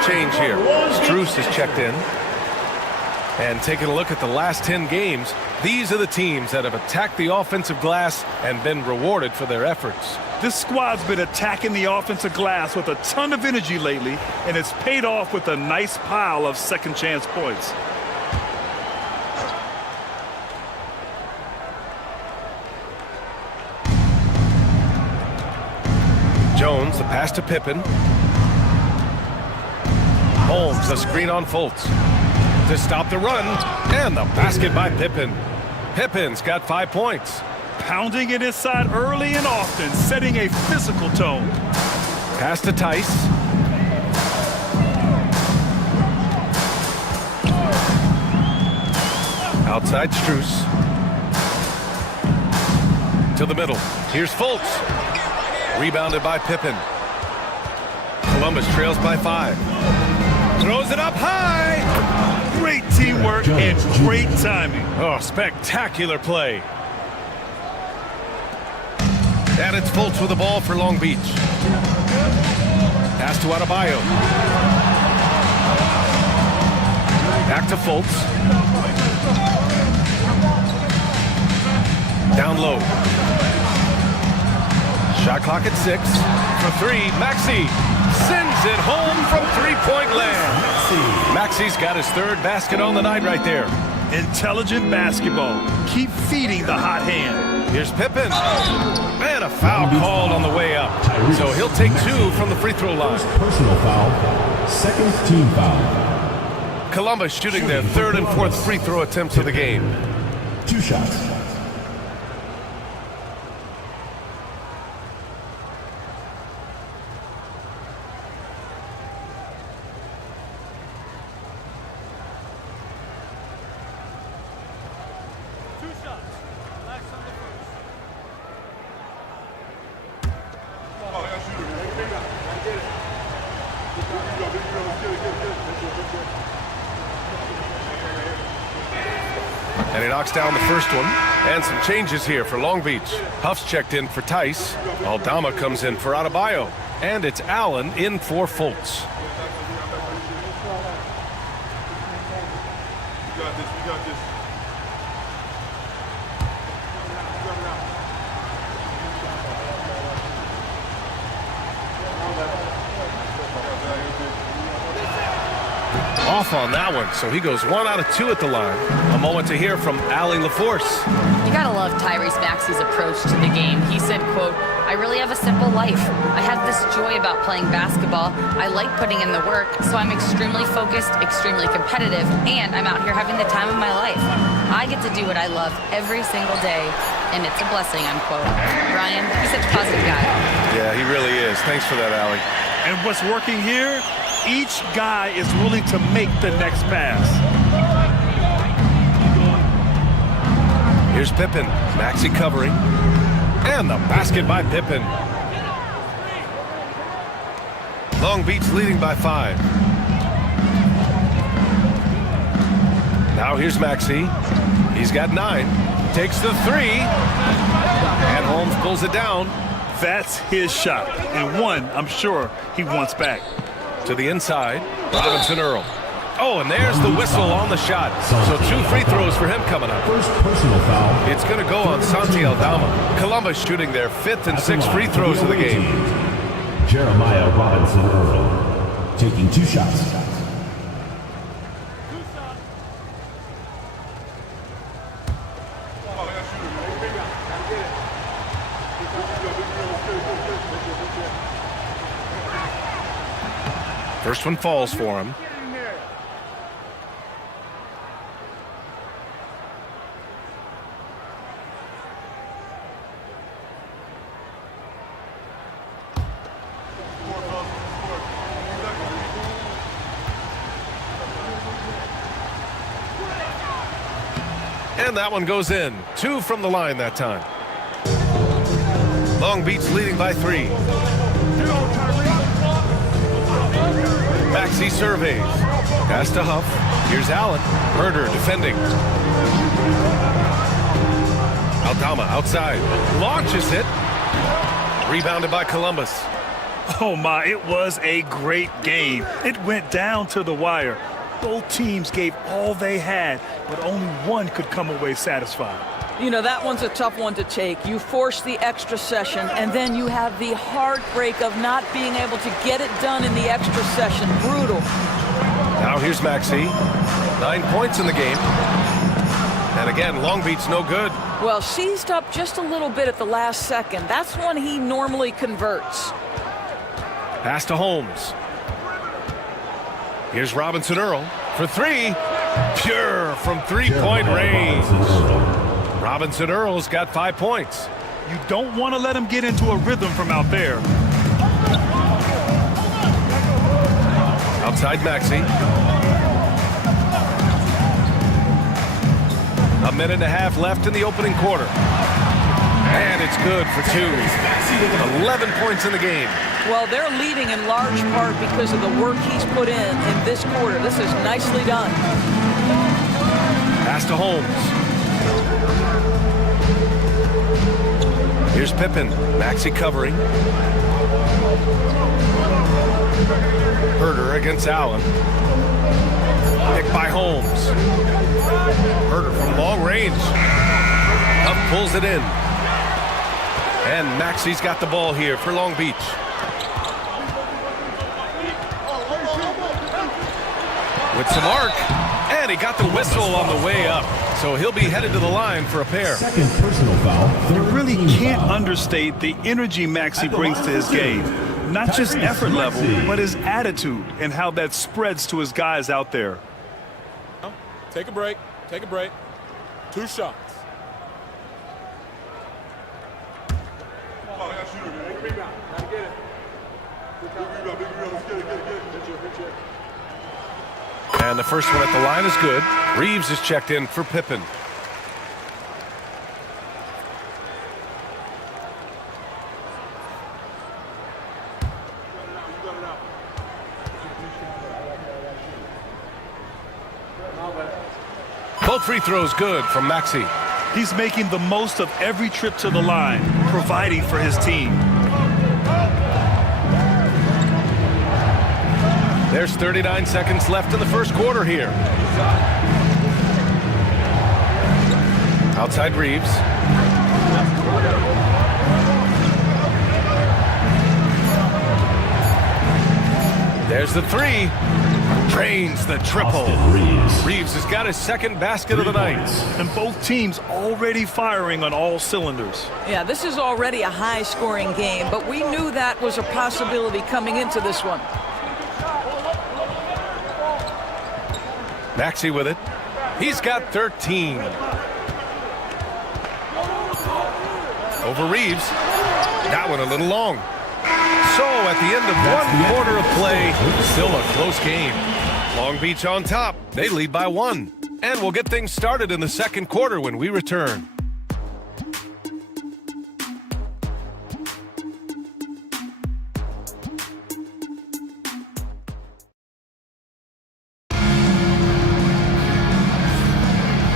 Change here. Strus has checked in. And taking a look at the last 10 games, these are the teams that have attacked the offensive glass and been rewarded for their efforts. This squad's been attacking the offensive glass with a ton of energy lately, and it's paid off with a nice pile of second chance points. Jones, the pass to Pippen. Holmes, the screen on Fultz to stop the run, and the basket by Pippen. Pippen's got 5 points. Pounding it inside early and often, setting a physical tone. Pass to Tice. Outside Strus. To the middle. Here's Fultz. Rebounded by Pippen. Columbus trails by 5. Throws it up high. Great teamwork and great timing. Oh, spectacular play. And it's Fultz with the ball for Long Beach. Pass to Adebayo. Back to Fultz. Down low. Shot clock at 6. For 3, Maxey sends it home from three-point land. Maxey's got his 3rd basket on the night right there. Intelligent basketball. Keep feeding the hot hand. Here's Pippen. And a foul called on the way up. So he'll take 2 from the free throw line. Personal foul. 2nd team foul. Columbus shooting their 3rd and 4th free throw attempts of the game. 2 shots. And he knocks down the first one. And some changes here for Long Beach. Huff's checked in for Tice. Aldama comes in for Adebayo. And it's Allen in for Fultz. Off on that one, so he goes 1 out of 2 at the line. A moment to hear from Allie LaForce. You gotta love Tyrese Maxey's approach to the game. He said, quote, "I really have a simple life. I have this joy about playing basketball. I like putting in the work, so I'm extremely focused, extremely competitive, and I'm out here having the time of my life. I get to do what I love every single day, and it's a blessing," unquote. Brian, he's such a positive guy. Yeah, he really is. Thanks for that, Allie. And what's working here? Each guy is willing to make the next pass. Here's Pippen. Maxey covering. And the basket by Pippen. Long Beach leading by 5. Now here's Maxey. He's got 9. Takes the 3. And Holmes pulls it down. That's his shot. And one, I'm sure, he wants back. To the inside, Robinson Earl. Oh, and there's the whistle on the shot. So 2 free throws for him coming up. First personal foul. It's going to go on Santi Aldama. Columbus shooting their 5th and 6th free throws of the game. Jeremiah Robinson Earl taking 2 shots. First one falls for him. And that one goes in. 2 from the line that time. Long Beach leading by 3. Maxey surveys. Pass to Huff. Here's Allen. Herder defending. Aldama outside. Launches it. Rebounded by Columbus. Oh my, it was a great game. It went down to the wire. Both teams gave all they had, but only one could come away satisfied. You know, that one's a tough one to take. You force the extra session, and then you have the heartbreak of not being able to get it done in the extra session. Brutal. Now here's Maxey. 9 points in the game. And again, Long Beach no good. Well, seized up just a little bit at the last second. That's when he normally converts. Pass to Holmes. Here's Robinson Earl for 3. Pure from 3-point range. Robinson Earl's got 5 points. You don't want to let him get into a rhythm from out there. Outside Maxey. A minute and a half left in the opening quarter. And it's good for 2. 11 points in the game. Well, they're leading in large part because of the work he's put in this quarter. This is nicely done. Pass to Holmes. Here's Pippen. Maxey covering. Herder against Allen. Picked by Holmes. Herder from long range. Huff pulls it in. And Maxey's got the ball here for Long Beach. With some arc, and he got the whistle on the way up. So he'll be headed to the line for a pair. Second personal foul. You really can't understate the energy Maxey brings to his game. Not just effort level, but his attitude and how that spreads to his guys out there. Take a break. Take a break. 2 shots. And the first one at the line is good. Reeves is checked in for Pippen. Both free throws good from Maxey. He's making the most of every trip to the line, providing for his team. There's 39 seconds left in the first quarter here. Outside Reeves. There's the three. Drains the triple. Reeves has got his second basket of the night. And both teams already firing on all cylinders. Yeah, this is already a high-scoring game, but we knew that was a possibility coming into this one. Maxey with it. He's got 13. Over Reeves. That one a little long. So at the end of 1 quarter of play, still a close game. Long Beach on top. They lead by 1. And we'll get things started in the second quarter when we return.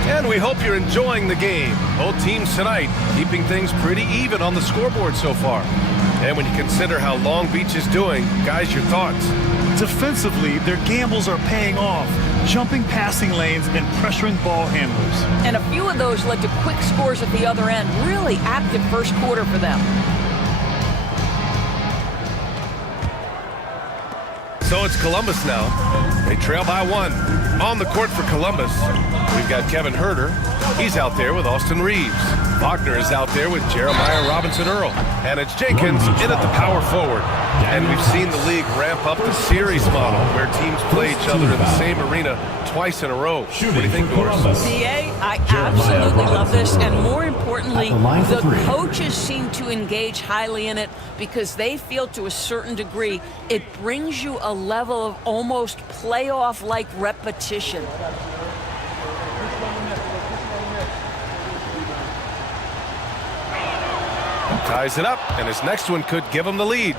And we hope you're enjoying the game. Both teams tonight keeping things pretty even on the scoreboard so far. And when you consider how Long Beach is doing, guys, your thoughts? Defensively, their gambles are paying off, jumping passing lanes and pressuring ball handlers. And a few of those led to quick scores at the other end. Really active first quarter for them. So it's Columbus now. They trail by 1. On the court for Columbus, we've got Kevin Huerter. He's out there with Austin Reeves. Wagner is out there with Jeremiah Robinson-Earl. And it's Jenkins in at the power forward. And we've seen the league ramp up the series model where teams play each other in the same arena twice in a row. What do you think, Doris? DA, I absolutely love this. And more importantly, the coaches seem to engage highly in it because they feel to a certain degree it brings you a level of almost playoff-like repetition. Ties it up, and his next one could give him the lead.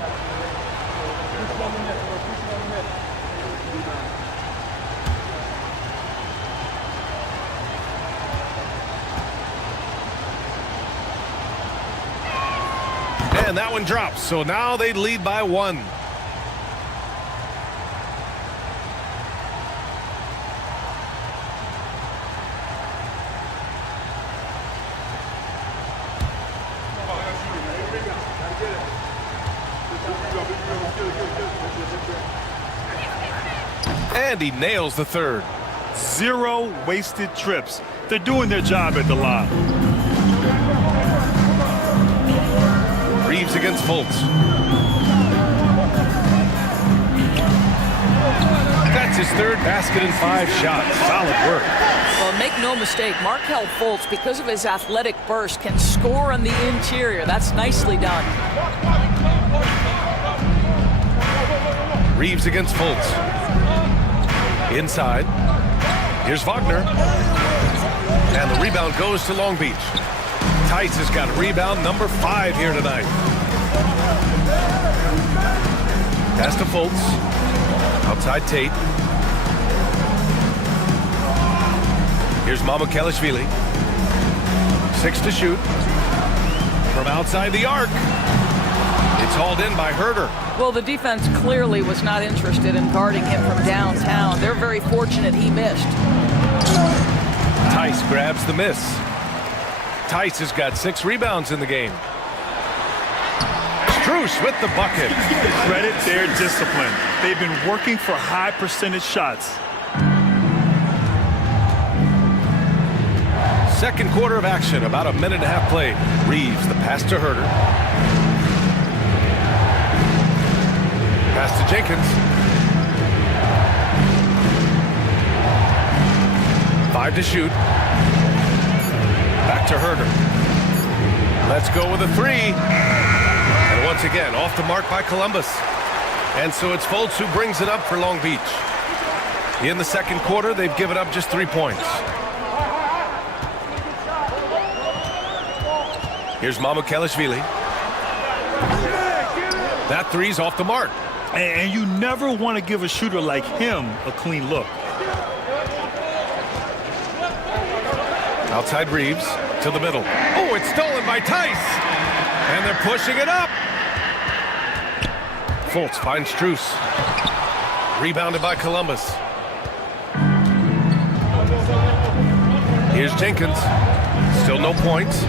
And that one drops, so now they lead by 1. And he nails the third. 0 wasted trips. They're doing their job at the line. Reeves against Fultz. That's his third basket in 5 shots. Solid work. Well, make no mistake, Markelle Fultz, because of his athletic burst, can score on the interior. That's nicely done. Reeves against Fultz. Inside. Here's Wagner. And the rebound goes to Long Beach. Tice has got rebound number 5 here tonight. Pass to Fultz. Outside Tate. Here's Mamukelashvili. 6 to shoot. From outside the arc. It's hauled in by Huerter. Well, the defense clearly was not interested in guarding him from downtown. They're very fortunate he missed. Tice grabs the miss. Tice has got 6 rebounds in the game. Strus with the bucket. Credit their discipline. They've been working for high percentage shots. Second quarter of action, about a minute and a half played. Reeves, the pass to Herter. Pass to Jenkins. 5 to shoot. Back to Herter. Let's go with a 3. And once again, off the mark by Columbus. And so it's Fultz who brings it up for Long Beach. In the second quarter, they've given up just 3 points. Here's Mamukelashvili. That 3's off the mark. And you never want to give a shooter like him a clean look. Outside Reeves to the middle. Oh, it's stolen by Tice. And they're pushing it up. Fultz finds Strus. Rebounded by Columbus. Here's Jenkins. Still no points.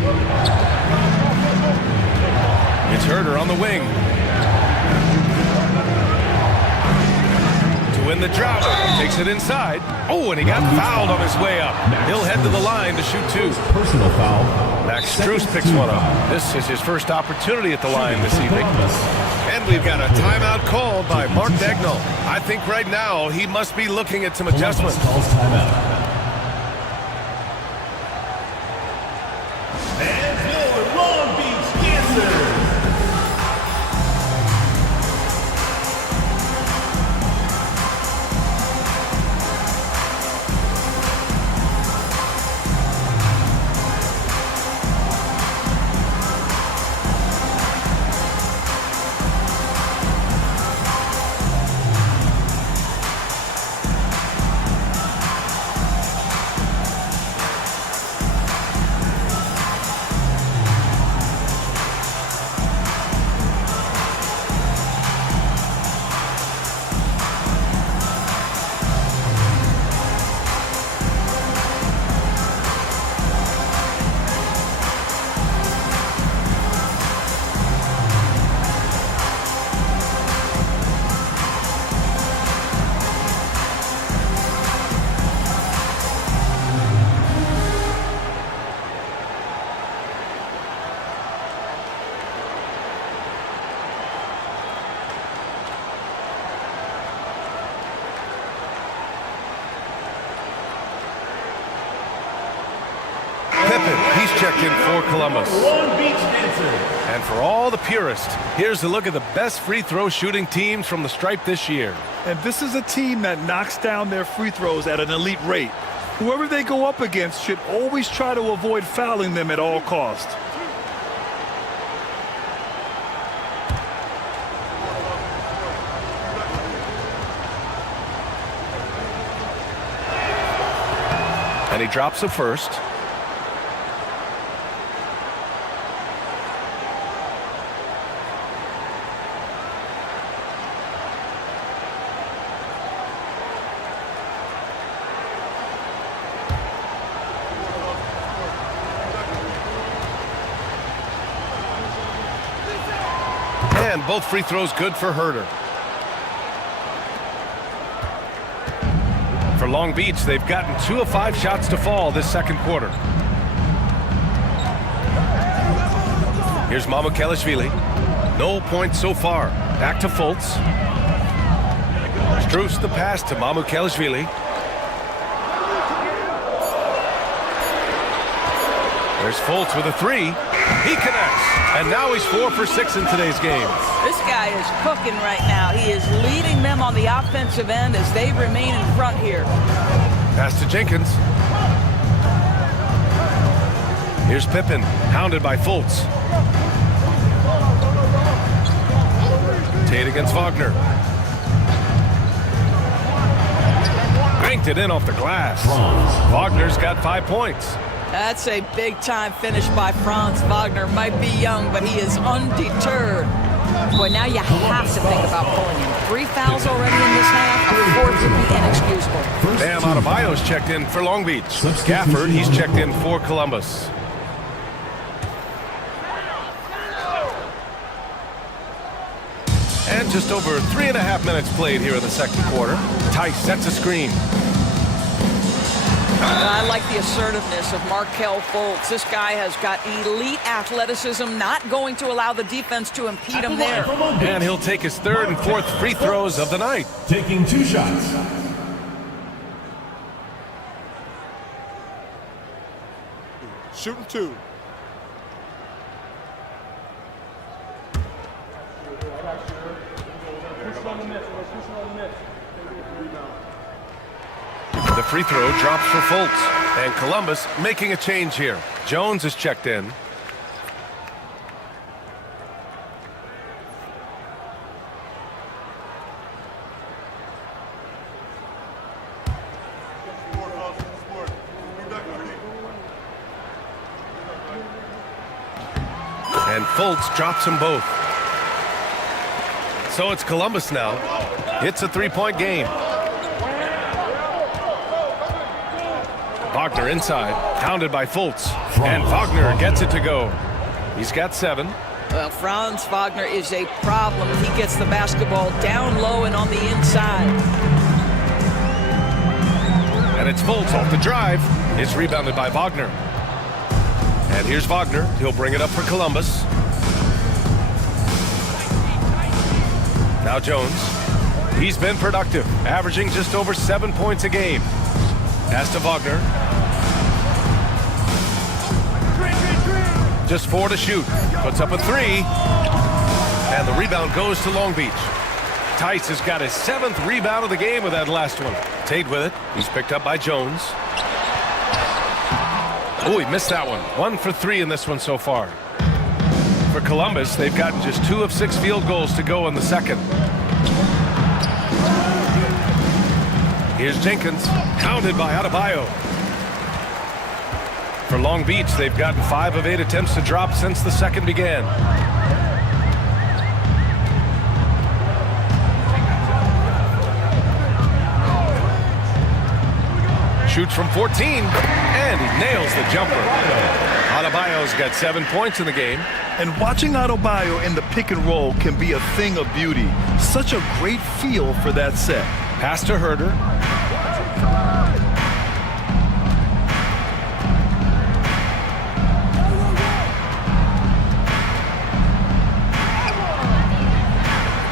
It's Herter on the wing. To win the drought. Takes it inside. Oh, and he got fouled on his way up. He'll head to the line to shoot 2. Personal foul. Max Strus picks one up. This is his first opportunity at the line this evening. And we've got a timeout called by Mark Daigneault. I think right now he must be looking at some adjustments. Calls timeout. And your Long Beach Dancers. He's checked in for Columbus. Long Beach Dancers. And for all the purists, here's a look at the best free throw shooting teams from the stripe this year. And this is a team that knocks down their free throws at an elite rate. Whoever they go up against should always try to avoid fouling them at all costs. And he drops the first. And both free throws good for Herter. For Long Beach, they've gotten 2 of 5 shots to fall this second quarter. Here's Mamukelashvili. No points so far. Back to Fultz. Strus the pass to Mamukelashvili. There's Fultz with a 3. He connects. And now he's 4 for 6 in today's game. This guy is cooking right now. He is leading them on the offensive end as they remain in front here. Pass to Jenkins. Here's Pippen, hounded by Fultz. Tate against Wagner. Banked it in off the glass. Wagner's got 5 points. That's a big-time finish by Franz Wagner. Might be young, but he is undeterred. Boy, now you have to think about pulling him. 3 fouls already in this half. A 4th would be inexcusable. Bam Adebayo's checked in for Long Beach. Gafford, he's checked in for Columbus. just over 3.5 minutes played here in the second quarter. Tice sets a screen. I like the assertiveness of Markelle Fultz. This guy has got elite athleticism, not going to allow the defense to impede him there. And he'll take his third and fourth free throws of the night. Taking 2 shots. Shooting 2. The free throw drops for Fultz. And Columbus making a change here. Jones is checked in. And Fultz drops them both. So it's Columbus now. It's a 3-point game. Wagner inside, pounded by Fultz. And Wagner gets it to go. He's got 7. Well, Franz Wagner is a problem. He gets the basketball down low and on the inside. And it's Fultz off the drive. It's rebounded by Wagner. And here's Wagner. He'll bring it up for Columbus. Now Jones. He's been productive, averaging just over 7 points a game. Pass to Wagner. Just 4 to shoot. Puts up a 3. And the rebound goes to Long Beach. Tice has got his 7th rebound of the game with that last one. Tate with it. He's picked up by Jones. Oh, he missed that one. 1 for 3 in this one so far. For Columbus, they've gotten just 2 of 6 field goals to go in the second. Here's Jenkins, pounded by Adebayo. For Long Beach, they've gotten 5 of 8 attempts to drop since the second began. Shoots from 14, and he nails the jumper. Adebayo's got 7 points in the game. And watching Adebayo in the pick and roll can be a thing of beauty. Such a great feel for that set. Pass to Herder.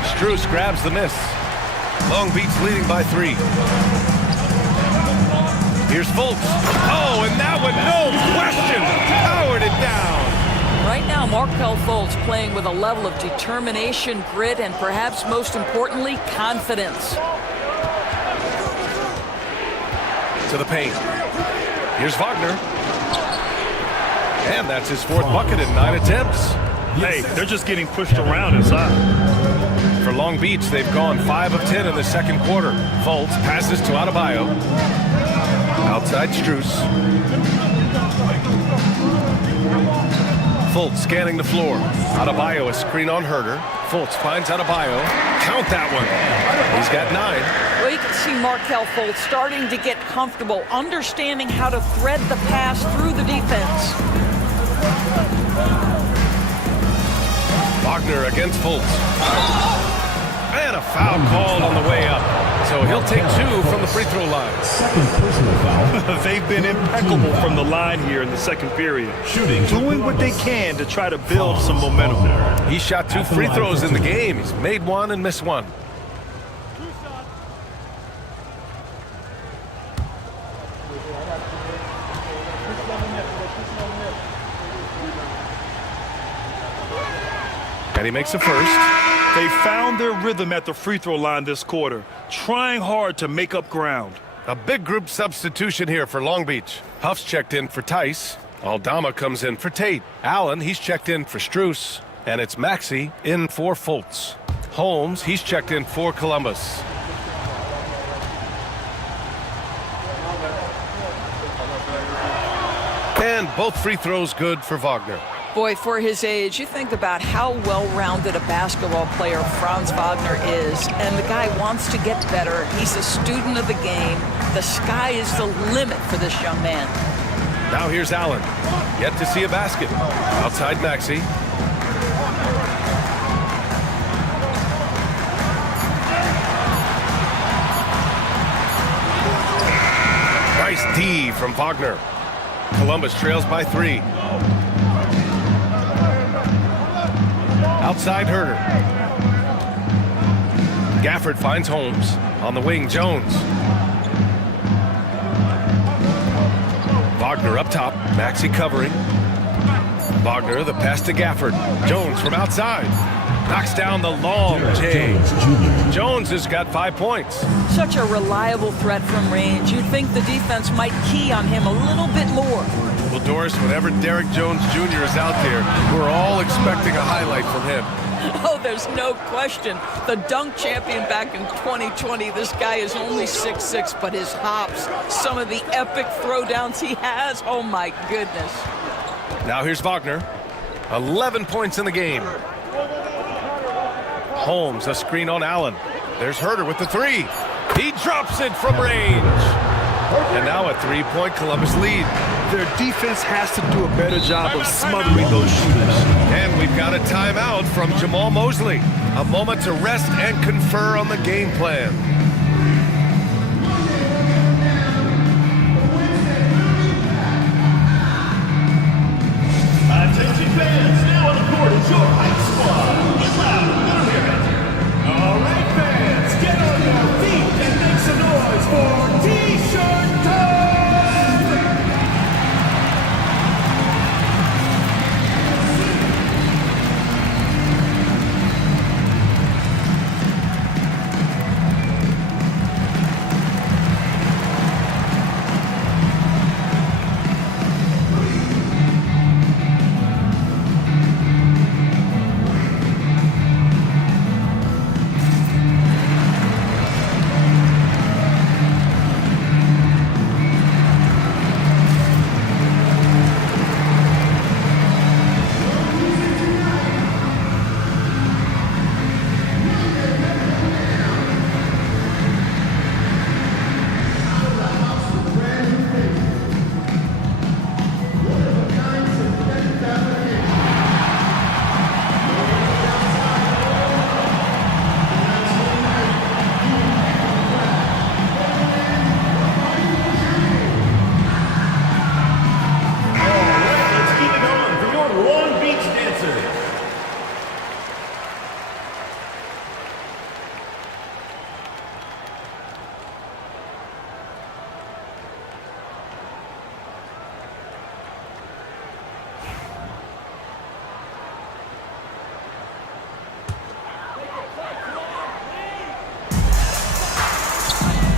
Strus grabs the miss. Long Beach leading by 3. Here's Fultz. Oh, and that one, no question, powered it down. Right now, Markelle Fultz playing with a level of determination, grit, and perhaps most importantly, confidence. To the paint. Here's Wagner. And that's his 4th bucket in 9 attempts. Hey, they're just getting pushed around inside. For Long Beach, they've gone 5 of 10 in the second quarter. Fultz passes to Adebayo. Outside Strus. Fultz scanning the floor. Adebayo a screen on Herder. Fultz finds Adebayo. Count that one. He's got 9. Well, you can see Markelle Fultz starting to get comfortable, understanding how to thread the pass through the defense. Wagner against Fultz. And a foul called on the way up. So he'll take 2 from the free throw line. Second personal foul. They've been impeccable from the line here in the second period. Doing what they can to try to build some momentum. He shot 2 free throws in the game. He's made 1 and missed 1. And he makes a first. They found their rhythm at the free throw line this quarter, trying hard to make up ground. A big group substitution here for Long Beach. Huff's checked in for Tice. Aldama comes in for Tate. Allen, he's checked in for Strus. And it's Maxey in for Fultz. Holmes, he's checked in for Columbus. And both free throws good for Wagner. Boy, for his age, you think about how well-rounded a basketball player Franz Wagner is, and the guy wants to get better. He's a student of the game. The sky is the limit for this young man. Now here's Allen. Yet to see a basket. Outside Maxey. Nice D from Wagner. Columbus trails by 3. Outside Herder. Gafford finds Holmes. On the wing, Jones. Wagner up top. Maxey covering. Wagner, the pass to Gafford. Jones from outside. Knocks down the long J. Jones has got 5 points. Such a reliable threat from range. You'd think the defense might key on him a little bit more. Well, Doris, whenever Derek Jones Jr. is out there, we're all expecting a highlight from him. Oh, there's no question. The dunk champion back in 2020, this guy is only 6'6", but his hops, some of the epic throwdowns he has, oh my goodness. Now here's Wagner. 11 points in the game. Holmes, a screen on Allen. There's Herder with the 3. He drops it from range. And now a 3-point Columbus lead. Their defense has to do a better job of smothering those shooters. And we've got a timeout from Jamal Mosley. A moment to rest and confer on the game plan. Attention fans, now on the court is your hype squad. Get loud, let them hear it. All right, fans, get on your feet and make some noise for T-shirt time!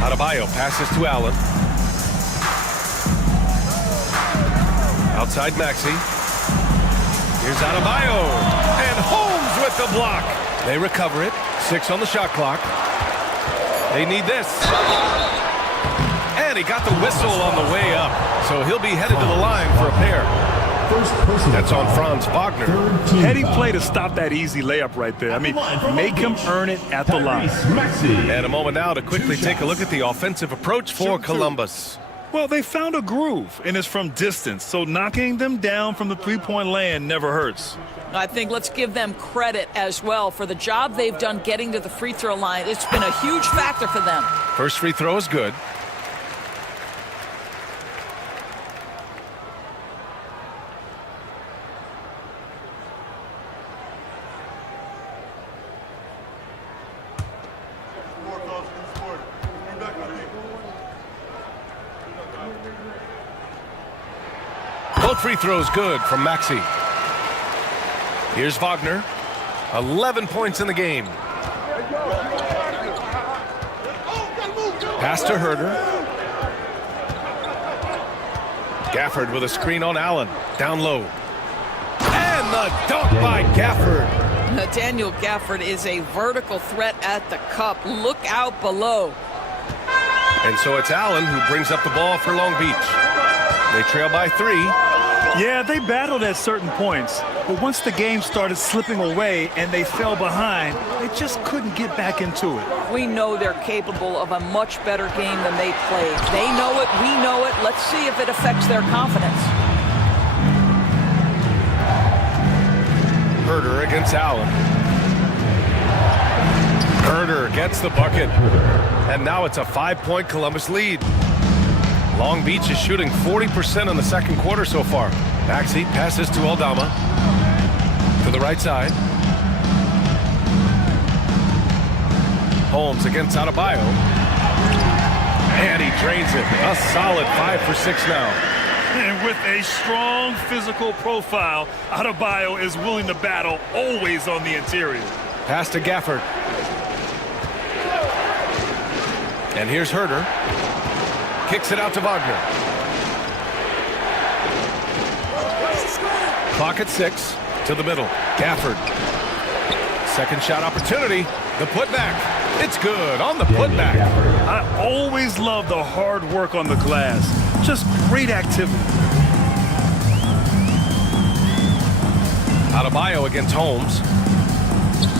Adebayo passes to Allen. Outside Maxey. Here's Adebayo. And Holmes with the block. They recover it. 6 on the shot clock. They need this. And he got the whistle on the way up. So he'll be headed to the line for a pair. That's on Franz Wagner. Heady play to stop that easy layup right there. I mean, make him earn it at the line. And a moment now to quickly take a look at the offensive approach for Columbus. Well, they found a groove, and it's from distance, so knocking them down from the three-point land never hurts. I think let's give them credit as well for the job they've done getting to the free throw line. It's been a huge factor for them. First free throw is good. Both free throws good from Maxey. Here's Wagner. 11 points in the game. Pass to Herder. Gafford with a screen on Allen. Down low. And the dunk by Gafford. Daniel Gafford is a vertical threat at the cup. Look out below. And so it's Allen who brings up the ball for Long Beach. They trail by 3. Yeah, they battled at certain points, but once the game started slipping away and they fell behind, they just couldn't get back into it. We know they're capable of a much better game than they played. They know it, we know it. Let's see if it affects their confidence. Herder against Allen. Herder gets the bucket. And now it's a 5-point Columbus lead. Long Beach is shooting 40% in the second quarter so far. Maxey passes to Aldama. To the right side. Holmes against Adebayo. And he drains it. A solid 5 for 6 now. And with a strong physical profile, Adebayo is willing to battle, always on the interior. Pass to Gafford. And here's Herter. Kicks it out to Wagner. Clock at 6. To the middle. Gafford. Second shot opportunity. The putback. It's good on the putback. I always love the hard work on the glass. Just great activity. Adebayo against Holmes.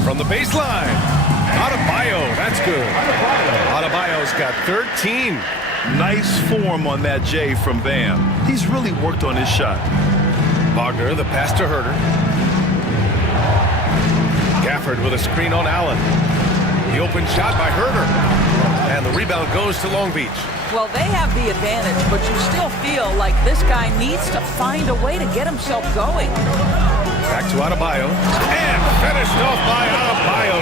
From the baseline. Adebayo, that's good. Adebayo's got 13. Nice form on that J from Bam. He's really worked on his shot. Wagner, the pass to Herter. Gafford with a screen on Allen. The open shot by Herter. And the rebound goes to Long Beach. Well, they have the advantage, but you still feel like this guy needs to find a way to get himself going. Back to Adebayo. And finished off by Adebayo.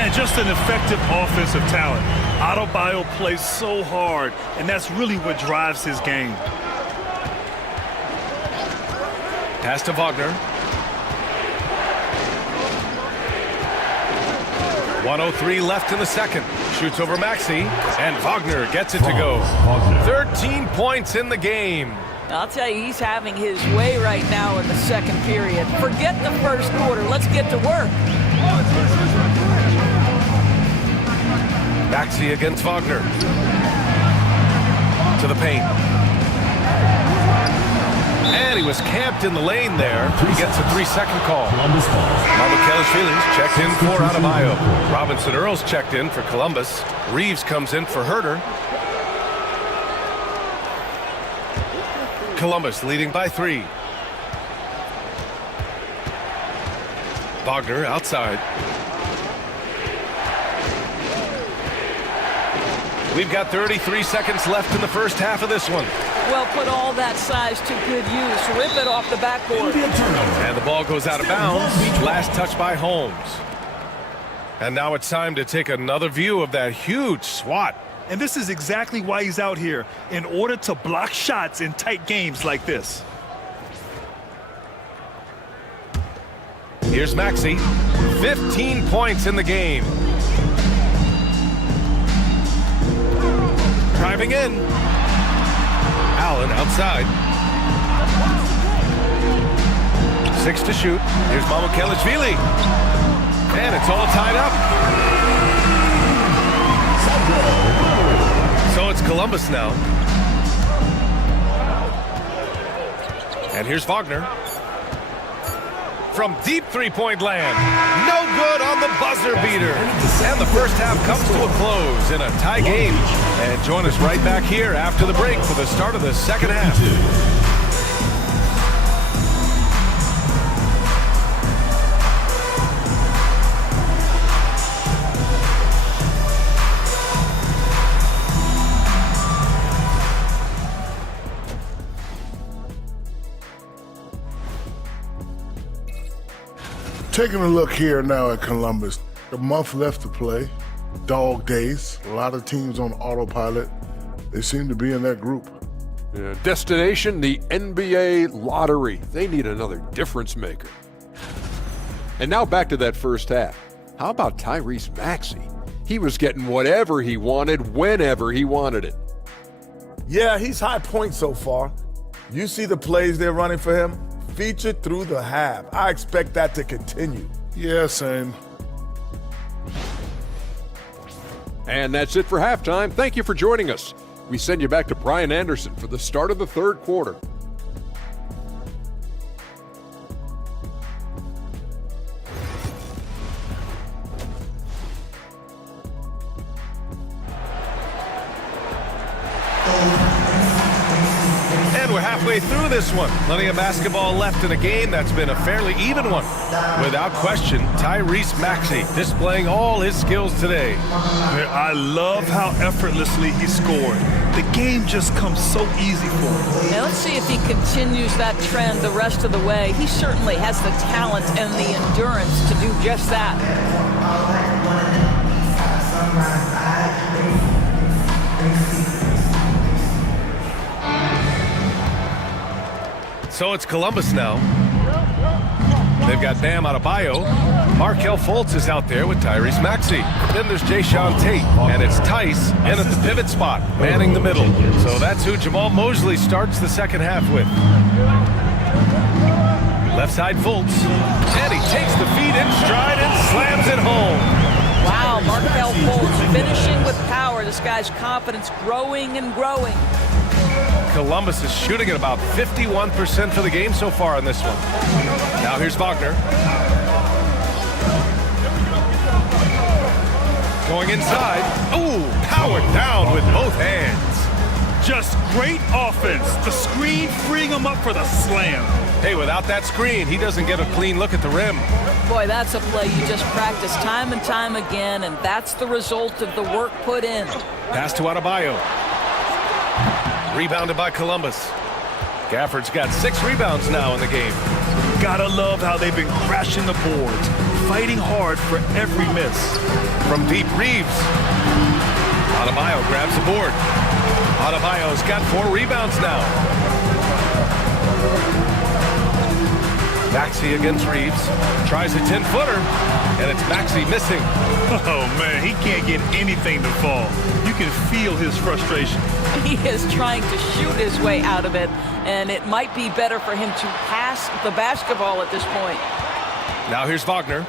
And just an effective offensive talent. Adebayo plays so hard, and that's really what drives his game. Pass to Wagner. 1:03 left in the second. Shoots over Maxey, and Wagner gets it to go. 13 points in the game. I'll tell you, he's having his way right now in the second period. Forget the first quarter. Let's get to work. Maxey against Wagner. To the paint. And he was camped in the lane there. He gets a 3-second call. Mamukelashvili's checked in for Adebayo. Robinson Earls checked in for Columbus. Reeves comes in for Herter. Columbus leading by 3. Wagner outside. We've got 33 seconds left in the first half of this one. Well, put all that size to good use. Rip it off the backboard. And the ball goes out of bounds. Last touch by Holmes. And now it's time to take another view of that huge swat. And this is exactly why he's out here, in order to block shots in tight games like this. Here's Maxey. 15 points in the game. Driving in. Allen outside. 6 to shoot. Here's Mamukelashvili. And it's all tied up. So it's Columbus now. And here's Wagner. From deep three-point land. No good on the buzzer beater. And the first half comes to a close in a tie game. And join us right back here after the break for the start of the second half. Taking a look here now at Columbus. A month left to play. Dog days. A lot of teams on autopilot. They seem to be in that group. Yeah, destination, the NBA lottery. They need another difference maker. And now back to that first half. How about Tyrese Maxey? He was getting whatever he wanted, whenever he wanted it. Yeah, he's high point so far. You see the plays they're running for him? Featured through the half. I expect that to continue. Yeah, same. And that's it for halftime. Thank you for joining us. We send you back to Brian Anderson for the start of the third quarter. And we're halfway through this one. Plenty of basketball left in a game that's been a fairly even one. Without question, Tyrese Maxey displaying all his skills today. I love how effortlessly he scored. the game just comes so easy for him. Now let's see if he continues that trend the rest of the way. He certainly has the talent and the endurance to do just that. So it's Columbus now. They've got Bam Adebayo. Markelle Fultz is out there with Tyrese Maxey. Then there's Jae'Sean Tate, and it's Tice in at the pivot spot, manning the middle. So that's who Jamal Mosley starts the second half with. Left side Fultz, and he takes the feed in stride and slams it home. Wow, Markelle Fultz finishing with power. This guy's confidence growing and growing. Columbus is shooting at about 51% for the game so far in this one. Now here's Wagner. Going inside. Ooh, powered down with both hands. Just great offense. The screen freeing him up for the slam. Hey, without that screen, he doesn't get a clean look at the rim. Boy, that's a play you just practice time and time again, and that's the result of the work put in. Pass to Adebayo. Rebounded by Columbus. Gafford's got 6 rebounds now in the game. Gotta love how they've been crashing the boards, fighting hard for every miss. From deep, Reeves. Adebayo grabs the board. Adebayo's got 4 rebounds now. Maxey against Reeves. Tries a 10-footer, and it's Maxey missing. Oh, man, he can't get anything to fall. You can feel his frustration. He is trying to shoot his way out of it, and it might be better for him to pass the basketball at this point. Now here's Wagner.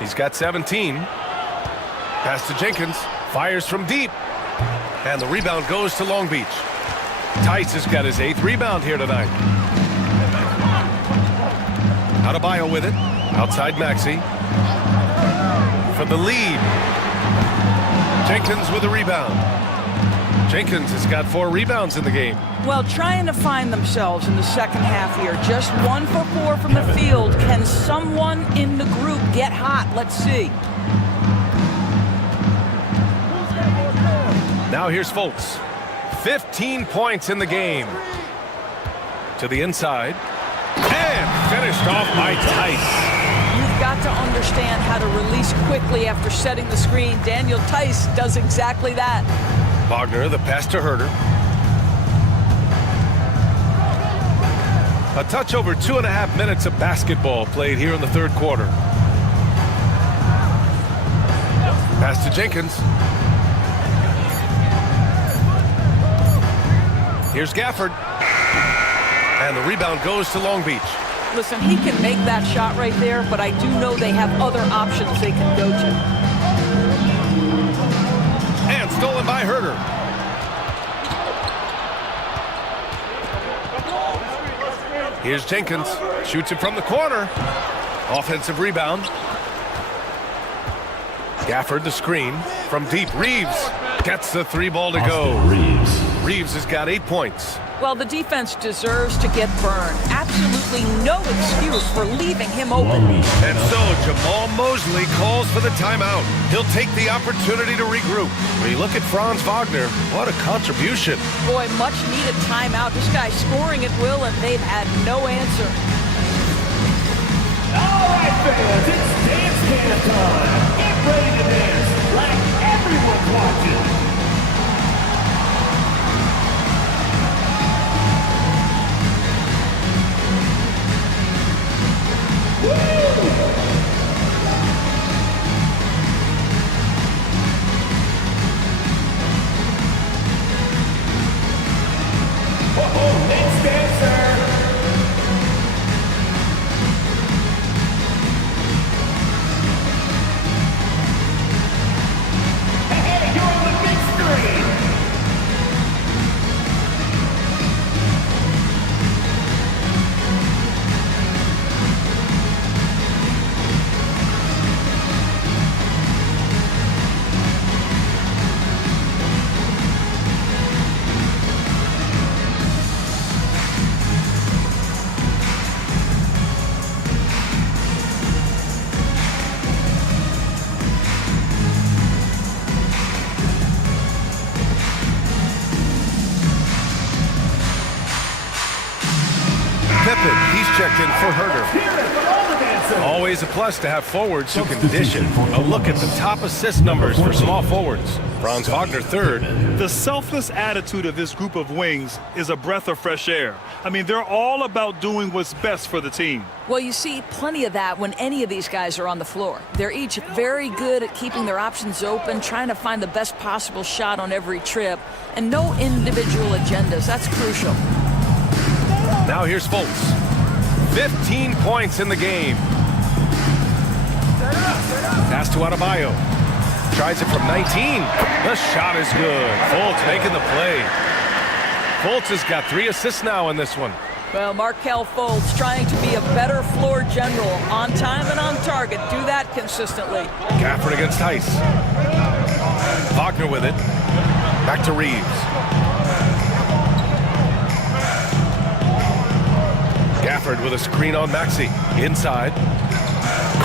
He's got 17. Pass to Jenkins. Fires from deep. And the rebound goes to Long Beach. Tice has got his 8th rebound here tonight. Adebayo with it. Outside Maxey. For the lead. Jenkins with a rebound. Jenkins has got 4 rebounds in the game. Well, trying to find themselves in the second half here. Just 1 for 4 from the field. Can someone in the group get hot? Let's see. Now here's Fultz. 15 points in the game. To the inside. And finished off by Tice. You've got to understand how to release quickly after setting the screen. Daniel Tice does exactly that. Wagner, the pass to Herter. A touch over 2.5 minutes of basketball played here in the third quarter. Pass to Jenkins. Here's Gafford. And the rebound goes to Long Beach. Listen, he can make that shot right there, but I do know they have other options they can go to. And stolen by Herter. Here's Jenkins. Shoots it from the corner. Offensive rebound. Gafford the screen. From deep, Reeves gets the 3 ball to go. Reeves has got 8 points. Well, the defense deserves to get burned. Absolutely no excuse for leaving him open. And so Jamal Mosley calls for the timeout. He'll take the opportunity to regroup. When you look at Franz Wagner, what a contribution. Boy, much needed timeout. This guy's scoring at will, and they've had no answer. All right, fans, it's dance time. Get ready to dance like everyone's watching. Next dancer. Hey, you're on the Pippen, he's checked in for Herder. Always a plus to have forwards who can dish it. A look at the top assist numbers for small forwards. Franz Wagner third. The selfless attitude of this group of wings is a breath of fresh air. I mean, they're all about doing what's best for the team. Well, you see plenty of that when any of these guys are on the floor. They're each very good at keeping their options open, trying to find the best possible shot on every trip, and no individual agendas. That's crucial. Now here's Fultz. 15 points in the game. Pass to Adebayo. Tries it from 19. The shot is good. Fultz making the play. Fultz has got 3 assists now in this one. Well, Markelle Fultz trying to be a better floor general, on time and on target. Do that consistently. Gafford against Tice. Wagner with it. Back to Reeves. Gafford with a screen on Maxey. Inside.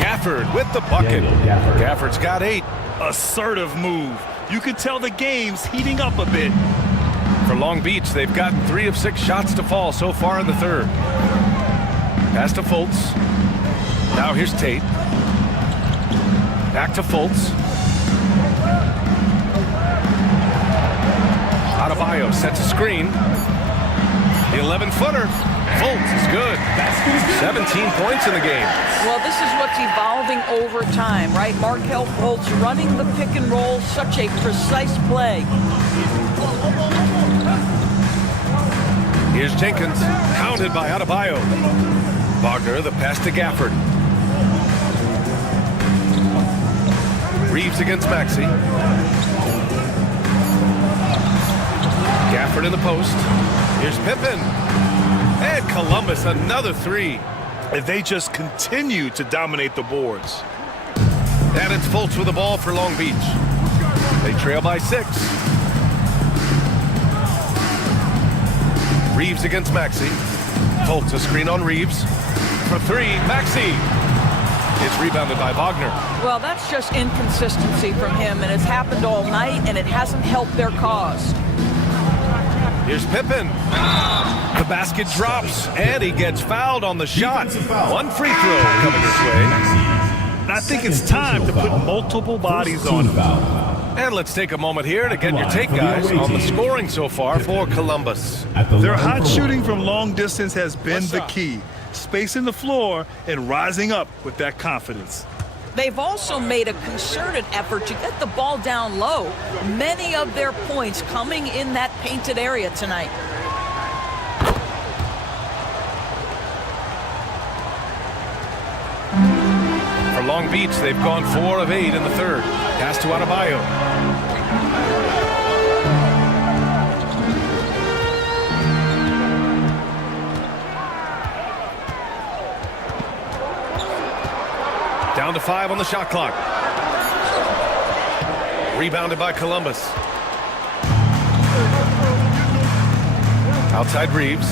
Gafford with the bucket. Gafford's got 8. Assertive move. You can tell the game's heating up a bit. For Long Beach, they've gotten 3 of 6 shots to fall so far in the third. Pass to Fultz. Now here's Tate. Back to Fultz. Adebayo sets a screen. The 11-footer. Fultz is good. 17 points in the game. Well, this is what's evolving over time, right? Markelle Fultz running the pick and roll, such a precise play. Here's Jenkins, hounded by Adebayo. Wagner, the pass to Gafford. Reeves against Maxey. Gafford in the post. Here's Pippen. And Columbus, another 3. And they just continue to dominate the boards. And it's Fultz with the ball for Long Beach. They trail by 6. Reeves against Maxey. Fultz a screen on Reeves. For 3, Maxey. It's rebounded by Wagner. Well, that's just inconsistency from him, and it's happened all night, and it hasn't helped their cause. Here's Pippen. The basket drops, and he gets fouled on the shot. 1 free throw coming this way. I think it's time to put multiple bodies on him. And let's take a moment here to get your take, guys, on the scoring so far for Columbus. Their hot shooting from long distance has been the key. Spacing the floor and rising up with that confidence. They've also made a concerted effort to get the ball down low. Many of their points coming in that painted area tonight. For Long Beach, they've gone 4 of 8 in the third. Pass to Adebayo. Down to 5 on the shot clock. Rebounded by Columbus. Outside Reeves.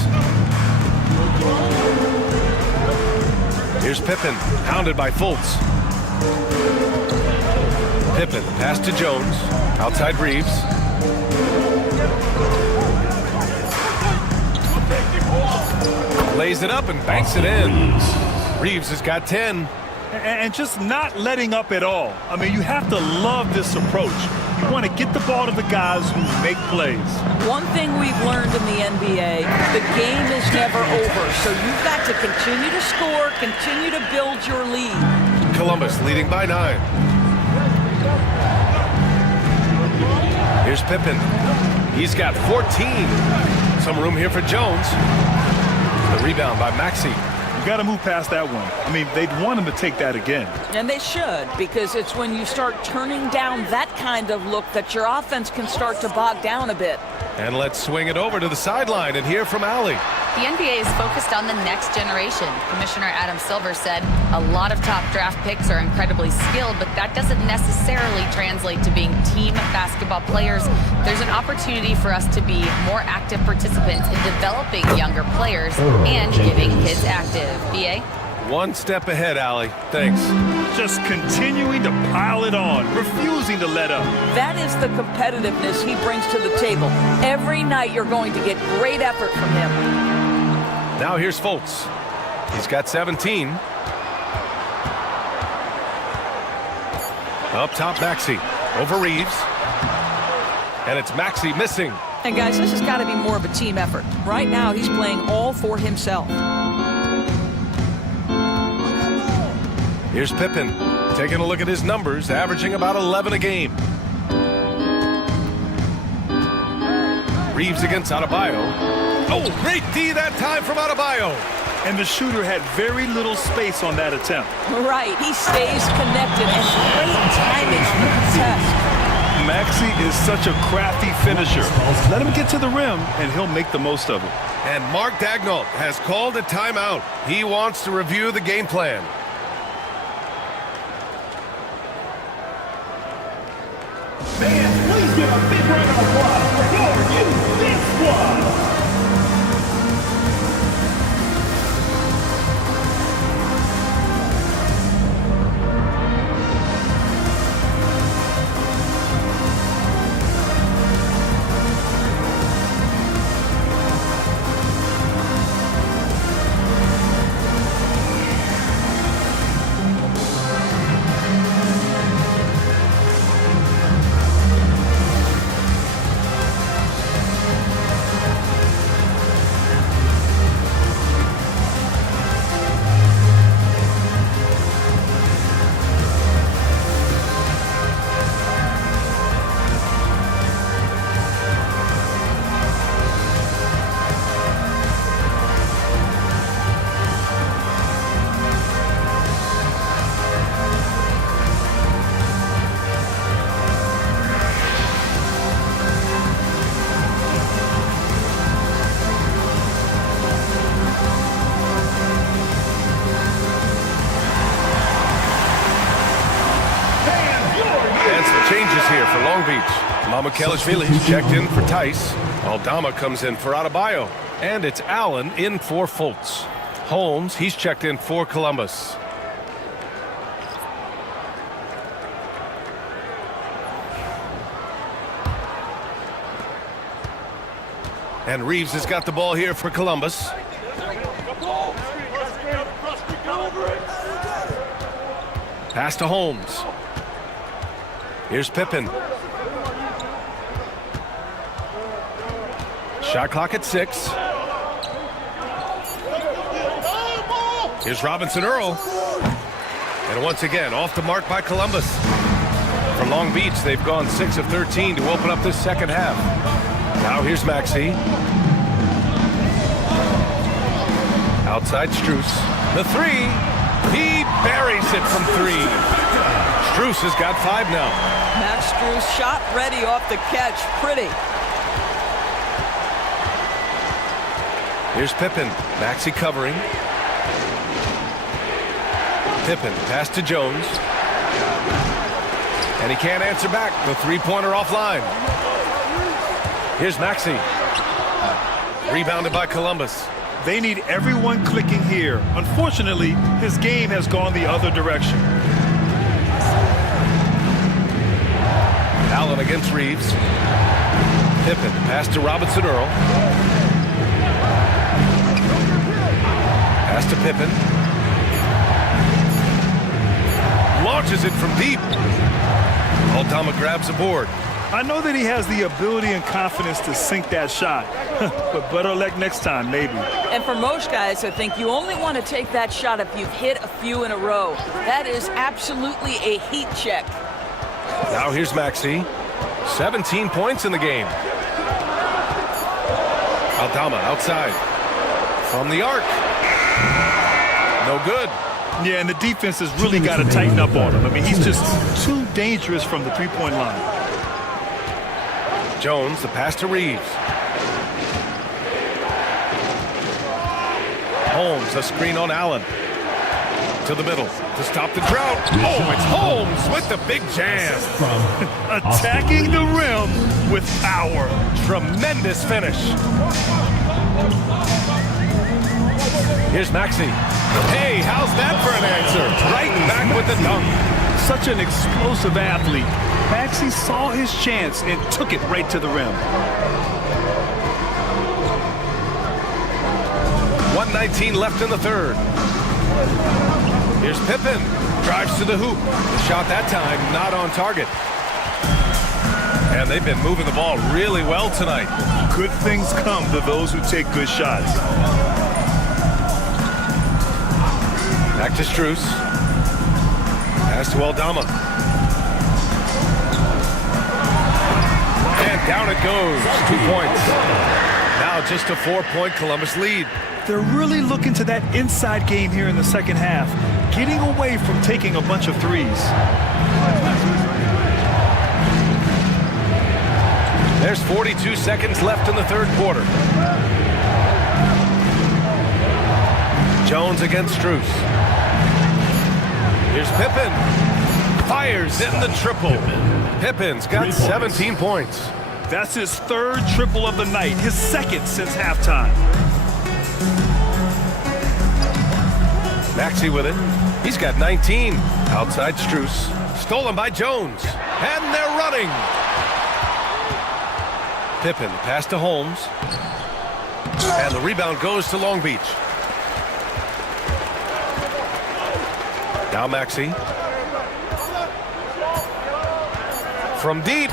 Here's Pippen, hounded by Fultz. Pippen, pass to Jones. Outside Reeves. Lays it up and banks it in. Reeves has got 10. And just not letting up at all. I mean, you have to love this approach. You want to get the ball to the guys who make plays. One thing we've learned in the NBA, the game is never over. So you've got to continue to score, continue to build your lead. Columbus leading by 9. Here's Pippen. He's got 14. Some room here for Jones. The rebound by Maxey. You got to move past that one. I mean, they'd want him to take that again. And they should, because it's when you start turning down that kind of look that your offense can start to bog down a bit. And let's swing it over to the sideline and hear from Allie. The NBA is focused on the next generation. Commissioner Adam Silver said a lot of top draft picks are incredibly skilled, but that doesn't necessarily translate to being team basketball players. There's an opportunity for us to be more active participants in developing younger players and getting kids active. BA? One step ahead, Allie. Thanks. Just continuing to pile it on, refusing to let up. That is the competitiveness he brings to the table. Every night you're going to get great effort from him. Now here's Fultz. He's got 17. Up top, Maxey. Over Reeves. And it's Maxey missing. And guys, this has got to be more of a team effort. Right now, he's playing all for himself. Here's Pippen. Taking a look at his numbers, averaging about 11 a game. Reeves against Adebayo. Oh, great D that time from Adebayo. And the shooter had very little space on that attempt. Right, he stays connected and great timing on the test. Maxey is such a crafty finisher. Let him get to the rim, and he'll make the most of it. And Mark Daigneault has called a timeout. He wants to review the game plan. Fans, please give a big round of applause for your Big Squad. Changes here for Long Beach. Mamukelashvili checked in for Tice. Aldama comes in for Adebayo. And it's Allen in for Fultz. Holmes, he's checked in for Columbus. And Reeves has got the ball here for Columbus. Pass to Holmes. Here's Pippen. Shot clock at 6. Here's Robinson Earl. And once again, off the mark by Columbus. For Long Beach, they've gone 6 of 13 to open up this second half. Now here's Maxey. Outside Strus. The 3. He buries it from 3. Strus has got 5 now. Max Strus shot ready off the catch. Pretty. Here's Pippen. Maxey covering. Pippen pass to Jones. And he can't answer back. The three-pointer offline. Here's Maxey. Rebounded by Columbus. They need everyone clicking here. Unfortunately, his game has gone the other direction. Allen against Reeves. Pippen pass to Robinson Earl. Pass to Pippen. Launches it from deep. Aldama grabs a board. I know that he has the ability and confidence to sink that shot, but better luck next time, maybe. And for most guys, I think you only want to take that shot if you've hit a few in a row. That is absolutely a heat check. Now here's Maxey. 17 points in the game. Aldama outside. From the arc. No good. Yeah, and the defense has really got to tighten up on him. I mean, he's just too dangerous from the three-point line. Jones, the pass to Reeves. Holmes, a screen on Allen. To the middle to stop the drought. Oh, it's Holmes with the big jam. Attacking the rim with power. Tremendous finish. Here's Maxey. Hey, how's that for an answer? Right back with the dunk. Such an explosive athlete. Maxey saw his chance and took it right to the rim. 1:19 left in the third. Here's Pippen. Drives to the hoop. The shot that time not on target. And they've been moving the ball really well tonight. Good things come to those who take good shots. Back to Strus. Pass to Aldama. And down it goes. 2 points. Now just a 4-point Columbus lead. They're really looking to that inside game here in the second half, getting away from taking a bunch of threes. There's 42 seconds left in the third quarter. Jones against Strus. Here's Pippen. Fires in the triple. Pippen's got 17 points. That's his third triple of the night, his second since halftime. Maxey with it. He's got 19. Outside Strus. Stolen by Jones. And they're running. Pippen pass to Holmes. And the rebound goes to Long Beach. Now Maxey. From deep.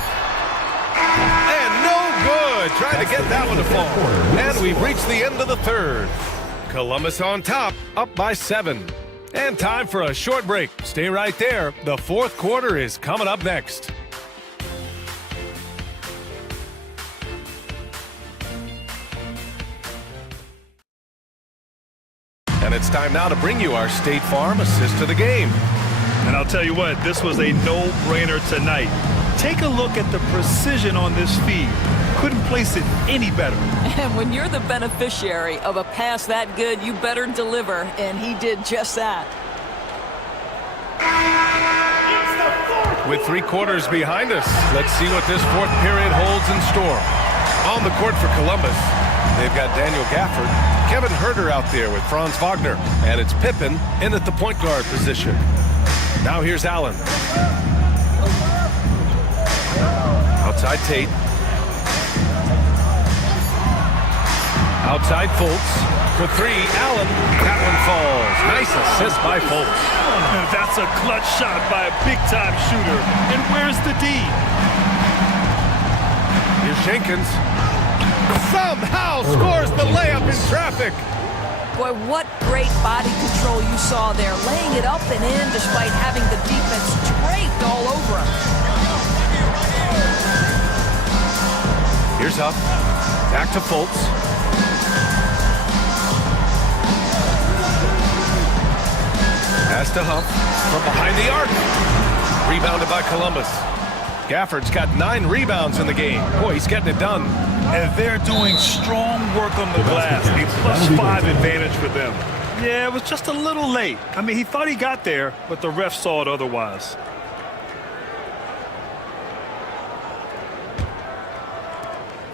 And no good. Trying to get that one to fall. And we've reached the end of the third. Columbus on top, up by 7. And time for a short break. Stay right there. The fourth quarter is coming up next. And it's time now to bring you our State Farm assist to the game. And I'll tell you what, this was a no-brainer tonight. Take a look at the precision on this feed. Couldn't place it any better. And when you're the beneficiary of a pass that good, you better deliver, and he did just that. With 3 quarters behind us, let's see what this fourth period holds in store. On the court for Columbus, they've got Daniel Gafford, Kevin Huerter out there with Franz Wagner, and it's Pippen in at the point guard position. Now here's Allen. Outside Tate. Outside Fultz. For 3, Allen. That one falls. Nice assist by Fultz. That's a clutch shot by a big-time shooter. And where's the D? Here's Jenkins. Somehow scores the layup in traffic. Boy, what great body control you saw there, laying it up and in despite having the defense draped all over him. Here's Huff. Back to Fultz. Pass to Huff from behind the arc. Rebounded by Columbus. Gafford's got 9 rebounds in the game. Boy, he's getting it done. And they're doing strong work on the glass. A +5 advantage for them. Yeah, it was just a little late. I mean, he thought he got there, but the ref saw it otherwise.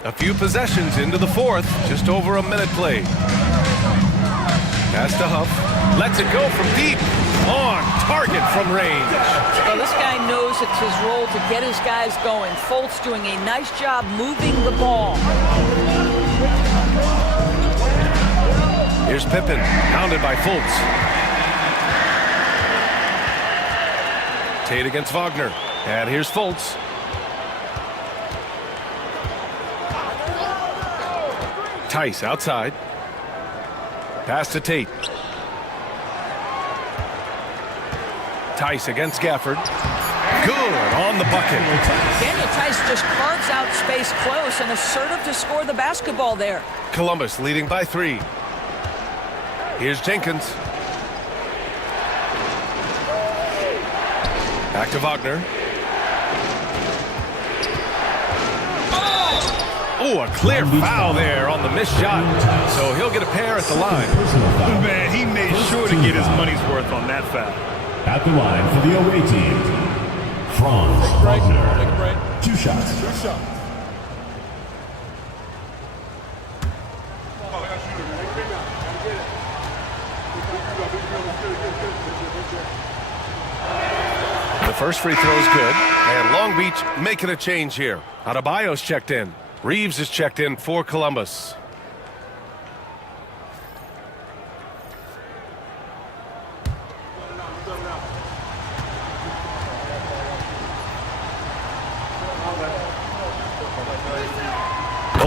A few possessions into the fourth. Just over a minute played. Pass to Huff. Lets it go from deep. On target from range. Well, this guy knows it's his role to get his guys going. Fultz doing a nice job moving the ball. Here's Pippen, pounded by Fultz. Tate against Wagner. And here's Fultz. Tice outside. Pass to Tate. Tice against Gafford. Good on the bucket. Daniel Tice just carves out space close and assertive to score the basketball there. Columbus leading by 3. Here's Jenkins. Back to Wagner. Oh, a clear foul there on the missed shot. So he'll get a pair at the line. Man, he made sure to get his money's worth on that foul. At the line for the away team, Franz Wagner. 2 shots. The first free throw is good, and Long Beach making a change here. Adebayo's checked in. Reeves is checked in for Columbus.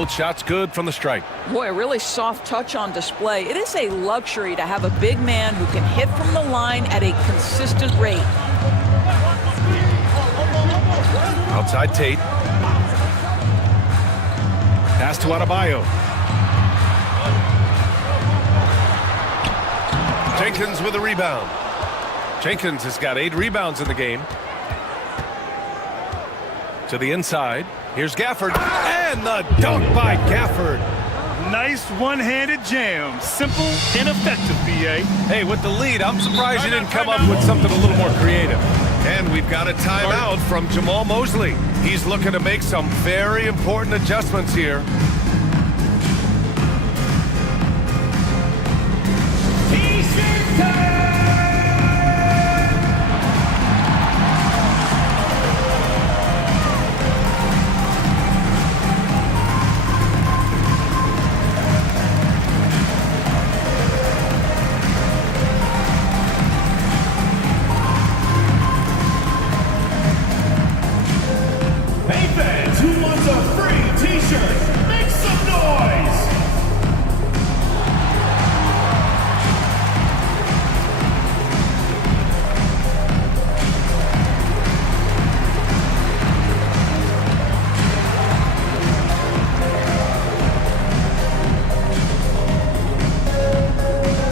Both shots good from the stripe. Boy, a really soft touch on display. It is a luxury to have a big man who can hit from the line at a consistent rate. Outside Tate. Pass to Adebayo. Jenkins with a rebound. Jenkins has got 8 rebounds in the game. To the inside. Here's Gafford. And the dunk by Gafford. Nice one-handed jam. Simple and effective, B.A. Hey, with the lead, I'm surprised you didn't come up with something a little more creative. And we've got a timeout from Jamal Mosley. He's looking to make some very important adjustments here. T-shirt time! Hey fans, who wants a free T-shirt? Make some noise!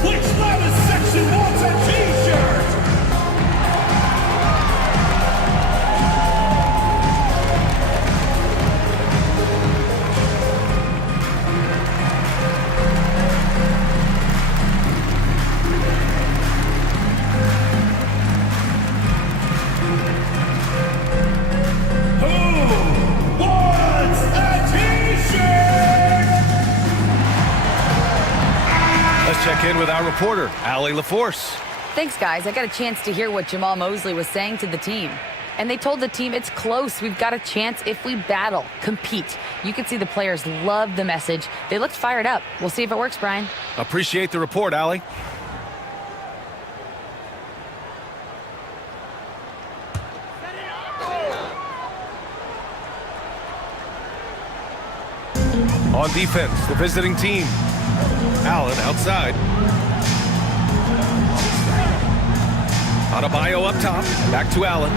Which loudest section wants a T-shirt? Who wants a T-shirt? Let's check in with our reporter, Allie LaForce. Thanks, guys. I got a chance to hear what Jamal Mosley was saying to the team. And they told the team it's close. We've got a chance if we battle, compete. You could see the players loved the message. They looked fired up. We'll see if it works, Brian. Appreciate the report, Allie. On defense, the visiting team. Allen outside. Adebayo up top. Back to Allen.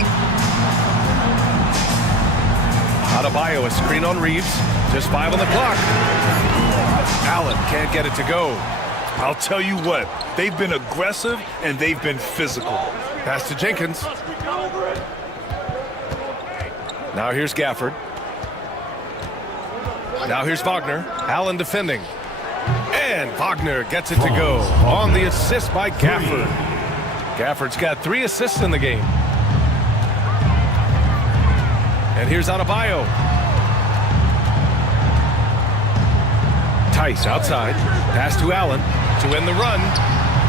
Adebayo, a screen on Reeves. Just 5 on the clock. Allen can't get it to go. I'll tell you what, they've been aggressive and they've been physical. Pass to Jenkins. Now here's Gafford. Now here's Wagner. Allen defending. And Wagner gets it to go on the assist by Gafford. Gafford's got 3 assists in the game. And here's Adebayo. Tice outside. Pass to Allen to end the run.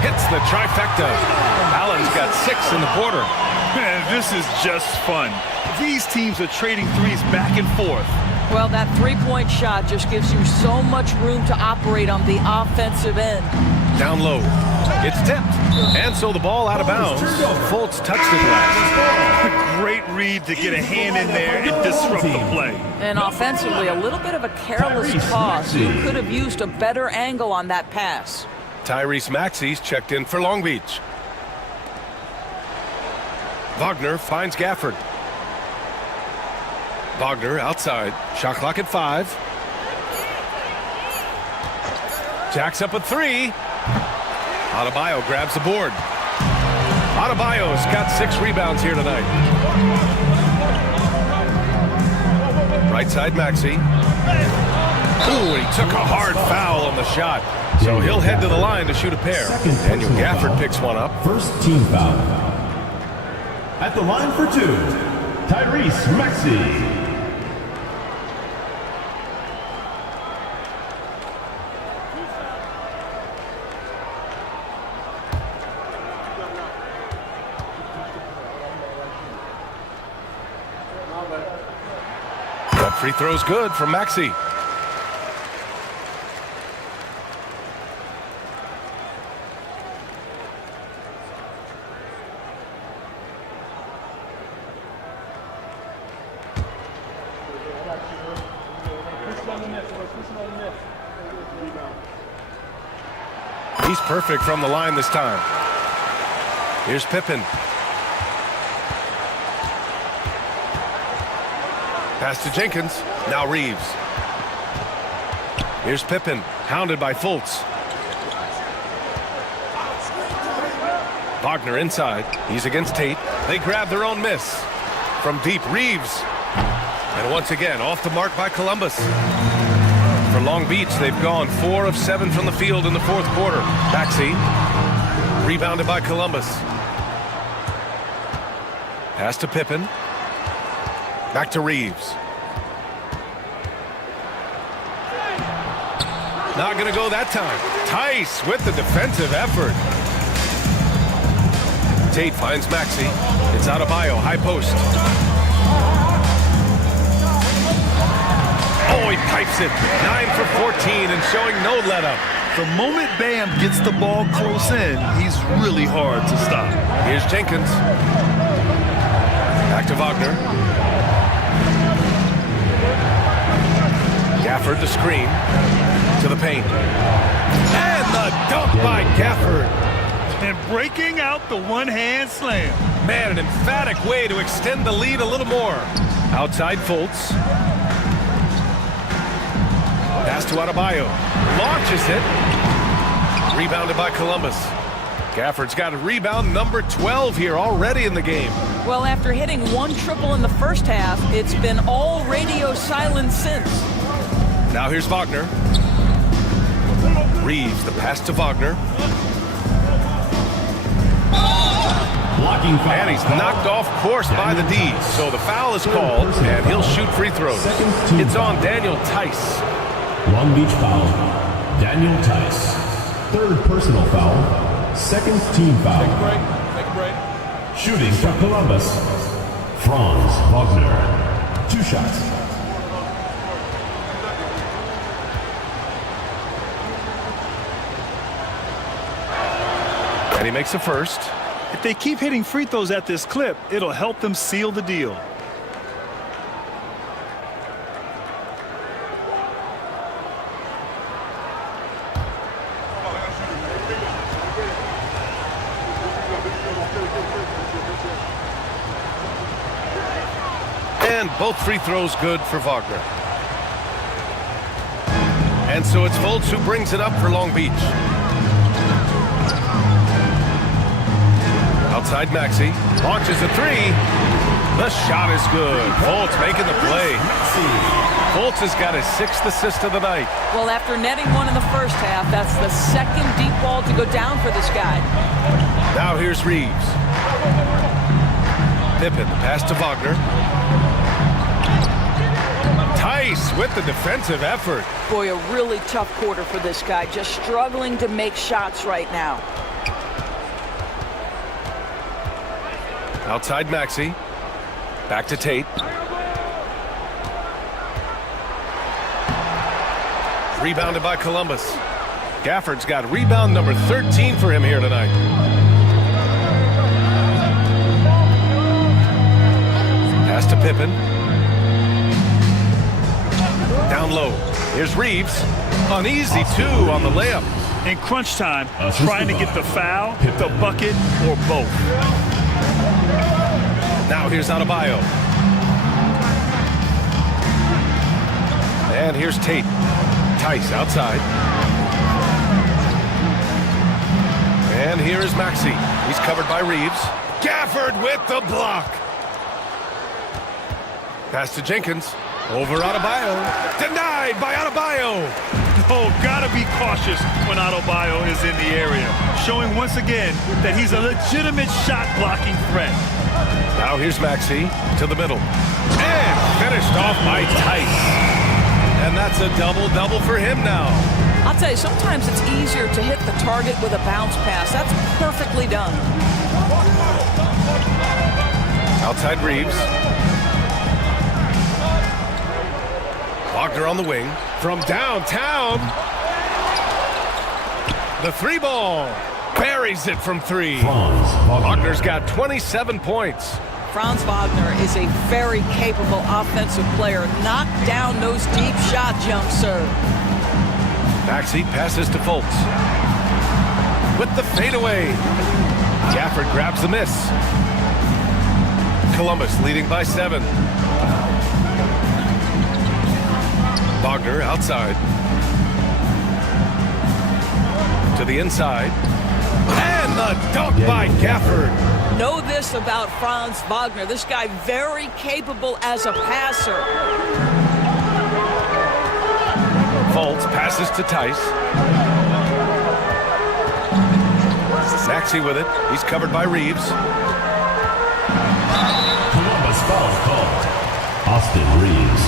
Hits the trifecta. Allen's got 6 in the quarter. Man, this is just fun. These teams are trading threes back and forth. Well, that three-point shot just gives you so much room to operate on the offensive end. Down low. It's tipped. And so the ball out of bounds. Fultz touched it last. Great read to get a hand in there and disrupt the play. And offensively, a little bit of a careless toss. You could have used a better angle on that pass. Tyrese Maxey's checked in for Long Beach. Wagner finds Gafford. Wagner outside. Shot clock at 5. Jacks up a 3. Adebayo grabs the board. Adebayo's got 6 rebounds here tonight. Right side Maxey. Ooh, he took a hard foul on the shot. So he'll head to the line to shoot a pair. Daniel Gafford picks one up. First team foul. At the line for 2, Tyrese Maxey. That free throw's good from Maxey. He's perfect from the line this time. Here's Pippen. Pass to Jenkins. Now Reeves. Here's Pippen, hounded by Fultz. Wagner inside. He's against Tate. They grab their own miss. From deep, Reeves. And once again, off the mark by Columbus. For Long Beach, they've gone 4 of 7 from the field in the fourth quarter. Maxey. Rebounded by Columbus. Pass to Pippen. Back to Reeves. Not going to go that time. Tice with the defensive effort. Tate finds Maxey. It's Adebayo, high post. Oh, he pipes it. 9 for 14 and showing no let-up. The moment Bam gets the ball close in, he's really hard to stop. Here's Jenkins. Back to Wagner. Gafford the screen. To the paint. And the dunk by Gafford. And breaking out the one-hand slam. Man, an emphatic way to extend the lead a little more. Outside Fultz. Pass to Adebayo. Launches it. Rebounded by Columbus. Gafford's got a rebound number 12 here already in the game. Well, after hitting 1 triple in the first half, it's been all radio silence since. Now here's Wagner. Reeves, the pass to Wagner. Blocking foul. And he's knocked off course by the D. So the foul is called, and he'll shoot free throws. It's on Daniel Tice. Long Beach foul. Daniel Tice. 3rd personal foul. 2nd team foul. Take a break. Shooting for Columbus. Franz Wagner. 2 shots. And he makes the first. If they keep hitting free throws at this clip, it'll help them seal the deal. And both free throws good for Wagner. And so it's Fultz who brings it up for Long Beach. Outside Maxey. Launches a 3. The shot is good. Fultz making the play. Fultz has got his 6th assist of the night. Well, after netting 1 in the first half, that's the 2nd deep ball to go down for this guy. Now here's Reeves. Pippen, the pass to Wagner. Tice with the defensive effort. Boy, a really tough quarter for this guy. Just struggling to make shots right now. Outside Maxey. Back to Tate. Rebounded by Columbus. Gafford's got rebound number 13 for him here tonight. Pass to Pippen. Down low. Here's Reeves. An easy 2 on the layup. In crunch time, trying to get the foul, the bucket, or both. Now here's Adebayo. And here's Tate. Tice outside. And here is Maxey. He's covered by Reeves. Gafford with the block. Pass to Jenkins. Over Adebayo. Denied by Adebayo. Oh, gotta be cautious when Adebayo is in the area. Showing once again that he's a legitimate shot blocking threat. Now here's Maxey to the middle. And finished off by Tice. And that's a double-double for him now. I'll tell you, sometimes it's easier to hit the target with a bounce pass. That's perfectly done. Outside Reeves. Wagner on the wing. From downtown. The 3 ball. Buries it from 3. Wagner's got 27 points. Franz Wagner is a very capable offensive player. Knock down those deep shots, young sir. Maxey passes to Fultz. with the fadeaway. Gafford grabs the miss. Columbus leading by 7. Wagner outside. To the inside. And the dunk by Gafford. Know this about Franz Wagner. This guy very capable as a passer. Fultz passes to Tice. Maxey with it. He's covered by Reeves. Columbus foul called. Austin Reeves.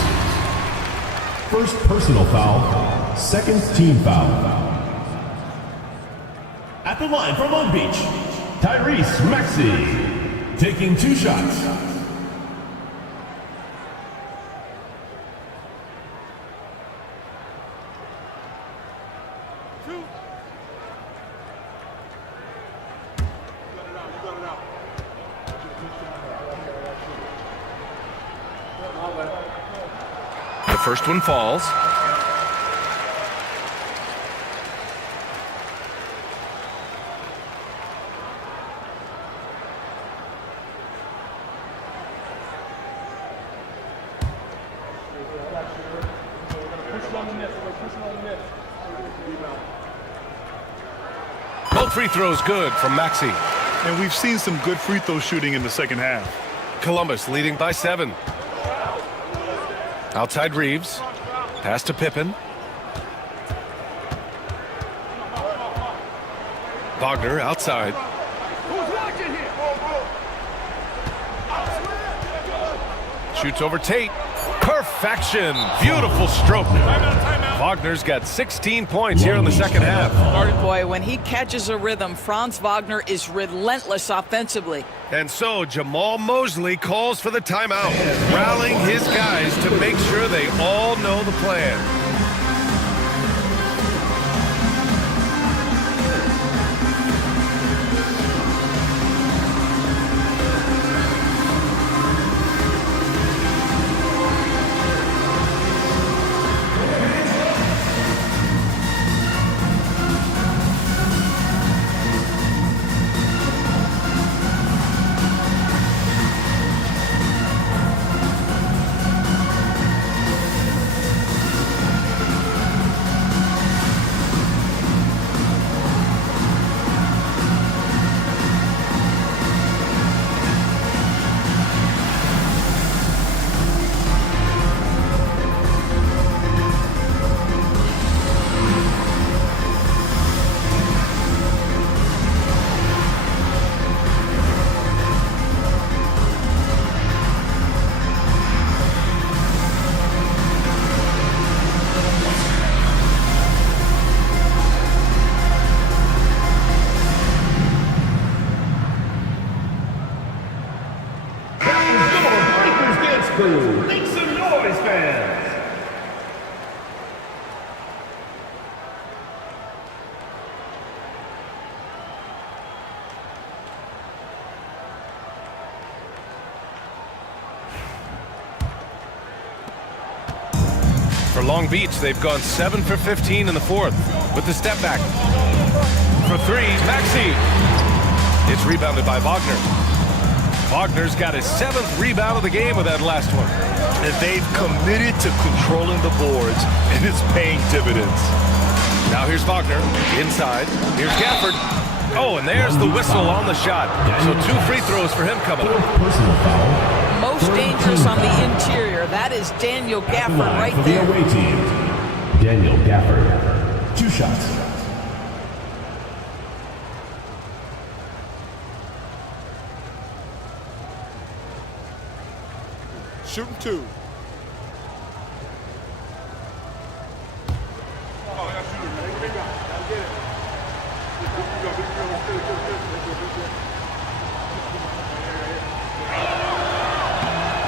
First personal foul, second team foul. At the line from Long Beach, Tyrese Maxey, taking 2 shots. The first one falls. Both free throws good from Maxey. And we've seen some good free throw shooting in the second half. Columbus leading by 7. Outside Reeves. Pass to Pippen. Wagner outside. Shoots over Tate. Perfection. Beautiful stroke. Wagner's got 16 points here in the second half. Boy, when he catches a rhythm, Franz Wagner is relentless offensively. And so Jamal Mosley calls for the timeout, rallying his guys to make sure they all know the plan. Make some noise, fans! For Long Beach, they've gone 7 for 15 in the fourth with the step back. For 3, Maxey. It's rebounded by Wagner. Wagner's got his 7th rebound of the game with that last one. And they've committed to controlling the boards, and it's paying dividends. Now here's Wagner inside. Here's Gafford. Oh, and there's the whistle on the shot. So 2 free throws for him coming up. Most dangerous on the interior. That is Daniel Gafford right there. For the away team, Daniel Gafford. 2 shots. Shooting 2.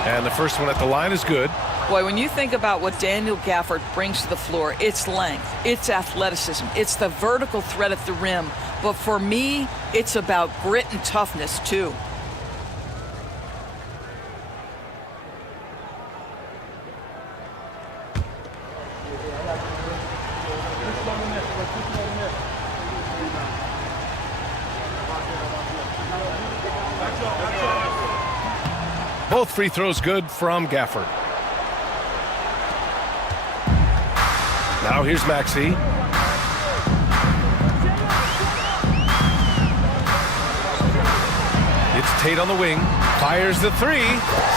And the first one at the line is good. Boy, when you think about what Daniel Gafford brings to the floor, it's length, it's athleticism, it's the vertical threat at the rim. But for me, it's about grit and toughness, too. Both free throws good from Gafford. Now here's Maxey. It's Tate on the wing. Fires the three.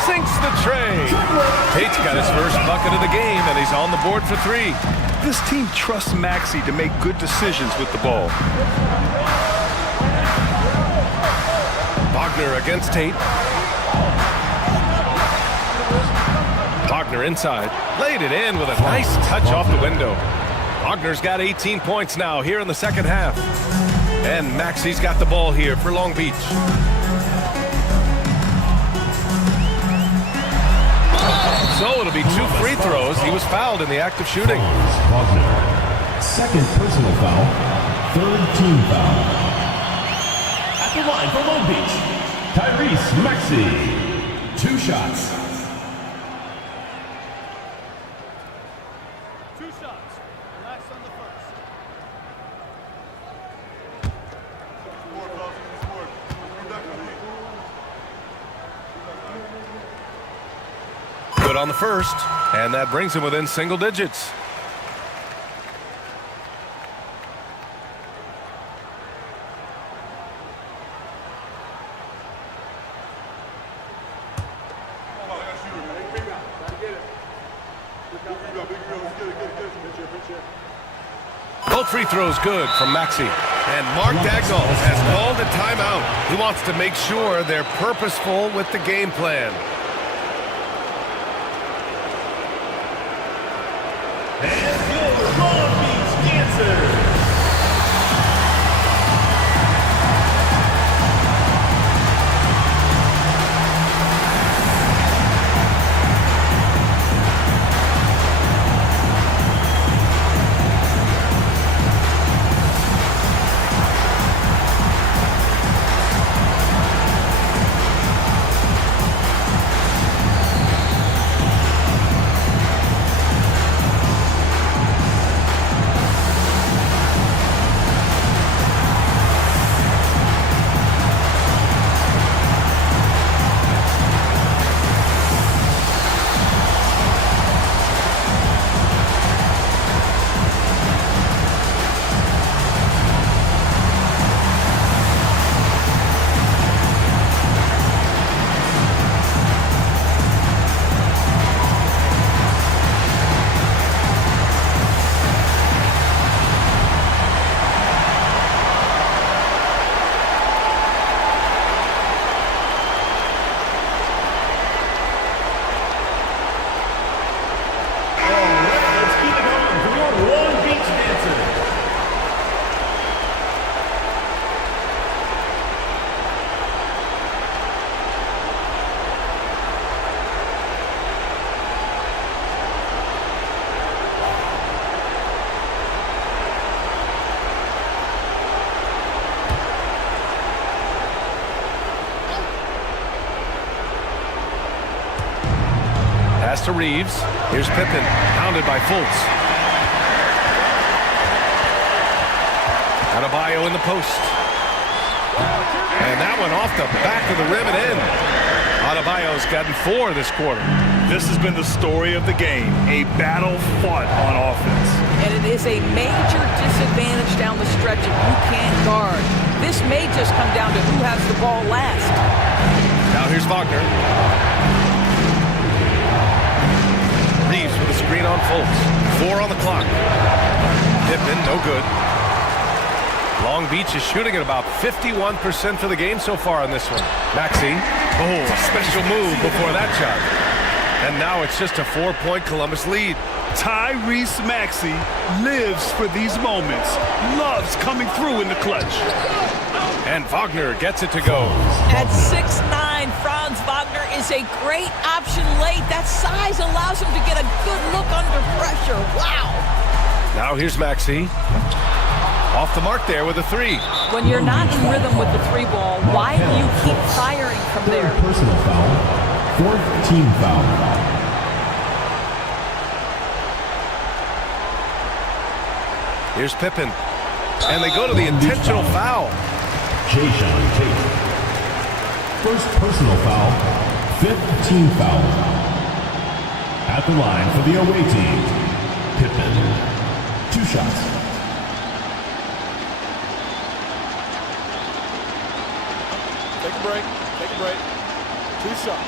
Sinks the tray. Tate's got his first bucket of the game, and he's on the board for three. This team trusts Maxey to make good decisions with the ball. Wagner against Tate. Wagner inside. Laid it in with a nice touch off the window. Wagner's got 18 points now here in the second half. And Maxey's got the ball here for Long Beach. So it'll be 2 free throws. He was fouled in the act of shooting. Wagner. Second personal foul. Third team foul. At the line for Long Beach, Tyrese Maxey. 2 shots. 2 shots. Relax on the first. Good on the first, and that brings him within single digits. Both free throws good from Maxey. And Mark Daigneault has called a timeout. He wants to make sure they're purposeful with the game plan. And your Long Beach Dancers. Pass to Reeves. Here's Pippen, pounded by Fultz. Adebayo in the post. And that one off the back of the rim and in. Adebayo's gotten 4 this quarter. This has been the story of the game, a battle fought on offense. And it is a major disadvantage down the stretch if you can't guard. This may just come down to who has the ball last. Now here's Wagner. Reeves with a screen on Fultz. 4 on the clock. Pippen, no good. Long Beach is shooting at about 51% for the game so far on this one. Maxey. Oh, a special move before that shot. And now it's just a 4-point Columbus lead. Tyrese Maxey lives for these moments. Loves coming through in the clutch. And Wagner gets it to go. At 6'9", Franz Wagner is a great option late. That size allows him to get a good look under pressure. Wow. Now here's Maxey. Off the mark there with a 3. When you're not in rhythm with the 3 ball, why do you keep firing from there? Personal foul. 4th team foul. Here's Pippen. And they go to the intentional foul. Jason Tate. First personal foul. Fifth team foul. At the line for the away team, Pippen. 2 shots. Take a break. Take a break. 2 shots.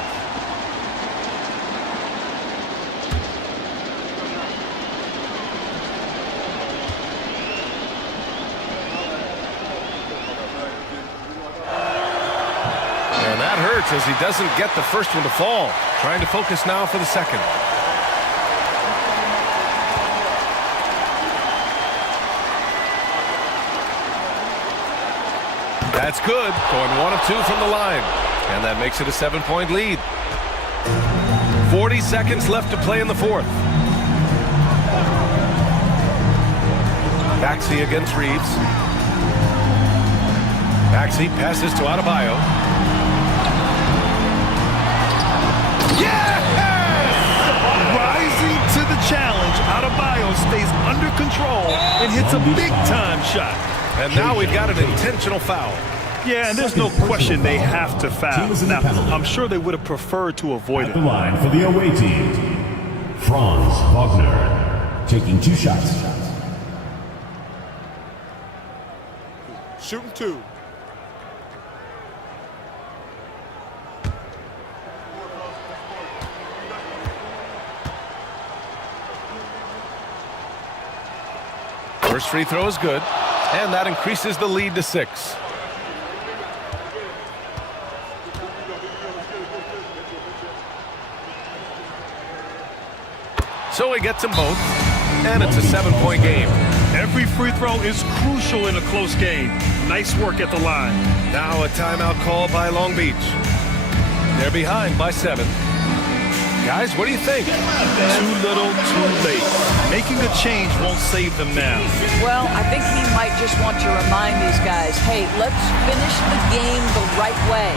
And that hurts as he doesn't get the first one to fall. Trying to focus now for the second. That's good. Going 1 of 2 from the line. And that makes it a 7-point lead. 40 seconds left to play in the fourth. Maxey against Reeves. Maxey passes to Adebayo. Yes! Rising to the challenge, Adebayo stays under control and hits a big-time shot. And now we've got an intentional foul. Yeah, and there's no question they have to foul. Now, I'm sure they would have preferred to avoid it. The line for the away team, Franz Wagner, taking 2 shots. Shooting 2. First free throw is good, and that increases the lead to 6. So he gets them both, and it's a 7-point game. Every free throw is crucial in a close game. Nice work at the line. Now a timeout call by Long Beach. They're behind by 7. Guys, what do you think? Too little, too late. Making a change won't save them now. Well, I think he might just want to remind these guys, hey, let's finish the game the right way.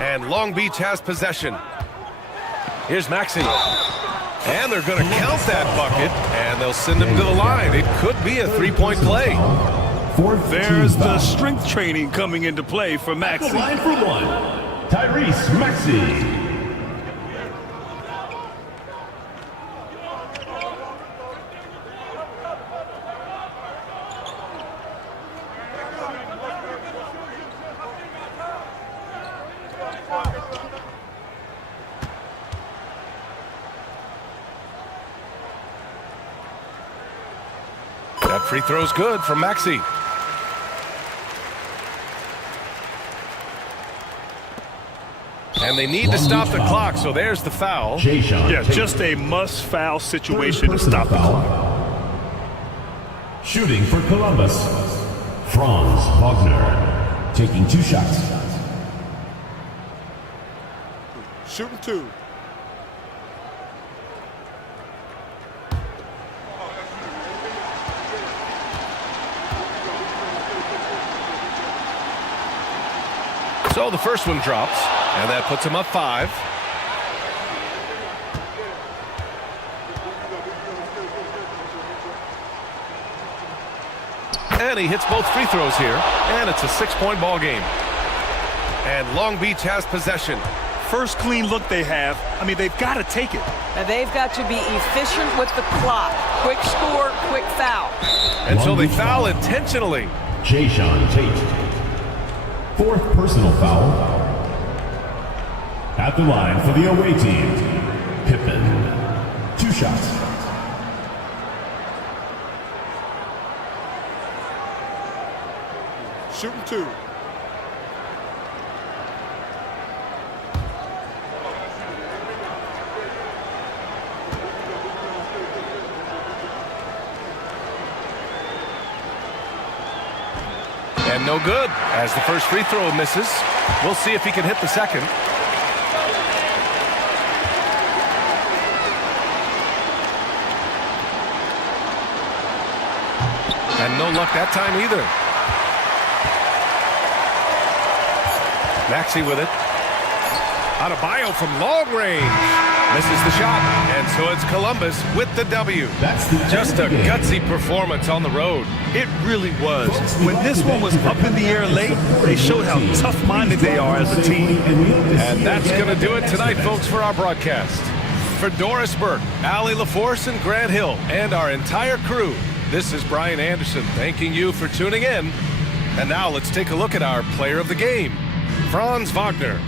And Long Beach has possession. Here's Maxey. And they're going to count that bucket, and they'll send him to the line. It could be a 3-point play. There's the strength training coming into play for Maxey. Line for 1, Tyrese Maxey. That free throw's good from Maxey. And they need to stop the clock, so there's the foul. Yeah, just a must-foul situation to stop the clock. Shooting for Columbus, Franz Wagner, taking 2 shots. Shooting 2. So the first one drops, and that puts him up 5. and he hits both free throws here, and it's a 6-point ball game. And Long Beach has possession. First clean look they have. I mean, they've got to take it. And they've got to be efficient with the clock. Quick score, quick foul. And so they foul intentionally. Jayshawn Tate. 4th personal foul. At the line for the away team, Pippen. 2 shots. Shooting 2. And no good, as the first free throw misses. We'll see if he can hit the second. And no luck that time either. Maxey with it. Adebayo from long range. Misses the shot. And so it's Columbus with the W. Just a gutsy performance on the road. It really was. When this one was up in the air late, they showed how tough-minded they are as a team. And that's going to do it tonight, folks, for our broadcast. For Doris Burke, Allie LaForce, and Grant Hill, and our entire crew, this is Brian Anderson thanking you for tuning in. And now let's take a look at our player of the game, Franz Wagner.